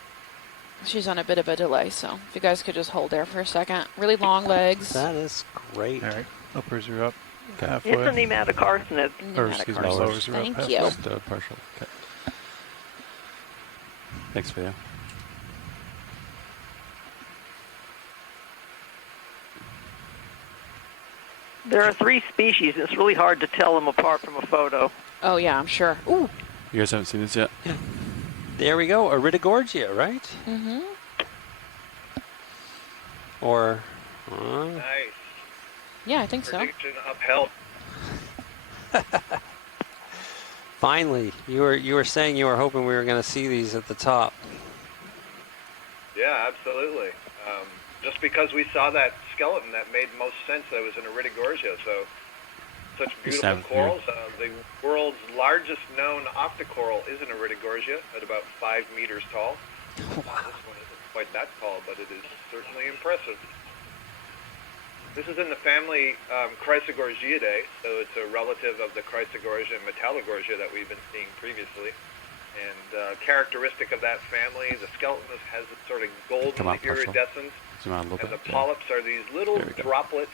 She's on a bit of a delay, so if you guys could just hold there for a second. Really long legs. That is great. All right. Uppers are up It's a halfway. nematocarcinid. Or excuse me, lowers are up Thank halfway. you. Just partial. Okay. Thanks, video. There are 3 species, and it's really hard to tell them apart from a photo. Oh, yeah, I'm sure. Ooh. You guys haven't seen this yet? There we go, Iridogorgia, right? Mm-hmm. Or Nice. Yeah, I think so. Prediction upheld. finally, you were saying you were hoping we were going to see these at the top. Yeah, absolutely. Just because we saw that skeleton, that made most sense that it was an Iridogorgia. So, such beautiful corals. The world's largest known octocoral is an Iridogorgia at about 5 meters tall. Wow. This one isn't quite that tall, but it is certainly impressive. This is in the family Chrysogorgiidae, so it's a relative of the Chrysogorgia and Metallogorgia that we've been seeing previously. And characteristic of that family, the skeleton has a sort of golden iridescence, and the polyps are these little droplets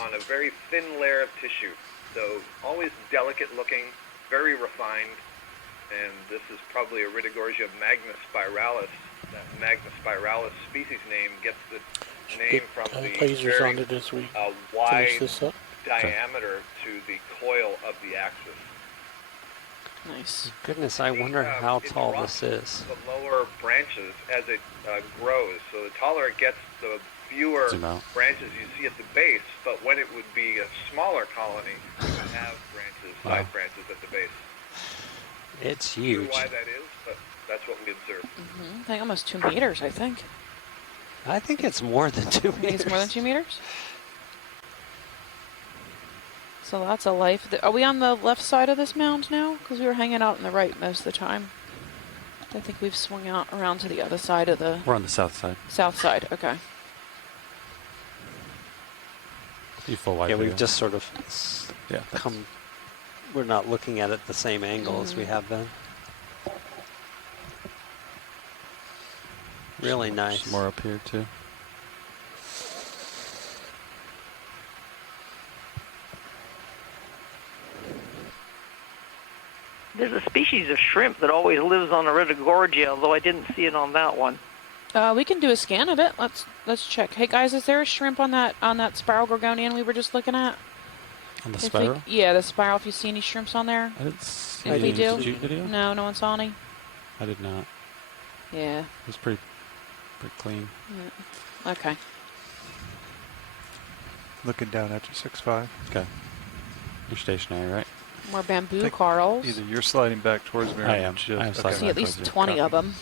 on a very thin layer of tissue. So always delicate looking, very refined, and this is probably Iridogorgia magnaspiralis. That magnaspiralis species name gets the name from the lasers very on it as we wide finish this up. diameter to the coil of the axis. Nice. Goodness, I wonder how tall this is. The lower branches as it grows. So the taller it gets, the fewer branches you see at the base. But when it would be a smaller colony, you would have branches, side branches at the base. It's I huge. don't know why that is, but that's what we observed. Mm-hmm. I think almost 2 meters, I think. I think it's more than 2 meters. I think it's more than 2 meters? So lots of life. Are we on the left side of this mound now? Because we were hanging out on the right most of the time. I think we've swung out around to the other side of the... We're on the south side. South side, okay. You full wide. Yeah, we've just sort of come. We're not looking at it the same angle as we have been. Really nice. More up here too. There's a species of shrimp that always lives on Iridogorgia, although I didn't see it on that one. We can do a scan of it. Let's check. Hey guys, is there a shrimp on that spiral gorgonian we were just looking at? On the spiral? Yeah, the spiral. If you see any shrimps on there? I didn't see if we do, video? no one saw any. I did not. Yeah. It was pretty clean. Yeah. Okay. Looking down at you, 6'5". Okay. You're stationary, right? More bamboo corals. Either you're sliding back towards me or I am. just, I am sliding see at least 20 of them.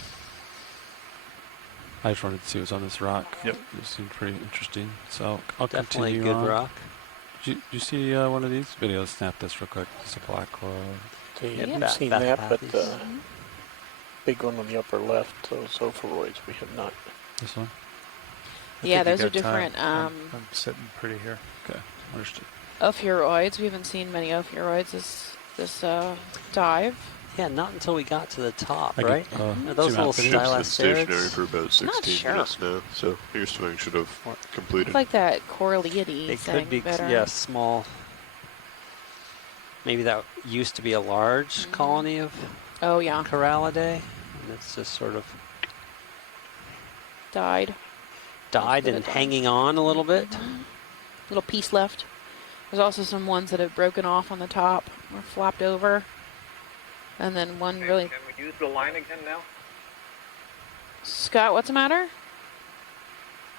I just wanted to see what's on this rock. Yep. It seemed pretty interesting. So I'll Definitely continue good on. rock. Did you see one of these videos? Snap this real quick. It's a black coral. We've seen that, but the big one on the upper left, those ophiroids, we have not. This one? Yeah, those are different. I'm sitting pretty here. Okay, understood. Ophiuroids. We haven't seen many ophiuroids this dive. Yeah, not until we got to the top, I right? could, Are those little Ship's been stationary stylacerids? for about 16 minutes now, so your swing should have completed. It's like that corallidy They thing could be, better. small. Maybe that used to be a large colony of Corallidae, and it's just sort of died and hanging on a little bit. Little piece left. There's also some ones that have broken off on the top or flopped over. And then one really... Can we use the line again now? Scott, what's the matter?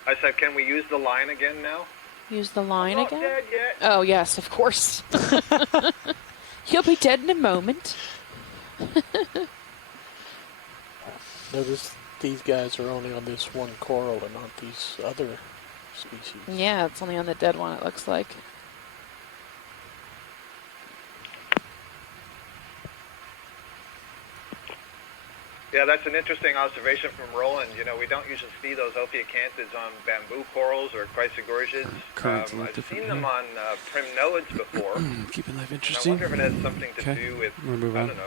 I said, can we use the line again now? Use the line I'm again? not dead yet. Oh, yes, of course. You'll be dead in a moment. Notice these guys are only on this one coral and not these other species. Yeah, it's only on the dead one, it looks like. Yeah, that's an interesting observation from Roland. You know, we don't usually see those ophiacanthids on bamboo corals or chrysogorgiids. I've seen them on primnoids before. Keeping life And I interesting. wonder if it has something to do with, I Move on. don't know,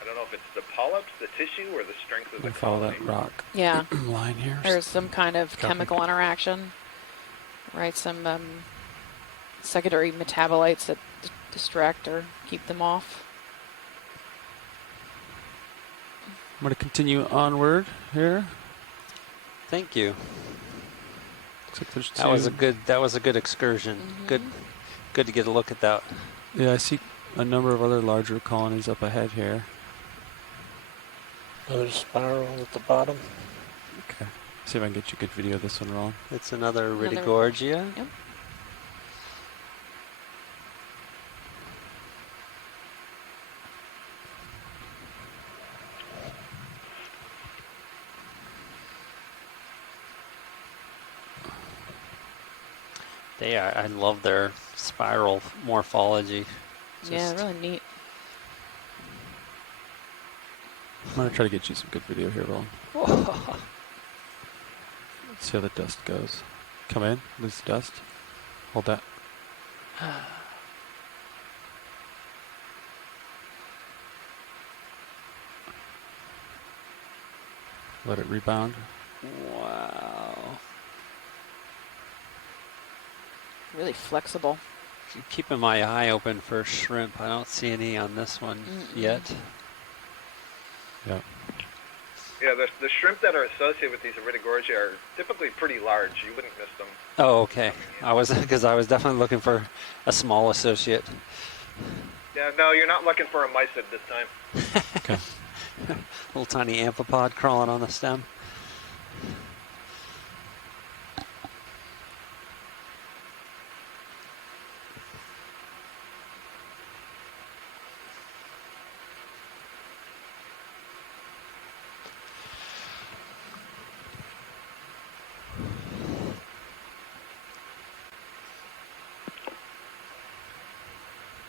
I don't know if it's the polyps, the tissue, or the strength of the Follow colony. that rock Yeah. line here. There's some kind of Copy. chemical interaction. Right, some secondary metabolites that distract or keep them off. I'm going to continue onward here. Thank you. Looks like there's That was a good excursion. Good to get a look at that. Yeah, I see a number of other larger colonies up ahead here. Another spiral at the bottom. Okay. See if I can get you a good video of this one, Roland. It's another Ritigorgia. Yep. I love their spiral morphology. Yeah, really neat. I'm going to try to get you some good video here, Roland. Let's see how the dust goes. Come in, lose the dust. Hold that. Let it rebound. Wow. Really flexible. Keeping my eye open for shrimp. I don't see any on this one yet. Yeah. Yeah, the shrimp that are associated with these Ritigorgia are typically pretty large. You wouldn't miss them. Oh, okay. I was definitely looking for a small associate. Yeah, no, you're not looking for a mysid this time. Okay. Little tiny amphipod crawling on the stem.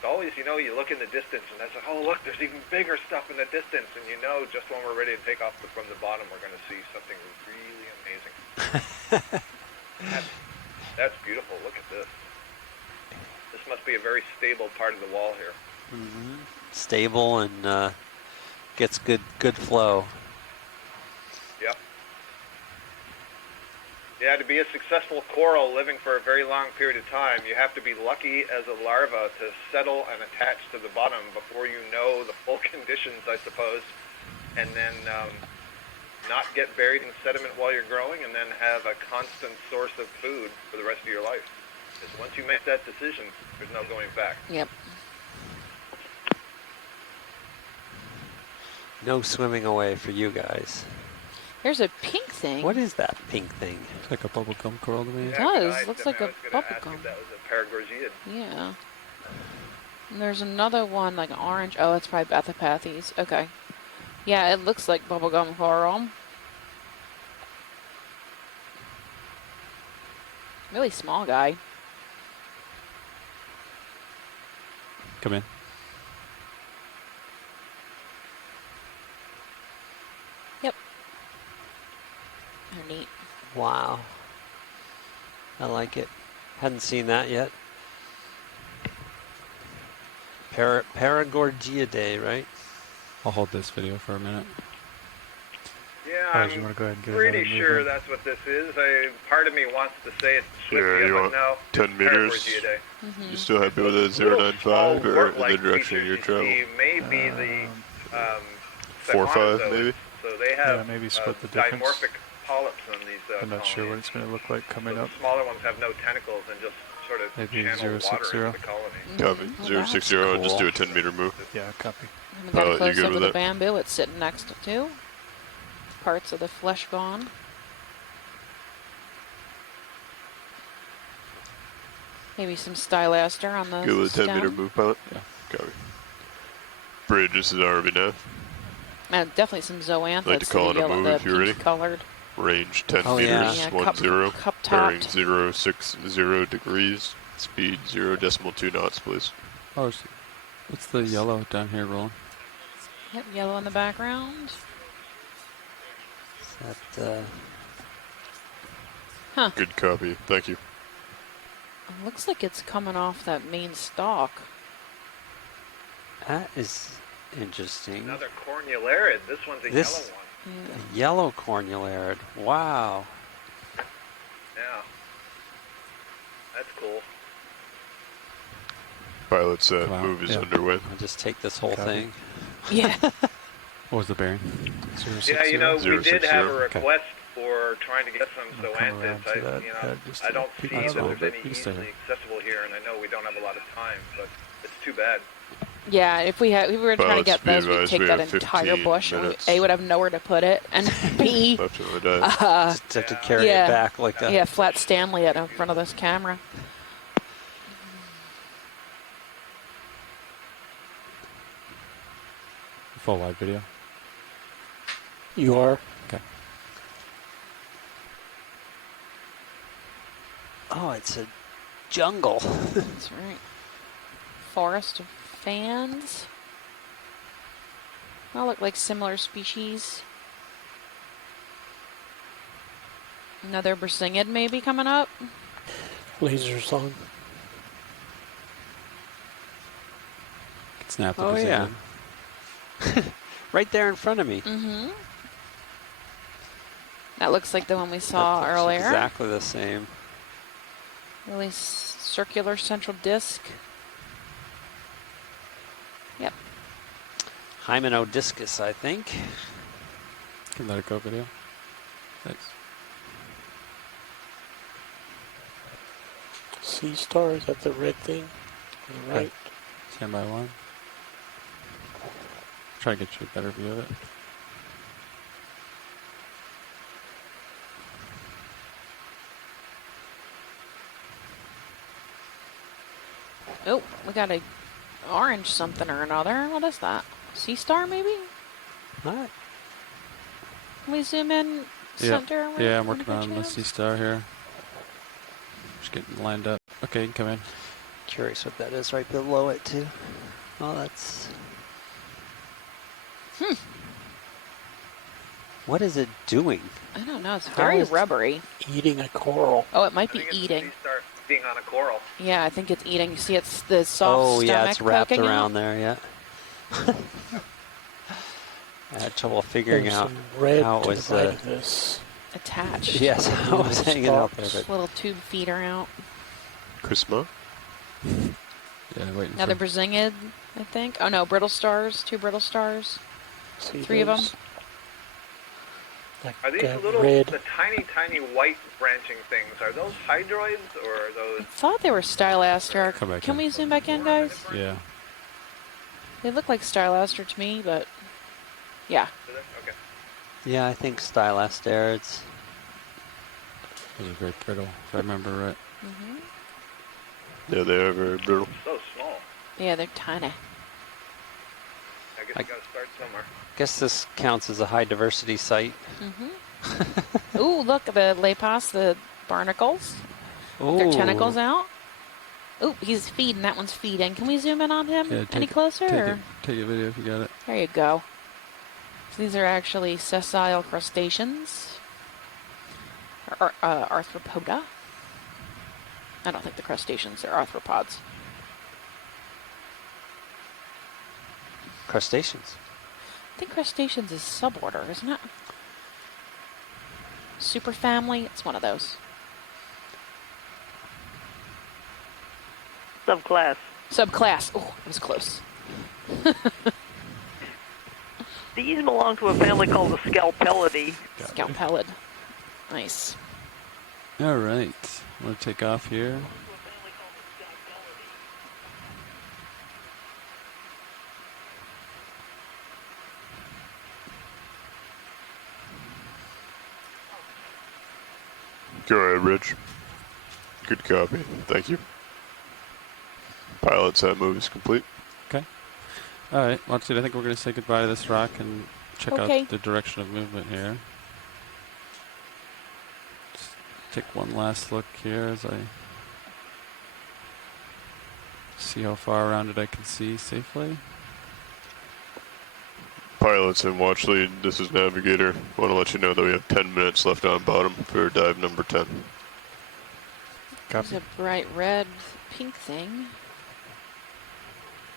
Always, you look in the distance and that's like, oh, look, there's even bigger stuff in the distance. And just when we're ready to take off from the bottom, we're going to see something really amazing. That's beautiful. Look at this. This must be a very stable part of the wall here. Mm-hmm. Stable and gets good flow. Yep. Yeah, to be a successful coral living for a very long period of time, you have to be lucky as a larva to settle and attach to the bottom before you know the full conditions, I suppose, and then not get buried in sediment while you're growing, and then have a constant source of food for the rest of your life. Because once you make that decision, there's no going back. Yep. No swimming away for you guys. There's a pink thing. What is that pink thing? It's like a bubblegum coral to me. It does. Looks like a That bubblegum. was a Paragorgiid. Yeah. And there's another one, like an orange. Oh, it's probably Bathopathes. Okay. Yeah, it looks like bubblegum coral. Really small guy. Come in. Yep. They're neat. Wow. I like it. Hadn't seen that yet. Paragorgiidae, right? I'll hold this video for a minute. Yeah, Alright, you wanna go ahead and get pretty another sure movement? that's what this is. Part of me wants to say it's Yeah, Squid, you but want no. 10 meters? Paragorgiidae. You still happy with a Little 095 small or in the wart-like direction creatures you're you traveling? see may be the 4-5 Cephalozoids. maybe? So they have maybe split the difference. dimorphic polyps on these I'm not sure what it's going to look like coming so up. the smaller ones have no tentacles and just sort of Maybe channel 060. water into the colony. Copy. Oh, 060, that's just do a cool. 10 meter move. Yeah, copy. And we got a You close good up with of the that? bamboo it's sitting next to. Parts of the flesh gone. Maybe some stylaster on the Good with a 10 meter stem. move, pilot? Yeah. Copy. Bridge, this is RV now. Definitely some zoanthids. Like to call it a move if you're ready. Colored. Range 10 Oh, meters, yeah. 10, Cup bearing topped. 060 degrees, speed 0.2 knots, please. Oh, what's the yellow down here, Roland? Yep, yellow in the background. That, Huh. Good copy, thank you. Looks like it's coming off that main stalk. that is interesting. Another cornularid. This one's a This- yellow one. A yellow cornularid. Wow. Yeah. That's cool. Pilot's Come out. move is Yeah. underway. I'll just take this whole Copy. thing. Yeah. What was the bearing? 060. Yeah, we did 060. have a Okay. request for trying to get some I'll come around zoanthids. to that head just I to don't peek see out a that little there's bit. any You can stay easily here. accessible here, and I know we don't have a lot of time, but it's too bad. Yeah, if we were trying to get those, we'd take that entire bush, and we A, would have nowhere to put it, and B, just have to carry it back like a flat Stanley it in front of this camera. Full wide video. You are? Okay. Oh, it's a jungle. That's right. Forest of fans. All look like similar species. Another Bersingid maybe coming up. Laser song. Snap the Oh, Bersingid. yeah. Right there in front of me. Mm-hmm. That looks like the one we saw earlier. Exactly the same. Really circular central disc. Yep. Hymenodiscus, I think. Can let it go video. Thanks. Sea star, is that the red thing? On the right. Stand by one. Try to get you a better view of it. Oh, we got a orange something or another. What is that? Sea star maybe? What? Can we zoom in center? Yeah, I'm working on the sea star here. Just getting lined up. Okay, you can come in. Curious what that is right below it too. Oh, that's... What is it doing? I don't know. It's very rubbery. Eating a coral. Oh, it might be eating. Start being on a coral. Yeah, I think it's eating. You see, it's the soft stomach. Oh, yeah, it's wrapped poking around out. there, yeah. I had trouble figuring There's out some red how it to was the right of this. Attached. Yes, how it was hanging out there. Just little tube feet are out. Chrisma? Yeah, waiting Another Bersingid, I think. Oh no, brittle stars. 2 brittle stars. See 3 of them. those? Like Are these the tiny white branching things, are those hydroids or are those... I thought they were Stylaster. Come back Can in. we zoom back in, guys? Yeah. They look like Stylaster to me, but yeah. Okay. Yeah, I think Stylaster, it's... Those are very brittle, if I remember right. Mm-hmm. Yeah, they are very brittle. So small. Yeah, they're tiny. I guess we gotta start somewhere. Guess this counts as a high diversity site. Mm-hmm. Ooh, look, the Lepas, the barnacles. Their tentacles out. Ooh, he's feeding. That one's feeding. Can we zoom in on him any closer? Take a video if you got it. There you go. So these are actually sessile crustaceans. Or arthropoda. I don't think the crustaceans are arthropods. Crustaceans. I think crustaceans is suborder, isn't it? Superfamily, it's one of those. Subclass. Subclass. Oh, it was close. These belong to a family called the Scalpellidae. Scalpellid. Nice. All right. I'm going to take off here. Go ahead, Rich. Good copy. Thank you. Pilot set move is complete. Okay. All right. Well, dude, I think we're going to say goodbye to this rock and check out the direction of movement here. Just take one last look here as I see how far around it I can see safely. Pilots and watch lead, this is Navigator. Want to let you know that we have 10 minutes left on bottom for dive number 10. There's a bright red pink thing.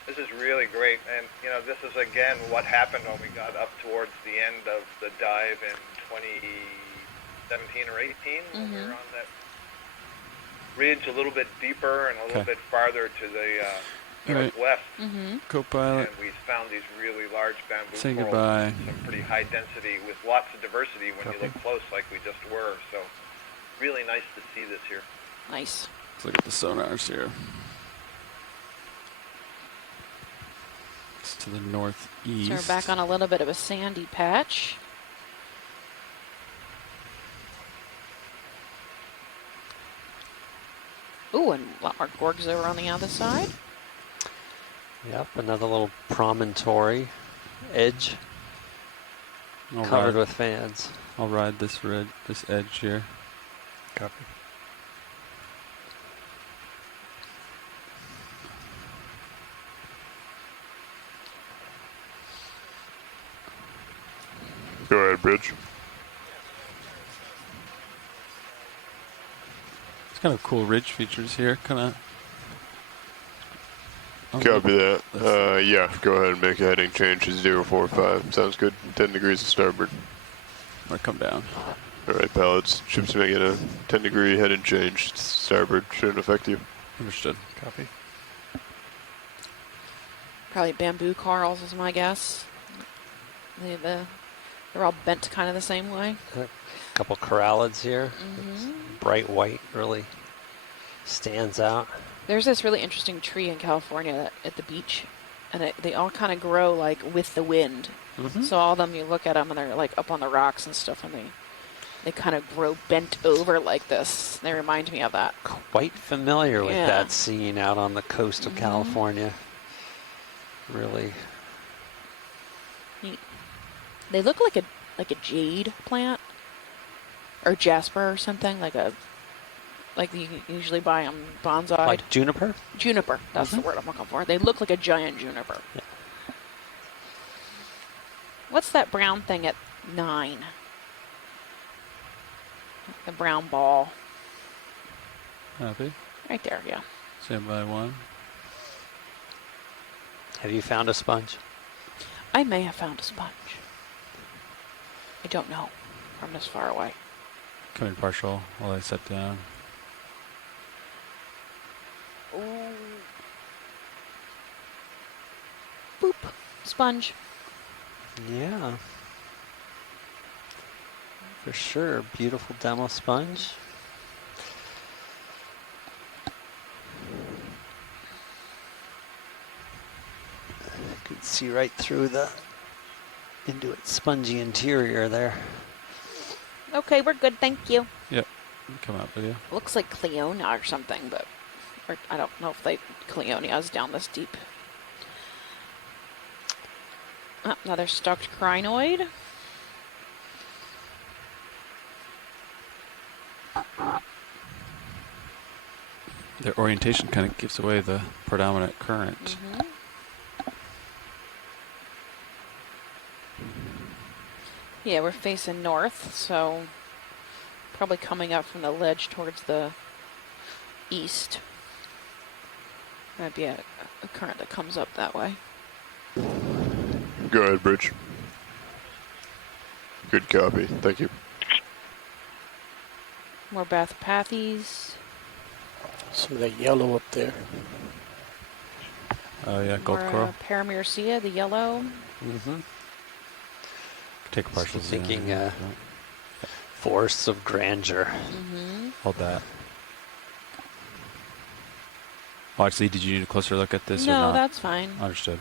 This is really great, and you know, this is again what happened when we got up towards the end of the dive in 2017 or 18, when we were on that ridge a little bit deeper and a little bit farther to the northwest. Co-pilot. And we found these really large bamboo Say corals, goodbye. some pretty high density with lots of diversity when you look close, like we just were. So, really nice to see this here. Nice. Let's look at the sonars here. to the northeast. So we're back on a little bit of a sandy patch. Ooh, and a lot more gorgs over on the other side. Yep, another little promontory edge covered with fans. I'll ride this edge here. Copy. Go ahead, Bridge. It's kind of cool ridge features here. Kind of. Copy that. Yeah, go ahead and make a heading change to 045. Sounds good. 10 degrees to starboard. Might come down. All right, pilots. Ship's making a 10-degree heading change to starboard. Shouldn't affect you. Understood. Copy. Probably bamboo corals is my guess. They're all bent kind of the same way. A couple corallids here. Bright white really stands out. There's this really interesting tree in California at the beach, and they all kind of grow like with the wind. So all of them, you look at them and they're like up on the rocks and stuff, and they kind of grow bent over like this. They remind me of that. Quite familiar with that scene out on the coast of California. Really neat. They look like a jade plant or jasper or something, like you usually buy them bonsai. like juniper? Juniper, that's the word I'm looking for. They look like a giant juniper. Yeah. What's that brown thing at 9? The brown ball. Copy. Right there, yeah. Stand by 1. Have you found a sponge? I may have found a sponge. I don't know from this far away. Coming partial while I set down. Ooh. Boop. Sponge. Yeah. For sure. Beautiful demo sponge. You can see right through into its spongy interior there. Okay, we're good, thank you. Yep. Come out with you. Looks like Cleona or something, but I don't know if Cleonia's down this deep. Oh, another stalked crinoid. Their orientation kind of gives away the predominant current. Yeah, we're facing north, so probably coming up from the ledge towards the east. Might be a current that comes up that way. Go ahead, Bridge. Good copy. Thank you. More Bathypathes. Some of that yellow up there. Oh, yeah, gold More, coral. Paramyrcia, the yellow. Take a partial zoom. Thinking forests of grandeur. Hold that. Oh, actually, did you need a closer look at this or No, not? that's fine. Understood.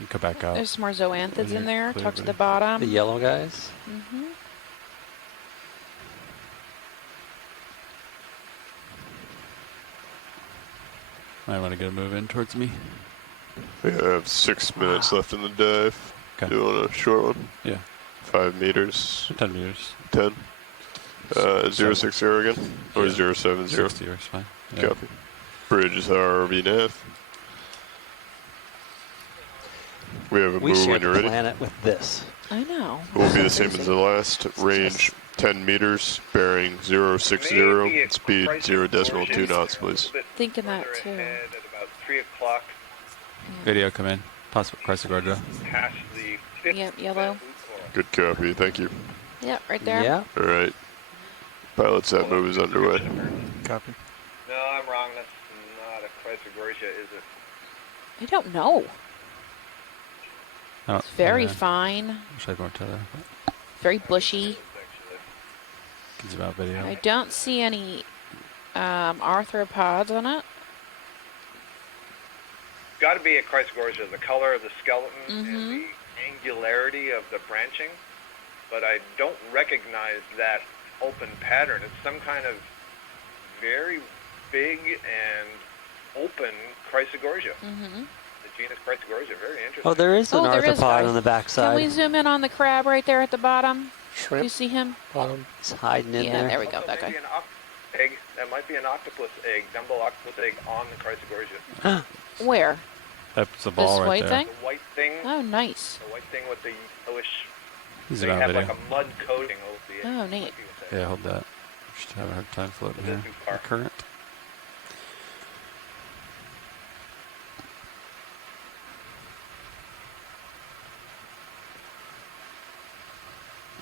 You come back out. There's some more zoanthids in there, clear, tucked to buddy. the bottom. The yellow guys? Might want to get a move in towards me. We have 6 minutes left in the dive. Okay. Do you want a short one? Yeah. 5 meters. 10 meters. 10. 060 again? Or 070? 60 is fine. Yeah. Copy. Bridge is our RV nav. We have a We move share when you're the ready. planet with this. I know. It will be the same as the last. Range 10 meters, bearing 060, and speed 0.2 knots, please. Thinking that too. At about 3 o'clock, Video come in. Possible crisis guardrail. past the 5th Yep, yellow. Good copy. Thank you. Yep, right there. Yeah. All right. Pilots, that move is underway. Copy. No, I'm wrong. That's not a Chrysogorgia, is it? I don't know. Oh, It's very yeah. fine. Wish I had more tether. Very bushy. Gives about video. I don't see any arthropods on it. got to be a Chrysogorgia, the color of the skeleton and the angularity of the branching, but I don't recognize that open pattern. It's some kind of very big and open Chrysogorgia. The genus Chrysogorgia, very interesting. Oh, there is an arthropod on the backside. Can we zoom in on the crab right there at the bottom? Shrimp. Do you see him? Bottom. He's hiding in there. Yeah, there we go. That guy. Egg. That might be an octopus egg, Dumbo octopus egg on the Chrysogorgia. Where? That's the ball This right white there. thing? The white thing. Oh, nice. The white thing with the yellowish. He's They around have video. like a mud coating over the egg. Oh, neat. Yeah, hold that. Should have a hard time floating here. The current.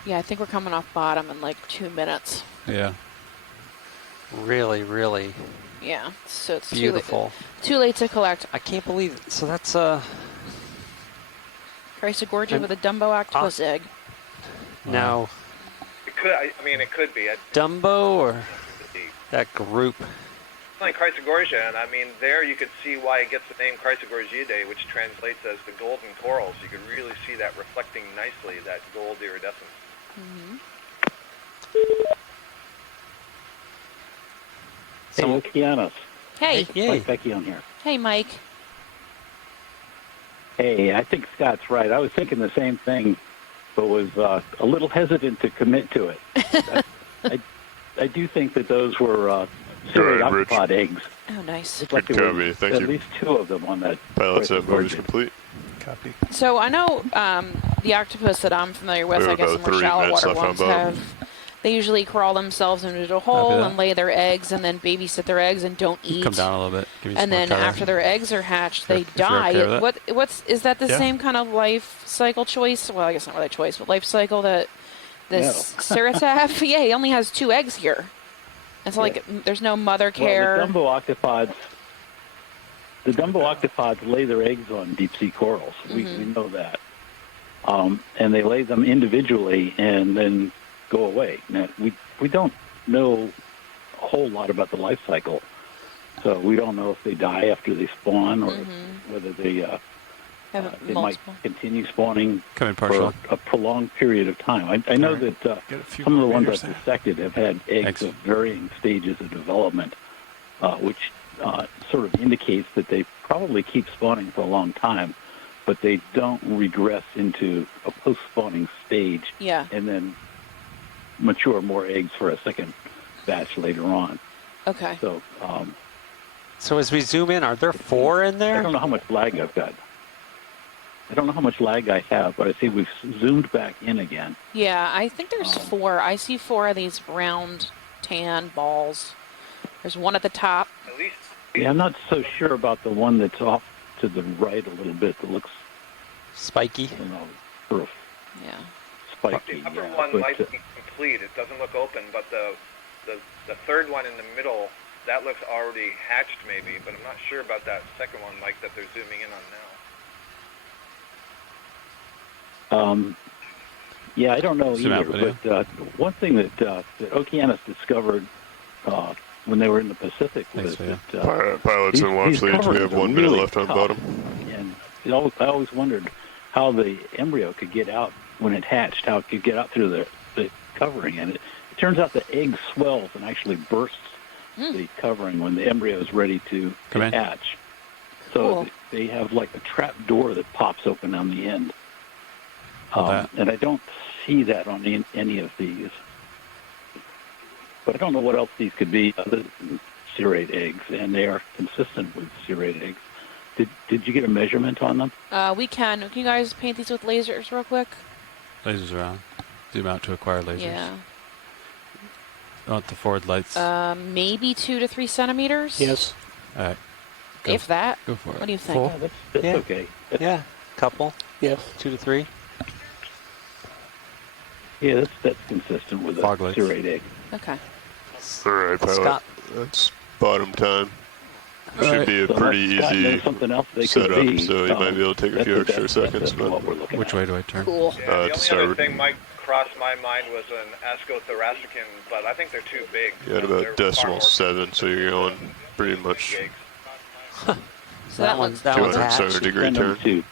Yeah, I think we're coming off bottom in like 2 minutes. Yeah. Really, really. Yeah, so it's beautiful. Too late to collect. I can't believe it. So that's Chrysogorgia with a Dumbo octopus egg. Now. It could. I mean, it could be. Dumbo or that group. It's like Chrysogorgia, and I mean, there you could see why it gets the name Chrysogorgiidae, which translates as the golden corals. You could really see that reflecting nicely, that gold iridescence. Hey, Okeanos. Hey. Mike Becky on here. Hey, Mike. Hey, I think Scott's right. I was thinking the same thing, but was a little hesitant to commit to it. I do think that those were serrated octopod eggs. Oh, nice. It's like Good there copy. were Thank at you. least 2 of them on that. Pilots have movies complete. Copy. So I know the octopus that I'm familiar with, We I have guess the about more 3 shallow minutes water left on ones bottom. have. They usually crawl themselves into a hole and lay their eggs and then babysit their eggs and don't eat. Come down a little bit. Give me And some more then cover. after their eggs are hatched, they if you're die. okay with What's is that the Yeah. same kind of life cycle choice? Well, I guess not really choice, but life cycle that this Cerats have? Yeah, he only has 2 eggs here. It's like there's no mother care. Well, the Dumbo octopods lay their eggs on deep sea corals. We know that. And they lay them individually and then go away. Now, we don't know a whole lot about the life cycle, so we don't know if they die after they spawn or whether they might continue spawning for a prolonged period of time. I know that some of the ones I've dissected have had eggs of varying stages of development, which sort of indicates that they probably keep spawning for a long time, but they don't regress into a post-spawning stage and then mature more eggs for a second batch later on. Okay. So as we zoom in, are there 4 in there? I don't know how much lag I've got. I don't know how much lag I have, but I see we've zoomed back in again. Yeah, I think there's 4. I see 4 of these round tan balls. There's one at the top. At least. Yeah, I'm not so sure about the one that's off to the right a little bit that looks spiky. I don't know, sort of spiky. The upper one might be complete. It doesn't look open, but the third one in the middle, that looks already hatched maybe, but I'm not sure about that second one, Mike, that they're zooming in on now. Yeah, I don't know Zoom out either. video. But one thing that Okeanos discovered when they were in the Pacific was that Pilots and watch leads, we have 1 minute left on bottom. And I always wondered how the embryo could get out when it hatched, how it could get out through the covering. And it turns out the egg swells and actually bursts the covering when the embryo is ready to hatch. So they have like a trap door that pops open on the end. And I don't see that on any of these. But I don't know what else these could be other than serrate eggs, and they are consistent with serrate eggs. Did you get a measurement on them? We can. Can you guys paint these with lasers real quick? Lasers are on. Zoom out to acquire lasers. Yeah. I want the forward lights. Maybe 2 to 3 centimeters? Yes. All right. If that. Go for it. What do you think? Yeah, that's okay. Yeah, couple. Yes. 2 to 3. Yeah, that's consistent with a serrate egg. Okay. All right, pilot. Scott. That's bottom time. Should be a pretty easy setup, so you might be able to take a few extra seconds. But which way do I turn? Cool. The only other thing might cross my mind was an Ascothoracican, but I think they're too big. You had about 0.7, so you're going pretty much So that one's 270-degree turn.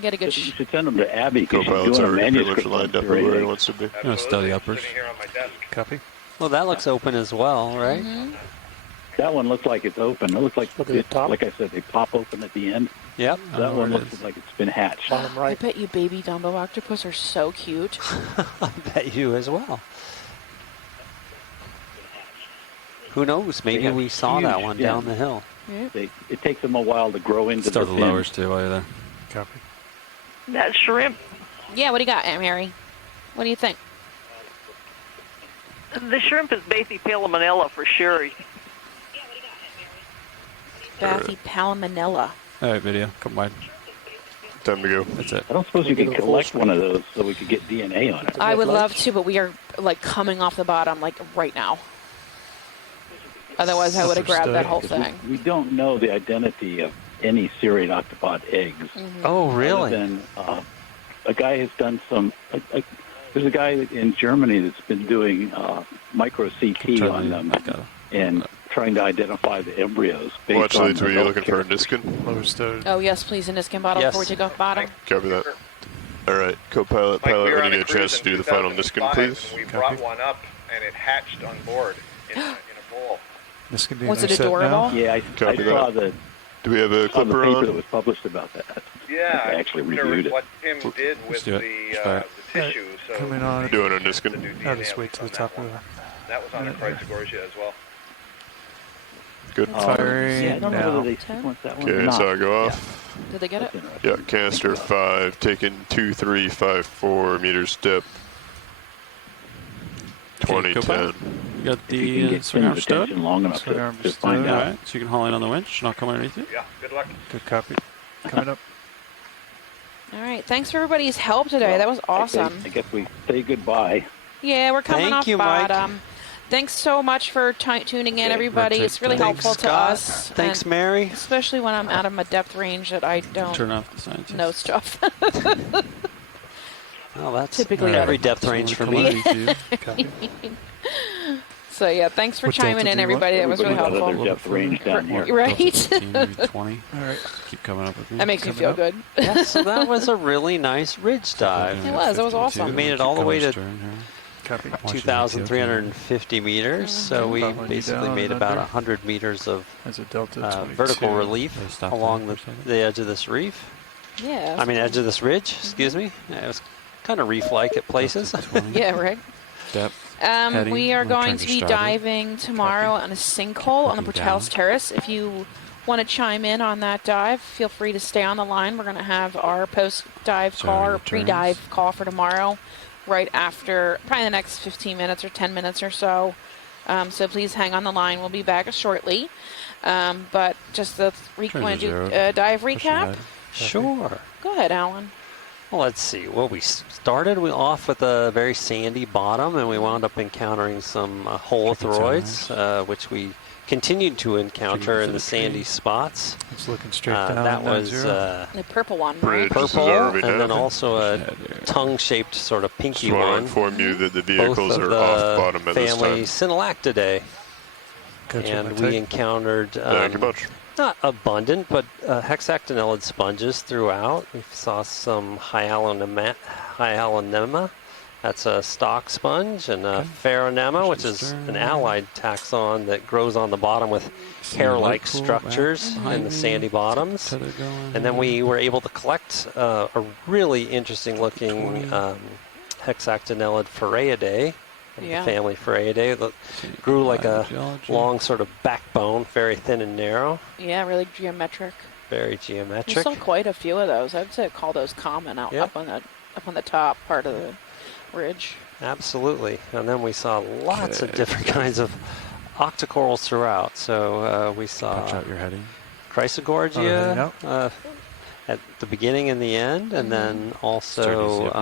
Get a good. You should send them to Abby because she's Co-pilot's doing a already pretty much manuscript lined on up where he Puree. wants to be. Steady uppers. Sitting here on my desk. Copy. Well, that looks open as well, right? That one looks like it's open. It looks like, Look at the top. like I said, they pop open at the end. Yep. That one looks like it's been hatched. Bottom I right. bet you baby Dumbo octopus are so cute. I bet you as well. Who knows? Maybe have we saw that huge one fins. down the hill. Yeah. It takes them a while to grow into Start the the fin. lowers too while you're there. Copy. That shrimp, Yeah, what do you got, Mary? What do you think? the shrimp is Bathy palamonella for sure. Bathy palamonella. All right, video. Come wide. Time to go. That's it. I don't suppose you could collect one of those so we could get DNA on it. I would love to, but we are like coming off the bottom like right now. Otherwise, I would have grabbed that whole thing. We don't know the identity of any serrate octopod eggs. Oh, really? Other than, a guy has done some. There's a guy in Germany that's been doing micro CT on them and trying to identify the embryos. Watch leads, were you looking for a Niskin? Oh, yes, please, a Niskin bottle before we take off bottom. Copy that. All right, co-pilot, Mike, we pilot, were when on you a get a chance to cruise do in the final Niskin, 2005, please. and we brought one up, and it hatched on board in a bowl. Niskin Was it adorable? Yeah, I Copy saw that. the Do we have a on the clipper paper on? that was published about that. Yeah, I actually there reviewed was it. what Tim did with do it. the tissue. So Coming on. Doing a Niskin. I'll just wait to the top of the... that was on a Chrysogorgia as well. Good. Firing Yeah, I don't know now. whether they sequenced that one or Okay, not. so I go off. Did they get it? Yeah, canister 5, taking 2354 meters dip. 2010. You got If you can the get swing arm Tim's stud. attention long enough Swing to, arm to stud. find All out. right, so you can haul in on the winch, and I'll come underneath you. Yeah, good luck. Good copy. Coming up. All right, thanks for everybody's help today. That was awesome. I guess we say goodbye. Yeah, we're coming Thank off you, Mike. bottom. Thanks so much for tuning in, everybody. It's really Thanks, helpful to Scott. us. Thanks, and Mary. especially when I'm out of my depth range that I don't Turn off the scientist. know stuff. Well, that's Typically every not. depth So range we'll for come me. underneath you. Copy. So yeah, thanks for What chiming delta in, do you want? everybody. That was really Everybody got helpful. other depth range down here. Right? Delta 15, maybe 20. All right. Keep coming up with me. That makes me Coming feel up. good. Yeah, so that was a really nice ridge dive. It was. It was 52. awesome. We made it Keep all the way going to stern here. Copy. Watch your 2,350 meters, so we Following you basically down made and about under. 100 meters of That's a delta 22. vertical relief They stopped along there the, for a second. the edge of this reef. Yeah. I mean, edge of this ridge, excuse me. Yeah, it was kind of reef-like at places. Delta 20. Yeah, right. Depth. Heading. We are I'm gonna going turn to to be starboard. diving tomorrow on a sinkhole on the Looking Portales down. Terrace. If you want to chime in on that dive, feel free to stay on the line. We're going to have our post-dive So call or returns. pre-dive call for tomorrow, right after probably the next 15 minutes or 10 minutes or so. So please hang on the line. We'll be back shortly. But just the Turn want to to do zero. dive Push recap? ahead. Sure. Go ahead, Alan. Well, let's see. Well, we started off with a very sandy bottom, and we wound up encountering some holothuroids, which we continued to encounter in the sandy spots. It's looking straight down. That was The purple one, Bridge right? is purple, already and then down. also a tongue-shaped sort of pinky Just want to one. inform you that the Both vehicles of are the off bottom at this family time. Synallactidae. Gotcha, And my we type. encountered Thank you much. not abundant, but hexactinellid sponges throughout. We saw some hyalinema. That's a stock sponge, and ferronema, which is an allied taxon that grows on the bottom with hair-like pool structures back in the sandy bottoms. Tether going And then we were able to collect a really interesting-looking hexactinellid Phareidae, Yeah. the family Phareidae, that grew like a Geology. long sort of backbone, very thin and narrow, Yeah, really geometric. very We geometric. saw quite a few of those. I'd say call those common out Yep. up on the top part of the ridge. Absolutely. And then we saw lots of different kinds of octocorals throughout. So we saw Watch out, you're heading. Chrysogorgia at the beginning and the end, and then also,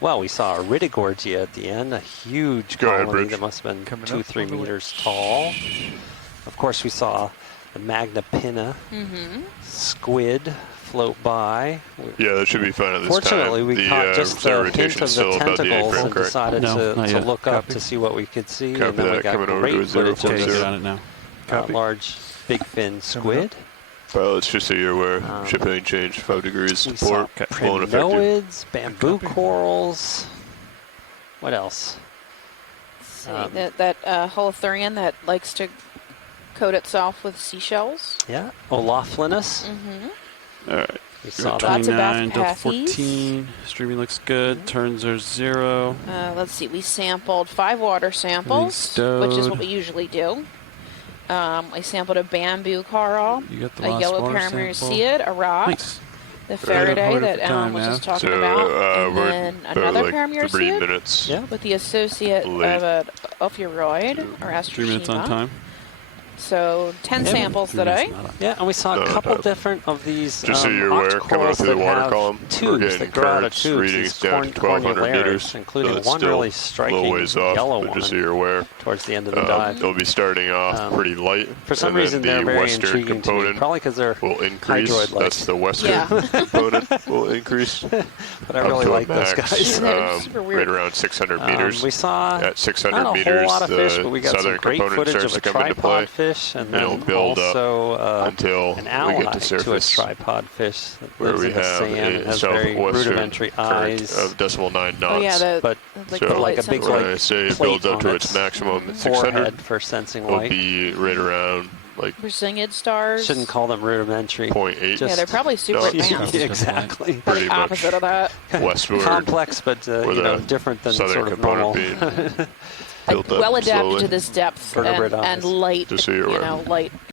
well, we saw Iridogorgia at the end, a huge Go ahead, colony Bridge. that must have been Coming 2-3 up on the meters tall. Of course, we saw the Magna Pinna squid float by. Yeah, that should be fine at this Fortunately, time. we caught just the hint rotation of is the still about the tentacles and aircraft, correct? decided No, not to yet. look up Copy. to see what we could see. Copy and then we that, got coming over to a great footage of 040. Get this on it now. Copy. large big fin squid. Pilots, just so you're aware, ship heading change 5 degrees. We Port, saw won't affect you. primnoids, bamboo corals. What else? See, that holothurian that likes to coat itself with seashells. Yeah, Olopholinus. All right. We saw that. Lots of 29, Delta Bath 14. Streaming looks good. Turns are 0. Let's see, we sampled 5 water samples, which is what we usually do. I sampled a bamboo coral, You got the a last yellow water parameciid, a rock, Nice. the Faraday that Alan was just talking about, and we're then about another like 3 parameciid minutes. with the associate late. of an ophiuroid or 3 minutes on astracema. time. So 10 samples today. Yeah, and we saw a couple different of these Just so you're aware, coming up through the water column, we're tubes getting that grow out of currents tubes, readings these down to 1,200 meters. including so it's one still really a striking little ways off, yellow but one just so you're aware, towards the end of the dive. They'll be starting off pretty light. For some and reason, then they're the very western intriguing to me, component probably because they're will increase. hydroid-like. That's the western component will increase. But I really like those guys. Super weird. Right around 600 meters. We saw at 600 not a meters, whole lot of fish, but we got southern some great component footage starts of to a come into play. tripod fish, and then it'll build also up until an we ally get to surface, a tripod fish that where lives we in the have sand and a has very southwestern rudimentary current eyes. of decimal 9 knots. Oh yeah, but like so the light like a big sensor. when I say it builds up to its maximum at 600, forehead for sensing it'll light. be right around like Persingid stars. Shouldn't call them rudimentary. 0.8. Yeah, they're probably super knots. advanced. Exactly. Pretty much Opposite of that. westward. Complex, but different than southern sort of normal. component being built up Well adapted slowly. to this depth Vertebrate and eyes. light. Just so you're aware. Light